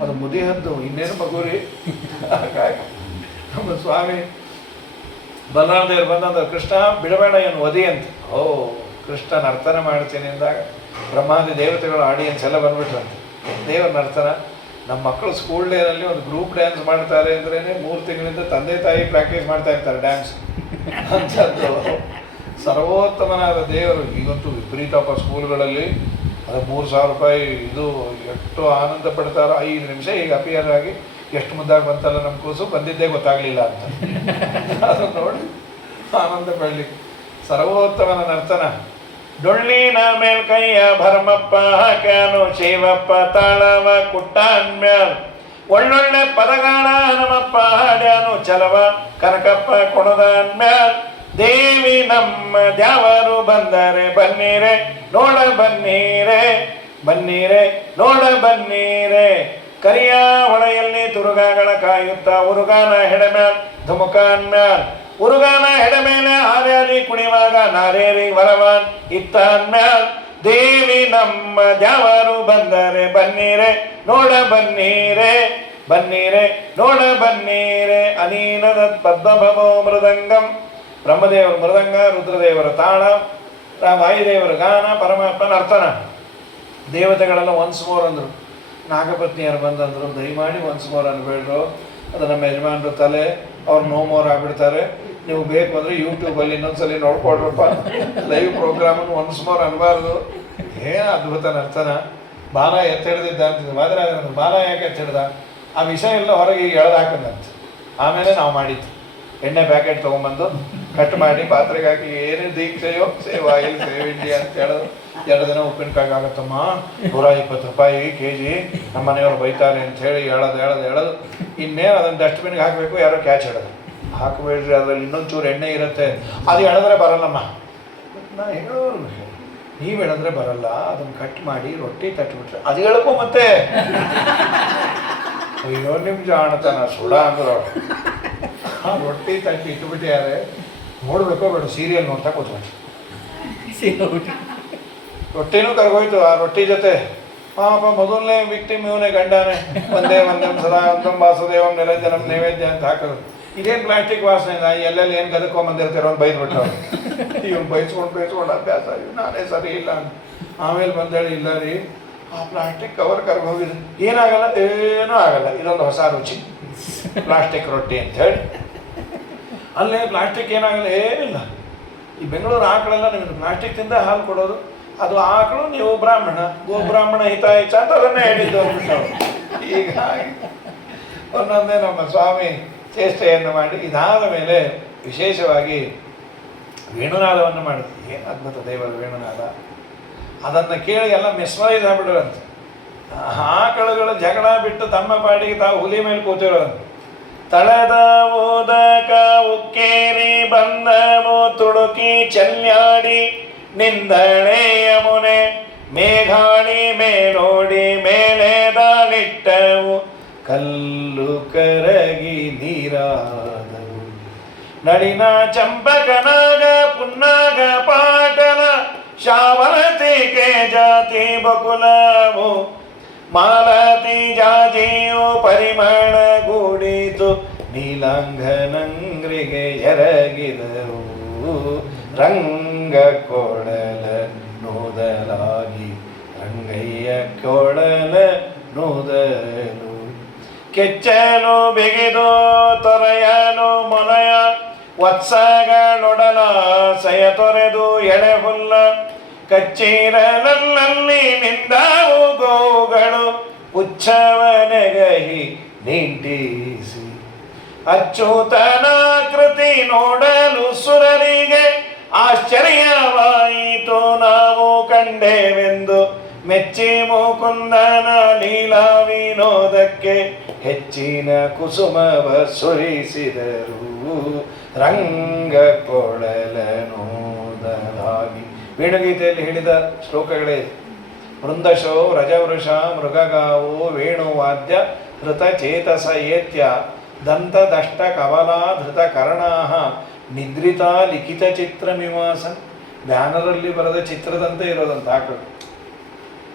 ಅದು ಮುದಿಹದ್ದು, ಇನ್ನೇನು ಮಗು ರೀ. ಹಾಗಾಗಿ ನಮ್ಮ ಸ್ವಾಮಿ ಬಲರಾಮದೇವರು ಬಂದಂದ್ರೆ, ಕೃಷ್ಣ ಬಿಡಬೇಡ ಏನು ಒದಿ ಅಂತ. ಓ, ಕೃಷ್ಣ ನರ್ತನ ಮಾಡ್ತೀನಿ ಅಂದಾಗ ಬ್ರಹ್ಮಾದಿ ದೇವತೆಗಳು ಆಡಿಯನ್ಸ್ ಎಲ್ಲ ಬಂದ್ಬಿಟ್ರಂತೆ. ದೇವರ ನರ್ತನ ನಮ್ಮ ಮಕ್ಕಳು ಸ್ಕೂಲ್ ಡೇನಲ್ಲಿ ಒಂದು ಗ್ರೂಪ್ ಡ್ಯಾನ್ಸ್ ಮಾಡ್ತಾರೆ ಅಂದ್ರೇ 3 ತಿಂಗಳಿಂದ ತಂದೆ ತಾಯಿ ಪ್ರಾಕ್ಟೀಸ್ ಮಾಡ್ತಾ ಇರ್ತಾರೆ ಡ್ಯಾನ್ಸ್ ಅಂಥದ್ದು. ಸರ್ವೋತ್ತಮನಾದ ದೇವರು ಈಗಂತೂ ವಿಪರೀತಪ್ಪ ಸ್ಕೂಲ್ಗಳಲ್ಲಿ ಅದು 3,000 ರೂಪಾಯಿ ಇದು ಎಷ್ಟು ಆನಂದ ಪಡ್ತಾರೋ. 5 ನಿಮಿಷ ಈಗ ಅಪಿಯರ್ ಆಗಿ ಎಷ್ಟು ಮುದ್ದಾಗಿ ಬಂತಲ್ಲ ನಮ್ಮ ಕೂಸು, ಬಂದಿದ್ದೇ ಗೊತ್ತಾಗಲಿಲ್ಲ ಅಂತ ಅದು ನೋಡಿ ಆನಂದ ಪಡಲಿಕ್ಕೆ ಸರ್ವೋತ್ತಮನ ನರ್ತನ. ಡೊಳ್ಳಿನ ಮೇಲ್ಕೈಯ ಭರಮಪ್ಪ ಹಾಕ್ಯಾನು ಶಿವಪ್ಪ ತಾಳವ ಕುಟ್ಟಾನ್ ಮ್ಯಾಲ್ ಒಳ್ಳೊಳ್ಳೆ ಪದಗಾಳ ನಮ್ಮಪ್ಪ ಹಾಡ್ಯಾನು ಚಲವ ಕನಕಪ್ಪ ಕೊಣದಾನ್ ಮ್ಯಾಲ್ ದೇವಿ ನಮ್ಮ ದ್ಯಾವರು ಬಂದರೆ ಬನ್ನೀರೆ ನೋಡ ಬನ್ನೀರೆ ಬನ್ನೀರೆ ನೋಡ ಬನ್ನೀರೆ ಕರಿಯ ಹೊಳೆಯಲ್ಲಿ ತುರುಗಾಗಳ ಕಾಯುತ್ತ ಉರುಗಾನ ಹೆಡಮ್ಯಾಲ್ ಧುಮುಕಾನ್ ಮ್ಯಾಲ್ ಉರುಗಾನ ಹೆಡ ಮೇಲೆ ಹಾರ್ಯಾರಿ ಕುಣಿವಾಗ ನಾರೇರಿ ವರವಾನ್ ಇತ್ತಾನ್ ಮ್ಯಾಲ್ ದೇವಿ ನಮ್ಮ ದ್ಯಾವರು ಬಂದರೆ ಬನ್ನೀರೆ ನೋಡ ಬನ್ನೀರೆ ಬನ್ನೀರೆ ನೋಡ ಬನ್ನೀರೆ ಅನೀನದ ಪದ್ಮಭವೋ ಮೃದಂಗಂ. ಬ್ರಹ್ಮದೇವರು ಮೃದಂಗ, ರುದ್ರದೇವರ ತಾಳ, ವಾಯುದೇವರ ಗಾನ, ಪರಮಾತ್ಮನ ಅರ್ಥನ. ದೇವತೆಗಳೆಲ್ಲ ಒನ್ಸ್ ಮೋರ್ ಅಂದರು. ನಾಗಪತ್ನಿಯರು ಬಂದಂದರು, ದಯಮಾಡಿ ಒನ್ಸ್ ಮೋರ್ ಅನ್ಬೇಡ್ರು, ಅದು ನಮ್ಮ ಯಜಮಾನ್ರ ತಲೆ, ಅವ್ರು ನೋ ಮೋರ್ ಆಗಿಬಿಡ್ತಾರೆ, ನೀವು ಬೇಕು ಅಂದರೆ ಯೂಟ್ಯೂಬಲ್ಲಿ ಇನ್ನೊಂದ್ಸಲಿ ನೋಡ್ಕೊಡ್ರಪ್ಪ, ಲೈವ್ ಪ್ರೋಗ್ರಾಮನ್ನು ಒನ್ಸ್ ಮೋರ್ ಅನ್ನಬಾರ್ದು. ಏನು ಅದ್ಭುತ ನರ್ತನ. ಬಾಲ ಎತ್ತಿಡ್ದಿದ್ದ ಅಂತಿದ್ದೆ, ಆದರೆ ಬಾಲ ಯಾಕೆ ಎತ್ತಿಡ್ದ, ಆ ವಿಷಯ ಎಲ್ಲ ಹೊರಗೆ ಎಳೆದು ಹಾಕಂದಂತ. ಆಮೇಲೆ ನಾವು ಮಾಡಿದ್ದು ಎಣ್ಣೆ ಪ್ಯಾಕೆಟ್ ತೊಗೊಂಬಂದು ಕಟ್ ಮಾಡಿ ಪಾತ್ರೆಗೆ ಹಾಕಿ ಏನೇ ದೀಕ್ಷೆಯೋ ಸೇವ್ ಆಯಿಲ್ ಸೇವ್ ಇಂಡಿಯಾ ಅಂತ ಹೇಳೋದು. 2 ದಿನ ಉಪ್ಪಿನಕಾಯಿ ಆಗುತ್ತಮ್ಮ, 120 ರೂಪಾಯಿ kg, ನಮ್ಮ ಮನೆಯವ್ರು ಬೈತಾರೆ ಅಂತ ಹೇಳಿ ಹೇಳೋದು. ಇನ್ನೇನು ಅದನ್ನು ಡಸ್ಟ್ಬಿನ್ಗೆ ಹಾಕಬೇಕು, ಯಾರೋ ಕ್ಯಾಚ್ ಹೇಳೋದು ಹಾಕಬೇಡ್ರಿ, ಅದರಲ್ಲಿ ಇನ್ನೊಂಚೂರು ಎಣ್ಣೆ ಇರುತ್ತೆ, ಅದು ಎಳೆದ್ರೆ ಬರಲ್ಲಮ್ಮ. ನಾ ಹೇಳೋರು ನೀವು ಹೇಳಿದ್ರೆ ಬರಲ್ಲ, ಅದನ್ನು ಕಟ್ ಮಾಡಿ ರೊಟ್ಟಿ ತಟ್ಟಿಬಿಟ್ರೆ ಅದು ಹೇಳ್ಕೊ ಮತ್ತೆ. ಅಯ್ಯೋ ನಿಮ್ಮ ಜಾಣತನ ಸುಡ ಅಂದ್ರು. ಆ ರೊಟ್ಟಿ ತಟ್ಟಿ ಇಟ್ಬಿಟ್ಟಿದ್ದಾರೆ, ನೋಡ್ಬೇಕೋ ಬೇಡ ಸೀರಿಯಲ್ ನೋಡ್ತಾ ಕೂತ್ಕೊಂಡು ರೊಟ್ಟಿನೂ ಕರ್ಗೋಯ್ತು ಆ ರೊಟ್ಟಿ ಜೊತೆ. ಪಾಪ ಮೊದಲನೇ ವಿಕ್ಟಿಮ್ ಇವನೇ, ಗಂಡನೇ. ಒಂದೇ ಸದಾ ಒಂದಂ ವಾಸುದೇವಂ ನಿರಂಜನಂ ನೈವೇದ್ಯ ಅಂತ ಹಾಕೋದು. ಇದೇನು ಪ್ಲಾಸ್ಟಿಕ್ ವಾಸನೆ, ಎಲ್ಲೆಲ್ಲಿ ಏನು ಗದಕೊಂಬಂದಿರ್ತೀರೋ ಅಂತ ಬೈದ್ಬಿಟ್ರು. ಇವ್ನು ಬೈಸ್ಕೊಂಡು ಅಭ್ಯಾಸ, ನಾನೇ ಸರಿ ಇಲ್ಲ ಅಂತ. ಆಮೇಲೆ ಬಂದೇಳಿ, ಇಲ್ಲ ರೀ ಆ ಪ್ಲಾಸ್ಟಿಕ್ ಕವರ್ ಕರ್ಗೋಗಿದೆ, ಏನಾಗಲ್ಲ, ಏನೂ ಆಗಲ್ಲ, ಇದೊಂದು ಹೊಸ ರುಚಿ ಪ್ಲಾಸ್ಟಿಕ್ ರೊಟ್ಟಿ ಅಂತ ಹೇಳಿ. ಅಲ್ಲೇ ಪ್ಲಾಸ್ಟಿಕ್ ಏನಾಗಲ್ಲ, ಏನಿಲ್ಲ. ಈ ಬೆಂಗಳೂರು ಆಕಳೆಲ್ಲ ನಿಮಗೆ ಪ್ಲಾಸ್ಟಿಕ್ ತಿಂದ ಹಾಲು ಕೊಡೋದು, ಅದು ಆಕಳು, ನೀವು ಬ್ರಾಹ್ಮಣ, ಗೋಬ್ರಾಹ್ಮಣ ಹಿತಾಯಿತ ಅಂತ ಅದನ್ನೇ ಹೇಳಿದ್ದು ಅಂದ್ಬಿಟ್ಟು. ಈಗ ಒಂದೊಂದೇ ನಮ್ಮ ಸ್ವಾಮಿ ಚೇಷ್ಟೆಯನ್ನು ಮಾಡಿ ಇದಾದ ಮೇಲೆ ವಿಶೇಷವಾಗಿ ವೇಣುನಾದವನ್ನು ಮಾಡಿದ್ರು. ಏನು ಅದ್ಭುತ ದೇವರ ವೇಣುನಾದ. ಅದನ್ನು ಕೇಳಿ ಎಲ್ಲ ಮೆಸ್ಮರೈಸ್ ಆಗ್ಬಿಡೋರಂತೆ. ಆಕಳುಗಳು ಜಗಳ ಬಿಟ್ಟು ತಮ್ಮ ಪಾಡಿಗೆ ತಾವು ಹುಲಿ ಮೇಲೆ ಕೂತಿರೋರಂತೆ. ತಳದ ಓದಕ ಉಕ್ಕೇರಿ ಬಂದವು ತುಡುಕಿ ಚೆಲ್ಲಾಡಿ ನಿಂದಳೆ ಯಮುನೆ ಮೇಘಾಳಿ ಮೇಲೋಡಿ ಮೇಲೆ ದಾಳಿಟ್ಟವು ಕಲ್ಲು ಕರಗಿ ನೀರಾದವು. ನಳಿನ ಚಂಪಕನಾಗ ಪುನ್ನಾಗ ಪಾಟಲ ಶಾವಲತಿಗೆ ಜಾತಿ ಬಕುಲವು ಮಾಲತಿ ಜಾಜಿಯು ಪರಿಮಳ ಗೂಡಿತು ನೀಲಾಂಗನಂಗ್ರಿಗೆ ಎರಗಿದರು. ರಂಗ ಕೊಡಲ ನೂದಲಾಗಿ ರಂಗಯ್ಯ ಕೊಡಲ ನೂದಲು ಕೆಚ್ಚಲು ಬಿಗಿದು ತೊರೆಯಲು ಮೊಲಯ ವತ್ಸಗಳೊಡಲ ಸಯ ತೊರೆದು ಎಳೆ ಹುಲ್ಲ ಕಚ್ಚಿರಲಲ್ಲಿ ನಿಂದಾವು ಗೋಗಳು ಉಚ್ಛವನೆಗಹಿ ನಿಂಟಿಸಿ. ಅಚ್ಯುತನಾಕೃತಿ ನೋಡಲು ಸುರರಿಗೆ ಆಶ್ಚರ್ಯವಾಯಿತು ನಾವು ಕಂಡೆವೆಂದು ಮೆಚ್ಚಿ ಮುಕುಂದನ ಲೀಲಾ ವಿನೋದಕ್ಕೆ ಹೆಚ್ಚಿನ ಕುಸುಮವ ಸುರಿಸಿದರು. ರಂಗ ಕೊಳಲನೋದಲಾಗಿ ವೇಣುಗೀತೆಯಲ್ಲಿ ಹೇಳಿದ ಶ್ಲೋಕಗಳೇ. ವೃಂದಶೋ ರಜವೃಷ ಮೃಗಗಾವೋ ವೇಣುವಾದ್ಯ ಹೃತ ಚೇತಸ ಏತ್ಯ ದಂತದಷ್ಟ ಕವಲಾ ಧೃತ ಕರ್ಣಾಹ ನಿದ್ರಿತ ಲಿಖಿತ ಚಿತ್ರಮಿವಾಸನ್. ಬ್ಯಾನರಲ್ಲಿ ಬರೆದ ಚಿತ್ರದಂತೆ ಇರೋದಂತ ಹಾಕೋದು.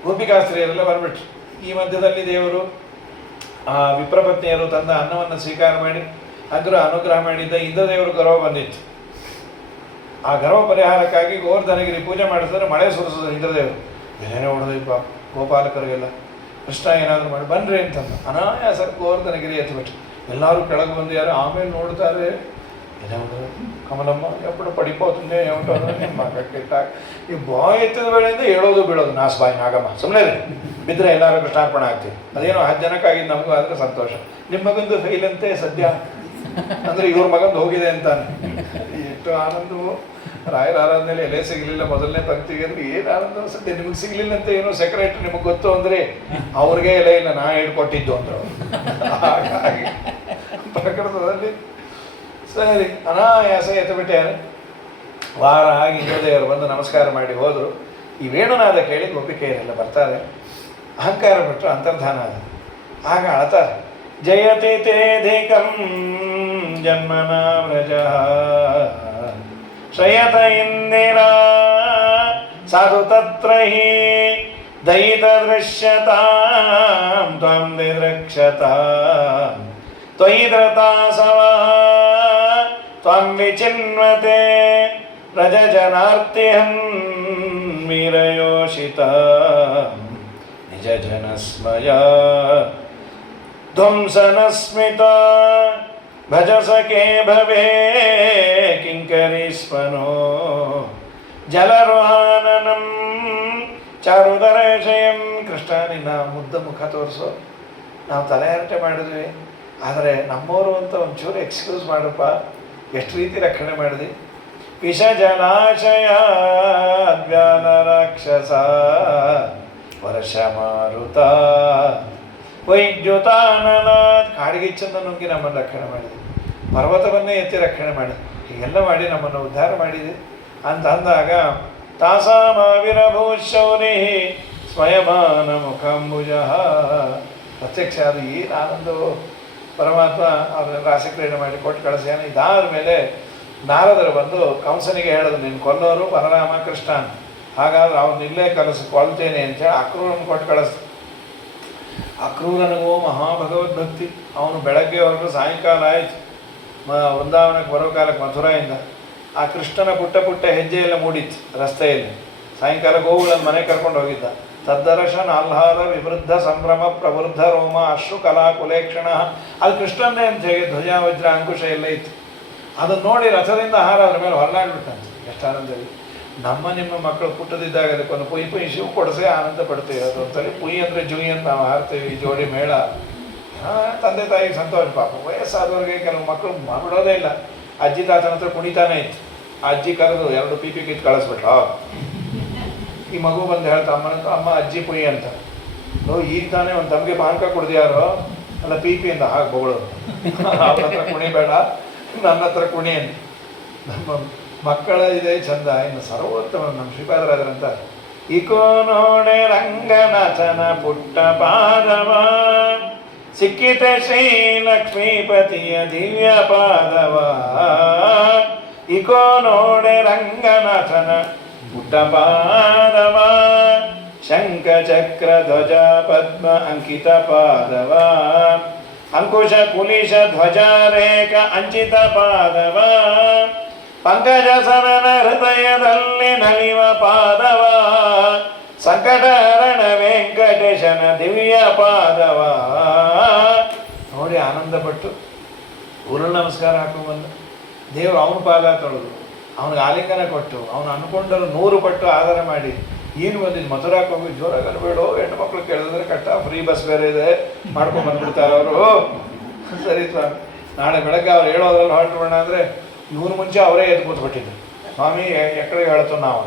ಗೋಪಿಕಾಸ್ತ್ರೀಯರೆಲ್ಲ ಬಂದ್ಬಿಟ್ರು. ಈ ಮಧ್ಯದಲ್ಲಿ ದೇವರು ಆ ವಿಪ್ರಪತ್ನಿಯರು ತಂದ ಅನ್ನವನ್ನು ಸ್ವೀಕಾರ ಮಾಡಿ ಅನುಗ್ರಹ ಮಾಡಿದ್ದ ಇಂದ್ರದೇವರು ಗರ್ವ ಬಂದಿತ್ತು. ಆ ಗರ್ವ ಪರಿಹಾರಕ್ಕಾಗಿ ಗೋವರ್ಧನಗಿರಿ ಪೂಜೆ ಮಾಡಿಸಿದ್ರೆ ಮಳೆ ಸುರಿಸಿದ್ರು ಇಂದ್ರದೇವರು. ಏನೇನೋ ಹೊಡೆದಪ್ಪ ಗೋಪಾಲಕರಿಗೆಲ್ಲ. ಕೃಷ್ಣ ಏನಾದರೂ ಮಾಡಿ ಬನ್ನಿರಿ ಅಂತಂದ. ಅನಾಯಾಸ ಗೋವರ್ಧನಗಿರಿ ಎತ್ಬಿಟ್ಟು ಎಲ್ಲರೂ ಕೆಳಗೆ ಬಂದು ಯಾರು ಆಮೇಲೆ ನೋಡ್ತಾರೆ, ಏನಾದ್ರು ಕಮಲಮ್ಮ ಎప్పుడు ಪಡಿపోతుందే ఏమంటారు ಮಾಕ ಕೆಟ್ಟ ಈ ಬಾಯ್ ಎತ್ತಿದ ವೇಳೆಯಿಂದ ಹೇಳೋದು ಬೀಳೋದು ನಾಸ್ ಬಾಯಿ ನಾಗಮ್ಮ ಸುಮ್ಮನೆ ರೀ ಬಿದ್ದರೆ ಎಲ್ಲರೂ ಕೃಷ್ಣಾರ್ಪಣ ಆಗ್ತೀವಿ. ಅದೇನೋ 10 ಜನಕ್ಕಾಗಿದ್ದು ನಮಗೂ ಆದರೆ ಸಂತೋಷ. ನಿಮ್ಮ ಮಗಂದು ಫೈಲ್ ಅಂತೆ ಸದ್ಯ ಅಂದರೆ ಇವ್ರ ಮಗಂದು ಹೋಗಿದೆ ಅಂತಾನೆ. ಎಷ್ಟು ಆನಂದವು ರಾಯರ ಆರಾಧನೆಯಲ್ಲಿ ಎಲೆ ಸಿಗಲಿಲ್ಲ ಮೊದಲನೇ ಪಂಕ್ತಿಗೆ ಅಂದರೆ ಏನು ಆನಂದ ಸದ್ಯ ನಿಮಗೆ ಸಿಗಲಿಲ್ಲ ಅಂತ ಏನೋ ಸೆಕ್ರೆಟ್ರಿ ನಿಮಗೆ ಗೊತ್ತು ಅಂದರೆ ಅವ್ರಿಗೆ ಎಲೆ ಇಲ್ಲ ನಾ ಹೇಳ್ಕೊಟ್ಟಿದ್ದು ಅಂದರು. ಹಾಗಾಗಿ ಪ್ರಕೃತದಲ್ಲಿ ಸರಿ ಅನಾಯಾಸ ಎತ್ತಬಿಟ್ಟೆ ವಾರ ಆಗಿ ದೇವರು ಬಂದು ನಮಸ್ಕಾರ ಮಾಡಿ ಹೋದರು. ಈ ವೇಣುನಾದ ಕೇಳಿ ಗೋಪಿಕೆಯರೆಲ್ಲ ಬರ್ತಾರೆ, ಅಹಂಕಾರ ಬಿಟ್ಟರು ಅಂತರ್ಧಾನ ಆದ. ಆಗ ಅಳ್ತಾರೆ, ಜಯತಿ ತೇಧಿಕಂ ಜನ್ಮನ ವ್ರಜ ಶ್ರಯತ ಇಂದಿರಾ ಸಾಧು ತತ್ರ ಹಿ ದಯಿತ ದೃಶ್ಯತಾಂ ತ್ವಂ ದಿದ್ರಕ್ಷತಾಂ ತ್ವಯಿ ಧೃತಾಸವ ತ್ವಂ ವಿಚಿನ್ವತೆ ರಜ ಜನಾರ್ತಿಹಂ ವೀರಯೋಷಿತ ನಿಜ ಜನಸ್ಮಯ ಧ್ವಂಸನಸ್ಮಿತ ಭಜಸಕೆ ಭವೇ ಕಿಂಕರೀಸ್ಮನೋ ಜಲರುಹಾನನಂ ಚಾರುದರಶಯಂ. ಕೃಷ್ಣ ನಿನ್ನ ಮುದ್ದ ಮುಖ ತೋರಿಸು, ನಾವು ತಲೆ ಹರಟೆ ಮಾಡಿದ್ವಿ, ಆದರೆ ನಮ್ಮವರು ಅಂತ ಒಂಚೂರು ಎಕ್ಸ್ಕ್ಯೂಸ್ ಮಾಡಪ್ಪ, ಎಷ್ಟು ರೀತಿ ರಕ್ಷಣೆ ಮಾಡಿದ್ವಿ. ವಿಷ ಜಲಾಶಯ ಅದ್ವ್ಯಾನ ರಾಕ್ಷಸ ವರ್ಷ ಮಾರುತ ವೈದ್ಯುತಾನನ ಕಾಡಿಗಿಚ್ಚನ್ನು ನುಗ್ಗಿ ನಮ್ಮನ್ನು ರಕ್ಷಣೆ ಮಾಡಿದ್ವಿ, ಪರ್ವತವನ್ನೇ ಎತ್ತಿ ರಕ್ಷಣೆ ಮಾಡಿದ್ವಿ, ಹೀಗೆಲ್ಲ ಮಾಡಿ ನಮ್ಮನ್ನು ಉದ್ಧಾರ ಮಾಡಿದ್ವಿ ಅಂತ ಅಂದಾಗ ತಾಸಾಮಾವಿರಭೂಶೌರಿ ಸ್ವಯಮಾನ ಮುಖಾಂಬುಜ ಪ್ರತ್ಯಕ್ಷ. ಅದು ಏನು ಆನಂದವು ಪರಮಾತ್ಮ ಅವ್ರನ್ನ ರಾಸಕ್ರೀಡೆ ಮಾಡಿ ಕೊಟ್ಟು ಕಳಿಸ್ಯಾನ. ಇದಾದ ಮೇಲೆ ನಾರದರು ಬಂದು ಕಂಸನಿಗೆ ಹೇಳೋದು, ನಿನ್ನ ಕೊಲ್ಲೋರು ಬಲರಾಮ ಕೃಷ್ಣ ಅಂತ, ಹಾಗಾದ್ರೆ ಅವ್ರನ್ನ ಇಲ್ಲೇ ಕೊಲ್ತೇನೆ ಅಂತೇಳಿ ಅಕ್ರೂರನ ಕೊಟ್ಟು ಕಳಿಸ್ತು. ಅಕ್ರೂರನಿಗೂ ಮಹಾಭಗವದ್ಭಕ್ತಿ. ಅವನು ಬೆಳಗ್ಗೆ ಹೊರಟು ಸಾಯಂಕಾಲ ಆಯಿತು ವೃಂದಾವನಕ್ಕೆ ಬರೋ ಕಾಲಕ್ಕೆ ಮಥುರಾಯಿಂದ ಆ ಕೃಷ್ಣನ ಪುಟ್ಟ ಪುಟ್ಟ ಹೆಜ್ಜೆಯೆಲ್ಲ ಮೂಡಿತ್ತು ರಸ್ತೆಯಲ್ಲಿ. ಸಾಯಂಕಾಲ ಗೋವುಗಳನ್ನು ಮನೆ ಕರ್ಕೊಂಡು ಹೋಗಿದ್ದ. ತದ್ದರ್ಶನ ಆಹ್ಲಾದ ವಿವೃದ್ಧ ಸಂಭ್ರಮ ಪ್ರವೃದ್ಧ ರೋಮ ಅಶ್ರು ಕಲಾ ಕುಲೇಕ್ಷಣ. ಅದು ಕೃಷ್ಣನ್ನೇ ಅಂತ ಹೇಗೆ ಧ್ವಜ ವಜ್ರ ಅಂಕುಶ ಎಲ್ಲ ಇತ್ತು. ಅದನ್ನು ನೋಡಿ ರಥದಿಂದ ಹಾರ ಅದ್ರ ಮೇಲೆ ಹೊರಲಾಡ್ಬಿಟ್ಟಂತೆ. ಎಷ್ಟು ಆನಂದವಿ. ನಮ್ಮ ನಿಮ್ಮ ಮಕ್ಕಳು ಪುಟ್ಟದಿದ್ದಾಗ ಅದಕ್ಕೊಂದು ಪುಯ್ ಪುಯ್ ಶಿವ್ ಕೊಡಿಸಿ ಆನಂದ ಪಡ್ತೀವಿ. ಅದು ಒಂಥರ ಪುಯ್ ಅಂದರೆ ಜುಯ್ ಅಂತ ನಾವು ಹಾರ್ತೀವಿ, ಜೋಡಿ ಮೇಳ. ತಂದೆ ತಾಯಿಗೆ ಸಂತೋಷ. ಪಾಪ ವಯಸ್ಸಾದವ್ರಿಗೆ ಕೆಲವು ಮಕ್ಕಳು ಬಿಡೋದೇ ಇಲ್ಲ. ಅಜ್ಜಿ ತಾತನ ಹತ್ರ ಕುಣಿತಾನೇ ಇತ್ತು. ಆ ಅಜ್ಜಿ ಕರೆದು 2 ಪೀಪಿ ಕಿತ್ತು ಕಳಿಸ್ಬಿಟ್ರು. ಈ ಮಗು ಬಂದು ಹೇಳ್ತಾ ಅಮ್ಮನಂತ ಅಮ್ಮ ಅಜ್ಜಿ ಪುಯ್ ಅಂತ. ಈಗ ತಾನೇ ಒಂದು ತಮಗೆ ಪಾನಕ ಕುಡ್ದ್ಯಾರೋ ಅಲ್ಲ ಪೀಪಿ ಅಂತ ಹಾಗೆ ಬೊಗಳು. ಅವ್ರ ಹತ್ರ ಕುಣಿಬೇಡ, ನನ್ನ ಹತ್ರ ಕುಣಿ ಅಂತ. ನಮ್ಮ ಮಕ್ಕಳ ಇದೆ ಚಂದ. ಇನ್ನು ಸರ್ವೋತ್ತಮ ನಮ್ಮ ಶ್ರೀಪಾದರಾಜರಂತ ಇಕೋ ನೋಡೆ ರಂಗನಾಥನ ಪುಟ್ಟ ಪಾದವ ಸಿಕ್ಕಿತ ಶ್ರೀ ಲಕ್ಷ್ಮೀಪತಿಯ ದಿವ್ಯ ಪಾದವ. ಇಕೋ ನೋಡೆ ರಂಗನಾಥನ ಪುಟ್ಟ ಪಾದವ ಶಂಖ ಚಕ್ರ ಧ್ವಜ ಪದ್ಮ ಅಂಕಿತ ಪಾದವ ಅಂಕುಶ ಕುಲಿಶ ಧ್ವಜ ರೇಖ ಅಂಚಿತ ಪಾದವ ಪಂಕಜ ಸನನ ಹೃದಯದಲ್ಲಿ ನಲಿವ ಪಾದವ ಸಂಕಟಹರಣ ವೆಂಕಟೇಶನ ದಿವ್ಯ ಪಾದವ. ನೋಡಿ ಆನಂದಪಟ್ಟು ಗುರು ನಮಸ್ಕಾರ ಹಾಕೊಂಡ್ಬಂದು ದೇವರು ಅವನ ಪಾದ ತೊಳೆದು ಅವನಿಗೆ ಆಲಿಂಗನ ಕೊಟ್ಟು ಅವನು ಅನ್ಕೊಂಡರು 100 ಪಟ್ಟು ಆಧಾರ ಮಾಡಿ ಏನು ಬಂದಿದ್ದು ಮಥುರಾಕ್ಕೆ ಹೋಗಿ ಜೋರಾಗಿ ಅನ್ಬೇಡು, ಹೆಣ್ಣು ಮಕ್ಕಳು ಕೇಳಿದ್ರೆ ಕಟ್ಟ ಫ್ರೀ ಬಸ್ ಬೇರೆ ಇದೆ ಮಾಡ್ಕೊಂಡು ಬಂದ್ಬಿಡ್ತಾರೆ ಅವರು. ಸರಿ ಸ್ವಾಮಿ, ನಾಳೆ ಬೆಳಗ್ಗೆ ಅವ್ರು ಹೇಳೋದ್ರಲ್ಲಿ ಹೊರಟುಬಿಡೋಣ ಅಂದರೆ ಇವ್ರ ಮುಂಚೆ ಅವರೇ ಎದ್ದು ಕೂತ್ಬಿಟ್ಟಿದ್ರು. ಸ್ವಾಮಿ ಎಕಡೆಗೆ ಹೇಳ್ತು ನಾವು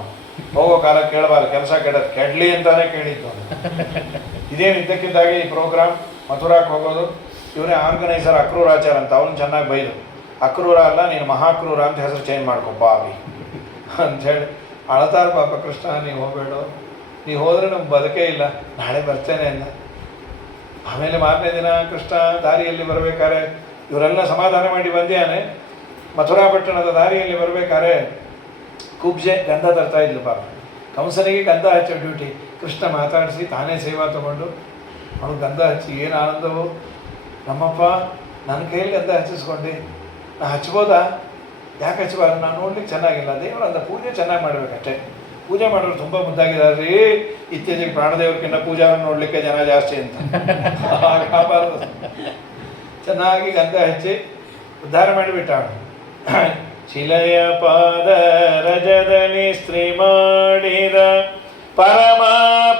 ಹೋಗೋ ಕಾಲಕ್ಕೆ ಕೇಳಬಾರ್ದು, ಕೆಲಸ ಕೆಡಲಿ ಅಂತಾನೆ ಕೇಳಿದ್ದು. ಇದೇನು ಇದ್ದಕ್ಕಿದ್ದಾಗೆ ಈ ಪ್ರೋಗ್ರಾಮ್ ಮಥುರಾಕ್ಕೆ ಹೋಗೋದು. ಇವರೇ ಆರ್ಗನೈಸರ್ ಅಕ್ರೂರಾಚಾರ ಅಂತ, ಅವನು ಚೆನ್ನಾಗಿ ಬೈದು ಅಕ್ರೂರ ಅಲ್ಲ ನೀನು ಮಹಾಕ್ರೂರ ಅಂತ ಹೆಸರು ಚೇಂಜ್ ಮಾಡ್ಕೊಪ್ಪ ಅಭಿ ಅಂಥೇಳಿ ಅಳತಾರ. ಪಾಪ ಕೃಷ್ಣ ನೀವು ಹೋಗಬೇಡು, ನೀವು ಹೋದರೆ ನಮ್ಗೆ ಬದುಕೇ ಇಲ್ಲ, ನಾಳೆ ಬರ್ತೇನೆ ಅಂದ. ಆಮೇಲೆ ಮಾರನೇ ದಿನ ಕೃಷ್ಣ ದಾರಿಯಲ್ಲಿ ಬರಬೇಕಾದ್ರೆ ಇವರೆಲ್ಲ ಸಮಾಧಾನ ಮಾಡಿ ಬಂದ್ಯಾನೆ. ಮಥುರಾ ಪಟ್ಟಣದ ದಾರಿಯಲ್ಲಿ ಬರಬೇಕಾದ್ರೆ ಕುಬ್ಜೆ ಗಂಧ ತರ್ತಾ ಇದ್ಲು. ಪಾಪ ಕಂಸನಿಗೆ ಗಂಧ ಹಚ್ಚೋ ಡ್ಯೂಟಿ. ಕೃಷ್ಣ ಮಾತಾಡಿಸಿ ತಾನೇ ಸೇವಾ ತಗೊಂಡು ಅವಳು ಗಂಧ ಹಚ್ಚಿ ಏನು ಆನಂದವು. ನಮ್ಮಪ್ಪ ನನ್ನ ಕೈಯಲ್ಲಿ ಗಂಧ ಹಚ್ಚಿಸ್ಕೊಂಡು ನಾ ಹಚ್ಬೋದಾ? ಯಾಕೆ ಹಚ್ಬಾರ್ದು? ನಾನು ನೋಡ್ಲಿಕ್ಕೆ ಚೆನ್ನಾಗಿಲ್ಲ, ದೇವರಂದ ಪೂಜೆ ಚೆನ್ನಾಗಿ ಮಾಡಬೇಕಷ್ಟೇ. ಪೂಜೆ ಮಾಡೋರು ತುಂಬ ಮುದ್ದಾಗಿದ್ದಾರೆ ರೀ, ಇತ್ತೀಚೆಗೆ ಪ್ರಾಣದೇವರಿಗಿಂತ ಪೂಜಾವನ್ನು ನೋಡಲಿಕ್ಕೆ ಜನ ಜಾಸ್ತಿ ಅಂತ. ಹಾಗಾಗಬಾರದು. ಚೆನ್ನಾಗಿ ಗಂಧ ಹಚ್ಚಿ ಉದ್ಧಾರ ಮಾಡಿಬಿಟ್ಟ. ಶಿಲೆಯ ಪಾದ ರಜದಲ್ಲಿ ಸ್ತ್ರೀ ಮಾಡಿದ ಪರಮ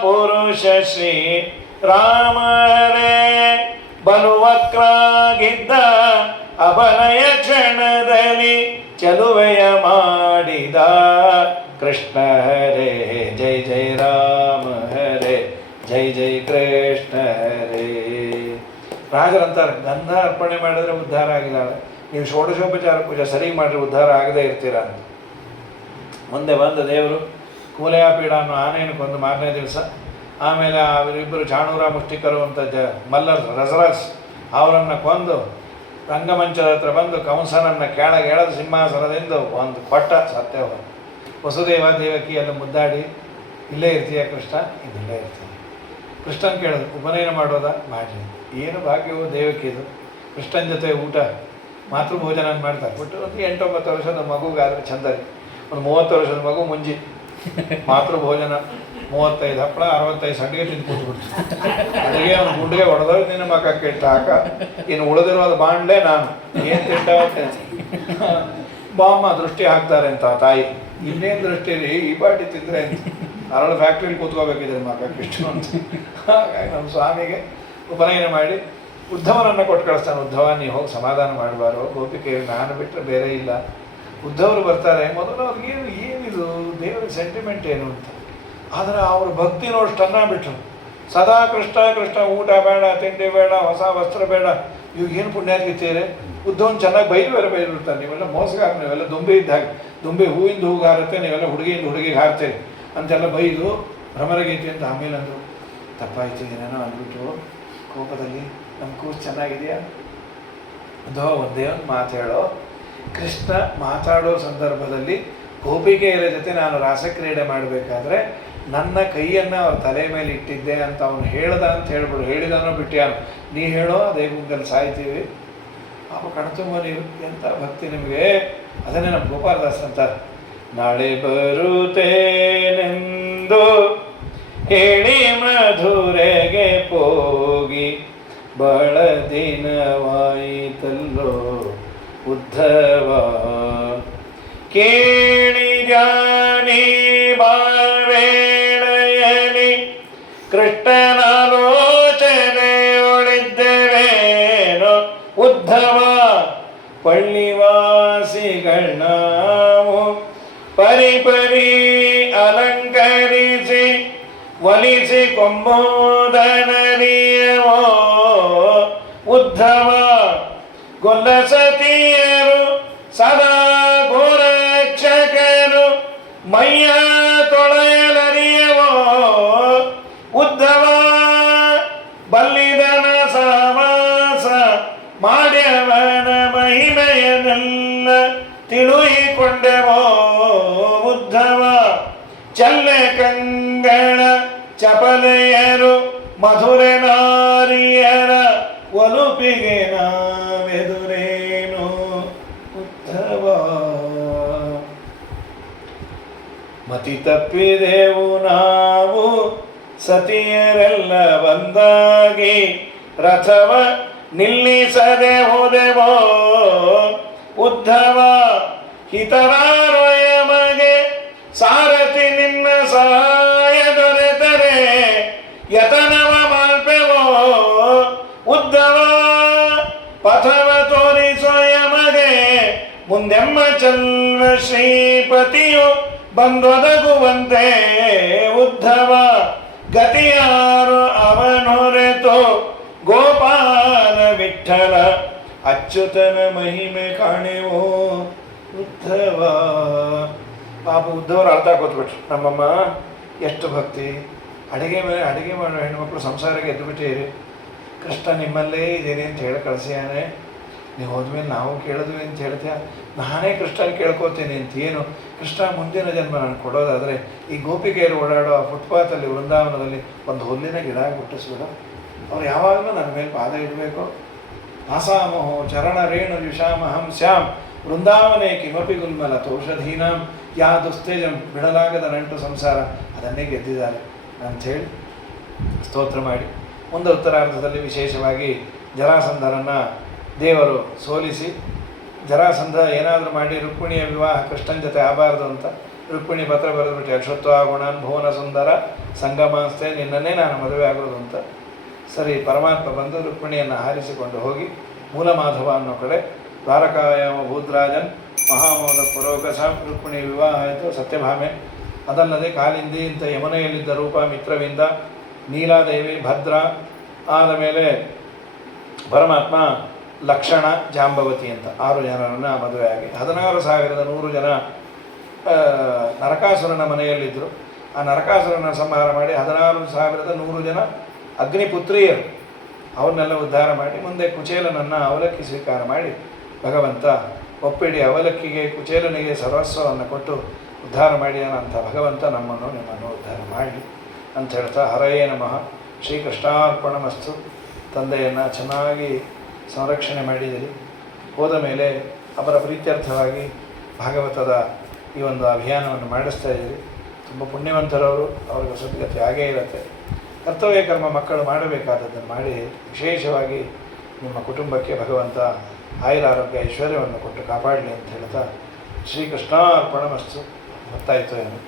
ಪುರುಷ ಶ್ರೀ ರಾಮರೇ, ಬಲುವಕ್ರಾಗಿದ್ದ ಅಭನಯ ಕ್ಷಣದಲ್ಲಿ ಚಲುವೆಯ ಮಾಡಿದ ಕೃಷ್ಣ ಹರೇ, ಜೈ ಜೈ ರಾಮ ಹರೇ, ಜೈ ಜೈ ಕೃಷ್ಣ ಹರೇ. ರಾಜರಂತಾರೆ ಗಂಧ ಅರ್ಪಣೆ ಮಾಡಿದ್ರೆ ಉದ್ಧಾರ ಆಗಿಲ್ಲ, ನೀವು ಷೋಡಶೋಪಚಾರ ಪೂಜೆ ಸರಿ ಮಾಡಿದ್ರೆ ಉದ್ಧಾರ ಆಗದೇ ಇರ್ತೀರ ಅಂತ. ಮುಂದೆ ಬಂದ ದೇವರು ಕೂಲೆಯಾಪೀಡ ಅನ್ನೋ ಆನೆಯನ್ನು ಕೊಂದು ಮಾರನೇ ದಿವಸ, ಆಮೇಲೆ ಅವರಿಬ್ಬರು ಚಾಣೂರ ಮುಷ್ಟಿಕರು ಅಂತ ಮಲ್ಲರ್ ರಸರಸ್ ಅವರನ್ನು ಕೊಂದು ರಂಗಮಂಚದ ಹತ್ರ ಬಂದು ಕಂಸನನ್ನು ಕೆಳಗೆ ಎಳೆದು ಸಿಂಹಾಸನದಿಂದ ಒಂದು ಕೊಟ್ಟ ಸತ್ಯ. ವಸುದೇವ ದೇವಕಿಯನ್ನು ಮುದ್ದಾಡಿ, ಇಲ್ಲೇ ಇರ್ತೀಯ ಕೃಷ್ಣ? ಇಲ್ಲೇ ಇರ್ತೀನಿ. ಕೃಷ್ಣನ್ ಕೇಳಿದ್ರು, ಉಪನಯನ ಮಾಡೋದಾ? ಮಾಡಿ. ಏನು ಭಾಗ್ಯವೋ ದೇವಕಿದು, ಕೃಷ್ಣನ ಜೊತೆ ಊಟ ಮಾತೃಭೋಜನ ಮಾಡ್ತಾರೆ. ಬಿಟ್ಟು ಒಂದು 8-9 ವರ್ಷದ ಮಗುಗಾದರೆ ಚಂದ ರೀ. ಒಂದು 30 ವರ್ಷದ ಮಗು ಮುಂಜಿ ಮಾತೃಭೋಜನ 35 ಹಪ್ಪಳ 65 ಸಂಡಿಗೆ ತಿಂದು ಕೂತ್ಬಿಡ್ತು. ಅಡುಗೆ ಅವ್ನು ಗುಂಡಿಗೆ ಹೊಡೆದವ್ರು ನಿನ್ನ ಮಕ್ಕಕ್ಕೆ ಇಟ್ಟ ಹಾಕ, ಇನ್ನು ಉಳಿದಿರೋದು ಬಾಂಡ್ಲೆ ನಾನು ಏನು ತಿಂಡವತ್ತೆ ಬಾಮ್ಮ ದೃಷ್ಟಿ ಹಾಕ್ತಾರೆ ಅಂತ ತಾಯಿ. ಇನ್ನೇನು ದೃಷ್ಟಿ ರೀ, ಈ ಬಾಟಿ ತಿಂದರೆ ಅಂತ ಅರಳು ಫ್ಯಾಕ್ಟ್ರಿಲಿ ಕೂತ್ಕೋಬೇಕಿದ್ರೆ ಮಕ್ಕಕ್ಕೆ ಇಷ್ಟು ಅಂತ. ಹಾಗಾಗಿ ನಮ್ಮ ಸ್ವಾಮಿಗೆ ಉಪನಯನ ಮಾಡಿ ಉದ್ಧವರನ್ನು ಕೊಟ್ಟು ಕಳಿಸ್ತಾನೆ. ಉದ್ಧವ ನೀ ಹೋಗಿ ಸಮಾಧಾನ ಮಾಡಬಾರೋ, ಗೋಪಿಕೆ ನಾನು ಬಿಟ್ಟರೆ ಬೇರೆ ಇಲ್ಲ. ಉದ್ಧವರು ಬರ್ತಾರೆ, ಮೊದಲು ಅವ್ರಿಗೆ ಏನಿದು ದೇವರ ಸೆಂಟಿಮೆಂಟ್ ಏನು ಅಂತ. ಆದರೆ ಅವ್ರ ಭಕ್ತಿ ನೋಡಷ್ಟನ್ನ ಬಿಟ್ಟರು. ಸದಾ ಕೃಷ್ಣ ಕೃಷ್ಣ, ಊಟ ಬೇಡ, ತಿಂಡಿ ಬೇಡ, ಹೊಸ ವಸ್ತ್ರ ಬೇಡ. ಇವಾಗ ಏನು ಪುಣ್ಯಾತ್ಗಿತ್ತೀರಿ? ಉದ್ಧವನ್ ಚೆನ್ನಾಗಿ ಬೈದಿರ್ತಾರೆ, ನೀವೆಲ್ಲ ಮೋಸಗಾರ, ನೀವೆಲ್ಲ ದುಂಬಿ ಇದ್ದಾಗ ದುಂಬಿ ಹೂವಿಂದ ಹೂಗೆ ಹಾರುತ್ತೆ, ನೀವೆಲ್ಲ ಹುಡುಗಿಯಿಂದ ಹುಡುಗಿಗೆ ಹಾರ್ತೀರಿ ಅಂತೆಲ್ಲ ಬೈದು ಭ್ರಮರಗೀತಿ ಅಂತ. ಆಮೇಲೆ ಅಂದರು, ತಪ್ಪಾಯ್ತು ಏನೇನೋ ಅಂದ್ಬಿಟ್ಟು ಕೋಪದಲ್ಲಿ, ನಮ್ಮ ಕೂಸು ಚೆನ್ನಾಗಿದೆಯಾ? ಉದ್ಧವ ಒಂದೇ ಒಂದು ಮಾತು ಹೇಳೋ, ಕೃಷ್ಣ ಮಾತಾಡೋ ಸಂದರ್ಭದಲ್ಲಿ ಗೋಪಿಕೆಯರ ಜೊತೆ ನಾನು ರಾಸಕ್ರೀಡೆ ಮಾಡಬೇಕಾದ್ರೆ ನನ್ನ ಕೈಯನ್ನು ಅವ್ರ ತಲೆ ಮೇಲೆ ಇಟ್ಟಿದ್ದೆ ಅಂತ ಅವನು ಹೇಳ್ದ ಅಂತ ಹೇಳ್ಬಿಡು. ಹೇಳಿದಾನೋ ಬಿಟ್ಟಿಯಾನು, ನೀ ಹೇಳೋ ಅದೇ ಗುಂಗಲ್ಲಿ ಸಾಯ್ತೀವಿ. ಪಾಪ ಕಣ್ತುಂಬ ನೀವು, ಎಂಥ ಭಕ್ತಿ ನಿಮಗೆ. ಅದನ್ನೇ ನಮ್ಮ ಗೋಪಾಲದಾಸ್ ಅಂತಾರೆ, ನಾಳೆ ಬರುತ್ತೇನೆಂದು ಹೇಳಿ ಮಧುರೆಗೆ ಹೋಗಿ ಬಹಳ ದಿನವಾಯಿತಲ್ಲೋ ಉದ್ಧವ, ಕೇಳಿದ್ಯಾನಿ ಬಾವೇಳೆಯಲಿ ಕೃಷ್ಣನಾಲೋಚನೆಯೊಳಿದ್ದೇವೇನೋ ಉದ್ಧವ, ಪಳ್ಳಿವಾಸಿಗಳಾವು ಪರಿಪರಿ ಅಲಂಕರಿಸಿ ಒಲಿಸಿ ಕೊಂಬೋದನರಿಯವೋ ಉದ್ಧವ, ಗೊಲ್ಲಸತಿಯರು ಸದಾ ಗೋರಕ್ಷಕರು ಮೈಯ ತೊಳೆಯಲರಿಯವೋ ಉದ್ಧವ, ಬಲ್ಲಿದನ ಸವಾಸ ಮಾಡ್ಯವನ ಮಹಿಮೆಯನ್ನೆಲ್ಲ ತಿಳಿದುಕೊಂಡೆವೋ ಉದ್ಧವ, ಚಲ್ಲೆ ಕಂಗಳ ಚಪಲೆಯರು ಮಧುರೆ ನಾರಿಯರ ಒಲುಪಿಗೆ ನಾವೆದುರೇನು ಉದ್ಧವ, ಮತಿ ತಪ್ಪಿದೆವು ನಾವು ಸತಿಯರೆಲ್ಲ ಬಂದಾಗಿ ರಥವ ನಿಲ್ಲಿಸದೆ ಹೋದೆವೋ ಉದ್ಧವ, ಹಿತರಾರೊಯ ಮಗೆ ಸಾರಥಿ ನಿನ್ನ ಸಹಾಯ ದೊರೆತರೆ ಯತನವ ಮಾಲ್ಪೆವೋ ಉದ್ಧವ, ಪಥವ ತೋರಿಸೊಯ ಮಗೆ ಮುಂದೆಮ್ಮ ಚಲ್ವ ಶ್ರೀಪತಿಯು ಬಂದೊದಗುವಂತೆ ಉದ್ಧವ, ಗತಿಯಾರು ಅವನೊರೆತೋ ಗೋಪಾಲ ವಿಠಲ ಅಚ್ಯುತನ ಮಹಿಮೆ ಕಾಣೆವೋ ಉದ್ಧವ. ಪಾಪ ಉದ್ಧವರು ಅರ್ಥ ಕೂತ್ಬಿಟ್ರು, ನಮ್ಮಮ್ಮ ಎಷ್ಟು ಭಕ್ತಿ, ಅಡುಗೆ ಮಾಡೋ ಹೆಣ್ಮಕ್ಳು ಸಂಸಾರಕ್ಕೆ ಎದ್ದುಬಿಟ್ಟಿರಿ, ಕೃಷ್ಣ ನಿಮ್ಮಲ್ಲೇ ಇದ್ದೀನಿ ಅಂತ ಹೇಳಿ ಕಳಿಸ್ಯಾನೆ, ನೀವು ಹೋದ್ಮೇಲೆ ನಾವು ಕೇಳಿದ್ವಿ ಅಂತ ಹೇಳ್ತೀಯ, ನಾನೇ ಕೃಷ್ಣನ ಕೇಳ್ಕೊತೀನಿ ಅಂತ. ಏನು ಕೃಷ್ಣ ಮುಂದಿನ ಜನ್ಮ ನಾನು ಕೊಡೋದಾದರೆ ಈ ಗೋಪಿಕೆಯಲ್ಲಿ ಓಡಾಡೋ ಆ ಫುಟ್ಪಾತಲ್ಲಿ ವೃಂದಾವನದಲ್ಲಿ ಒಂದು ಹುಲ್ಲಿನ ಗಿಡ ಹುಟ್ಟಿಸ್ಬಿಡು, ಅವ್ರು ಯಾವಾಗಲೂ ನನ್ನ ಮೇಲೆ ಪಾದ ಇಡಬೇಕು. ಆಸಾಮಹೋ ಚರಣ ರೇಣು ಯುಷಾಮಹಂ ಸ್ಯಾಮ್ ವೃಂದಾವನೇ ಕಿಮಪಿ ಗುಲ್ಮಲ ತೌಷಧೀನಾಂ ಯಾ ದುಸ್ತೇಜ ಬಿಡಲಾಗದ ನಂಟು ಸಂಸಾರ ಅದನ್ನೇ ಗೆದ್ದಿದ್ದಾರೆ ಅಂಥೇಳಿ ಸ್ತೋತ್ರ ಮಾಡಿ ಮುಂದೆ ಉತ್ತರಾರ್ಧದಲ್ಲಿ ವಿಶೇಷವಾಗಿ ಜರಾಸಂಧನನ್ನು ದೇವರು ಸೋಲಿಸಿ, ಜರಾಸಂಧ ಏನಾದರೂ ಮಾಡಿ ರುಕ್ಮಿಣಿಯ ವಿವಾಹ ಕೃಷ್ಣನ ಜೊತೆ ಆಗಬಾರ್ದು ಅಂತ ರುಕ್ಮಿಣಿ ಪತ್ರ ಬರೆದ್ಬಿಟ್ಟು ಅಕ್ಷತ್ವ ಗುಣನ್ ಭುವನ ಸುಂದರ ಸಂಗಮಾಸ್ತೆ ನಿನ್ನನ್ನೇ ನಾನು ಮದುವೆ ಆಗೋದು ಅಂತ. ಸರಿ, ಪರಮಾತ್ಮ ಬಂದು ರುಕ್ಮಿಣಿಯನ್ನು ಹಾರಿಸಿಕೊಂಡು ಹೋಗಿ ಮೂಲಮಾಧವ ಅನ್ನೋ ಕಡೆ ದ್ವಾರಕಾಯಾಮ ಭೂದ್ರಾಜನ್ ಮಹಾಮೋದ ಪುರೋಗಸ ರುಕ್ಮಿಣಿ ವಿವಾಹ ಆಯಿತು. ಸತ್ಯಭಾಮೆ ಅದಲ್ಲದೆ ಕಾಲಿಂದಿ ಇಂಥ ಯಮನೆಯಲ್ಲಿದ್ದ ರೂಪ ಮಿತ್ರವಿಂದ ನೀಲಾದೇವಿ ಭದ್ರ ಆದ ಮೇಲೆ ಪರಮಾತ್ಮ ಲಕ್ಷಣ ಜಾಂಬವತಿ ಅಂತ 6 ಜನರನ್ನು ಮದುವೆಯಾಗಿ 16,100 ಜನ ನರಕಾಸುರನ ಮನೆಯಲ್ಲಿದ್ದರು. ಆ ನರಕಾಸುರನ ಸಂಹಾರ ಮಾಡಿ 16,100 ಜನ ಅಗ್ನಿಪುತ್ರಿಯರು ಅವ್ರನ್ನೆಲ್ಲ ಉದ್ಧಾರ ಮಾಡಿ ಮುಂದೆ ಕುಚೇಲನನ್ನು ಅವಲಕ್ಕಿ ಸ್ವೀಕಾರ ಮಾಡಿ ಭಗವಂತ ಒಪ್ಪಿಡಿ ಅವಲಕ್ಕಿಗೆ ಕುಚೇಲನಿಗೆ ಸರ್ವಸ್ವವನ್ನು ಕೊಟ್ಟು ಉದ್ಧಾರ ಮಾಡಿ ಅಂಥ ಭಗವಂತ ನಿಮ್ಮನ್ನು ಉದ್ಧಾರ ಮಾಡಲಿ ಅಂತ ಹೇಳ್ತಾ ಹರಯೇ ನಮಃ ಶ್ರೀಕೃಷ್ಣಾರ್ಪಣಮಸ್ತು. ತಂದೆಯನ್ನು ಚೆನ್ನಾಗಿ ಸಂರಕ್ಷಣೆ ಮಾಡಿದ್ದೀರಿ. ಹೋದ ಮೇಲೆ ಅವರ ಪ್ರೀತ್ಯರ್ಥವಾಗಿ ಭಾಗವತದ ಈ ಒಂದು ಅಭಿಯಾನವನ್ನು ಮಾಡಿಸ್ತಾ ಇದ್ದೀರಿ. ತುಂಬ ಪುಣ್ಯವಂತರವರು, ಅವ್ರಿಗೆ ಸದ್ಗತಿ ಆಗೇ ಇರುತ್ತೆ. ಕರ್ತವ್ಯ ಕರ್ಮ ಮಕ್ಕಳು ಮಾಡಬೇಕಾದದ್ದನ್ನು ಮಾಡಿ ವಿಶೇಷವಾಗಿ ನಿಮ್ಮ ಕುಟುಂಬಕ್ಕೆ ಭಗವಂತ ಆಯುರ ಆರೋಗ್ಯ ಐಶ್ವರ್ಯವನ್ನು ಕೊಟ್ಟು ಕಾಪಾಡಲಿ ಅಂತ ಹೇಳ್ತಾ ಶ್ರೀಕೃಷ್ಣಾರ್ಪಣಮಸ್ತು. ಗೊತ್ತಾಯಿತು ಏನು?